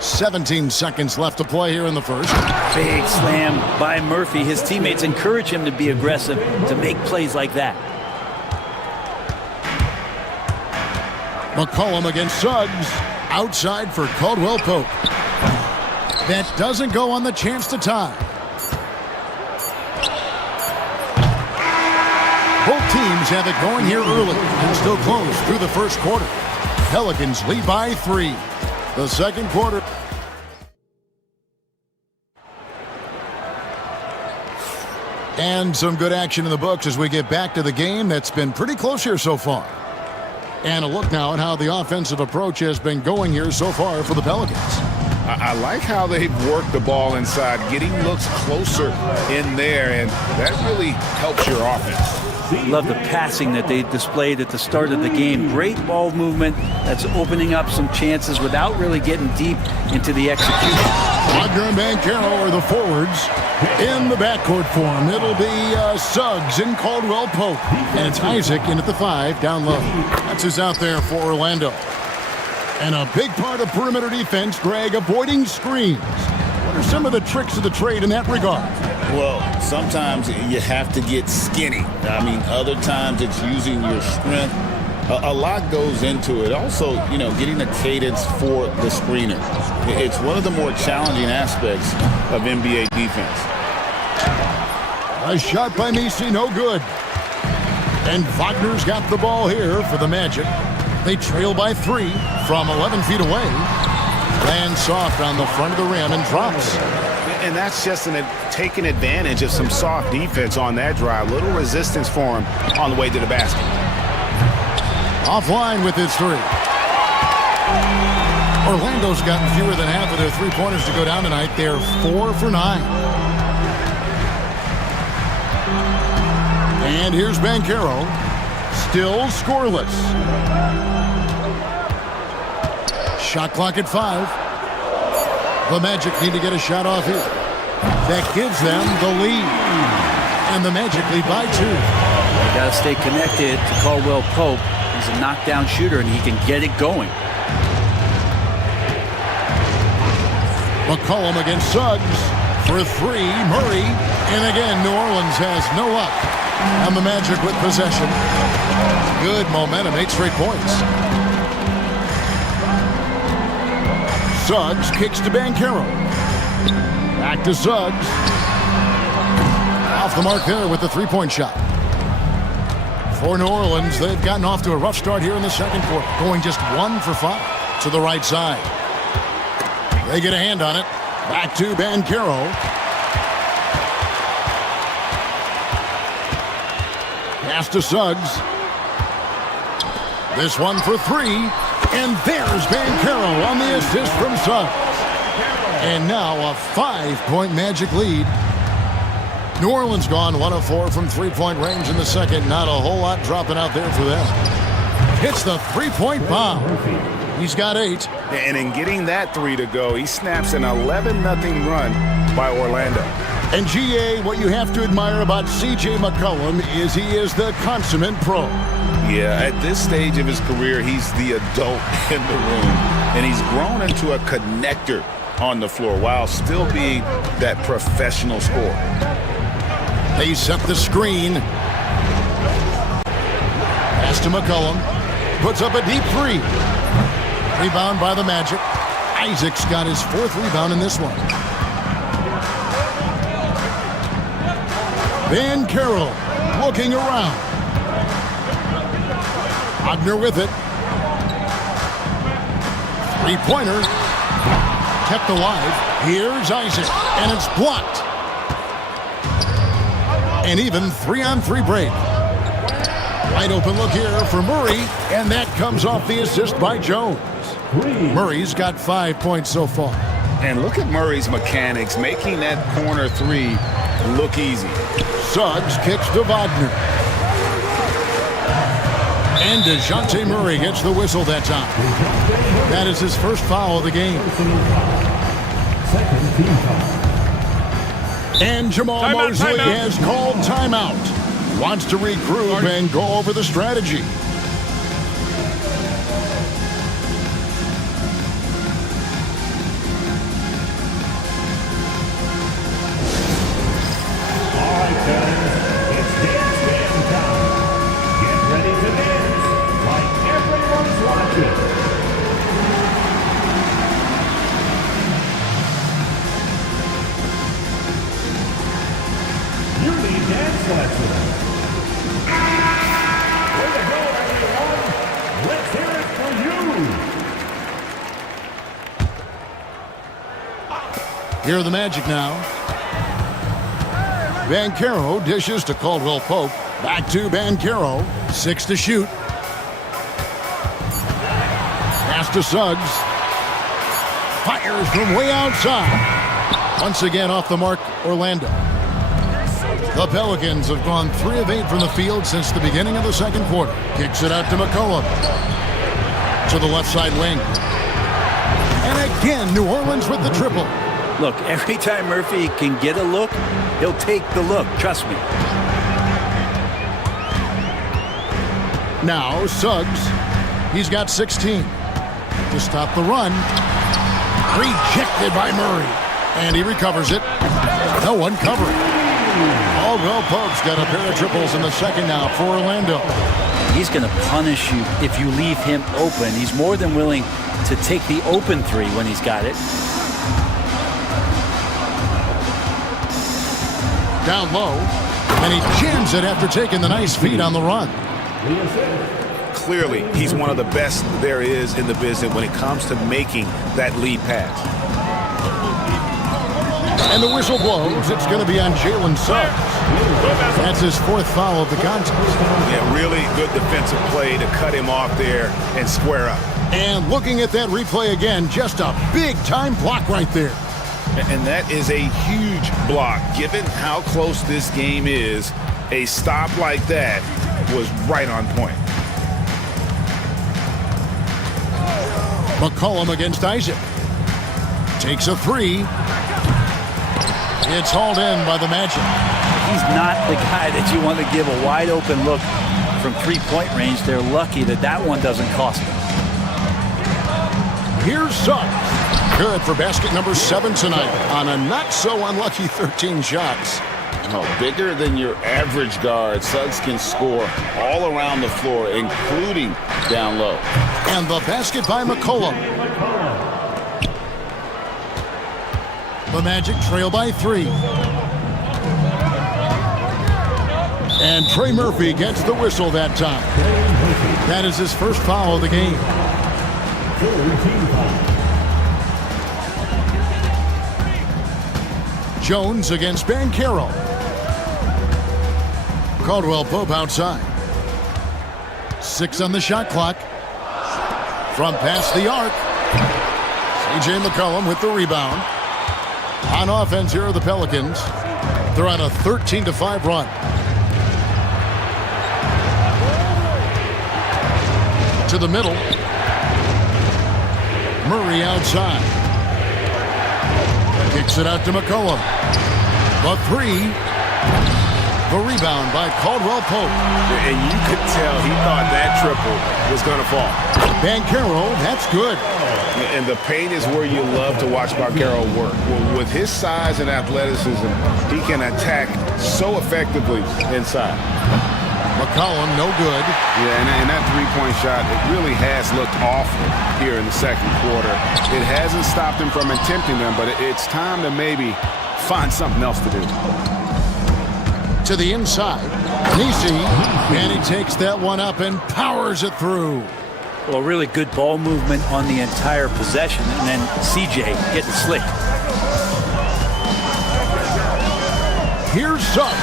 17 seconds left to play here in the first. Big slam by Murphy. His teammates encourage him to be aggressive, to make plays like that. McCollum against Suggs. Outside for Caldwell-Pope. That doesn't go on the chance to tie. Both teams have it going here early and still close through the first quarter. Pelicans lead by 3. The second quarter. And some good action in the books as we get back to the game that's been pretty close here so far. And a look now at how the offensive approach has been going here so far for the Pelicans. I like how they've worked the ball inside, getting looks closer in there, and that really helps your offense. Love the passing that they displayed at the start of the game. Great ball movement that's opening up some chances without really getting deep into the execution. Wagner and Banchero are the forwards. In the backcourt form, it'll be Suggs and Caldwell-Pope. And it's Isaac in at the 5, down low. That's who's out there for Orlando. And a big part of perimeter defense, Greg, avoiding screens. What are some of the tricks of the trade in that regard? Well, sometimes you have to get skinny. I mean, other times it's using your strength. A lot goes into it. Also, you know, getting a cadence for the screener. It's one of the more challenging aspects of NBA defense. A shot by Misi, no good. And Wagner's got the ball here for the Magic. They trail by 3 from 11 feet away. Lands soft on the front of the rim and drops. And that's just taking advantage of some soft defense on that drive. Little resistance for him on the way to the basket. Offline with his 3. Orlando's gotten fewer than half of their three-pointers to go down tonight. They're 4 for 9. And here's Banchero, still scoreless. Shot clock at 5. The Magic need to get a shot off here. That gives them the lead. And the Magic lead by 2. You got to stay connected to Caldwell Pope. He's a knockdown shooter, and he can get it going. McCollum against Suggs for 3. Murray. And again, New Orleans has no luck. And the Magic with possession. Good momentum, 8 straight points. Suggs kicks to Banchero. Back to Suggs. Off the mark there with the three-point shot. For New Orleans, they've gotten off to a rough start here in the second quarter, going just 1 for 5 to the right side. They get a hand on it. Back to Banchero. Pass to Suggs. This one for 3. And there's Banchero on the assist from Suggs. And now a 5-point Magic lead. New Orleans gone 1 of 4 from three-point range in the second. Not a whole lot dropping out there for them. Hits the three-point bomb. He's got 8. And in getting that 3 to go, he snaps an 11-0 run by Orlando. And GA, what you have to admire about C.J. McCollum is he is the consummate pro. Yeah, at this stage of his career, he's the adult in the room. And he's grown into a connector on the floor while still being that professional scorer. They set the screen. Pass to McCollum. Puts up a deep 3. Rebound by the Magic. Isaac's got his 4th rebound in this one. Banchero looking around. Wagner with it. Three-pointer. Kept alive. Here's Isaac. And it's blocked. And even 3-on-3 break. Wide open look here for Murray. And that comes off the assist by Jones. Murray's got 5 points so far. And look at Murray's mechanics, making that corner 3 look easy. Suggs kicks to Wagner. And DeJounte Murray gets the whistle that time. That is his first foul of the game. And Jamal Mosley has called timeout. Wants to regroup and go over the strategy. Here are the Magic now. Banchero dishes to Caldwell Pope. Back to Banchero. 6 to shoot. Pass to Suggs. Fires from way outside. Once again off the mark, Orlando. The Pelicans have gone 3 of 8 from the field since the beginning of the second quarter. Kicks it out to McCollum. To the left side wing. And again, New Orleans with the triple. Look, every time Murphy can get a look, he'll take the look. Trust me. Now, Suggs. He's got 16. To stop the run. Rejected by Murray. And he recovers it. No one covering. Caldwell Pope's got a pair of triples in the second now for Orlando. He's going to punish you if you leave him open. He's more than willing to take the open three when he's got it. Down low, and he jams it after taking the nice feed on the run. Clearly, he's one of the best there is in the business when it comes to making that lead pass. And the whistle blows. It's going to be on Jalen Suggs. That's his fourth foul of the contest. Yeah, really good defensive play to cut him off there and square up. And looking at that replay again, just a big-time block right there. And that is a huge block. Given how close this game is, a stop like that was right on point. McCollum against Isaac. Takes a three. It's hauled in by the Magic. He's not the guy that you want to give a wide open look from three-point range. They're lucky that that one doesn't cost them. Here's Suggs. Good for basket number 7 tonight on a not-so-unlucky 13 shots. Oh, bigger than your average guard, Suggs can score all around the floor, including down low. And the basket by McCollum. The Magic trail by 3. And Trey Murphy gets the whistle that time. That is his first foul of the game. Jones against Banchero. Caldwell Pope outside. 6 on the shot clock. From past the arc. C.J. McCollum with the rebound. On offense, here are the Pelicans. They're on a 13-5 run. To the middle. Murray outside. Kicks it out to McCollum. The three. The rebound by Caldwell Pope. And you could tell he thought that triple was going to fall. Banchero, that's good. And the paint is where you love to watch Banchero work. Well, with his size and athleticism, he can attack so effectively inside. McCollum, no good. Yeah, and that three-point shot, it really has looked awful here in the second quarter. It hasn't stopped him from attempting them, but it's time to maybe find something else to do. To the inside, Nisi, and he takes that one up and powers it through. Well, really good ball movement on the entire possession, and then CJ getting slick. Here's Suggs.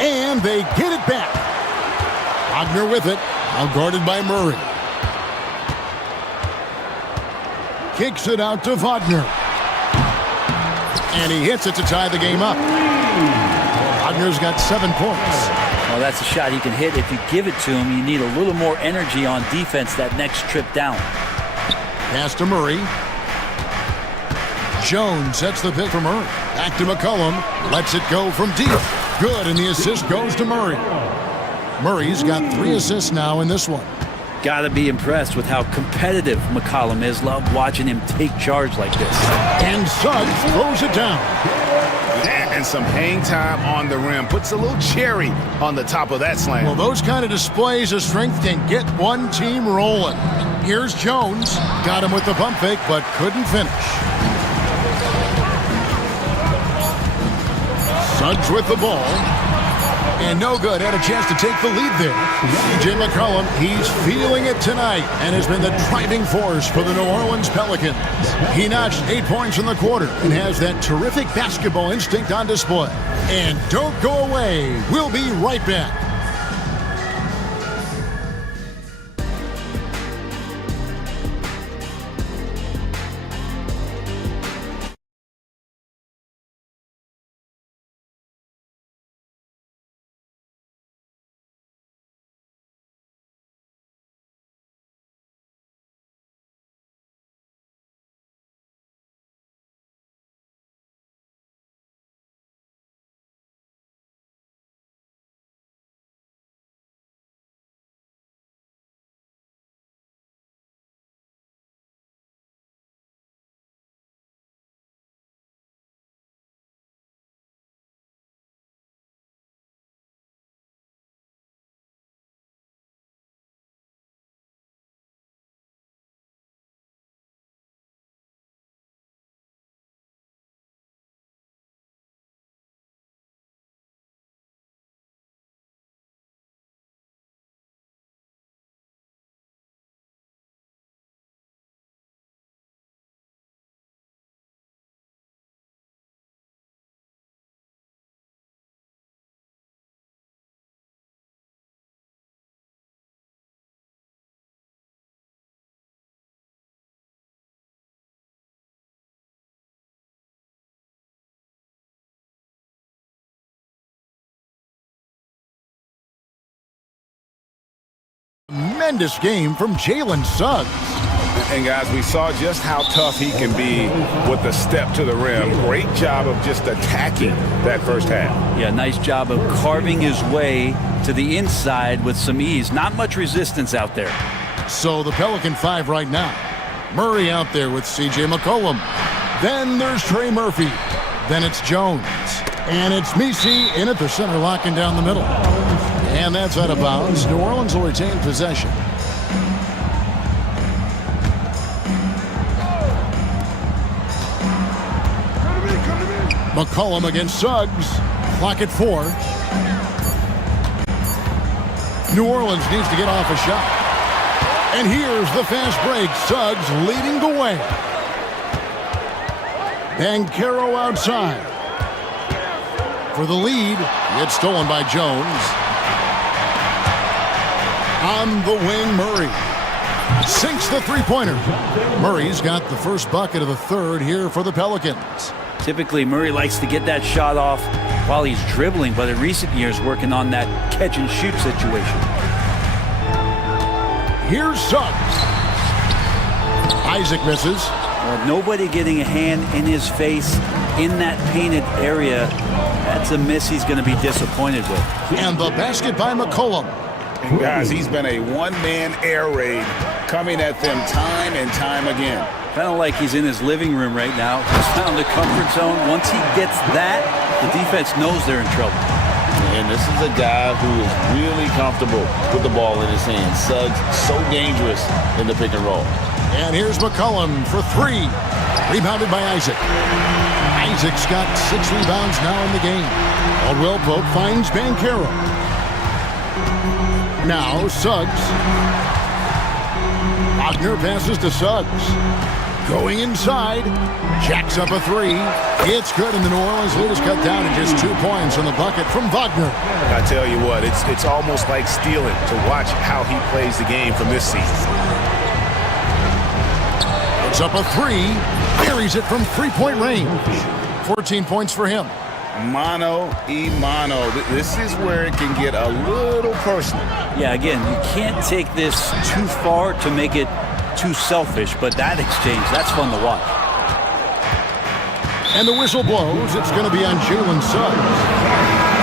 And they get it back. Wagner with it, now guarded by Murray. Kicks it out to Wagner. And he hits it to tie the game up. Wagner's got 7 points. Well, that's a shot he can hit. If you give it to him, you need a little more energy on defense that next trip down. Pass to Murray. Jones sets the pick for Murray. Back to McCollum. Lets it go from deep. Good, and the assist goes to Murray. Murray's got 3 assists now in this one. Got to be impressed with how competitive McCollum is. Love watching him take charge like this. And Suggs throws it down. And some hang time on the rim. Puts a little cherry on the top of that slam. Well, those kind of displays of strength can get one team rolling. Here's Jones. Got him with the pump fake, but couldn't finish. Suggs with the ball. And no good. Had a chance to take the lead there. C.J. McCollum, he's feeling it tonight and has been the driving force for the New Orleans Pelicans. He notched 8 points in the quarter and has that terrific basketball instinct on display. And don't go away. We'll be right back. tremendous game from Jalen Suggs. And guys, we saw just how tough he can be with the step to the rim. Great job of just attacking that first half. Yeah, nice job of carving his way to the inside with some ease. Not much resistance out there. So the Pelican 5 right now. Murray out there with C.J. McCollum. Then there's Trey Murphy. Then it's Jones. And it's Misi in at the center, locking down the middle. And that's out of bounds. New Orleans will retain possession. McCollum against Suggs. Clock at 4. New Orleans needs to get off a shot. And here's the fast break. Suggs leading the way. Banchero outside. For the lead, it's stolen by Jones. On the wing, Murray sinks the three-pointer. Murray's got the first bucket of the third here for the Pelicans. Typically, Murray likes to get that shot off while he's dribbling, but in recent years, working on that catch-and-shoot situation. Here's Suggs. Isaac misses. Well, nobody getting a hand in his face in that painted area. That's a miss he's going to be disappointed with. And the basket by McCollum. And guys, he's been a one-man air raid coming at them time and time again. Kind of like he's in his living room right now. He's found the comfort zone. Once he gets that, the defense knows they're in trouble. And this is a guy who is really comfortable with the ball in his hands. Suggs, so dangerous in the pick and roll. And here's McCollum for 3. Rebounded by Isaac. Isaac's got 6 rebounds now in the game. Caldwell Pope finds Banchero. Now Suggs. Wagner passes to Suggs. Going inside. Jacks up a 3. It's good, and the New Orleans lead is cut down to just 2 points on the bucket from Wagner. I tell you what, it's almost like stealing to watch how he plays the game from this season. It's up a 3. Buries it from 3-point range. 14 points for him. Mano y mano. This is where it can get a little personal. Yeah, again, you can't take this too far to make it too selfish, but that exchange, that's fun to watch. And the whistle blows. It's going to be on Jalen Suggs.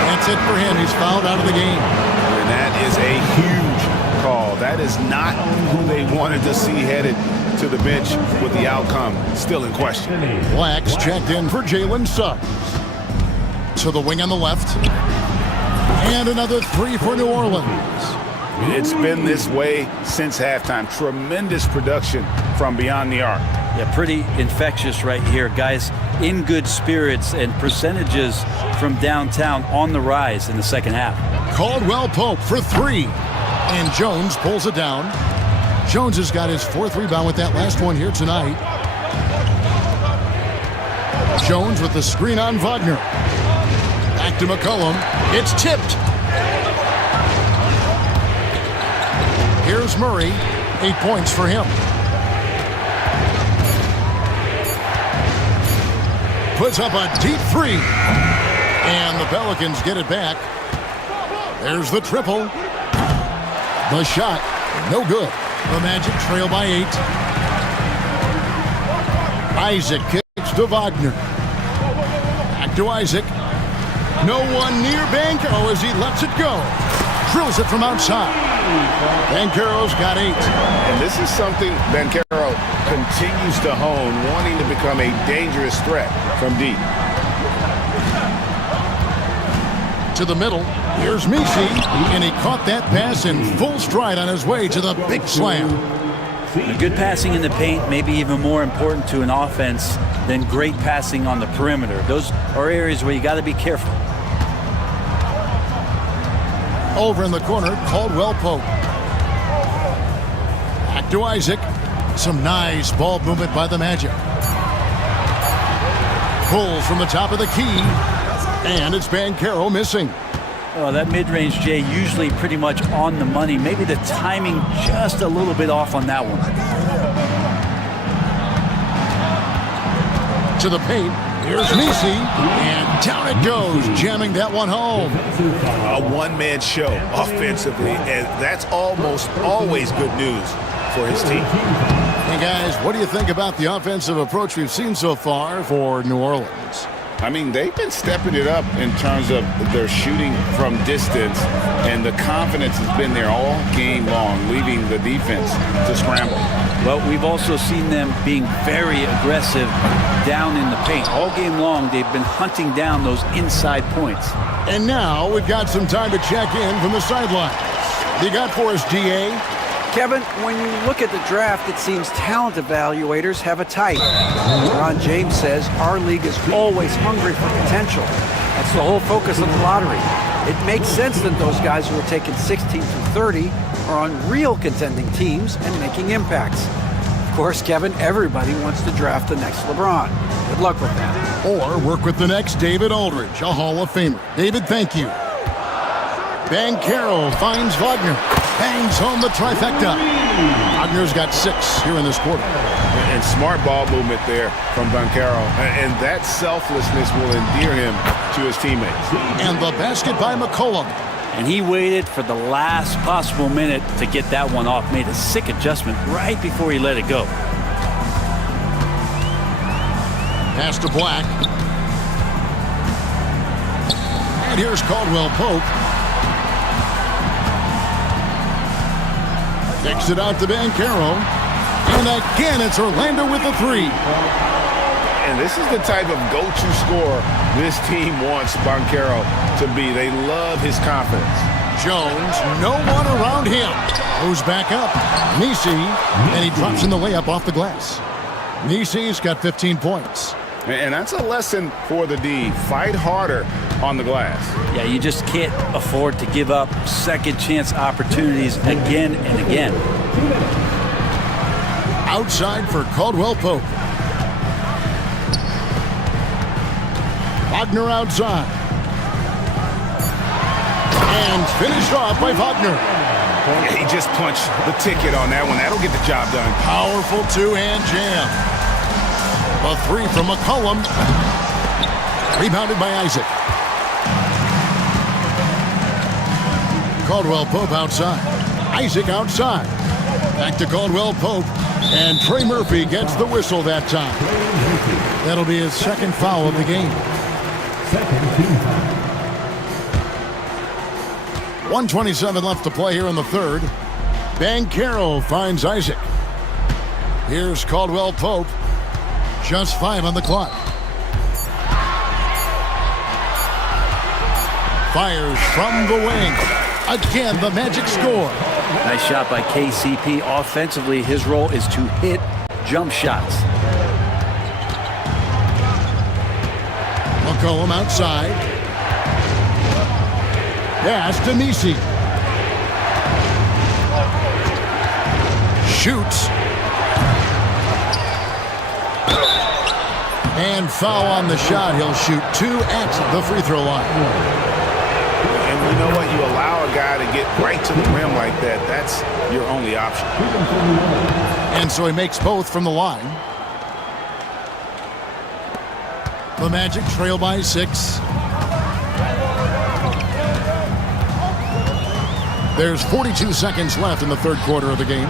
That's it for him. He's fouled out of the game. And that is a huge call. That is not who they wanted to see headed to the bench with the outcome still in question. Blacks checked in for Jalen Suggs. To the wing on the left. And another 3 for New Orleans. It's been this way since halftime. Tremendous production from beyond the arc. Yeah, pretty infectious right here. Guys in good spirits and percentages from downtown on the rise in the second half. Caldwell Pope for 3. And Jones pulls it down. Jones has got his 4th rebound with that last one here tonight. Jones with the screen on Wagner. Back to McCollum. It's tipped. Here's Murray. 8 points for him. Puts up a deep 3. And the Pelicans get it back. There's the triple. The shot, no good. The Magic trail by 8. Isaac kicks to Wagner. Back to Isaac. No one near Banchero as he lets it go. Drills it from outside. Banchero's got 8. And this is something Banchero continues to hone, wanting to become a dangerous threat from deep. To the middle. Here's Misi, and he caught that pass in full stride on his way to the big slam. Good passing in the paint may be even more important to an offense than great passing on the perimeter. Those are areas where you got to be careful. Over in the corner, Caldwell Pope. Back to Isaac. Some nice ball movement by the Magic. Pulls from the top of the key, and it's Banchero missing. Oh, that mid-range, Jay, usually pretty much on the money. Maybe the timing just a little bit off on that one. To the paint, Here's Misi, and down it goes, jamming that one home. A one-man show offensively, and that's almost always good news for his team. Hey, guys, what do you think about the offensive approach we've seen so far for New Orleans? I mean, they've been stepping it up in terms of their shooting from distance, and the confidence has been there all game long, leaving the defense to scramble. Well, we've also seen them being very aggressive down in the paint. All game long, they've been hunting down those inside points. And now we've got some time to check in from the sidelines. You got for us, DA? Kevin, when you look at the draft, it seems talent evaluators have a type. Ron James says our league is always hungry for potential. That's the whole focus of the lottery. It makes sense that those guys who are taken 16 through 30 are on real contending teams and making impacts. Of course, Kevin, everybody wants to draft the next LeBron. Good luck with that. Or work with the next David Aldridge, a Hall of Famer. David, thank you. Banchero finds Wagner. Bangs home the trifecta. Wagner's got 6 here in this quarter. And smart ball movement there from Banchero. And that selflessness will endear him to his teammates. And the basket by McCollum. And he waited for the last possible minute to get that one off. Made a sick adjustment right before he let it go. Pass to Black. And here's Caldwell Pope. Takes it out to Banchero. And again, it's Orlando with the 3. And this is the type of go-to scorer this team wants Banchero to be. They love his confidence. Jones, no one around him. Goes back up. Nisi, and he drops in the layup off the glass. Nisi's got 15 points. And that's a lesson for the D. Fight harder on the glass. Yeah, you just can't afford to give up second chance opportunities again and again. Outside for Caldwell Pope. Wagner outside. And finished off by Wagner. He just punched the ticket on that one. That'll get the job done. Powerful two-hand jam. A 3 from McCollum. Rebounded by Isaac. Caldwell Pope outside. Isaac outside. Back to Caldwell Pope. And Trey Murphy gets the whistle that time. That'll be his second foul of the game. 1:27 left to play here in the third. Banchero finds Isaac. Here's Caldwell Pope. Just 5 on the clock. Fires from the wing. Again, the Magic score. Nice shot by KCP. Offensively, his role is to hit jump shots. McCollum outside. Pass to Nisi. Shoots. And foul on the shot. He'll shoot 2 at the free throw line. And you know what? You allow a guy to get right to the rim like that. That's your only option. And so he makes both from the line. The Magic trail by 6. There's 42 seconds left in the third quarter of the game.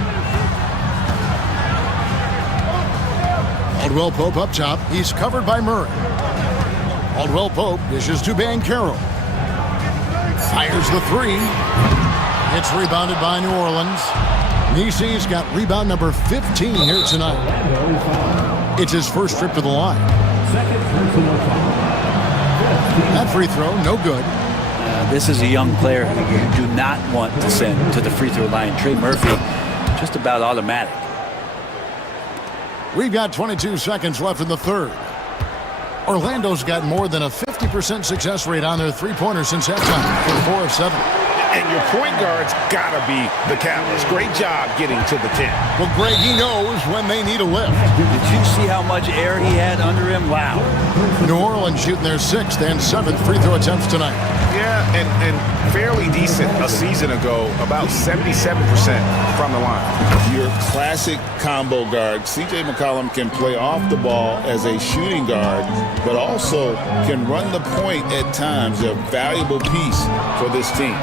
Caldwell Pope up top. He's covered by Murray. Caldwell Pope dishes to Banchero. Fires the 3. It's rebounded by New Orleans. Nisi's got rebound number 15 here tonight. It's his first trip to the line. That free throw, no good. This is a young player who you do not want to send to the free throw line. Trey Murphy, just about automatic. We've got 22 seconds left in the third. Orlando's got more than a 50% success rate on their three-pointers since halftime. They're 4 of 7. And your point guard's got to be the catalyst. Great job getting to the 10. Well, Greg, he knows when they need a lift. Did you see how much air he had under him? Wow. New Orleans shooting their 6th and 7th free throw attempts tonight. Yeah, and fairly decent a season ago, about 77% from the line. Your classic combo guard, C.J. McCollum, can play off the ball as a shooting guard, but also can run the point at times, a valuable piece for this team.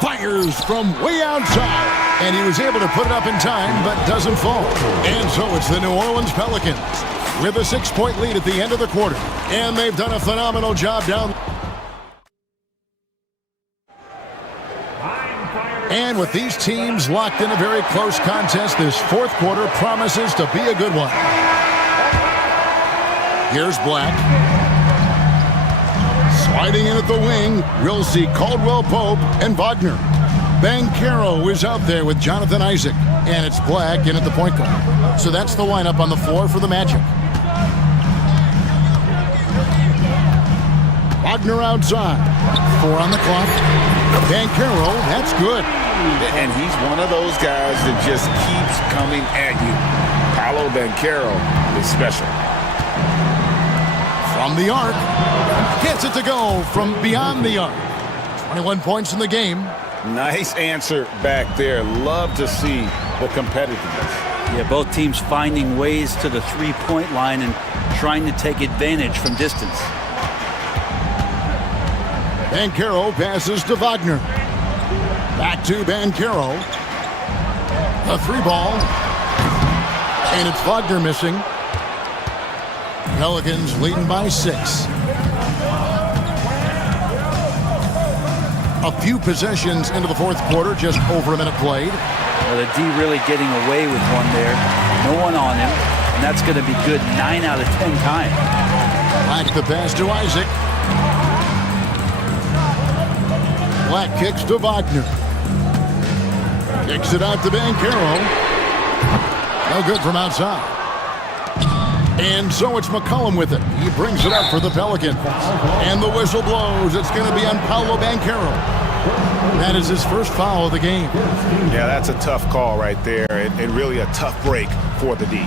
Fires from way outside, and he was able to put it up in time, but doesn't fall. And so it's the New Orleans Pelicans with a 6-point lead at the end of the quarter, and they've done a phenomenal job down. And with these teams locked in a very close contest, this fourth quarter promises to be a good one. Here's Black. Sliding in at the wing, we'll see Caldwell Pope and Wagner. Banchero is out there with Jonathan Isaac, and it's Black in at the point guard. So that's the lineup on the floor for the Magic. Wagner outside. 4 on the clock. Banchero, that's good. And he's one of those guys that just keeps coming at you. Paolo Banchero is special. From the arc. Gets it to go from beyond the arc. 21 points in the game. Nice answer back there. Love to see the competitiveness. Yeah, both teams finding ways to the three-point line and trying to take advantage from distance. Banchero passes to Wagner. Back to Banchero. A 3-ball. And it's Wagner missing. Pelicans leading by 6. A few possessions into the fourth quarter, just over a minute played. Well, the D really getting away with one there. No one on him, and that's going to be good 9 out of 10 times. Back the pass to Isaac. Black kicks to Wagner. Kicks it out to Banchero. No good from outside. And so it's McCollum with it. He brings it up for the Pelicans. And the whistle blows. It's going to be on Paolo Banchero. That is his first foul of the game. Yeah, that's a tough call right there, and really a tough break for the D.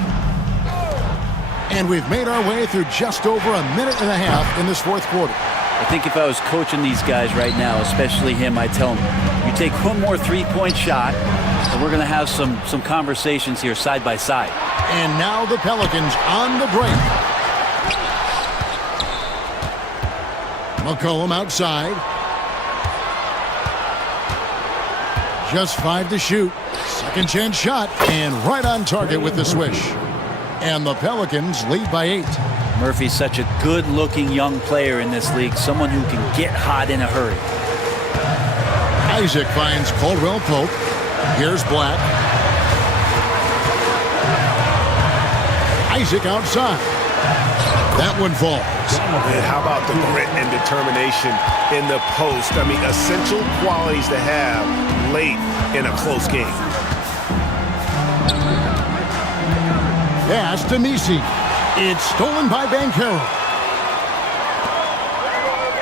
And we've made our way through just over a minute and a half in this fourth quarter. I think if I was coaching these guys right now, especially him, I'd tell him, you take one more three-point shot, and we're going to have some conversations here side by side. And now the Pelicans on the break. McCollum outside. Just 5 to shoot. Second chance shot, and right on target with the swish. And the Pelicans lead by 8. Murphy's such a good-looking young player in this league, someone who can get hot in a hurry. Isaac finds Caldwell Pope. Here's Black. Isaac outside. That one falls. And how about the grit and determination in the post? I mean, essential qualities to have late in a close game. Pass to Misi. It's stolen by Banchero.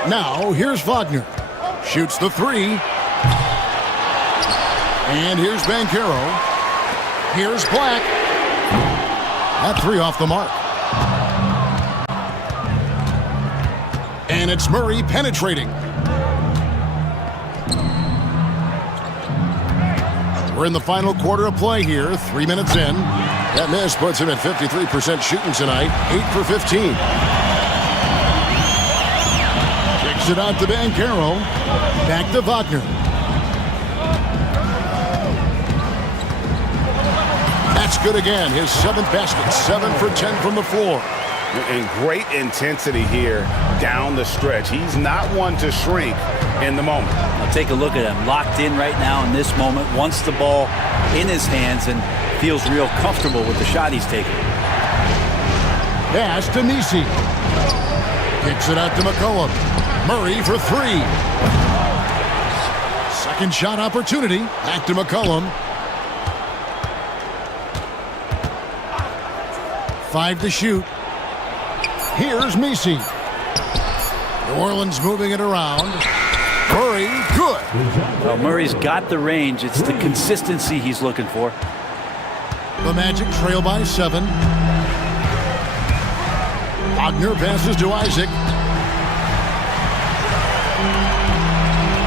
Now, here's Wagner. Shoots the 3. And here's Banchero. Here's Black. That 3 off the mark. And it's Murray penetrating. We're in the final quarter of play here, 3 minutes in. That miss puts him at 53% shooting tonight, 8 for 15. Kicks it out to Banchero. Back to Wagner. That's good again. His 7th basket, 7 for 10 from the floor. And great intensity here down the stretch. He's not one to shrink in the moment. Now take a look at him, locked in right now in this moment, wants the ball in his hands and feels real comfortable with the shot he's taking. Pass to Misi. Kicks it out to McCollum. Murray for 3. Second shot opportunity. Back to McCollum. 5 to shoot. Here's Misi. New Orleans moving it around. Murray, good. Well, Murray's got the range. It's the consistency he's looking for. The Magic trail by 7. Wagner passes to Isaac.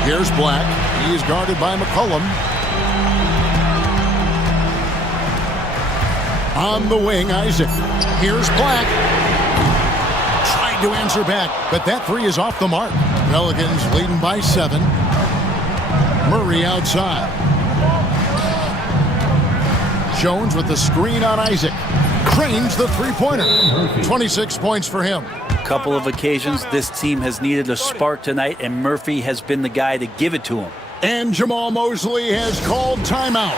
Here's Black. He's guarded by McCollum. On the wing, Isaac. Here's Black. Trying to answer back, but that three is off the mark. Pelicans leading by 7. Murray outside. Jones with the screen on Isaac. Cranes the three-pointer. 26 points for him. Couple of occasions this team has needed a spark tonight, and Murphy has been the guy to give it to him. And Jamal Mosley has called timeout.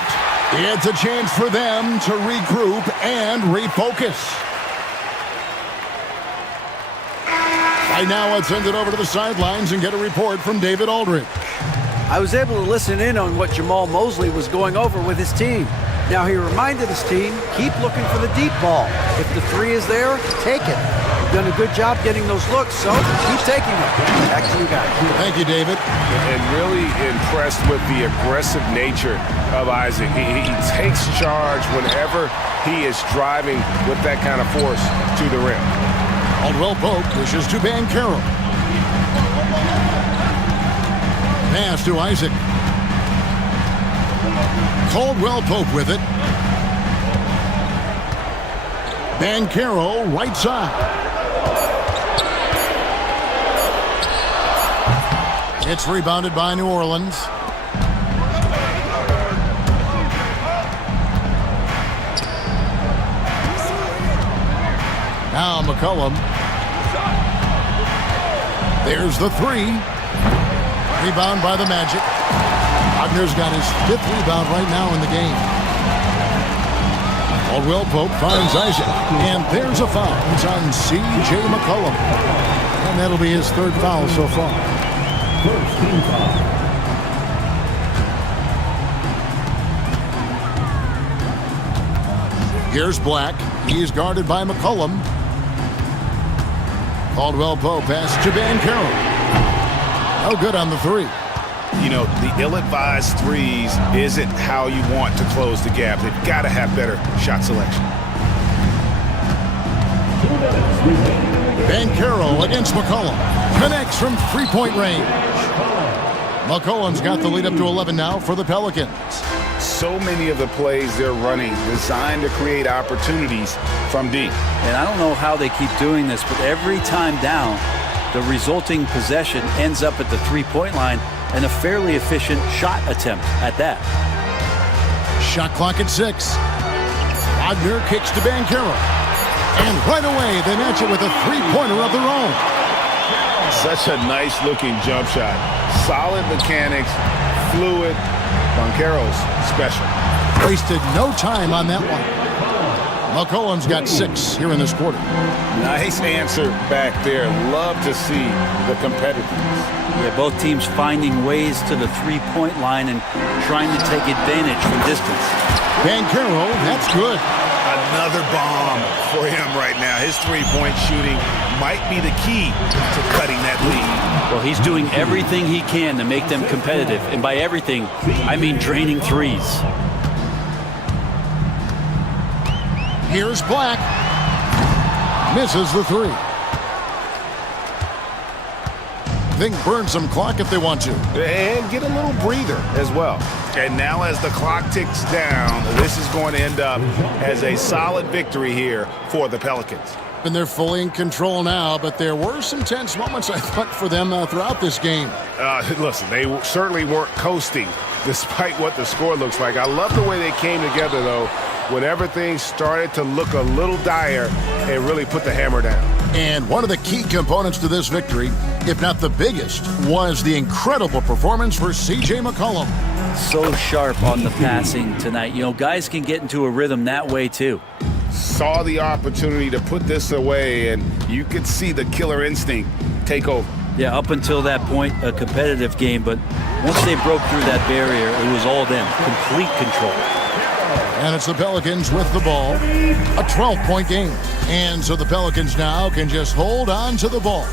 It's a chance for them to regroup and refocus. Right now, let's send it over to the sidelines and get a report from David Aldridge. I was able to listen in on what Jamal Mosley was going over with his team. Now, he reminded his team, keep looking for the deep ball. If the three is there, take it. You've done a good job getting those looks, so keep taking it. Back to you guys. Thank you, David. And really impressed with the aggressive nature of Isaac. He takes charge whenever he is driving with that kind of force to the rim. Caldwell Pope pushes to Banchero. Pass to Isaac. Caldwell Pope with it. Banchero right side. It's rebounded by New Orleans. Now McCollum. There's the three. Rebound by the Magic. Wagner's got his 5th rebound right now in the game. Caldwell Pope finds Isaac. And there's a foul. It's on C.J. McCollum. And that'll be his 3rd foul so far. First team foul. Here's Black. He's guarded by McCollum. Caldwell Pope pass to Banchero. Oh, good on the three. You know, the ill-advised threes isn't how you want to close the gap. They've got to have better shot selection. Banchero against McCollum. Connects from three-point range. McCollum's got the lead up to 11 now for the Pelicans. So many of the plays they're running designed to create opportunities from deep. And I don't know how they keep doing this, but every time down, the resulting possession ends up at the three-point line and a fairly efficient shot attempt at that. Shot clock at 6. Wagner kicks to Banchero. And right away, they match it with a three-pointer of their own. Such a nice-looking jump shot. Solid mechanics, fluid. Banchero's special. Wasted no time on that one. McCollum's got 6 here in this quarter. Nice answer back there. Love to see the competitiveness. Yeah, both teams finding ways to the three-point line and trying to take advantage from distance. Banchero, that's good. Another bomb for him right now. His three-point shooting might be the key to cutting that lead. Well, he's doing everything he can to make them competitive. And by everything, I mean draining threes. Here's Black. Misses the three. Think burn some clock if they want to. And get a little breather as well. And now as the clock ticks down, this is going to end up as a solid victory here for the Pelicans. And they're fully in control now, but there were some tense moments, I thought, for them throughout this game. Listen, they certainly weren't coasting despite what the score looks like. I love the way they came together, though, whenever things started to look a little dire and really put the hammer down. And one of the key components to this victory, if not the biggest, was the incredible performance for C.J. McCollum. So sharp on the passing tonight. You know, guys can get into a rhythm that way, too. Saw the opportunity to put this away, and you could see the killer instinct take over. Yeah, up until that point, a competitive game, but once they broke through that barrier, it was all them. Complete control. And it's the Pelicans with the ball. A 12-point game. And so the Pelicans now can just hold on to the ball.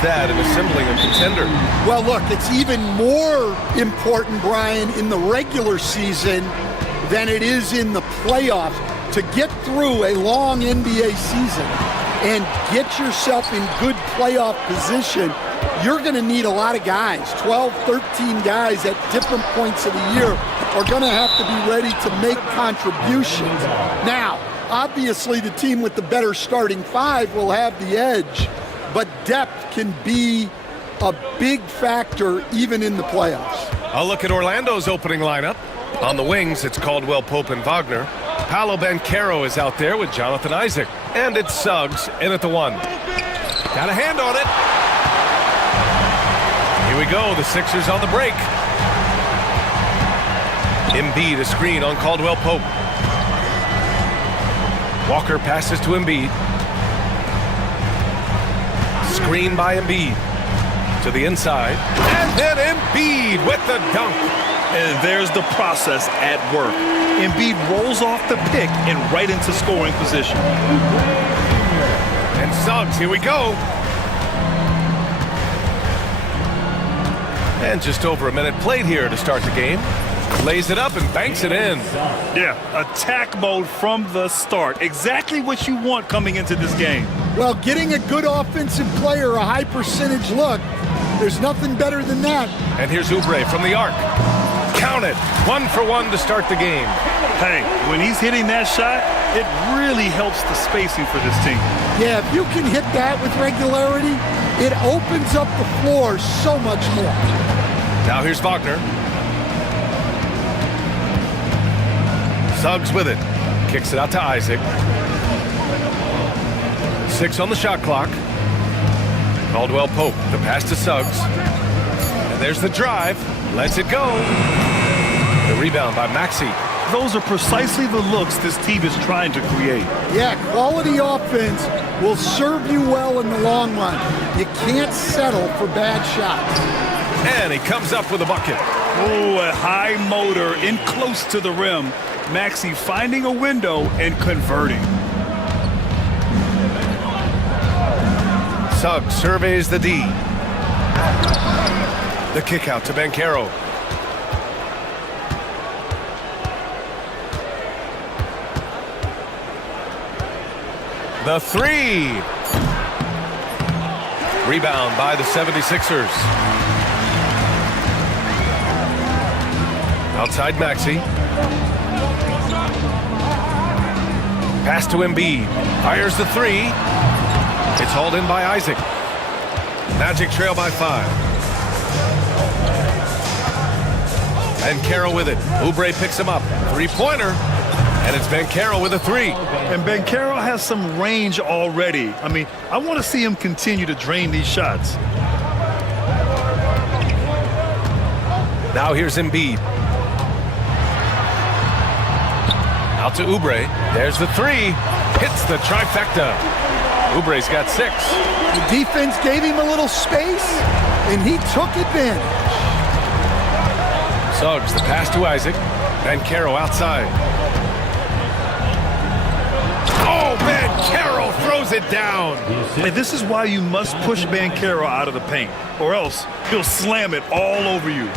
that in assembling a contender? Well, look, it's even more important, Brian, in the regular season than it is in the playoffs. To get through a long NBA season and get yourself in good playoff position, you're going to need a lot of guys. 12, 13 guys at different points of the year are going to have to be ready to make contributions. Now, obviously, the team with the better starting five will have the edge, but depth can be a big factor even in the playoffs. I'll look at Orlando's opening lineup. On the wings, it's Caldwell Pope and Wagner. Paolo Banchero is out there with Jonathan Isaac. And it's Suggs in at the 1. Got a hand on it. Here we go, the Sixers on the break. Embiid, a screen on Caldwell Pope. Walker passes to Embiid. Screen by Embiid. To the inside. And then Embiid with the dunk. And there's the process at work. Embiid rolls off the pick and right into scoring position. And Suggs, here we go. And just over a minute played here to start the game. Lays it up and banks it in. Yeah, attack mode from the start. Exactly what you want coming into this game. Well, getting a good offensive player a high percentage look, there's nothing better than that. And here's Oubre from the arc. Count it. 1 for 1 to start the game. Hey, when he's hitting that shot, it really helps the spacing for this team. Yeah, if you can hit that with regularity, it opens up the floor so much more. Now here's Wagner. Suggs with it. Kicks it out to Isaac. 6 on the shot clock. Caldwell Pope, the pass to Suggs. And there's the drive. Lets it go. The rebound by Maxey. Those are precisely the looks this team is trying to create. Yeah, quality offense will serve you well in the long run. You can't settle for bad shots. And he comes up with a bucket. Oh, a high motor in close to the rim. Maxey finding a window and converting. Suggs surveys the D. The kick out to Banchero. The 3. Rebound by the 76ers. Outside Maxey. Pass to Embiid. Fires the 3. It's hauled in by Isaac. Magic trail by 5. Banchero with it. Oubre picks him up. 3-pointer. And it's Banchero with a 3. And Banchero has some range already. I mean, I want to see him continue to drain these shots. Now here's Embiid. Out to Oubre. There's the 3. Hits the trifecta. Oubre's got 6. The defense gave him a little space, and he took advantage. Suggs, the pass to Isaac. Banchero outside. Oh, Banchero throws it down. And this is why you must push Banchero out of the paint, or else he'll slam it all over you.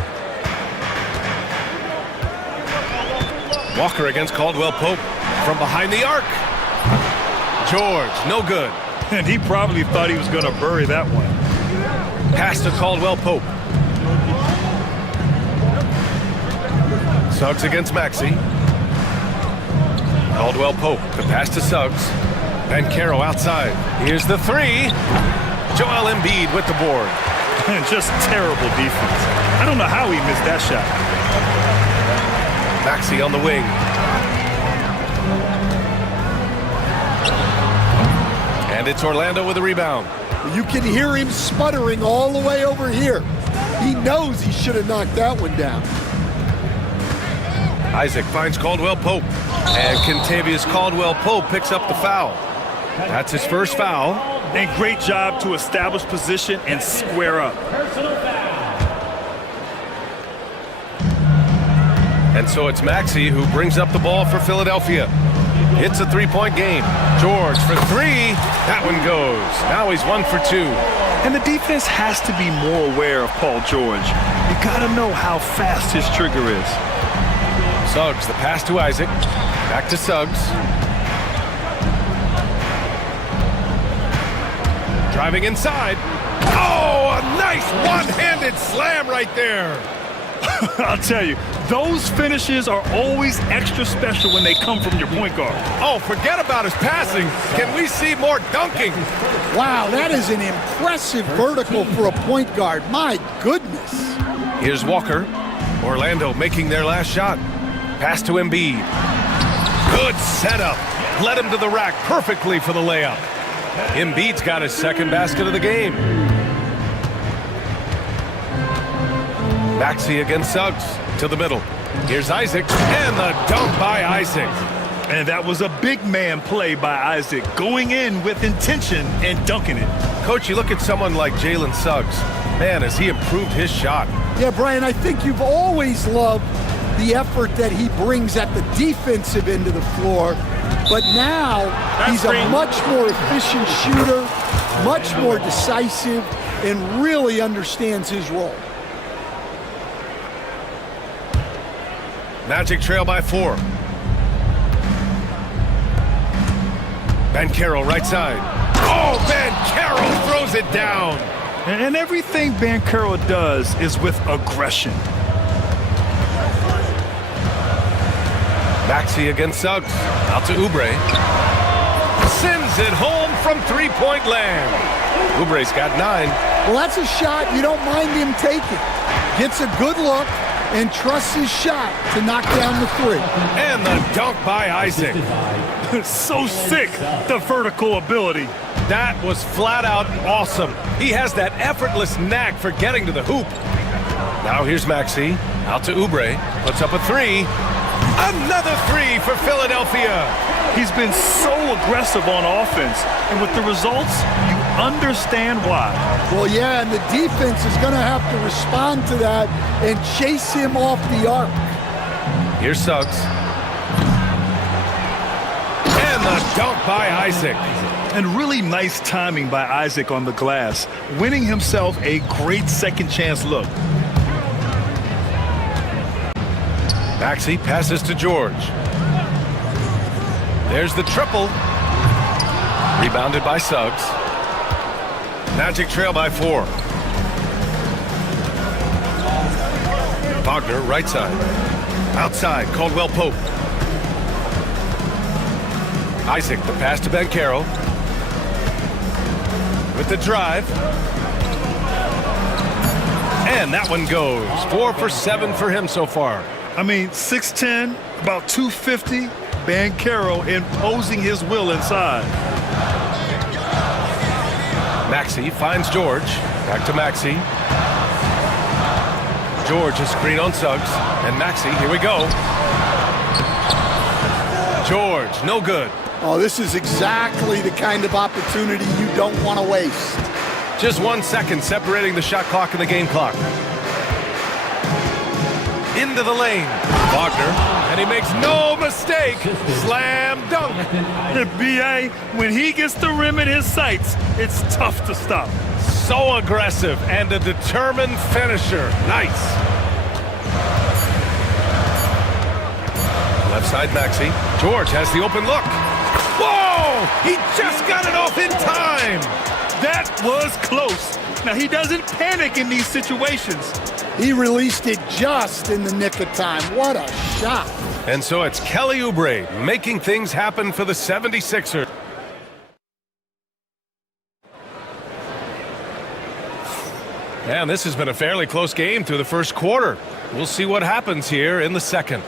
Walker against Caldwell Pope from behind the arc. George, no good. And he probably thought he was going to bury that one. Pass to Caldwell Pope. Suggs against Maxey. Caldwell Pope, the pass to Suggs. Banchero outside. Here's the 3. Joel Embiid with the board. Just terrible defense. I don't know how he missed that shot. Maxey on the wing. And it's Orlando with a rebound. You can hear him sputtering all the way over here. He knows he should have knocked that one down. Isaac finds Caldwell Pope. And Kentavious Caldwell Pope picks up the foul. That's his first foul. And great job to establish position and square up. And so it's Maxey who brings up the ball for Philadelphia. It's a 3-point game. George for 3. That one goes. Now he's 1 for 2. And the defense has to be more aware of Paul George. You gotta know how fast his trigger is. Suggs, the pass to Isaac. Back to Suggs. Driving inside. Oh, a nice one-handed slam right there. I'll tell you, those finishes are always extra special when they come from your point guard. Oh, forget about his passing. Can we see more dunking? Wow, that is an impressive vertical for a point guard. My goodness. Here's Walker. Orlando making their last shot. Pass to Embiid. Good setup. Led him to the rack perfectly for the layup. Embiid's got his second basket of the game. Maxey against Suggs to the middle. Here's Isaac, and the dunk by Isaac. And that was a big man play by Isaac, going in with intention and dunking it. Coach, you look at someone like Jalen Suggs. Man, has he improved his shot. Yeah, Brian, I think you've always loved the effort that he brings at the defensive end of the floor. But now he's a much more efficient shooter, much more decisive, and really understands his role. Magic trail by 4. Banchero right side. Oh, Banchero throws it down. And everything Banchero does is with aggression. Maxey against Suggs. Out to Oubre. Sends it home from three-point land. Oubre's got 9. Well, that's a shot you don't mind him taking. Gets a good look and trusts his shot to knock down the 3. And the dunk by Isaac. So sick, the vertical ability. That was flat out awesome. He has that effortless knack for getting to the hoop. Now here's Maxey. Out to Oubre. Puts up a 3. Another 3 for Philadelphia. He's been so aggressive on offense, and with the results, you understand why. Well, yeah, and the defense is going to have to respond to that and chase him off the arc. Here's Suggs. And the dunk by Isaac. And really nice timing by Isaac on the glass, winning himself a great second chance look. Maxey passes to George. There's the triple. Rebounded by Suggs. Magic trail by 4. Wagner right side. Outside, Caldwell Pope. Isaac, the pass to Banchero. With the drive. And that one goes. 4 for 7 for him so far. I mean, 6'10", about 250, Banchero imposing his will inside. Maxey finds George. Back to Maxey. George a screen on Suggs. And Maxey, here we go. George, no good. Oh, this is exactly the kind of opportunity you don't want to waste. Just 1 second separating the shot clock and the game clock. Into the lane. Wagner, and he makes no mistake. Slam dunk. The BA, when he gets the rim in his sights, it's tough to stop. So aggressive and a determined finisher. Nice. Left side Maxey. George has the open look. Whoa! He just got it off in time. That was close. Now, he doesn't panic in these situations. He released it just in the nick of time. What a shot. And so it's Kelly Oubre making things happen for the 76ers. And this has been a fairly close game through the first quarter. We'll see what happens here in the second.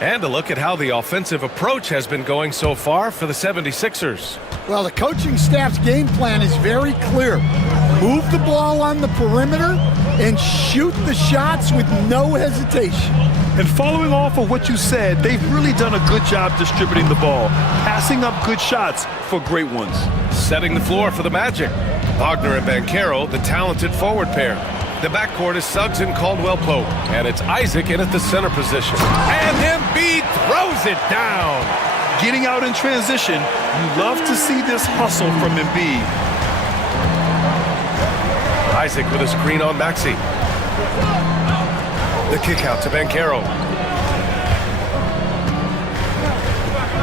And a look at how the offensive approach has been going so far for the 76ers. Well, the coaching staff's game plan is very clear. Move the ball on the perimeter and shoot the shots with no hesitation. And following off of what you said, they've really done a good job distributing the ball, passing up good shots for great ones. Setting the floor for the Magic. Wagner and Banchero, the talented forward pair. The backcourt is Suggs and Caldwell Pope. And it's Isaac in at the center position. And Embiid throws it down. Getting out in transition, you love to see this hustle from Embiid. Isaac with a screen on Maxey. The kick out to Banchero.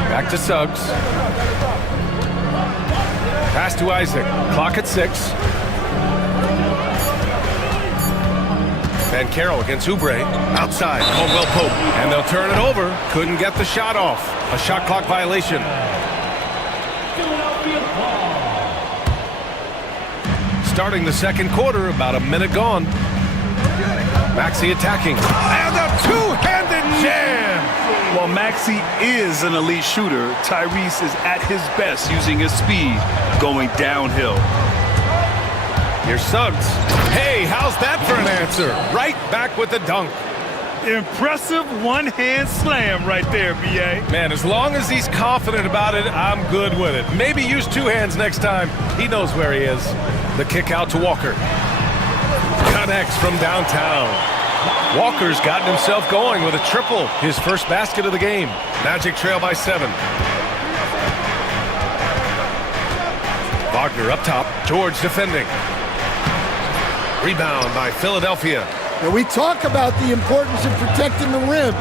Back to Suggs. Pass to Isaac. Clock at 6. Banchero against Oubre. Outside. Caldwell Pope. And they'll turn it over. Couldn't get the shot off. A shot clock violation. Starting the second quarter, about a minute gone. Maxey attacking. And a two-handed jam! While Maxey is an elite shooter, Tyrese is at his best using his speed, going downhill. Here's Suggs. Hey, how's that for an answer? Right back with the dunk. Impressive one-hand slam right there, B.A. Man, as long as he's confident about it, I'm good with it. Maybe use two hands next time. He knows where he is. The kick out to Walker. Connects from downtown. Walker's gotten himself going with a triple. His first basket of the game. Magic trail by 7. Wagner up top. George defending. Rebound by Philadelphia. And we talk about the importance of protecting the rim.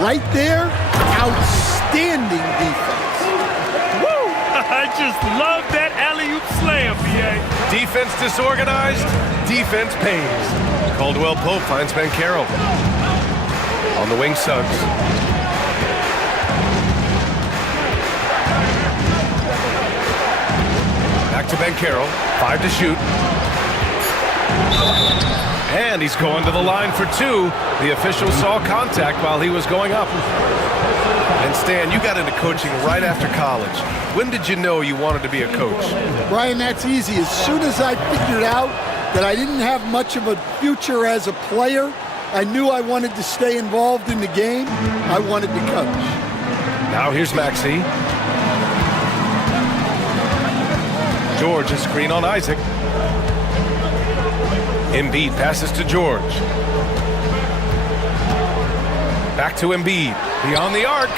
Right there, outstanding defense. Woo! I just love that alley-oop slam, B.A. Defense disorganized, defense pays. Caldwell Pope finds Banchero. On the wing, Suggs. Back to Banchero. 5 to shoot. And he's going to the line for 2. The official saw contact while he was going up. And Stan, you got into coaching right after college. When did you know you wanted to be a coach? Brian, that's easy. As soon as I figured out that I didn't have much of a future as a player, I knew I wanted to stay involved in the game. I wanted to coach. Now here's Maxey. George, a screen on Isaac. Embiid passes to George. Back to Embiid. Beyond the arc.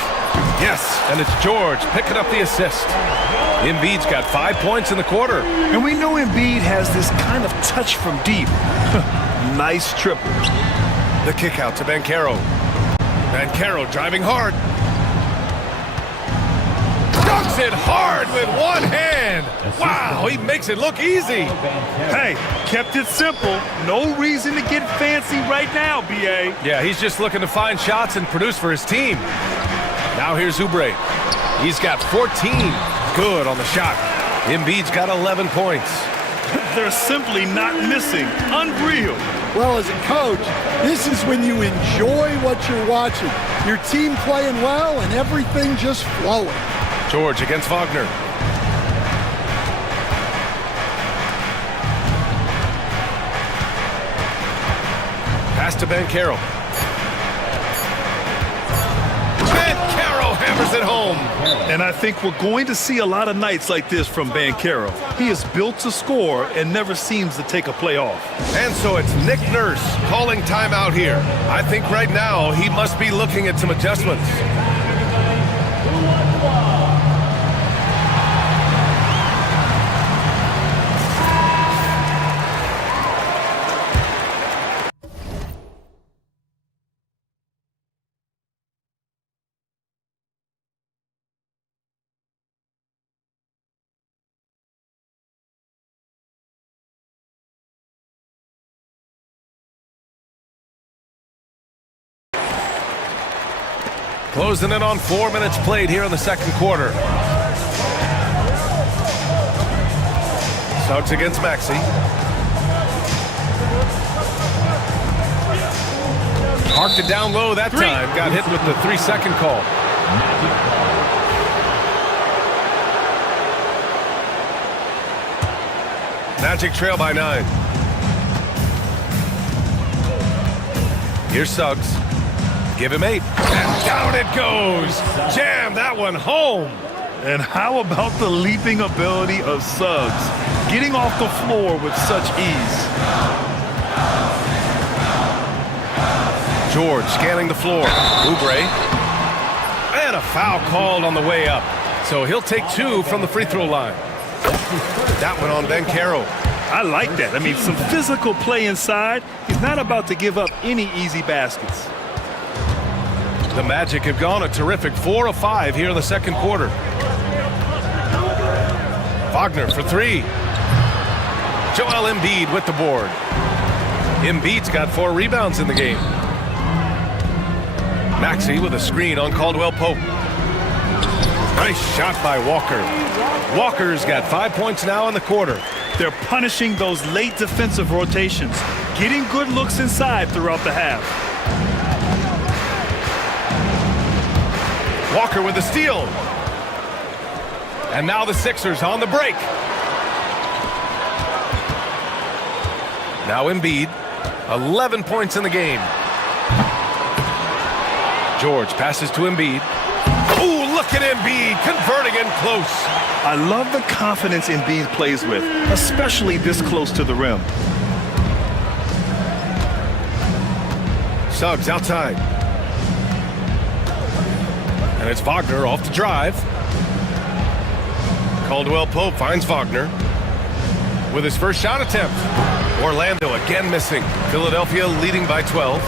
Yes, and it's George picking up the assist. Embiid's got 5 points in the quarter. And we know Embiid has this kind of touch from deep. Nice triple. The kick out to Banchero. Banchero driving hard. Dunks it hard with one hand. Wow, he makes it look easy. Hey, kept it simple. No reason to get fancy right now, B.A. Yeah, he's just looking to find shots and produce for his team. Now here's Oubre. He's got 14. Good on the shot. Embiid's got 11 points. They're simply not missing. Unreal. Well, as a coach, this is when you enjoy what you're watching. Your team playing well and everything just flowing. George against Wagner. Pass to Banchero. Banchero hammers it home. And I think we're going to see a lot of nights like this from Banchero. He is built to score and never seems to take a play off. And so it's Nick Nurse calling timeout here. I think right now he must be looking at some adjustments. Closing in on 4 minutes played here in the second quarter. Suggs against Maxey. Parked it down low that time. Got hit with the 3-second call. Magic trail by 9. Here's Suggs. Give him 8. And down it goes. Jam that one home. And how about the leaping ability of Suggs? Getting off the floor with such ease. George scanning the floor. Oubre. And a foul called on the way up. So he'll take 2 from the free throw line. That one on Banchero. I like that. I mean, some physical play inside. He's not about to give up any easy baskets. The Magic have gone a terrific 4 of 5 here in the second quarter. Wagner for 3. Joel Embiid with the board. Embiid's got 4 rebounds in the game. Maxey with a screen on Caldwell Pope. Nice shot by Walker. Walker's got 5 points now in the quarter. They're punishing those late defensive rotations, getting good looks inside throughout the half. Walker with a steal. And now the Sixers on the break. Now Embiid, 11 points in the game. George passes to Embiid. Ooh, look at Embiid converting in close. I love the confidence Embiid plays with, especially this close to the rim. Suggs outside. And it's Wagner off the drive. Caldwell Pope finds Wagner with his first shot attempt. Orlando again missing. Philadelphia leading by 12.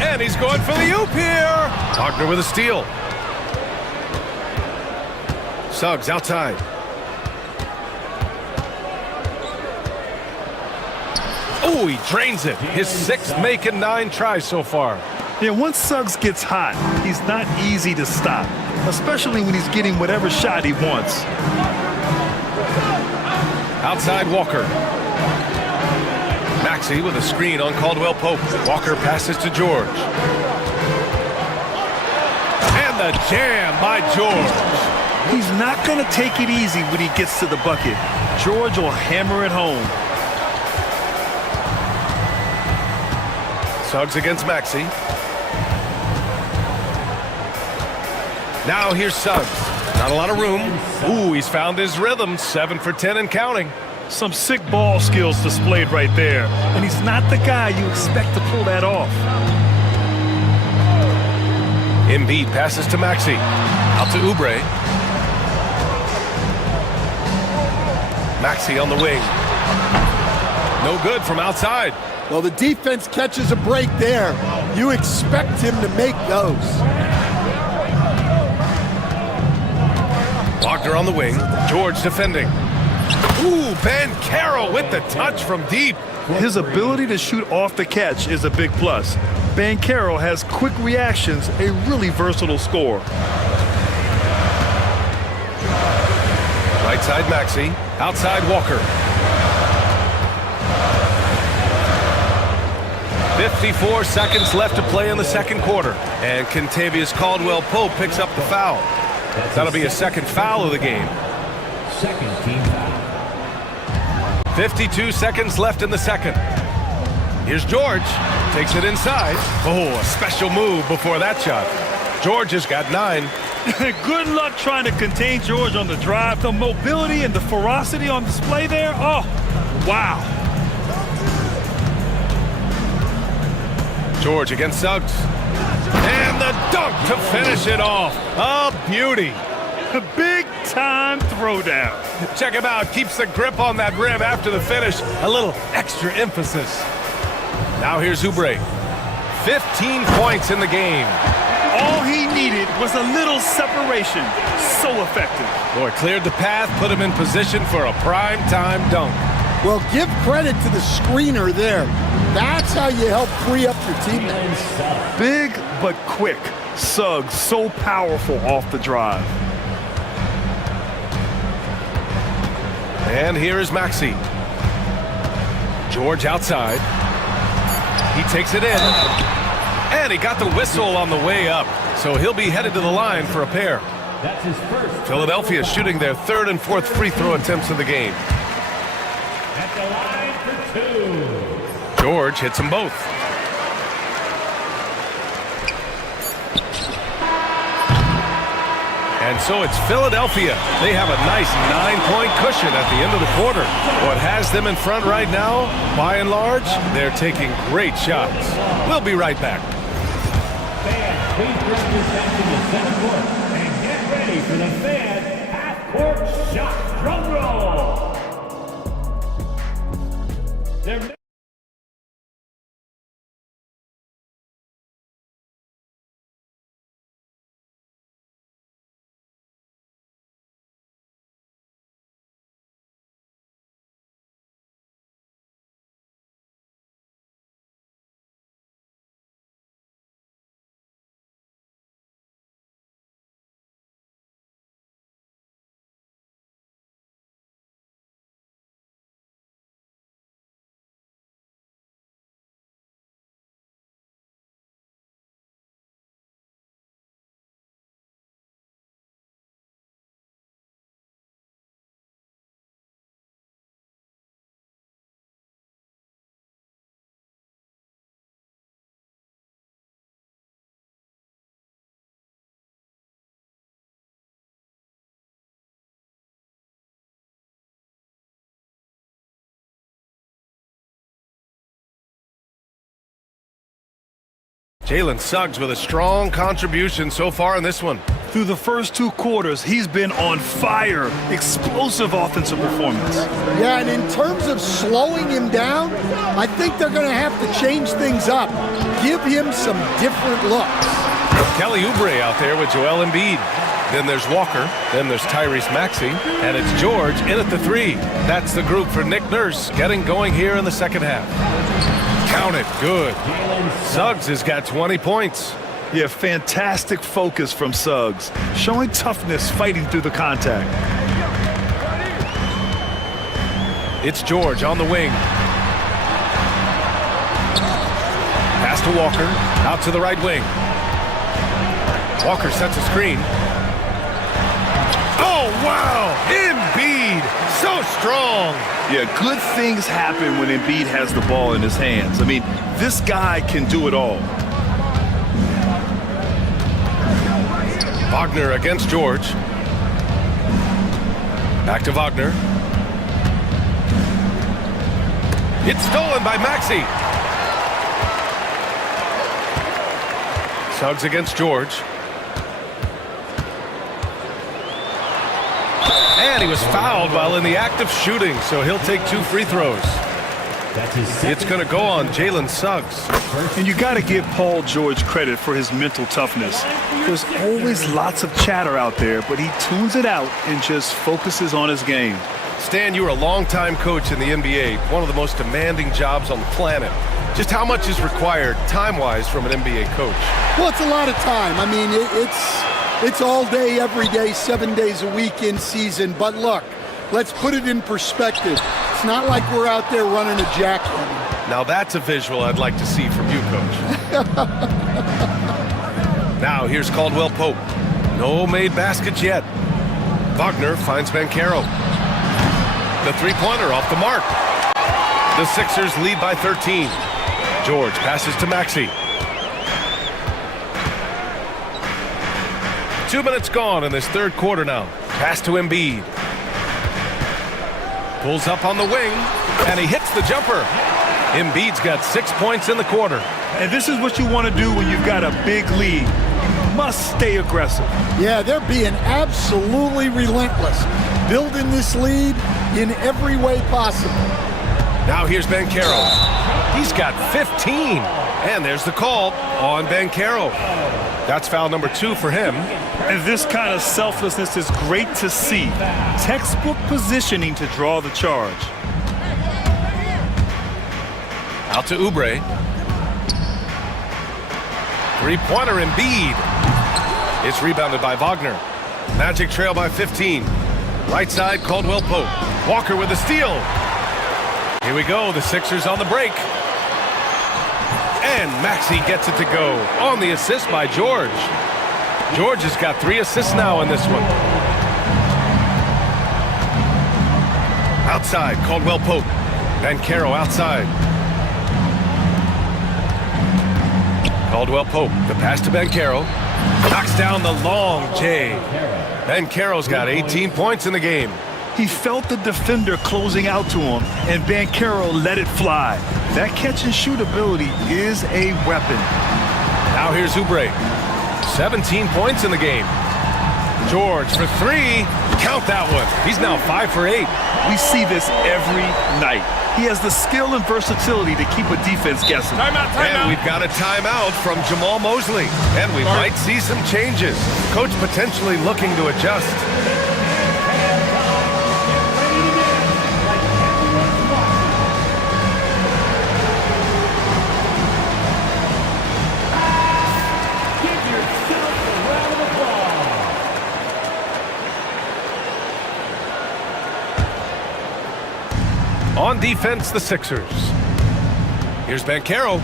And he's going for the oop here. Wagner with a steal. Suggs outside. Oh, he drains it. His 6th make in 9 tries so far. Yeah, once Suggs gets hot, he's not easy to stop, especially when he's getting whatever shot he wants. Outside Walker. Maxey with a screen on Caldwell Pope. Walker passes to George. And the jam by George. He's not going to take it easy when he gets to the bucket. George will hammer it home. Suggs against Maxey. Now here's Suggs. Not a lot of room. Ooh, he's found his rhythm. 7 for 10 and counting. Some sick ball skills displayed right there. And he's not the guy you expect to pull that off. Embiid passes to Maxey. Out to Oubre. Maxey on the wing. No good from outside. Well, the defense catches a break there. You expect him to make those. Wagner on the wing. George defending. Ooh, Banchero with the touch from deep. His ability to shoot off the catch is a big plus. Banchero has quick reactions, a really versatile scorer. Right side Maxey. Outside Walker. 54 seconds left to play in the second quarter. And Kentavious Caldwell Pope picks up the foul. That'll be a second foul of the game. Second team foul. 52 seconds left in the second. Here's George. Takes it inside. Oh, a special move before that shot. George has got 9. Good luck trying to contain George on the drive. The mobility and the ferocity on display there. Oh, wow. George against Suggs. And the dunk to finish it off. A beauty. A big-time throwdown. Check him out. Keeps the grip on that rim after the finish. A little extra emphasis. Now here's Oubre. 15 points in the game. All he needed was a little separation. So effective. Boy, cleared the path, put him in position for a prime-time dunk. Well, give credit to the screener there. That's how you help free up your teammates. Big but quick. Suggs so powerful off the drive. And here is Maxey. George outside. He takes it in. And he got the whistle on the way up. So he'll be headed to the line for a pair. That's his first. Philadelphia shooting their 3rd and 4th free throw attempts of the game. At the line for 2. George hits them both. And so it's Philadelphia. They have a nice 9-point cushion at the end of the quarter. What has them in front right now, by and large, they're taking great shots. We'll be right back. Fans, please bring your attention to center court and get ready for the fan half Court shot, drum roll. Their Jalen Suggs with a strong contribution so far in this one. Through the first 2 quarters, he's been on fire. Explosive offensive performance. Yeah, and in terms of slowing him down, I think they're going to have to change things up. Give him some different looks. Kelly Oubre out there with Joel Embiid. Then there's Walker. Then there's Tyrese Maxey. And it's George in at the 3. That's the group for Nick Nurse getting going here in the second half. Count it. Good. Suggs has got 20 points. Yeah, fantastic focus from Suggs. Showing toughness fighting through the contact. It's George on the wing. Pass to Walker. Out to the right wing. Walker sets a screen. Oh, wow! Embiid! So strong! Yeah, good things happen when Embiid has the ball in his hands. I mean, this guy can do it all. Wagner against George. Back to Wagner. It's stolen by Maxey. Suggs against George. And he was fouled while in the act of shooting, so he'll take 2 free throws. It's going to go on Jalen Suggs. And you got to give Paul George credit for his mental toughness. There's always lots of chatter out there, but he tunes it out and just focuses on his game. Stan, you were a longtime coach in the NBA, one of the most demanding jobs on the planet. Just how much is required time-wise from an NBA coach? Well, it's a lot of time. I mean, it's all day, every day, 7 days a week in season. But look, let's put it in perspective. It's not like we're out there running a jackhammer. Now that's a visual I'd like to see from you, Coach. Now here's Caldwell Pope. No made baskets yet. Wagner finds Banchero. The three-pointer off the mark. The Sixers lead by 13. George passes to Maxey. 2 minutes gone in this third quarter now. Pass to Embiid. Pulls up on the wing, and he hits the jumper. Embiid's got 6 points in the quarter. And this is what you want to do when you've got a big lead. You must stay aggressive. Yeah, they're being absolutely relentless. Building this lead in every way possible. Now here's Banchero. He's got 15. And there's the call on Banchero. That's foul number 2 for him. And this kind of selflessness is great to see. Textbook positioning to draw the charge. Out to Oubre. Three-pointer Embiid. It's rebounded by Wagner. Magic trail by 15. Right side, Caldwell Pope. Walker with a steal. Here we go, the Sixers on the break. And Maxey gets it to go on the assist by George. George has got 3 assists now in this one. Outside, Caldwell Pope. Banchero outside. Caldwell Pope, the pass to Banchero. Knocks down the long J. Banchero's got 18 points in the game. He felt the defender closing out to him, and Banchero let it fly. That catch-and-shoot ability is a weapon. Now here's Oubre. 17 points in the game. George for three. Count that one. He's now 5 for 8. We see this every night. He has the skill and versatility to keep a defense guessing. And we've got a timeout from Jamal Mosley. And we might see some changes. Coach potentially looking to adjust. On defense, the Sixers. Here's Banchero.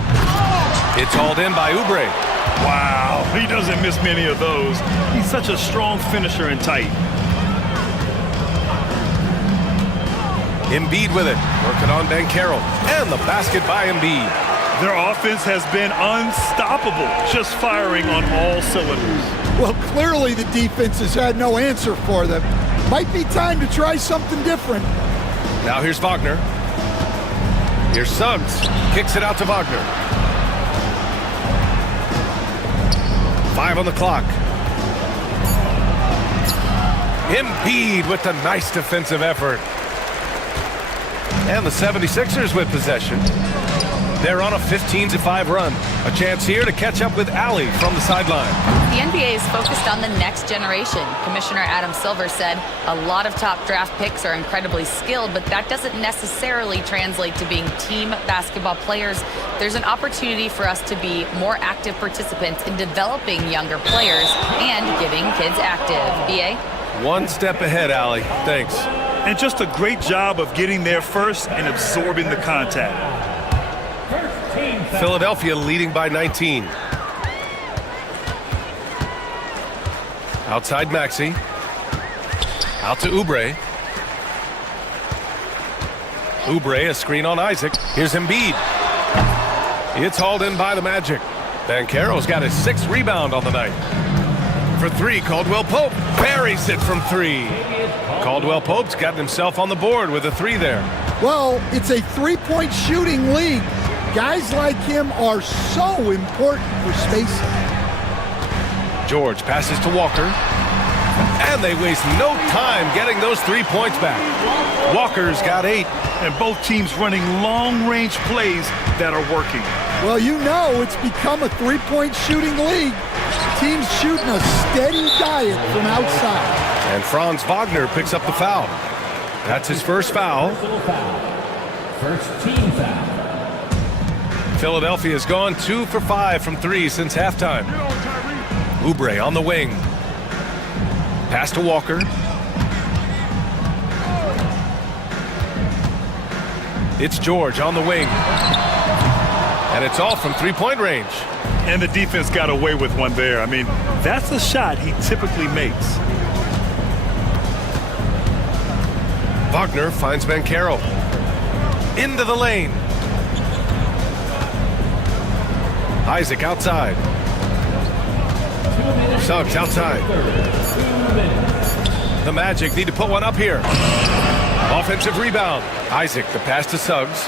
It's hauled in by Oubre. Wow, he doesn't miss many of those. He's such a strong finisher and tight. Embiid with it, working on Banchero. And the basket by Embiid. Their offense has been unstoppable, just firing on all cylinders. Well, clearly the defense has had no answer for them. Might be time to try something different. Now here's Wagner. Here's Suggs. Kicks it out to Wagner. 5 on the clock. Embiid with the nice defensive effort. And the 76ers with possession. They're on a 15-5 run. A chance here to catch up with Allie from the sideline. The NBA is focused on the next generation. Commissioner Adam Silver said a lot of top draft picks are incredibly skilled, but that doesn't necessarily translate to being team basketball players. There's an opportunity for us to be more active participants in developing younger players and getting kids active. BA? One step ahead, Allie. Thanks. And just a great job of getting there first and absorbing the contact. Philadelphia leading by 19. Outside Maxey. Out to Oubre. Oubre, a screen on Isaac. Here's Embiid. It's hauled in by the Magic. Banchero's got his 6th rebound on the night. For three, Caldwell Pope buries it from 3. Caldwell Pope's gotten himself on the board with a 3 there. Well, it's a three-point shooting league. Guys like him are so important for spacing. George passes to Walker. And they waste no time getting those 3 points back. Walker's got 8. And both teams running long-range plays that are working. Well, you know it's become a three-point shooting league. Teams shooting a steady diet from outside. And Franz Wagner picks up the foul. That's his first foul. First team foul. Philadelphia's gone 2 for 5 from 3 since halftime. Oubre on the wing. Pass to Walker. It's George on the wing. And it's all from 3-point range. And the defense got away with one there. I mean, that's a shot he typically makes. Wagner finds Banchero. Into the lane. Isaac outside. Suggs outside. The Magic need to put one up here. Offensive rebound. Isaac, the pass to Suggs.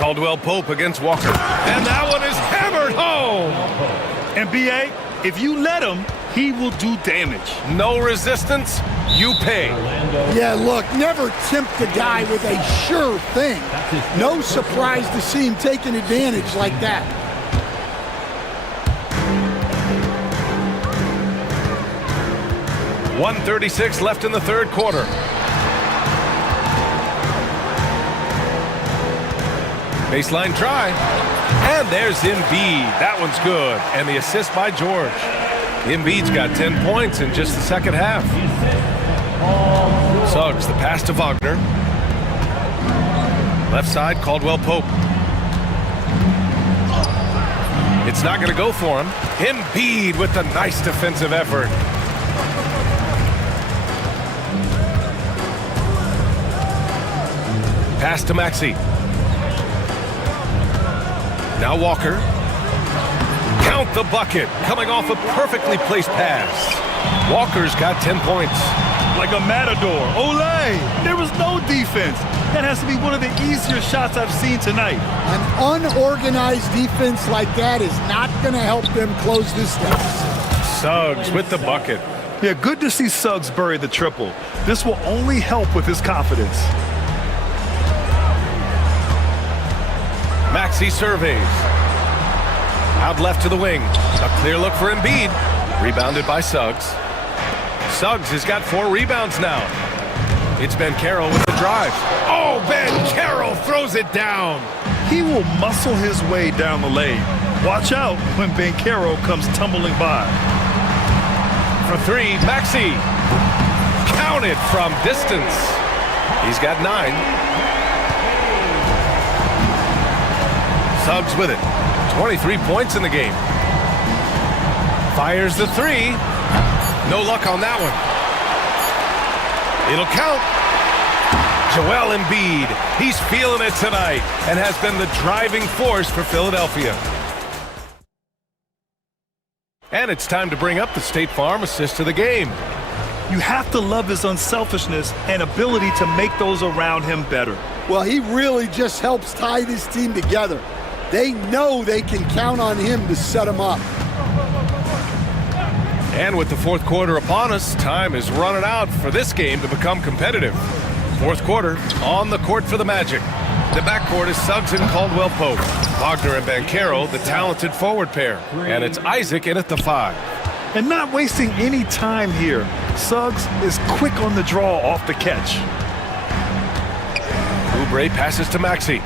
Caldwell Pope against Walker. And that one is hammered home. And BA, if you let him, he will do damage. No resistance, you pay. Yeah, look, never tempt a guy with a sure thing. No surprise to see him taking advantage like that. .136 left in the third quarter. Baseline try. And there's Embiid. That one's good. And the assist by George. Embiid's got 10 points in just the second half. Suggs, the pass to Wagner. Left side, Caldwell Pope. It's not going to go for him. Embiid with the nice defensive effort. Pass to Maxey. Now Walker. Count the bucket. Coming off a perfectly placed pass. Walker's got 10 points. like a matador. Olay! There was no defense. That has to be one of the easier shots I've seen tonight. An unorganized defense like that is not going to help them close this deficit. Suggs with the bucket. Yeah, good to see Suggs bury the triple. This will only help with his confidence. Maxey surveys. Out left to the wing. A clear look for Embiid. Rebounded by Suggs. Suggs has got 4 rebounds now. It's Banchero with the drive. Oh, Banchero throws it down. He will muscle his way down the lane. Watch out when Banchero comes tumbling by. For 3, Maxey. Counted from distance. He's got 9. Suggs with it. 23 points in the game. Fires the 3. No luck on that one. It'll count. Joel Embiid. He's feeling it tonight and has been the driving force for Philadelphia. And it's time to bring up the State Farm assist of the game. You have to love his unselfishness and ability to make those around him better. Well, he really just helps tie this team together. They know they can count on him to set them up. And with the fourth quarter upon us, time is running out for this game to become competitive. Fourth quarter, on the court for the Magic. The backcourt is Suggs and Caldwell Pope. Wagner and Banchero, the talented forward pair. And it's Isaac in at the 5. And not wasting any time here. Suggs is quick on the draw off the catch. Oubre passes to Maxey.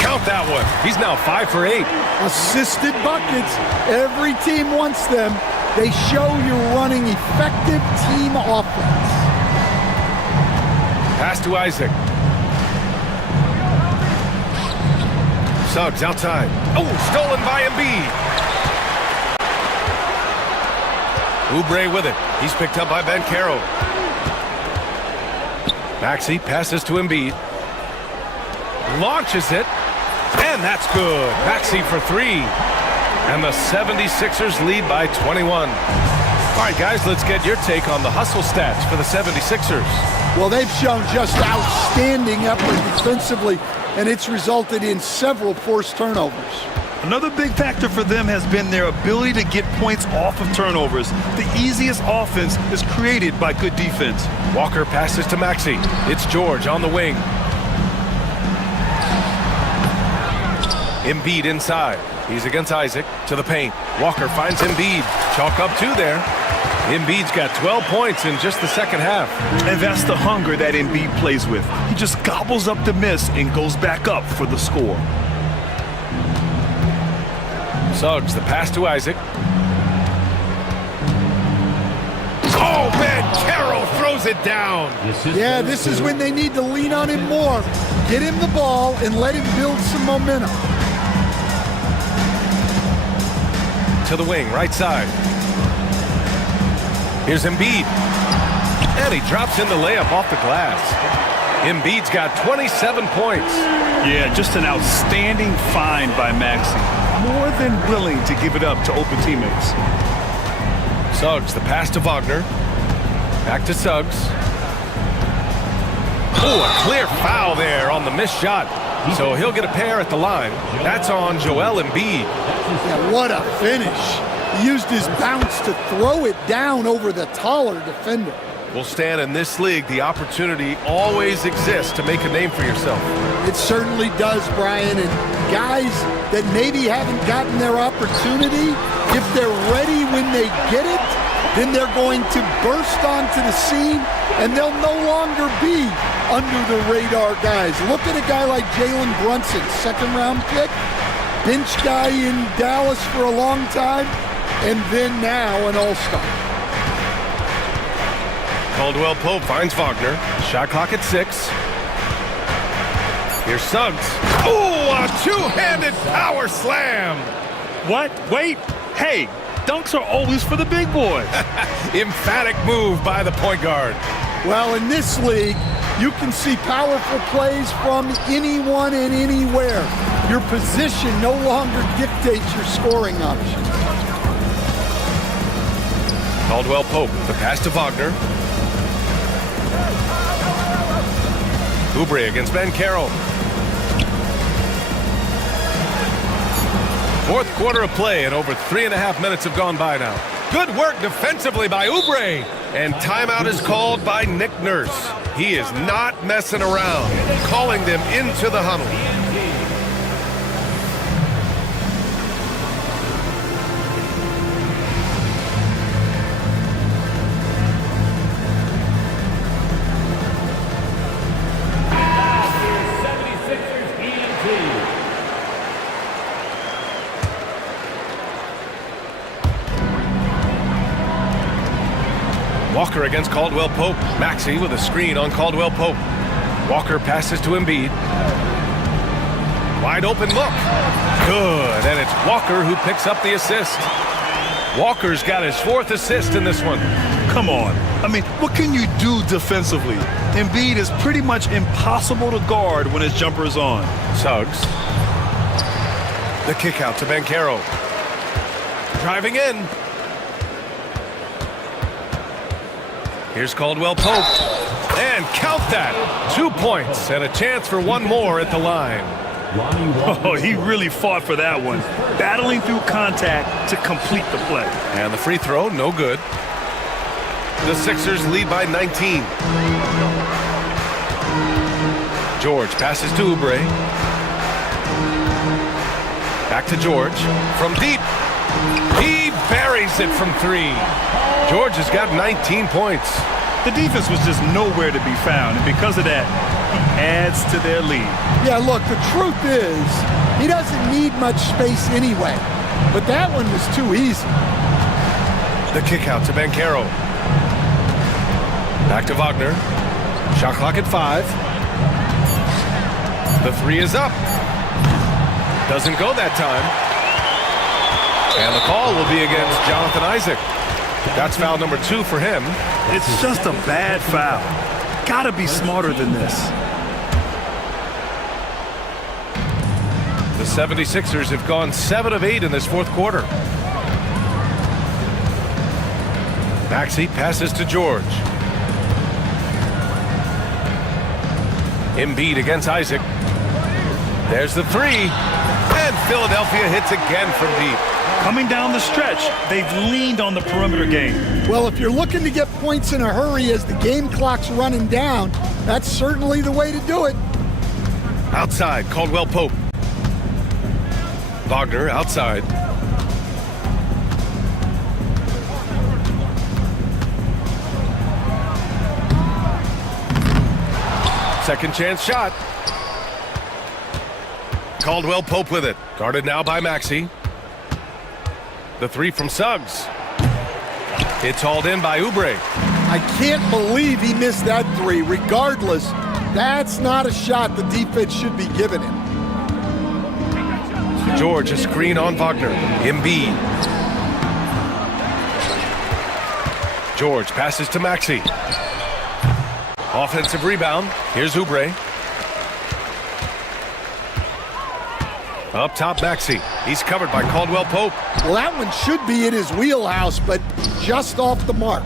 Count that one. He's now 5 for 8. Assisted buckets. Every team wants them. They show you're running effective team offense. Pass to Isaac. Suggs outside. Oh, stolen by Embiid. Oubre with it. He's picked up by Banchero. Maxey passes to Embiid. Launches it. And that's good. Maxey for 3. And the 76ers lead by 21. All right, guys, let's get your take on the hustle stats for the 76ers. Well, they've shown just outstanding effort defensively, and it's resulted in several forced turnovers. Another big factor for them has been their ability to get points off of turnovers. The easiest offense is created by good defense. Walker passes to Maxey. It's George on the wing. Embiid inside. He's against Isaac to the paint. Walker finds Embiid. Chalk up 2 there. Embiid's got 12 points in just the second half. And that's the hunger that Embiid plays with. He just gobbles up the miss and goes back up for the score. Suggs, the pass to Isaac. Oh, Banchero throws it down. Yeah, this is when they need to lean on him more. Get him the ball and let him build some momentum. To the wing, right side. Here's Embiid. And he drops in the layup off the glass. Embiid's got 27 points. Yeah, just an outstanding find by Maxey. More than willing to give it up to open teammates. Suggs, the pass to Wagner. Back to Suggs. Oh, a clear foul there on the missed shot. So he'll get a pair at the line. That's on Joel Embiid. Yeah, what a finish. He used his bounce to throw it down over the taller defender. Well, Stan, in this league, the opportunity always exists to make a name for yourself. It certainly does, Brian. And guys that maybe haven't gotten their opportunity, if they're ready when they get it, then they're going to burst onto the scene, and they'll no longer be under the radar guys. Look at a guy like Jalen Brunson, second-round pick, bench guy in Dallas for a long time, and then now an all-star. Caldwell Pope finds Wagner. Shot clock at 6. Here's Suggs. Oh, a two-handed power slam. What? Wait. Hey, dunks are always for the big boys. Emphatic move by the point guard. Well, in this league, you can see powerful plays from anyone and anywhere. Your position no longer dictates your scoring options. Caldwell Pope, the pass to Wagner. Oubre against Bankero. Fourth quarter of play, and over 3.5 minutes have gone by now. Good work defensively by Oubre. And timeout is called by Nick Nurse. He is not messing around, calling them into the huddle. Walker against Caldwell Pope. Maxey with a screen on Caldwell Pope. Walker passes to Embiid. Wide open look. Good, and it's Walker who picks up the assist. Walker's got his 4th assist in this one. Come on. I mean, what can you do defensively? Embiid is pretty much impossible to guard when his jumper is on. Suggs. The kick out to Bankero. Driving in. Here's Caldwell Pope. And count that. 2 points and a chance for one more at the line. Oh, he really fought for that one. Battling through contact to complete the play. And the free throw, no good. The Sixers lead by 19. George passes to Oubre. Back to George. From deep. He buries it from 3. George has got 19 points. The defense was just nowhere to be found, and because of that, he adds to their lead. Yeah, look, the truth is, he doesn't need much space anyway. But that one was too easy. The kick out to Bankero. Back to Wagner. Shot clock at 5. The 3 is up. Doesn't go that time. And the call will be against Jonathan Isaac. That's foul number 2 for him. It's just a bad foul. Gotta be smarter than this. The 76ers have gone 7 of 8 in this fourth quarter. Maxey passes to George. Embiid against Isaac. There's the 3. And Philadelphia hits again from deep. Coming down the stretch, they've leaned on the perimeter game. Well, if you're looking to get points in a hurry as the game clock's running down, that's certainly the way to do it. Outside, Caldwell Pope. Wagner outside. Second chance shot. Caldwell Pope with it. Guarded now by Maxey. The 3 from Suggs. It's hauled in by Oubre. I can't believe he missed that 3. Regardless, that's not a shot the defense should be giving him. George, a screen on Wagner. Embiid. George passes to Maxey. Offensive rebound. Here's Oubre. Up top, Maxey. He's covered by Caldwell Pope. Well, that one should be in his wheelhouse, but just off the mark.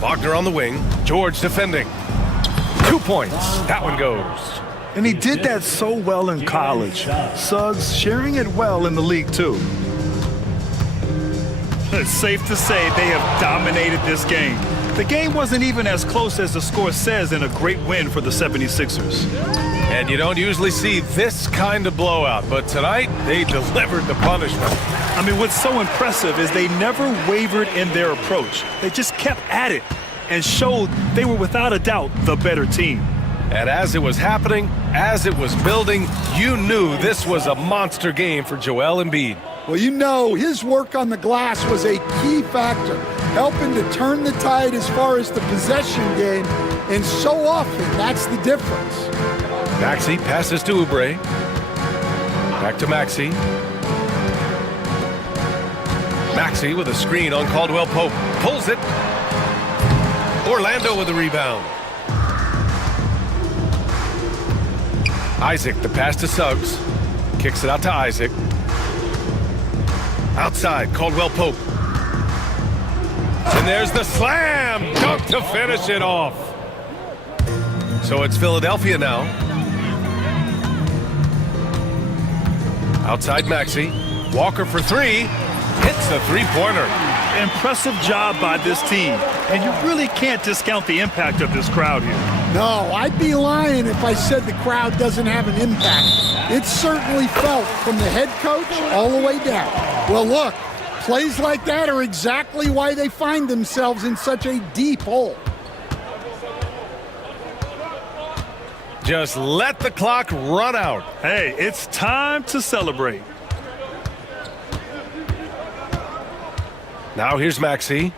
Wagner on the wing. George defending. 2 points. That one goes. And he did that so well in college. Suggs sharing it well in the league, too. It's safe to say they have dominated this game. The game wasn't even as close as the score says in a great win for the 76ers. And you don't usually see this kind of blowout, but tonight they delivered the punishment. I mean, what's so impressive is they never wavered in their approach. They just kept at it and showed they were without a doubt the better team. And as it was happening, as it was building, you knew this was a monster game for Joel Embiid. Well, you know, his work on the glass was a key factor, helping to turn the tide as far as the possession game, and so often that's the difference. Maxey passes to Oubre. Back to Maxey. Maxey with a screen on Caldwell Pope. Pulls it. Orlando with the rebound. Isaac, the pass to Suggs. Kicks it out to Isaac. Outside, Caldwell Pope. And there's the slam dunk to finish it off. So it's Philadelphia now. Outside Maxey. Walker for three. Hits the three-pointer. Impressive job by this team. And you really can't discount the impact of this crowd here. No, I'd be lying if I said the crowd doesn't have an impact. It's certainly felt from the head coach all the way down. Well, look, plays like that are exactly why they find themselves in such a deep hole. Just let the clock run out. Hey, it's time to celebrate. Now here's Maxey.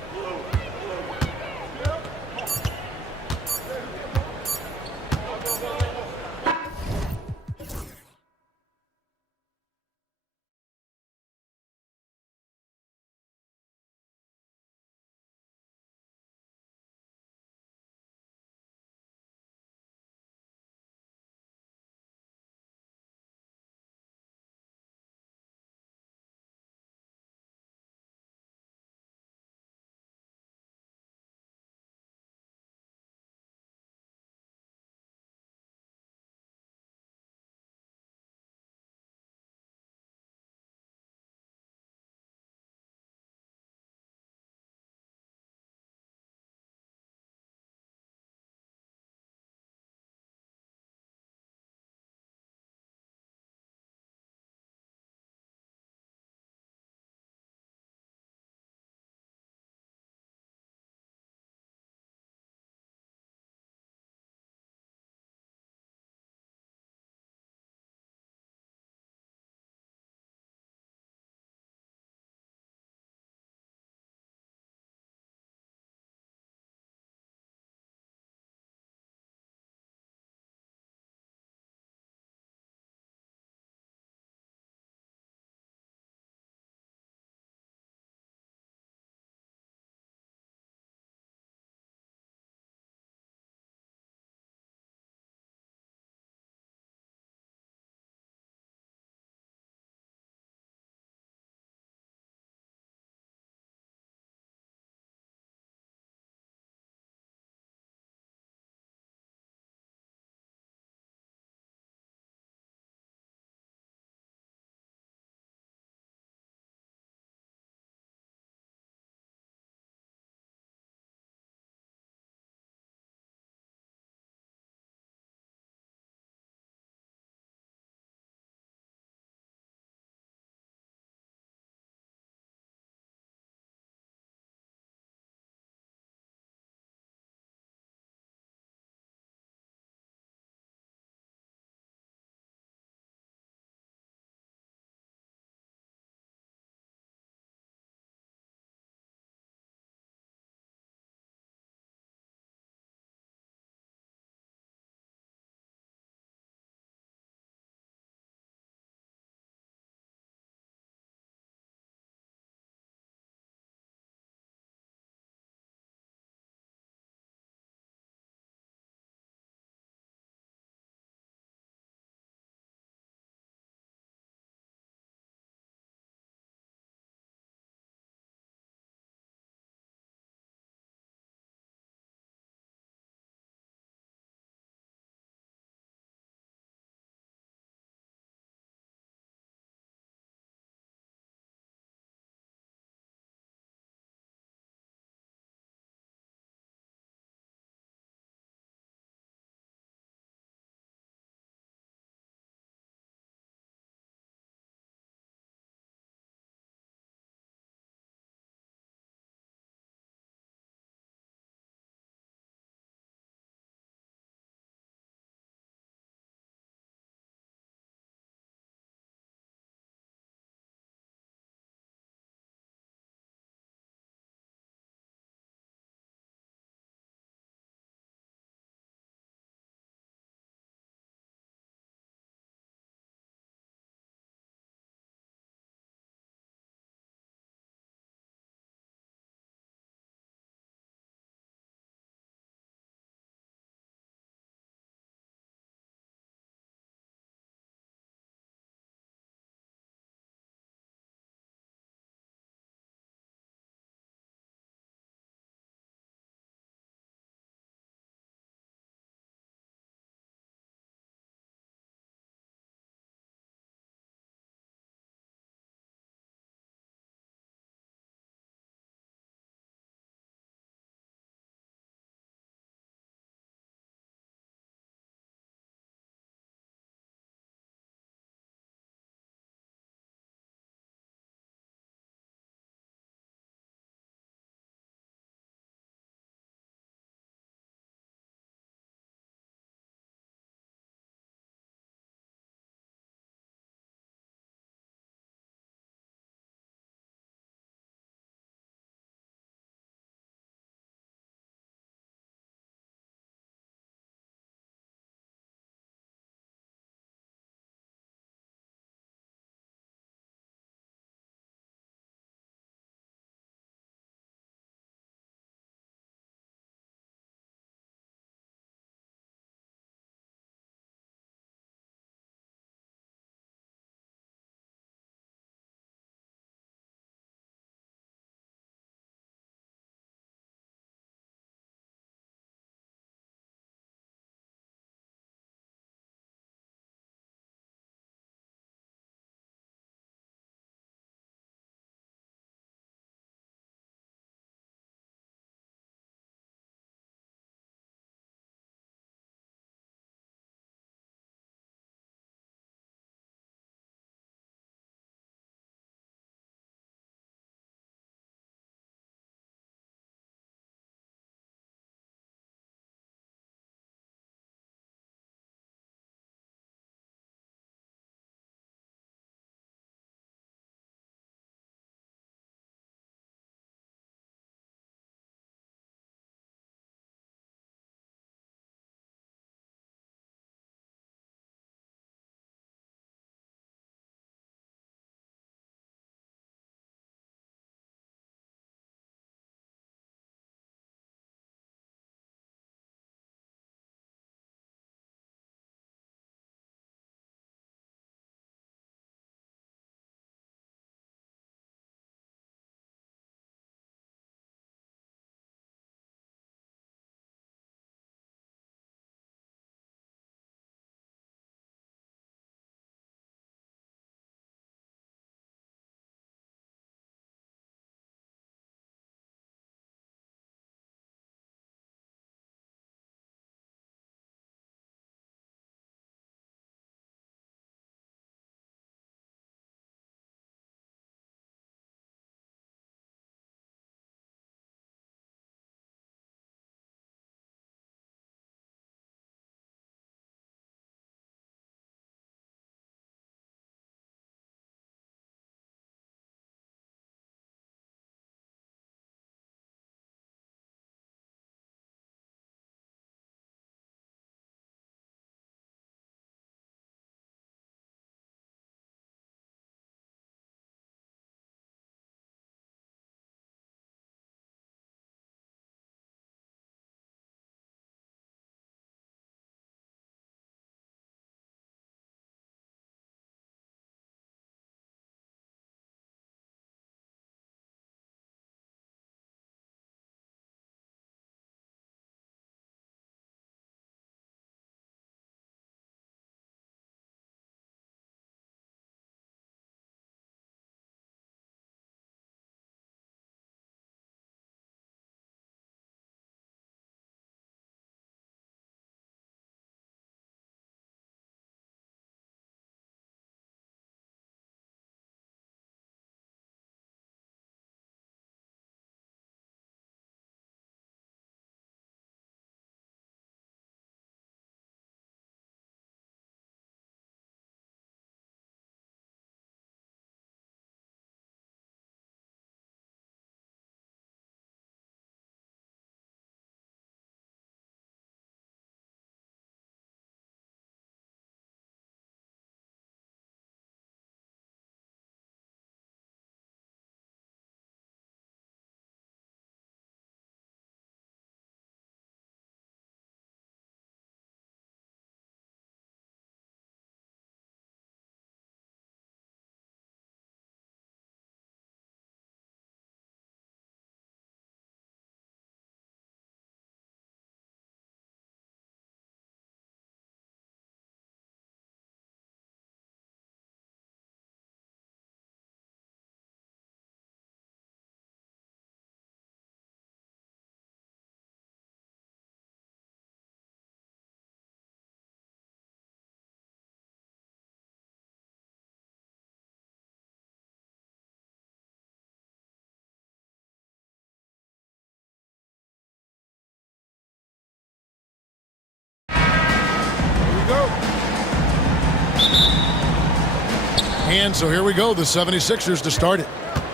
And so here we go, the 76ers to start it.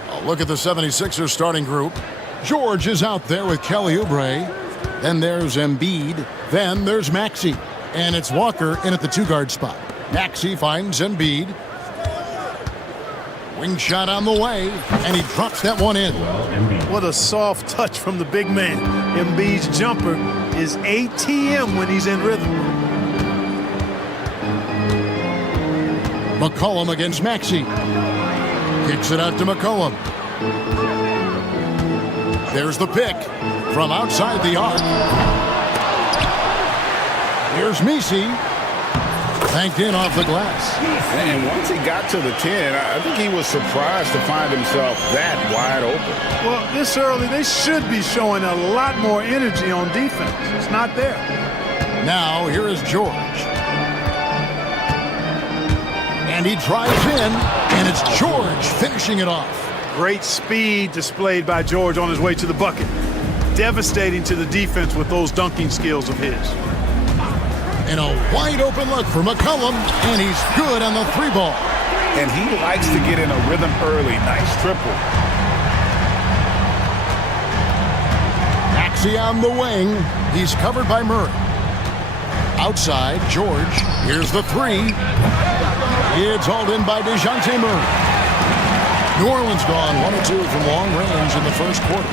A look at the 76ers starting group. George is out there with Kelly Oubre. Then there's Embiid. Then there's Maxey. And it's Walker in at the two-guard spot. Maxey finds Embiid. Wing shot on the way, and he drops that one in. What a soft touch from the big man. Embiid's jumper is ATM when he's in rhythm. McCollum against Maxey. Kicks it out to McCollum. There's the pick from outside the arc. Here's Messi. Banked in off the glass. And once he got to the 10, I think he was surprised to find himself that wide open. Well, this early, they should be showing a lot more energy on defense. It's not there. Now, here is George. And he drives in, and it's George finishing it off. Great speed displayed by George on his way to the bucket. Devastating to the defense with those dunking skills of his. And a wide open look for McCollum, and he's good on the three ball. And he likes to get in a rhythm early. Nice triple. Maxey on the wing. He's covered by Murray. Outside, George. Here's the three. It's hauled in by DeJounte Murray. New Orleans gone 1-2 from long range in the first quarter.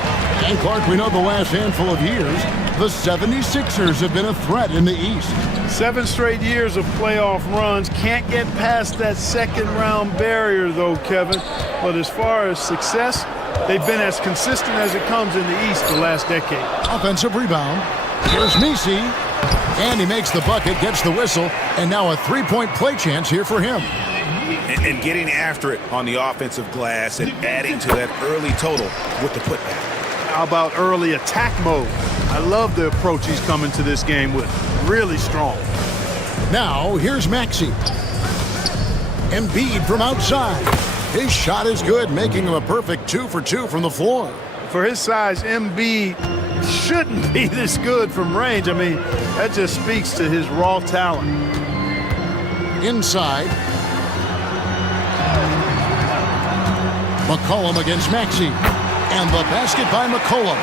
And Clark, we know the last handful of years, the 76ers have been a threat in the East. 7 straight years of playoff runs. Can't get past that second round barrier though, Kevin. But as far as success, they've been as consistent as it comes in the East the last decade. Offensive rebound. Here's Messi. And he makes the bucket, gets the whistle, and now a three-point play chance here for him. And getting after it on the offensive glass and adding to that early total with the putback. How about early attack mode? I love the approach he's coming to this game with. Really strong. Now, here's Maxey. Embiid from outside. His shot is good, making him a perfect 2 for 2 from the floor. For his size, Embiid shouldn't be this good from range. I mean, that just speaks to his raw talent. Inside. McCollum against Maxey. And the basket by McCollum.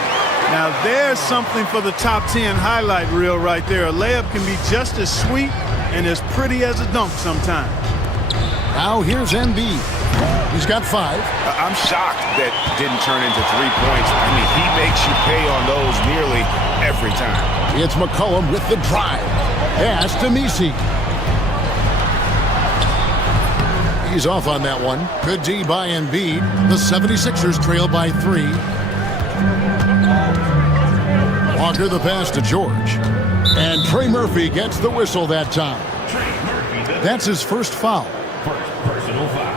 Now there's something for the top 10 highlight reel right there. A layup can be just as sweet and as pretty as a dunk sometimes. Now here's Embiid. He's got 5. I'm shocked that didn't turn into 3 points. I mean, he makes you pay on those nearly every time. It's McCollum with the drive. Pass to Messi. He's off on that one. Good D by Embiid. The 76ers trail by 3. Walker the pass to George. And Trey Murphy gets the whistle that time. That's his first foul. First personal foul.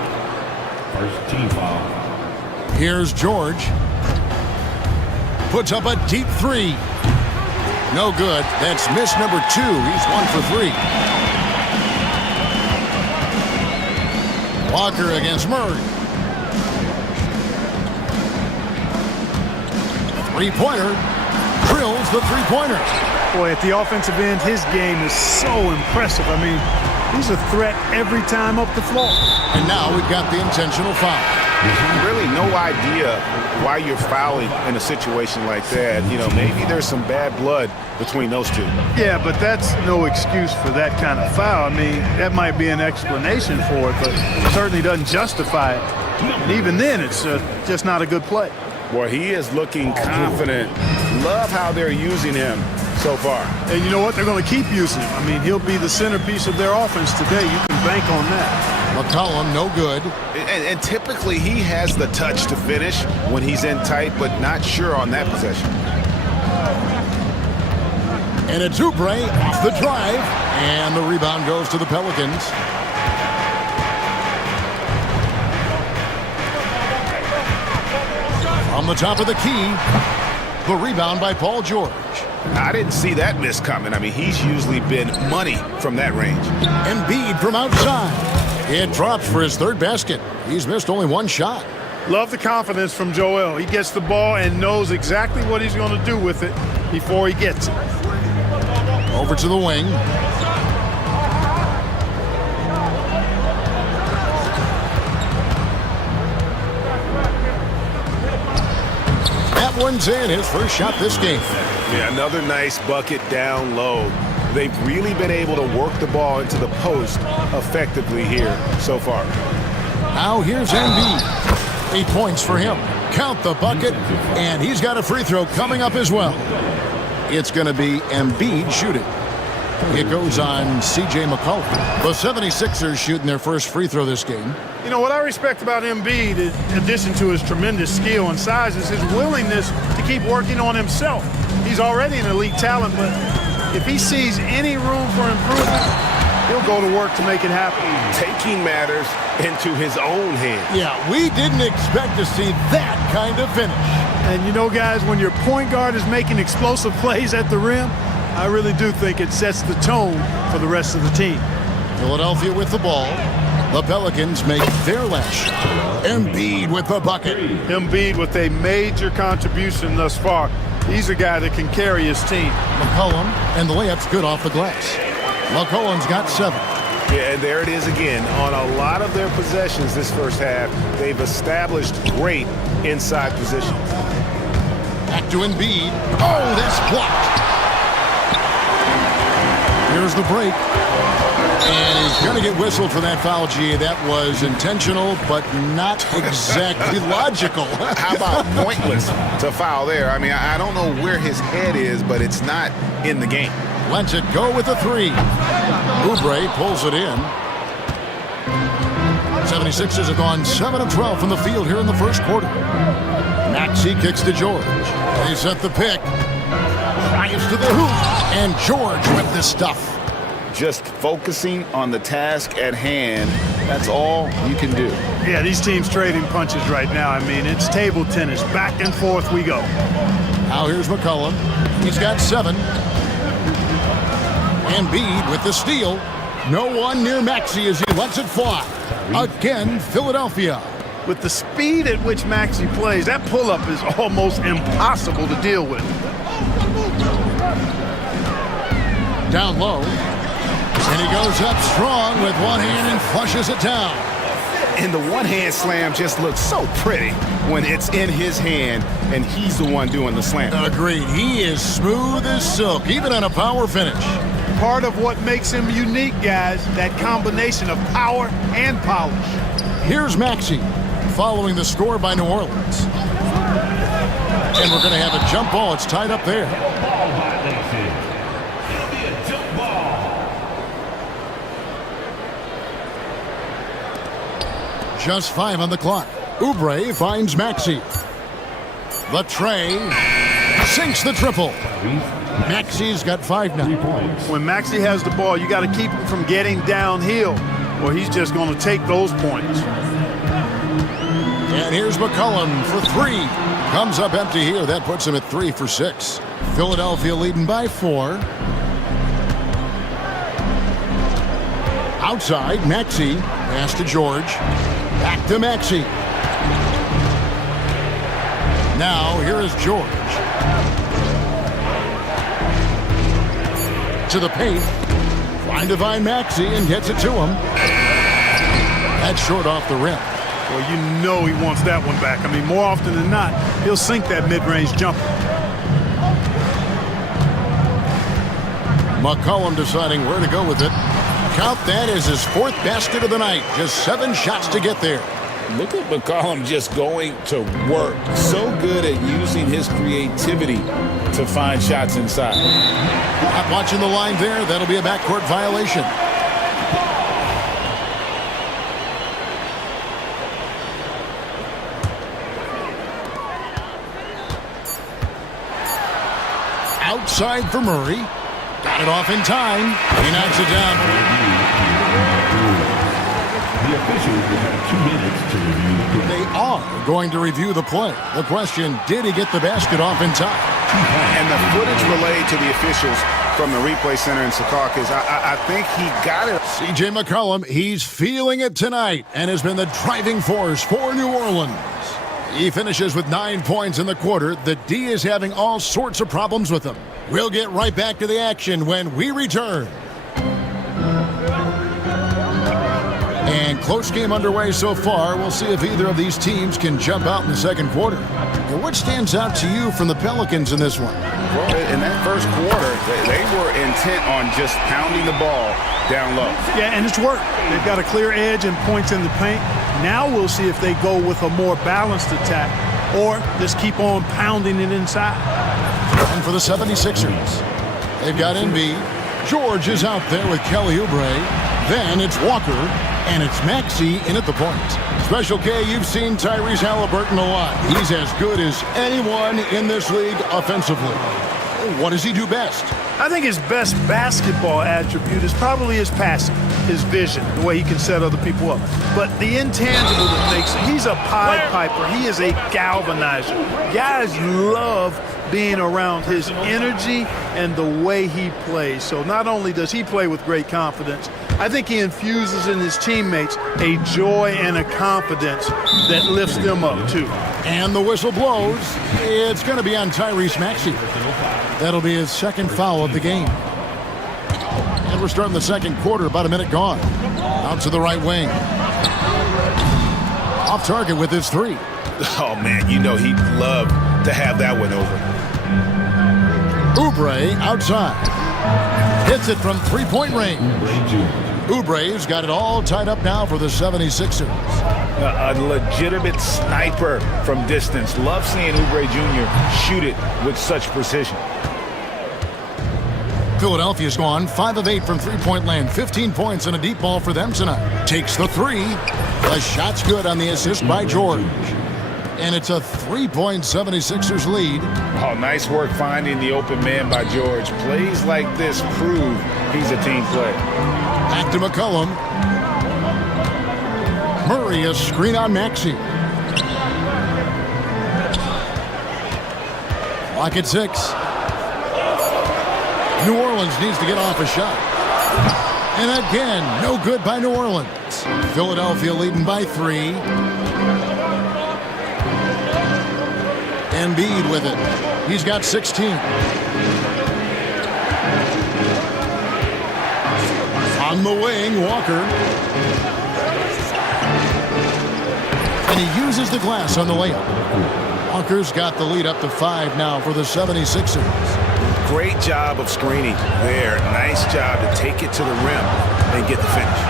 First team foul. Here's George. Puts up a deep 3. No good. That's miss number 2. He's 1 for 3. Walker against Murray. Three-pointer. Drills the three-pointer. Boy, at the offensive end, his game is so impressive. I mean, he's a threat every time up the floor. And now we've got the intentional foul. Really no idea why you're fouling in a situation like that. You know, maybe there's some bad blood between those two. Yeah, but that's no excuse for that kind of foul. I mean, that might be an explanation for it, but it certainly doesn't justify it. And even then, it's just not a good play. Boy, he is looking confident. Love how they're using him so far. And you know what? They're going to keep using him. I mean, he'll be the centerpiece of their offense today. You can bank on that. McCollum, no good. And typically he has the touch to finish when he's in tight, but not sure on that possession. And it's Oubre off the drive. And the rebound goes to the Pelicans. On the top of the key, the rebound by Paul George. I didn't see that miss coming. I mean, he's usually been money from that range. Embiid from outside. It drops for his third basket. He's missed only 1 shot. Love the confidence from Joel. He gets the ball and knows exactly what he's going to do with it before he gets it. Over to the wing. That one's in, his first shot this game. Yeah, another nice bucket down low. They've really been able to work the ball into the post effectively here so far. Now here's Embiid. 8 points for him. Count the bucket, and he's got a free throw coming up as well. It's going to be Embiid shooting. It goes on CJ McCollum. The 76ers shooting their first free throw this game. You know, what I respect about Embiid, in addition to his tremendous skill and size, is his willingness to keep working on himself. He's already an elite talent, but if he sees any room for improvement, he'll go to work to make it happen. Taking matters into his own hands. Yeah, we didn't expect to see that kind of finish. And you know, guys, when your point guard is making explosive plays at the rim, I really do think it sets the tone for the rest of the team. Philadelphia with the ball. The Pelicans make their last shot. Embiid with the bucket. Embiid with a major contribution thus far. He's a guy that can carry his team. McCollum, and the layup's good off the glass. McCollum's got 7. Yeah, and there it is again. On a lot of their possessions this first half, they've established great inside positions. Back to Embiid. Oh, that's blocked. Here's the break. And he's going to get whistled for that foul, G. That was intentional, but not exactly logical. How about pointless to foul there? I mean, I don't know where his head is, but it's not in the game. Lets it go with a 3. Oubre pulls it in. 76ers have gone 7 of 12 from the field here in the first quarter. Maxey kicks to George. They set the pick. Drives to the hoop. And George with the stuff. Just focusing on the task at hand, that's all you can do. Yeah, these teams trading punches right now. I mean, it's table tennis. Back and forth we go. Now here's McCollum. He's got 7. Embiid with the steal. No one near Maxey as he lets it fly. Again, Philadelphia. With the speed at which Maxey plays, that pull-up is almost impossible to deal with. Down low. And he goes up strong with one hand and flushes it down. And the one-hand slam just looks so pretty when it's in his hand and he's the one doing the slam. Agreed. He is smooth as silk, even on a power finish. Part of what makes him unique, guys, that combination of power and polish. Here's Maxey following the score by New Orleans. And we're going to have a jump ball. It's tied up there. Just 5 on the clock. Oubre finds Maxey. The tray sinks the triple. Maxey's got 5 now. When Maxey has the ball, you got to keep him from getting downhill, or he's just going to take those points. And here's McCollum for 3. Comes up empty here. That puts him at 3 for 6. Philadelphia leading by 4. Outside, Maxey. Pass to George. Back to Maxey. Now, here is George. To the paint. Trying to find Maxey and gets it to him. That's short off the rim. Well, you know he wants that one back. I mean, more often than not, he'll sink that mid-range jumper. McCollum deciding where to go with it. Count that as his 4th basket of the night. Just 7 shots to get there. Look at McCollum just going to work. So good at using his creativity to find shots inside. Not watching the line there. That'll be a backcourt violation. Outside for Murray. Got it off in time. He knocks it down. The officials will have 2 minutes to review the play. They are going to review the play. The question, did he get the basket off in time? And the footage relayed to the officials from the replay center in Secaucus, I think he got it. CJ McCollum, he's feeling it tonight and has been the driving force for New Orleans. He finishes with 9 points in the quarter. The D is having all sorts of problems with him. We'll get right back to the action when we return. And And close game underway so far. We'll see if either of these teams can jump out in the second quarter. And what stands out to you from the Pelicans in this one? Well, in that first quarter, they were intent on just pounding the ball down low. Yeah, and it's worked. They've got a clear edge and points in the paint. Now we'll see if they go with a more balanced attack or just keep on pounding it inside. And for the 76ers, they've got Embiid. George is out there with Kelly Oubre. Then it's Walker, and it's Maxey in at the point. Special K, you've seen Tyrese Halliburton a lot. He's as good as anyone in this league offensively. What does he do best? I think his best basketball attribute is probably his passing, his vision, the way he can set other people up. But the intangible that makes him, he's a Pied Piper. He is a galvanizer. Guys love being around his energy and the way he plays. So not only does he play with great confidence, I think he infuses in his teammates a joy and a confidence that lifts them up too. And the whistle blows. It's going to be on Tyrese Maxey. That'll be his second foul of the game. And we're starting the second quarter, about a minute gone. Out to the right wing. Off target with his three. Oh, man, you know he'd love to have that one over. Oubre outside. Hits it from three-point range. Oubre's got it all tied up now for the 76ers. A legitimate sniper from distance. Love seeing Oubre Jr. shoot it with such precision. Philadelphia's gone 5 of 8 from three-point land. 15 points and a deep ball for them tonight. Takes the three. The shot's good on the assist by George. And it's a 3-point 76ers lead. Oh, nice work finding the open man by George. Plays like this prove he's a team player. Back to McCollum. Murray, a screen on Maxey. Clock at 6. New Orleans needs to get off a shot. And again, no good by New Orleans. Philadelphia leading by 3. Embiid with it. He's got 16. On the wing, Walker. And he uses the glass on the layup. Walker's got the lead up to 5 now for the 76ers. Great job of screening there. Nice job to take it to the rim and get the finish.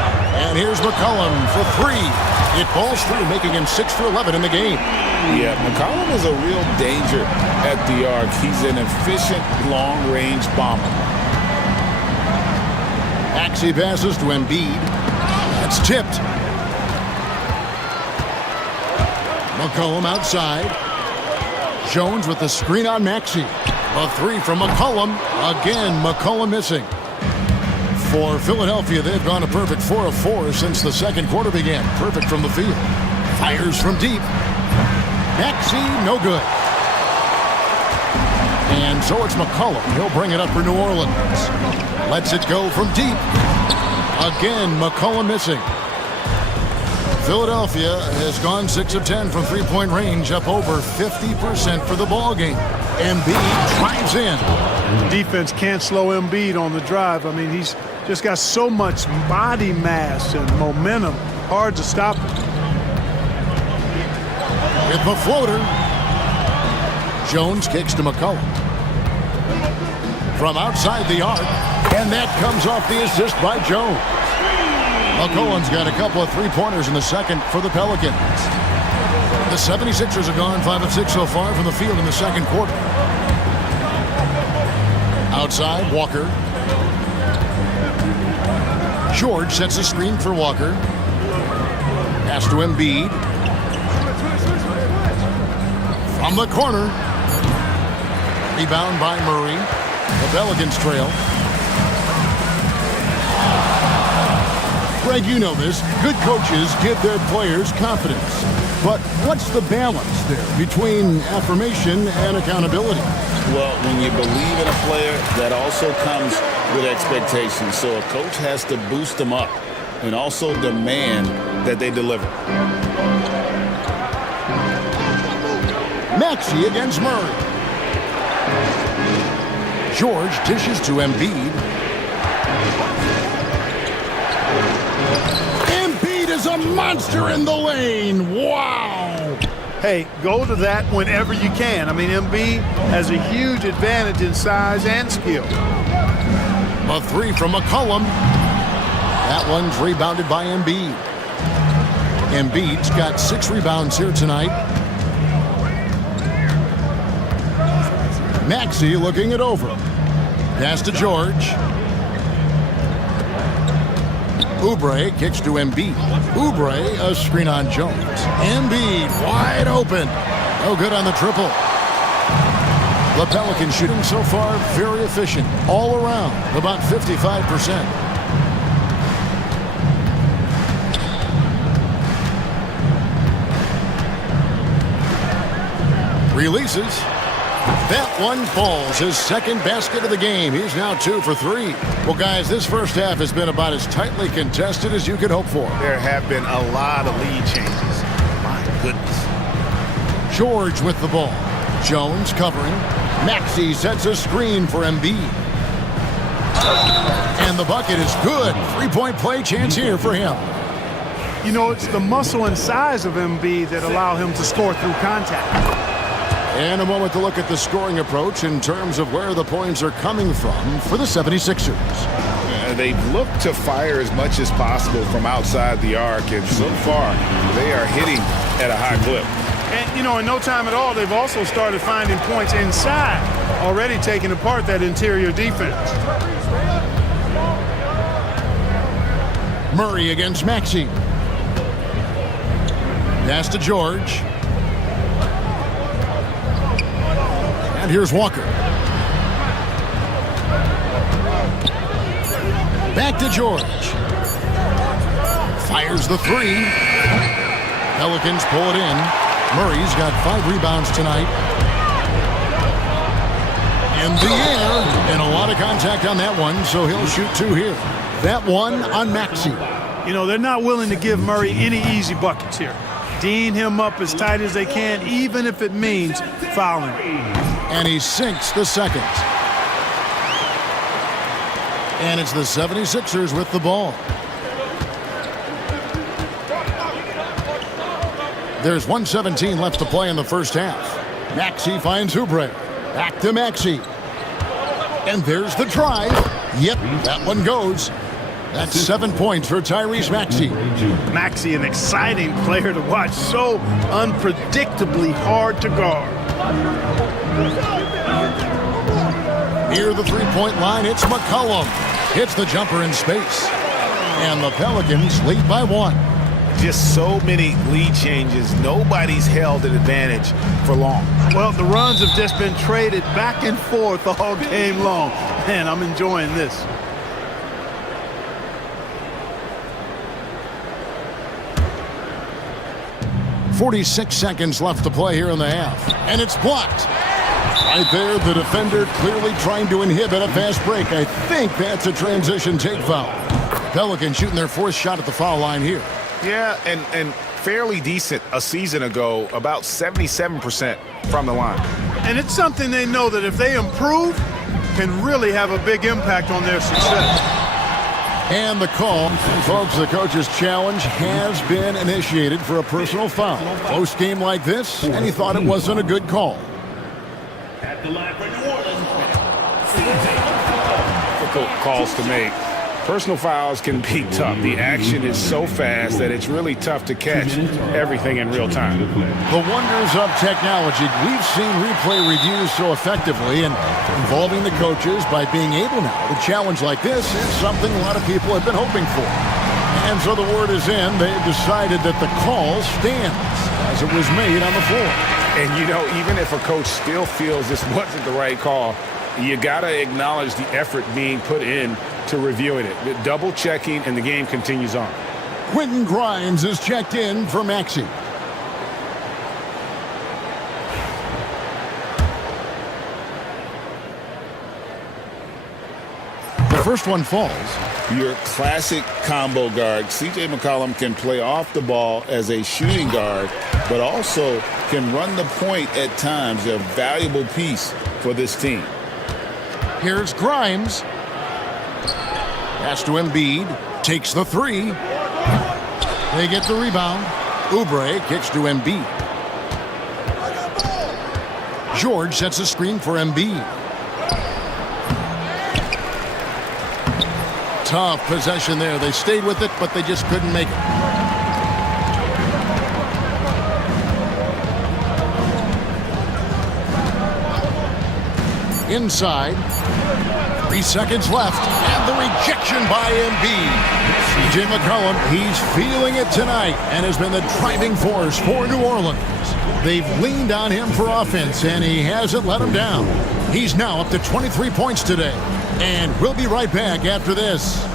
And here's McCollum for 3. It falls through, making him 6 for 11 in the game. Yeah, McCollum is a real danger at the arc. He's an efficient long-range bomber. Maxey passes to Embiid. That's tipped. McCollum outside. Jones with the screen on Maxey. A 3 from McCollum. Again, McCollum missing. For Philadelphia, they've gone a perfect 4 of 4 since the second quarter began. Perfect from the field. Fires from deep. Maxey, no good. And so it's McCollum. He'll bring it up for New Orleans. Lets it go from deep. Again, McCollum missing. Philadelphia has gone 6 of 10 from three-point range, up over 50% for the ball game. Embiid drives in. Defense can't slow Embiid on the drive. I mean, he's just got so much body mass and momentum. Hard to stop him. With the floater. Jones kicks to McCollum. From outside the arc. And that comes off the assist by Jones. McCollum's got a couple of three-pointers in the second for the Pelicans. The 76ers have gone 5 of 6 so far from the field in the second quarter. Outside, Walker. George sets a screen for Walker. Pass to Embiid. From the corner. Rebound by Murray. The Pelicans trail. Greg, you know this. Good coaches give their players confidence. But what's the balance there between affirmation and accountability? Well, when you believe in a player, that also comes with expectations. So a coach has to boost them up and also demand that they deliver. Maxey against Murray. George dishes to Embiid. Embiid is is a monster in the lane. Wow. Hey, go to that whenever you can. I mean, Embiid has a huge advantage in size and skill. A three from McCollum. That one's rebounded by Embiid. Embiid's got 6 rebounds here tonight. Maxey looking it over. Pass to George. Oubre kicks to Embiid. Oubre, a screen on Jones. Embiid wide open. No good on the triple. The Pelicans shooting so far very efficient. All around, about 55%. Releases. That one falls. His second basket of the game. He's now 2 for 3. Well, guys, this first half has been about as tightly contested as you could hope for. There have been a lot of lead changes. My goodness. George with the ball. Jones covering. Maxey sets a screen for Embiid. And the bucket is good. 3-point play chance here for him. You know, it's the muscle and size of Embiid that allow him to score through contact. And a moment to look at the scoring approach in terms of where the points are coming from for the 76ers. They've looked to fire as much as possible from outside the arc, and so far they are hitting at a high clip. And, you know, in no time at all, they've also started finding points inside, already taking apart that interior defense. Murray against Maxey. Pass to George. And here's Walker. Back to George. Fires the 3. Pelicans pull it in. Murray's got 5 rebounds tonight. In the air. And a lot of contact on that one, so he'll shoot 2 here. That one on Maxey. You know, they're not willing to give Murray any easy buckets here. Dean him up as tight as they can, even if it means fouling. And he sinks the second. And it's the 76ers with the ball. There's 1:17 left to play in the first half. Maxey finds Oubre. Back to Maxey. And there's the drive. Yep, that one goes. That's 7 points for Tyrese Maxey. Maxey, an exciting player to watch. So unpredictably hard to guard. Near the 3-point line, it's McCollum. Hits the jumper in space. And the Pelicans lead by 1. Just so many lead changes. Nobody's held an advantage for long. Well, the runs have just been traded back and forth all game long. Man, I'm enjoying this. .46 seconds left to play here in the half. And it's blocked. Right there, the defender clearly trying to inhibit a fast break. I think that's a transition take foul. Pelicans shooting their 4th shot at the foul line here. Yeah, and fairly decent a season ago, about 77% from the line. And it's something they know that if they improve, can really have a big impact on their success. And the call, folks, the coach's challenge has been initiated for a personal foul. Close game like this, and he thought it wasn't a good call. At the line for New Orleans. Difficult calls to make. Personal fouls can be tough. The action is so fast that it's really tough to catch everything in real time. The wonders of technology. We've seen replay reviews so effectively, and involving the coaches by being able now to challenge like this is something a lot of people have been hoping for. And so the word is in. They've decided that the call stands as it was made on the floor. And, you know, even if a coach still feels this wasn't the right call, you got to acknowledge the effort being put in to reviewing it. Double checking, and the game continues on. Quentin Grimes is checked in for Maxey. The first one falls. Your classic combo guard. C.J. McCollum can play off the ball as a shooting guard, but also can run the point at times. A valuable piece for this team. Here's Grimes. Pass to Embiid. Takes the 3. They get the rebound. Oubre kicks to Embiid. George sets a screen for Embiid. Tough possession there. They stayed with it, but they just couldn't make it. Inside. 3 seconds left. And the rejection by Embiid. CJ McCollum, he's feeling it tonight and has been the driving force for New Orleans. They've leaned on him for offense, and he hasn't let them down. He's now up to 23 points today. And we'll be right back after this.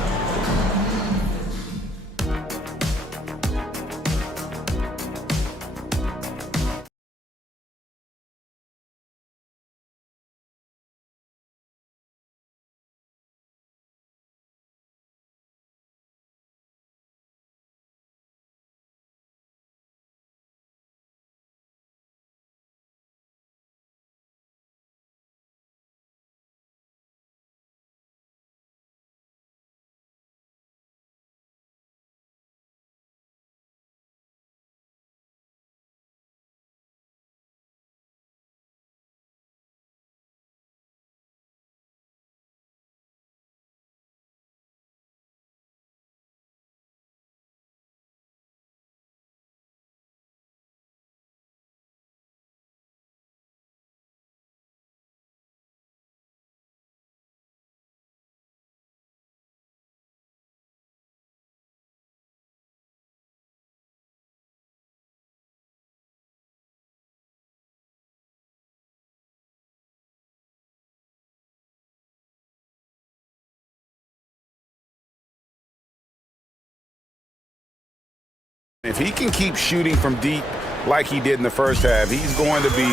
If he can keep shooting from deep like he did in the first half, he's going to be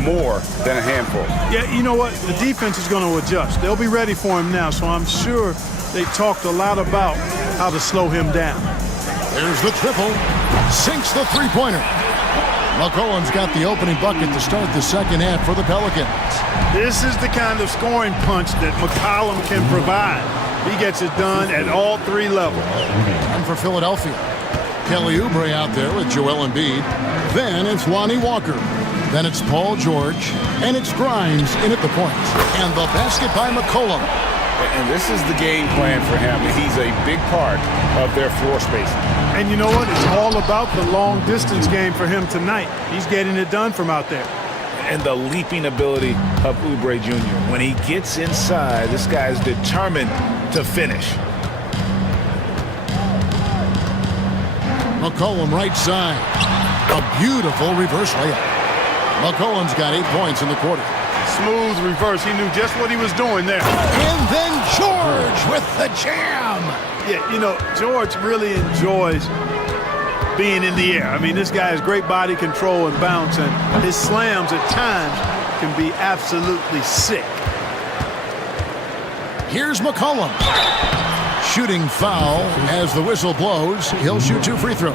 more than a handful. Yeah, you know what? The defense is going to adjust. They'll be ready for him now, so I'm sure they talked a lot about how to slow him down. There's the triple. Sinks the three-pointer. McCollum's got the opening bucket to start the second half for the Pelicans. This is the kind of scoring punch that McCollum can provide. He gets it done at all 3 levels. And for Philadelphia, Kelly Oubre out there with Joel Embiid. Then it's Lonnie Walker. Then it's Paul George. And it's Grimes in at the point. And the basket by McCollum. And this is the game plan for him. He's a big part of their floor spacing. And you know what? It's all about the long distance game for him tonight. He's getting it done from out there. And the leaping ability of Oubre Jr. When he gets inside, this guy's determined to finish. McCollum right side. A beautiful reverse layup. McCollum's got 8 points in the quarter. Smooth reverse. He knew just what he was doing there. And then George with the jam. Yeah, you know, George really enjoys being in the air. I mean, this guy has great body control and bounce, and his slams at times can be absolutely sick. Here's McCollum. Shooting foul as the whistle blows. He'll shoot 2 free throws.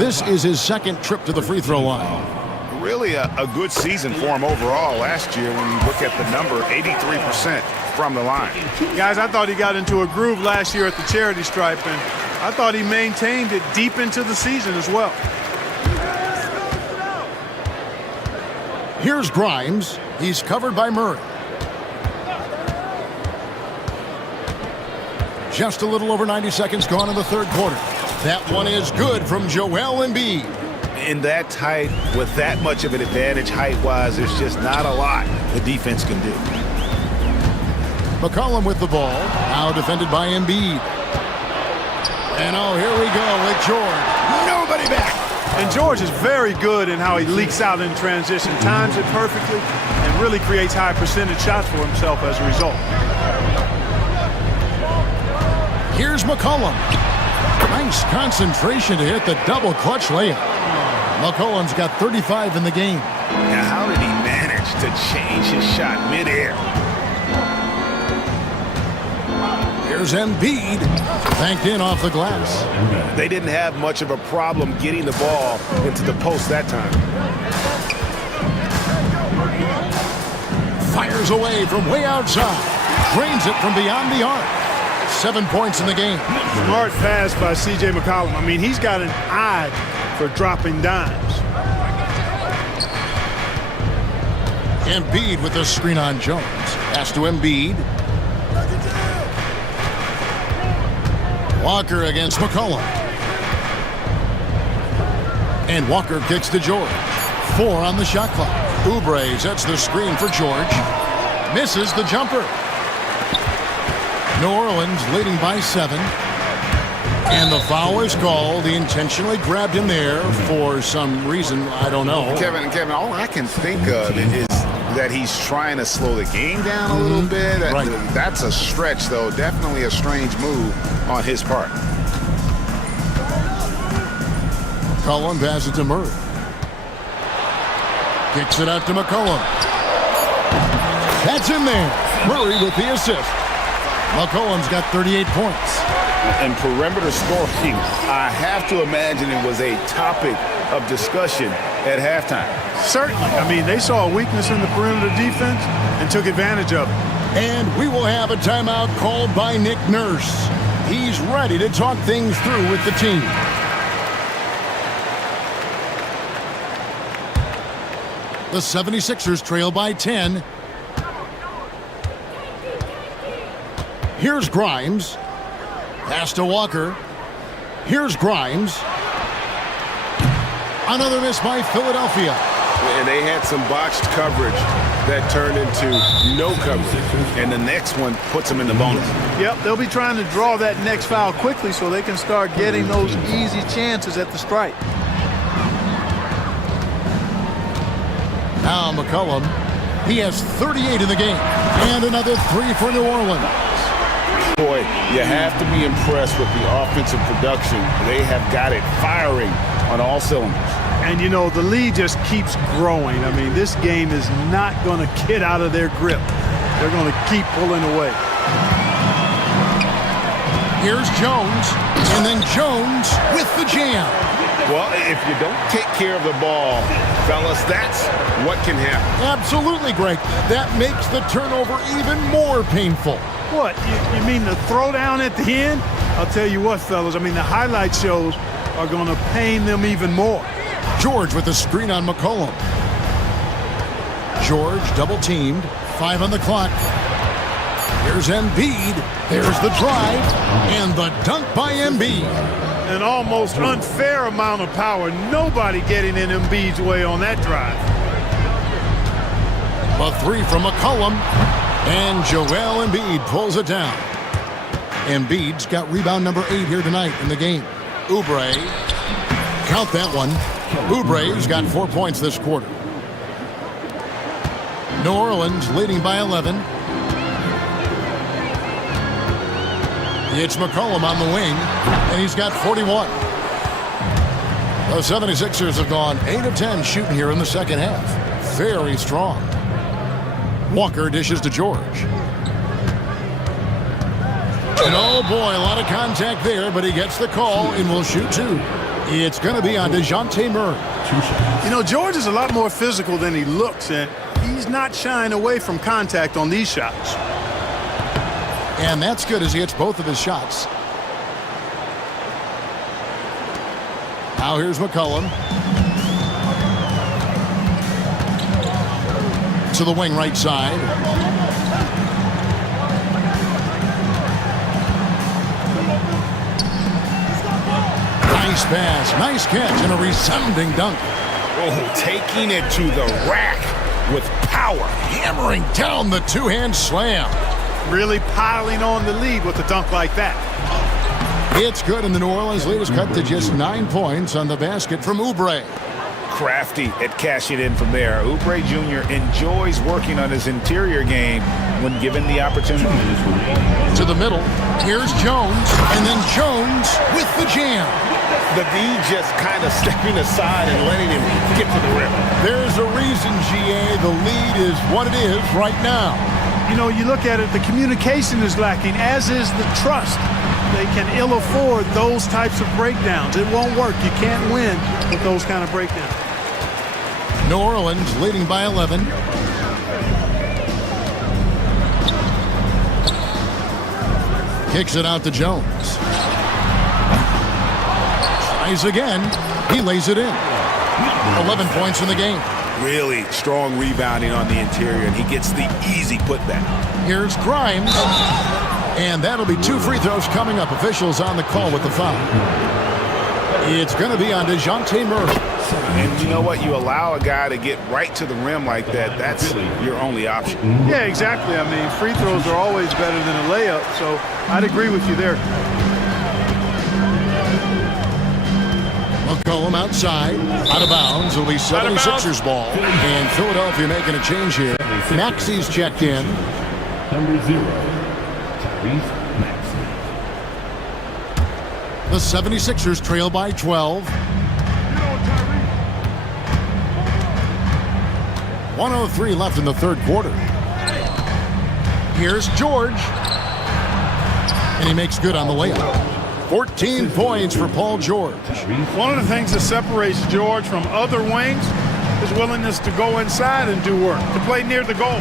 This is his second trip to the free throw line. Really a good season for him overall last year when you look at the number, 83% from the line. Guys, I thought he got into a groove last year at the charity stripe, and I thought he maintained it deep into the season as well. Here's Grimes. He's covered by Murray. Just a little over 90 seconds gone in the third quarter. That one is good from Joel Embiid. In that tight, with that much of an advantage height-wise, there's just not a lot the defense can do. McCollum with the ball, now defended by Embiid. And oh, here we go with George. Nobody back. And George is very good in how he leaks out in transition, times it perfectly, and really creates high percentage shots for himself as a result. Here's McCollum. Nice concentration to hit the double clutch layup. McCollum's got 35 in the game. Now, how did he manage to change his shot midair? Here's Embiid. Banked in off the glass. They didn't have much of a problem getting the ball into the post that time. Fires away from way outside. Drains it from beyond the arc. 7 points in the game. Smart pass by C.J. McCollum. I mean, he's got an eye for dropping dimes. Embiid with the screen on Jones. Pass to Embiid. Walker against McCollum. And Walker kicks to George. 4 on the shot clock. Oubre sets the screen for George. Misses the jumper. New Orleans leading by 7. And the foul is called. He intentionally grabbed him there for some reason. I don't know. Kevin, all I can think of is that he's trying to slow the game down a little bit. Right. That's a stretch, though. Definitely a strange move on his part. McCollum passes to Murray. Kicks it out to McCollum. That's in there. Murray with the assist. McCollum's got 38 points. And perimeter scoring, I have to imagine it was a topic of discussion at halftime. Certainly. I mean, they saw a weakness in the perimeter defense and took advantage of it. And we will have a timeout called by Nick Nurse. He's ready to talk things through with the team. The 76ers trail by 10. Here's Grimes. Pass to Walker. Here's Grimes. Another miss by Philadelphia. And they had some botched coverage that turned into no coverage. And the next one puts them in the bonus. Yep, they'll be trying to draw that next foul quickly so they can start getting those easy chances at the stripe. Now McCollum. He has 38 in the game. And another 3 for New Orleans. Boy, you have to be impressed with the offensive production. They have got it firing on all cylinders. And, you know, the lead just keeps growing. I mean, this game is not going to get out of their grip. They're going to keep pulling away. Here's Jones. And then Jones with the jam. Well, if you don't take care of the ball, fellas, that's what can happen. Absolutely, Greg. That makes the turnover even more painful. What? You mean the throwdown at the end? I'll tell you what, fellas. I mean, the highlight shows are going to pain them even more. George with the screen on McCollum. George double-teamed. 5 on the clock. Here's Embiid. There's the drive. And the dunk by Embiid. An almost unfair amount of power. Nobody getting in Embiid's way on that drive. A 3 from McCollum. And Joel Embiid pulls it down. Embiid's got rebound number 8 here tonight in the game. Oubre. Count that one. Oubre's got 4 points this quarter. New Orleans leading by 11. It's McCollum on the wing, and he's got 41. The 76ers have gone 8 of 10 shooting here in the second half. Very strong. Walker dishes to George. And oh boy, a lot of contact there, but he gets the call and will shoot 2. It's going to be on DeJounte Murray. You know, George is a lot more physical than he looks, and he's not shying away from contact on these shots. And that's good as he hits both of his shots. Now here's McCollum. To the wing right side. Nice pass, nice catch, and a resounding dunk. Oh, taking it to the rack with power. Hammering down the two-hand slam. Really piling on the lead with a dunk like that. It's good, and the New Orleans lead is cut to just 9 points on the basket from Oubre. Crafty at cashing in from there. Oubre Jr. enjoys working on his interior game when given the opportunity. To the middle. Here's Jones, and then Jones with the jam. The D just kind of stepping aside and letting him get to the rim. There's a reason, GA, the lead is what it is right now. You know, you look at it, the communication is lacking, as is the trust. They can ill afford those types of breakdowns. It won't work. You can't win with those kind of breakdowns. New Orleans leading by 11. Kicks it out to Jones. Tries again. He lays it in. 11 points in the game. Really strong rebounding on the interior, and he gets the easy putback. Here's Grimes. And that'll be 2 free throws coming up. Officials on the call with the foul. It's going to be on DeJounte Murray. And you know what? You allow a guy to get right to the rim like that, that's your only option. Yeah, exactly. I mean, free throws are always better than a layup, so I'd agree with you there. Number 0, Tyrese Maxey. The 76ers trail by 12. 1:03 left in the third quarter. Here's George. And he makes good on the layup. 14 points for Paul George. One of the things that separates George from other wings is willingness to go inside and do work, to play near the goal.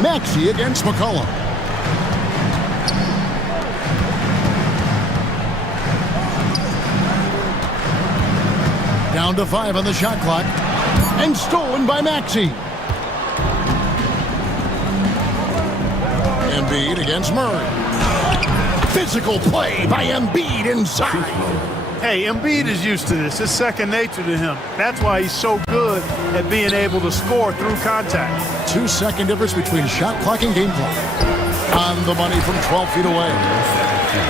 Maxey against McCollum. Down to 5 on the shot clock. And stolen by Maxey. Embiid against Murray. Physical play by Embiid inside. Hey, Embiid is used to this. It's second nature to him. That's why he's so good at being able to score through contact. 2-second difference between shot clock and game clock. On the money from 12 feet away.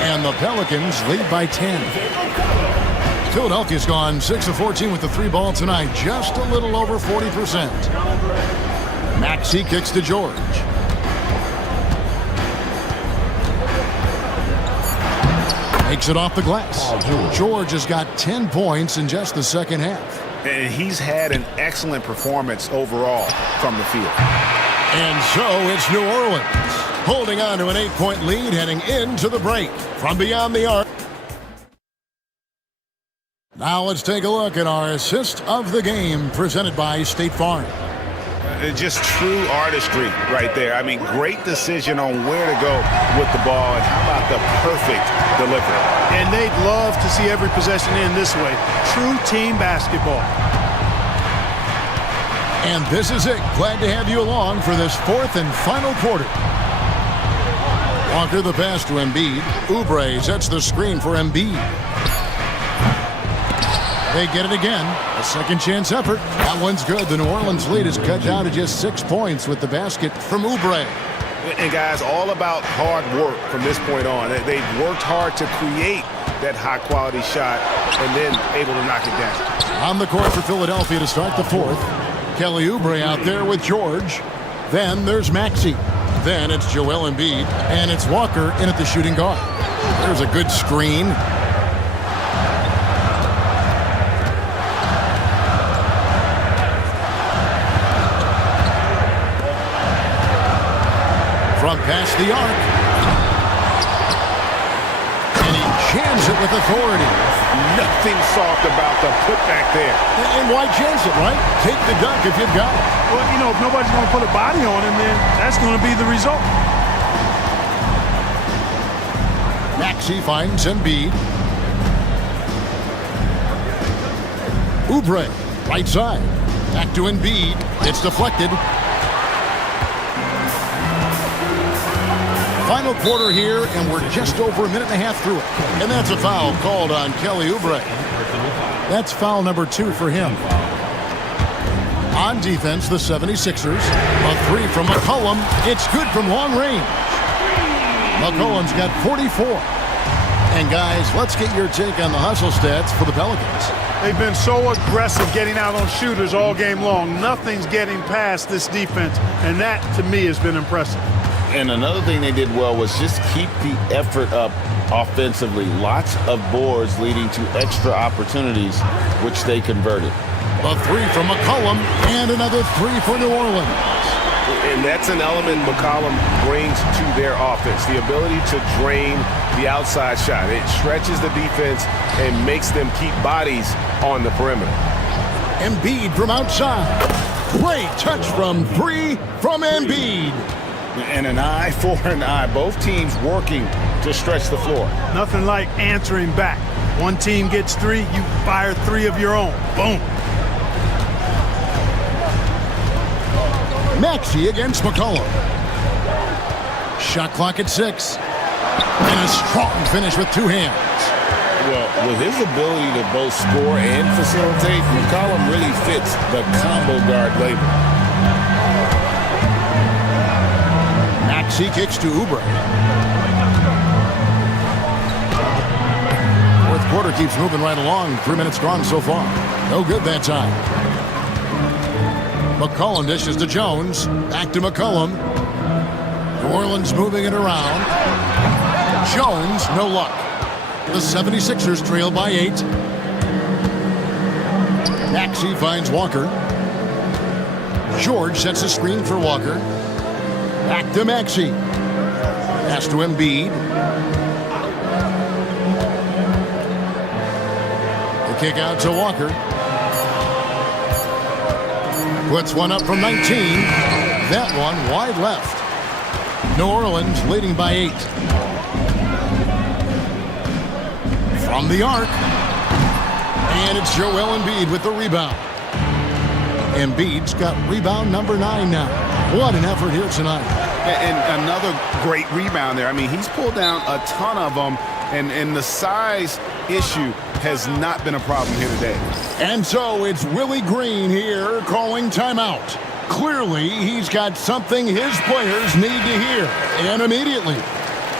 And the Pelicans lead by 10. Philadelphia's gone 6 of 14 with the 3 ball tonight. Just a little over 40%. Maxey kicks to George. Makes it off the glass. George has got 10 points in just the second half. And he's had an excellent performance overall from the field. And so it's New Orleans holding on to an 8-point lead heading into the break from beyond the arc. Now let's take a look at our assist of the game presented by State Farm. Just true artistry right there. I mean, great decision on where to go with the ball, and how about the perfect delivery. And they'd love to see every possession end this way. True team basketball. And this is it. Glad to have you along for this 4th and final quarter. Walker the pass to Embiid. Oubre sets the screen for Embiid. They get it again. A second chance effort. That one's good. The New Orleans lead is cut down to just 6 points with the basket from Oubre. And guys, all about hard work from this point on. They've worked hard to create that high-quality shot and then able to knock it down. On the court for Philadelphia to start the 4th. Kelly Oubre out there with George. Then there's Maxey. Then it's Joel Embiid. And it's Walker in at the shooting guard. There's a good screen. From past the arc. And he jams it with authority. Nothing soft about the putback there. And why chance it, right? Take the dunk if you've got it. Well, you know, if nobody's going to put a body on him, then that's going to be the result. Maxey finds Embiid. Oubre, right side. Back to Embiid. It's deflected. Final quarter here, and we're just over a minute and a half through it. And that's a foul called on Kelly Oubre. That's foul number 2 for him. On defense, the 76ers. A 3 from McCollum. It's good from long range. McCollum's got 44. And guys, let's get your take on the hustle stats for the Pelicans. They've been so aggressive getting out on shooters all game long. Nothing's getting past this defense, and that, to me, has been impressive. And another thing they did well was just keep the effort up offensively. Lots of boards leading to extra opportunities, which they converted. A 3 from McCollum, and another 3 for New Orleans. And that's an element McCollum brings to their offense, the ability to drain the outside shot. It stretches the defense and makes them keep bodies on the perimeter. Embiid from outside. Great touch from 3 from Embiid. And an eye for an eye. Both teams working to stretch the floor. Nothing like answering back. One team gets 3, you fire 3 of your own. Boom. Maxey against McCollum. Shot clock at 6. And a strong finish with 2 hands. Well, with his ability to both score and facilitate, McCollum really fits the combo guard label. Maxey kicks to Oubre. Fourth quarter keeps moving right along. 3 minutes gone so far. No good that time. McCollum dishes to Jones. Back to McCollum. New Orleans moving it around. Jones, no luck. The 76ers trail by 8. Maxey finds Walker. George sets a screen for Walker. Back to Maxey. Pass to Embiid. The kick out to Walker. Puts one up from 19. That one wide left. New Orleans leading by 8. From the arc. And it's Joel Embiid with the rebound. Embiid's got rebound number 9 now. What an effort here tonight. And another great rebound there. I mean, he's pulled down a ton of them, and the size issue has not been a problem here today. And so it's Willie Green here calling timeout. Clearly, he's got something his players need to hear, and immediately.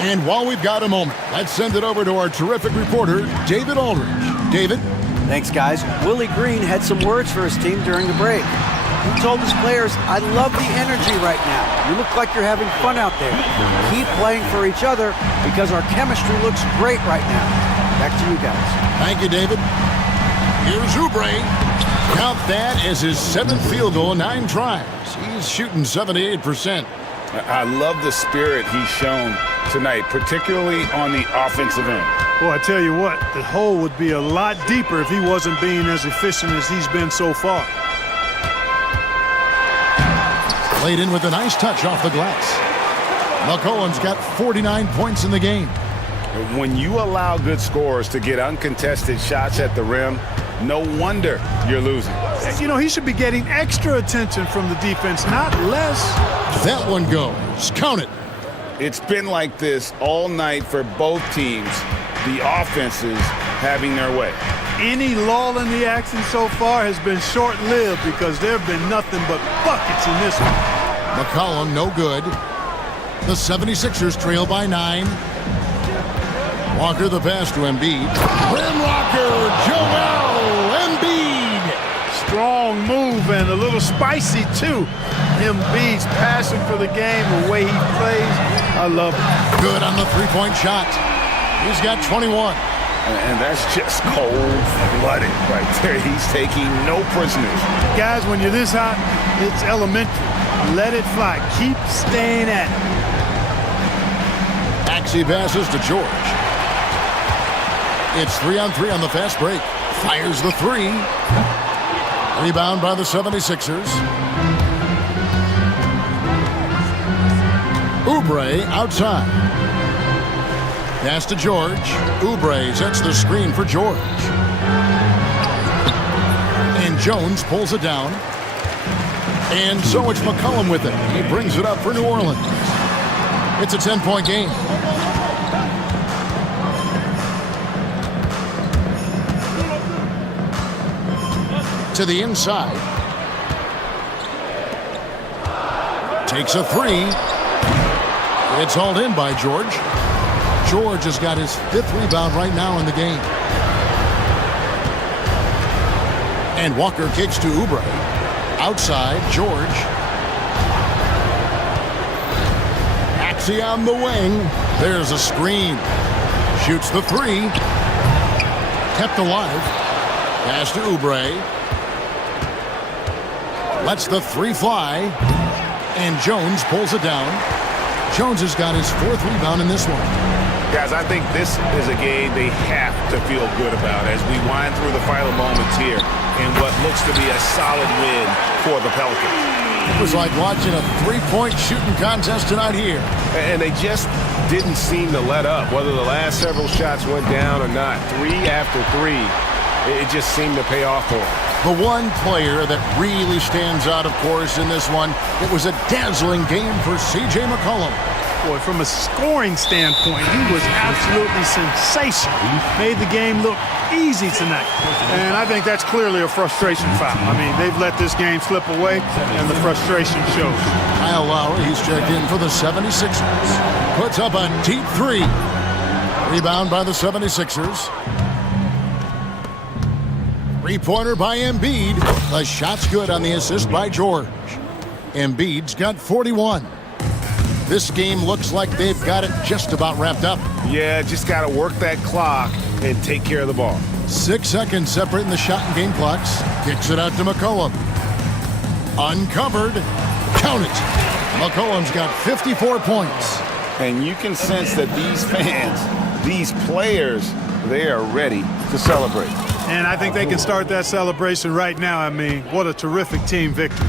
And while we've got a moment, let's send it over to our terrific reporter, David Aldridge. David? Thanks, guys. Willie Green had some words for his team during the break. He told his players, I love the energy right now. You look like you're having fun out there. Keep playing for each other because our chemistry looks great right now. Back to you guys. Thank you, David. Here's Oubre. Count that as his 7th field goal in 9 tries. He's shooting 78%. I love the spirit he's shown tonight, particularly on the offensive end. Well, I tell you what, the hole would be a lot deeper if he wasn't being as efficient as he's been so far. Played in with a nice touch off the glass. McCollum's got 49 points in the game. When you allow good scorers to get uncontested shots at the rim, no wonder you're losing. You know, he should be getting extra attention from the defense, not less. That one goes. Count it. It's been like this all night for both teams. The offenses having their way. Any lull in the action so far has been short-lived because there have been nothing but buckets in this one. McCollum, no good. The 76ers trail by 9. Walker the pass to Embiid. Rim rocker, Joel Embiid. Strong move and a little spicy, too. Embiid's passion for the game, the way he plays, I love it. Good on the three-point shot. He's got 21. And that's just cold-blooded right there. He's taking no prisoners. Guys, when you're this hot, it's elementary. Let it fly. Keep staying at it. Maxey passes to George. It's 3-on-3 on the fast break. Fires the 3. Rebound by the 76ers. Oubre outside. Pass to George. Oubre sets the screen for George. And Jones pulls it down. And so it's McCollum with it. He brings it up for New Orleans. It's a 10-point game. To the inside. Takes a 3. It's hauled in by George. George has got his 5th rebound right now in the game. And Walker kicks to Oubre. Outside, George. Maxey on the wing. There's a screen. Shoots the 3. Kept alive. Pass to Oubre. Lets the 3 fly. And Jones pulls it down. Jones has got his 4th rebound in this one. Guys, I think this is a game they have to feel good about as we wind through the final moments here. in what looks to be a solid win for the Pelicans. It was like watching a three-point shooting contest tonight here. And they just didn't seem to let up. Whether the last several shots went down or not, 3 after 3, it just seemed to pay off for them. The one player that really stands out, of course, in this one, it was a dazzling game for C.J. McCollum. Boy, from a scoring standpoint, he was absolutely sensational. Made the game look easy tonight. And I think that's clearly a frustration foul. I mean, they've let this game slip away, and the frustration shows. Kyle Lowry, he's checked in for the 76ers. Puts up a deep three. Rebound by the 76ers. Three-pointer by Embiid. The shot's good on the assist by George. Embiid's got 41. This game looks like they've got it just about wrapped up. Yeah, just got to work that clock and take care of the ball. 6 seconds separating the shot and game clocks. Kicks it out to McCollum. Uncovered. Count it. McCollum's got 54 points. And you can sense that these fans, these players, they are ready to celebrate. And I think they can start that celebration right now. I mean, what a terrific team victory.